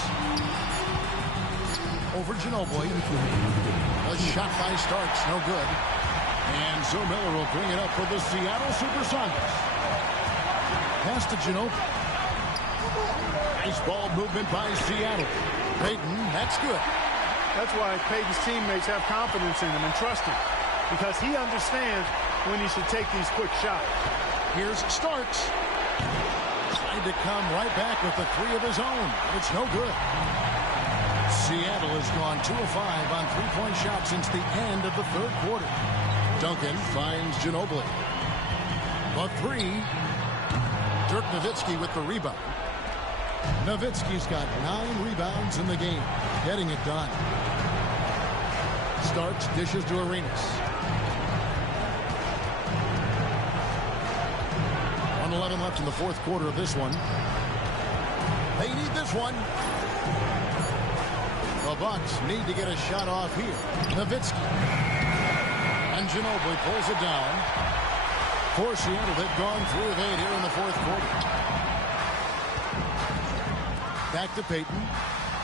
Over Ginobili. A shot by Starks, no good. And so Miller will bring it up for the Seattle Supersonics. Pass to Ginobili. Nice ball movement by Seattle. Payton, that's good. That's why Payton's teammates have confidence in him and trust him, because he understands when he should take these quick shots. Here's Starks. Trying to come right back with the 3 of his own. It's no good. Seattle has gone 2 of 5 on three-point shots since the end of the 3rd quarter. Duncan finds Ginobili. The 3. Dirk Nowitzki with the rebound. Nowitzki's got 9 rebounds in the game, getting it done. Starks dishes to Arenas. 1:11 left in the 4th quarter of this one. They need this one. The Bucks need to get a shot off here. Nowitzki. And Ginobili pulls it down. For Seattle, they've gone 3 of 8 here in the 4th quarter. Back to Payton.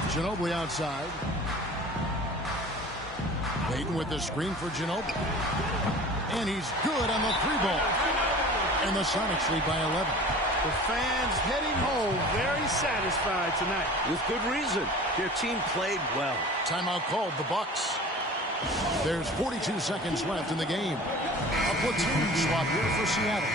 Ginobili outside. Payton with the screen for Ginobili. And he's good on the 3-ball. And the Sonics lead by 11. The fans heading home very satisfied tonight. With good reason. Their team played well. Timeout called, the Bucks. There's 42 seconds left in the game. A platoon swap here for Seattle.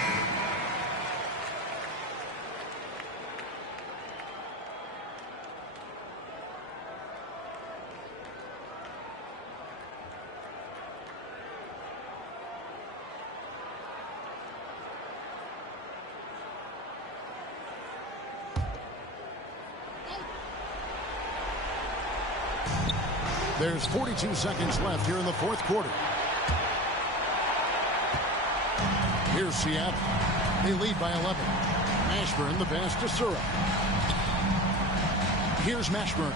There's 42 seconds left here in the 4th quarter. Here's Seattle. They lead by 11. Mashburn, the pass to Sura. Here's Mashburn.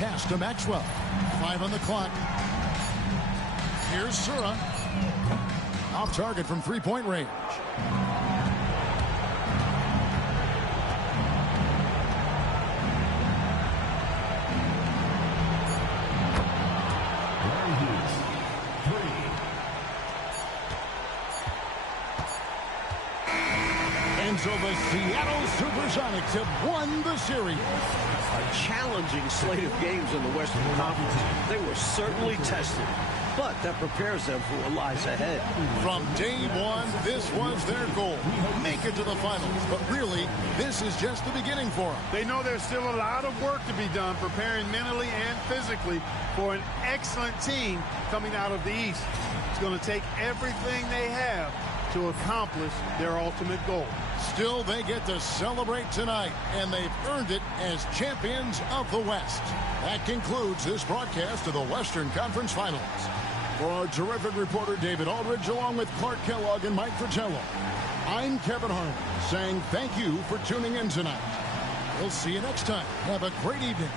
Pass to Maxwell. 5 on the clock. Here's Sura. Off target from 3-point range. So the Seattle Supersonics have won the series. A challenging slate of games in the Western Conference. They were certainly tested, but that prepares them for what lies ahead. From day one, this was their goal. Make it to the finals, but really, this is just the beginning for them. They know there's still a lot of work to be done, preparing mentally and physically for an excellent team coming out of the East. It's going to take everything they have to accomplish their ultimate goal. Still, they get to celebrate tonight, and they've earned it as champions of the West. That concludes this broadcast of the Western Conference Finals. For our terrific reporter, David Aldridge, along with Clark Kellogg and Mike Fratello, I'm Kevin Harlan, saying thank you for tuning in tonight. We'll see you next time. Have a great evening.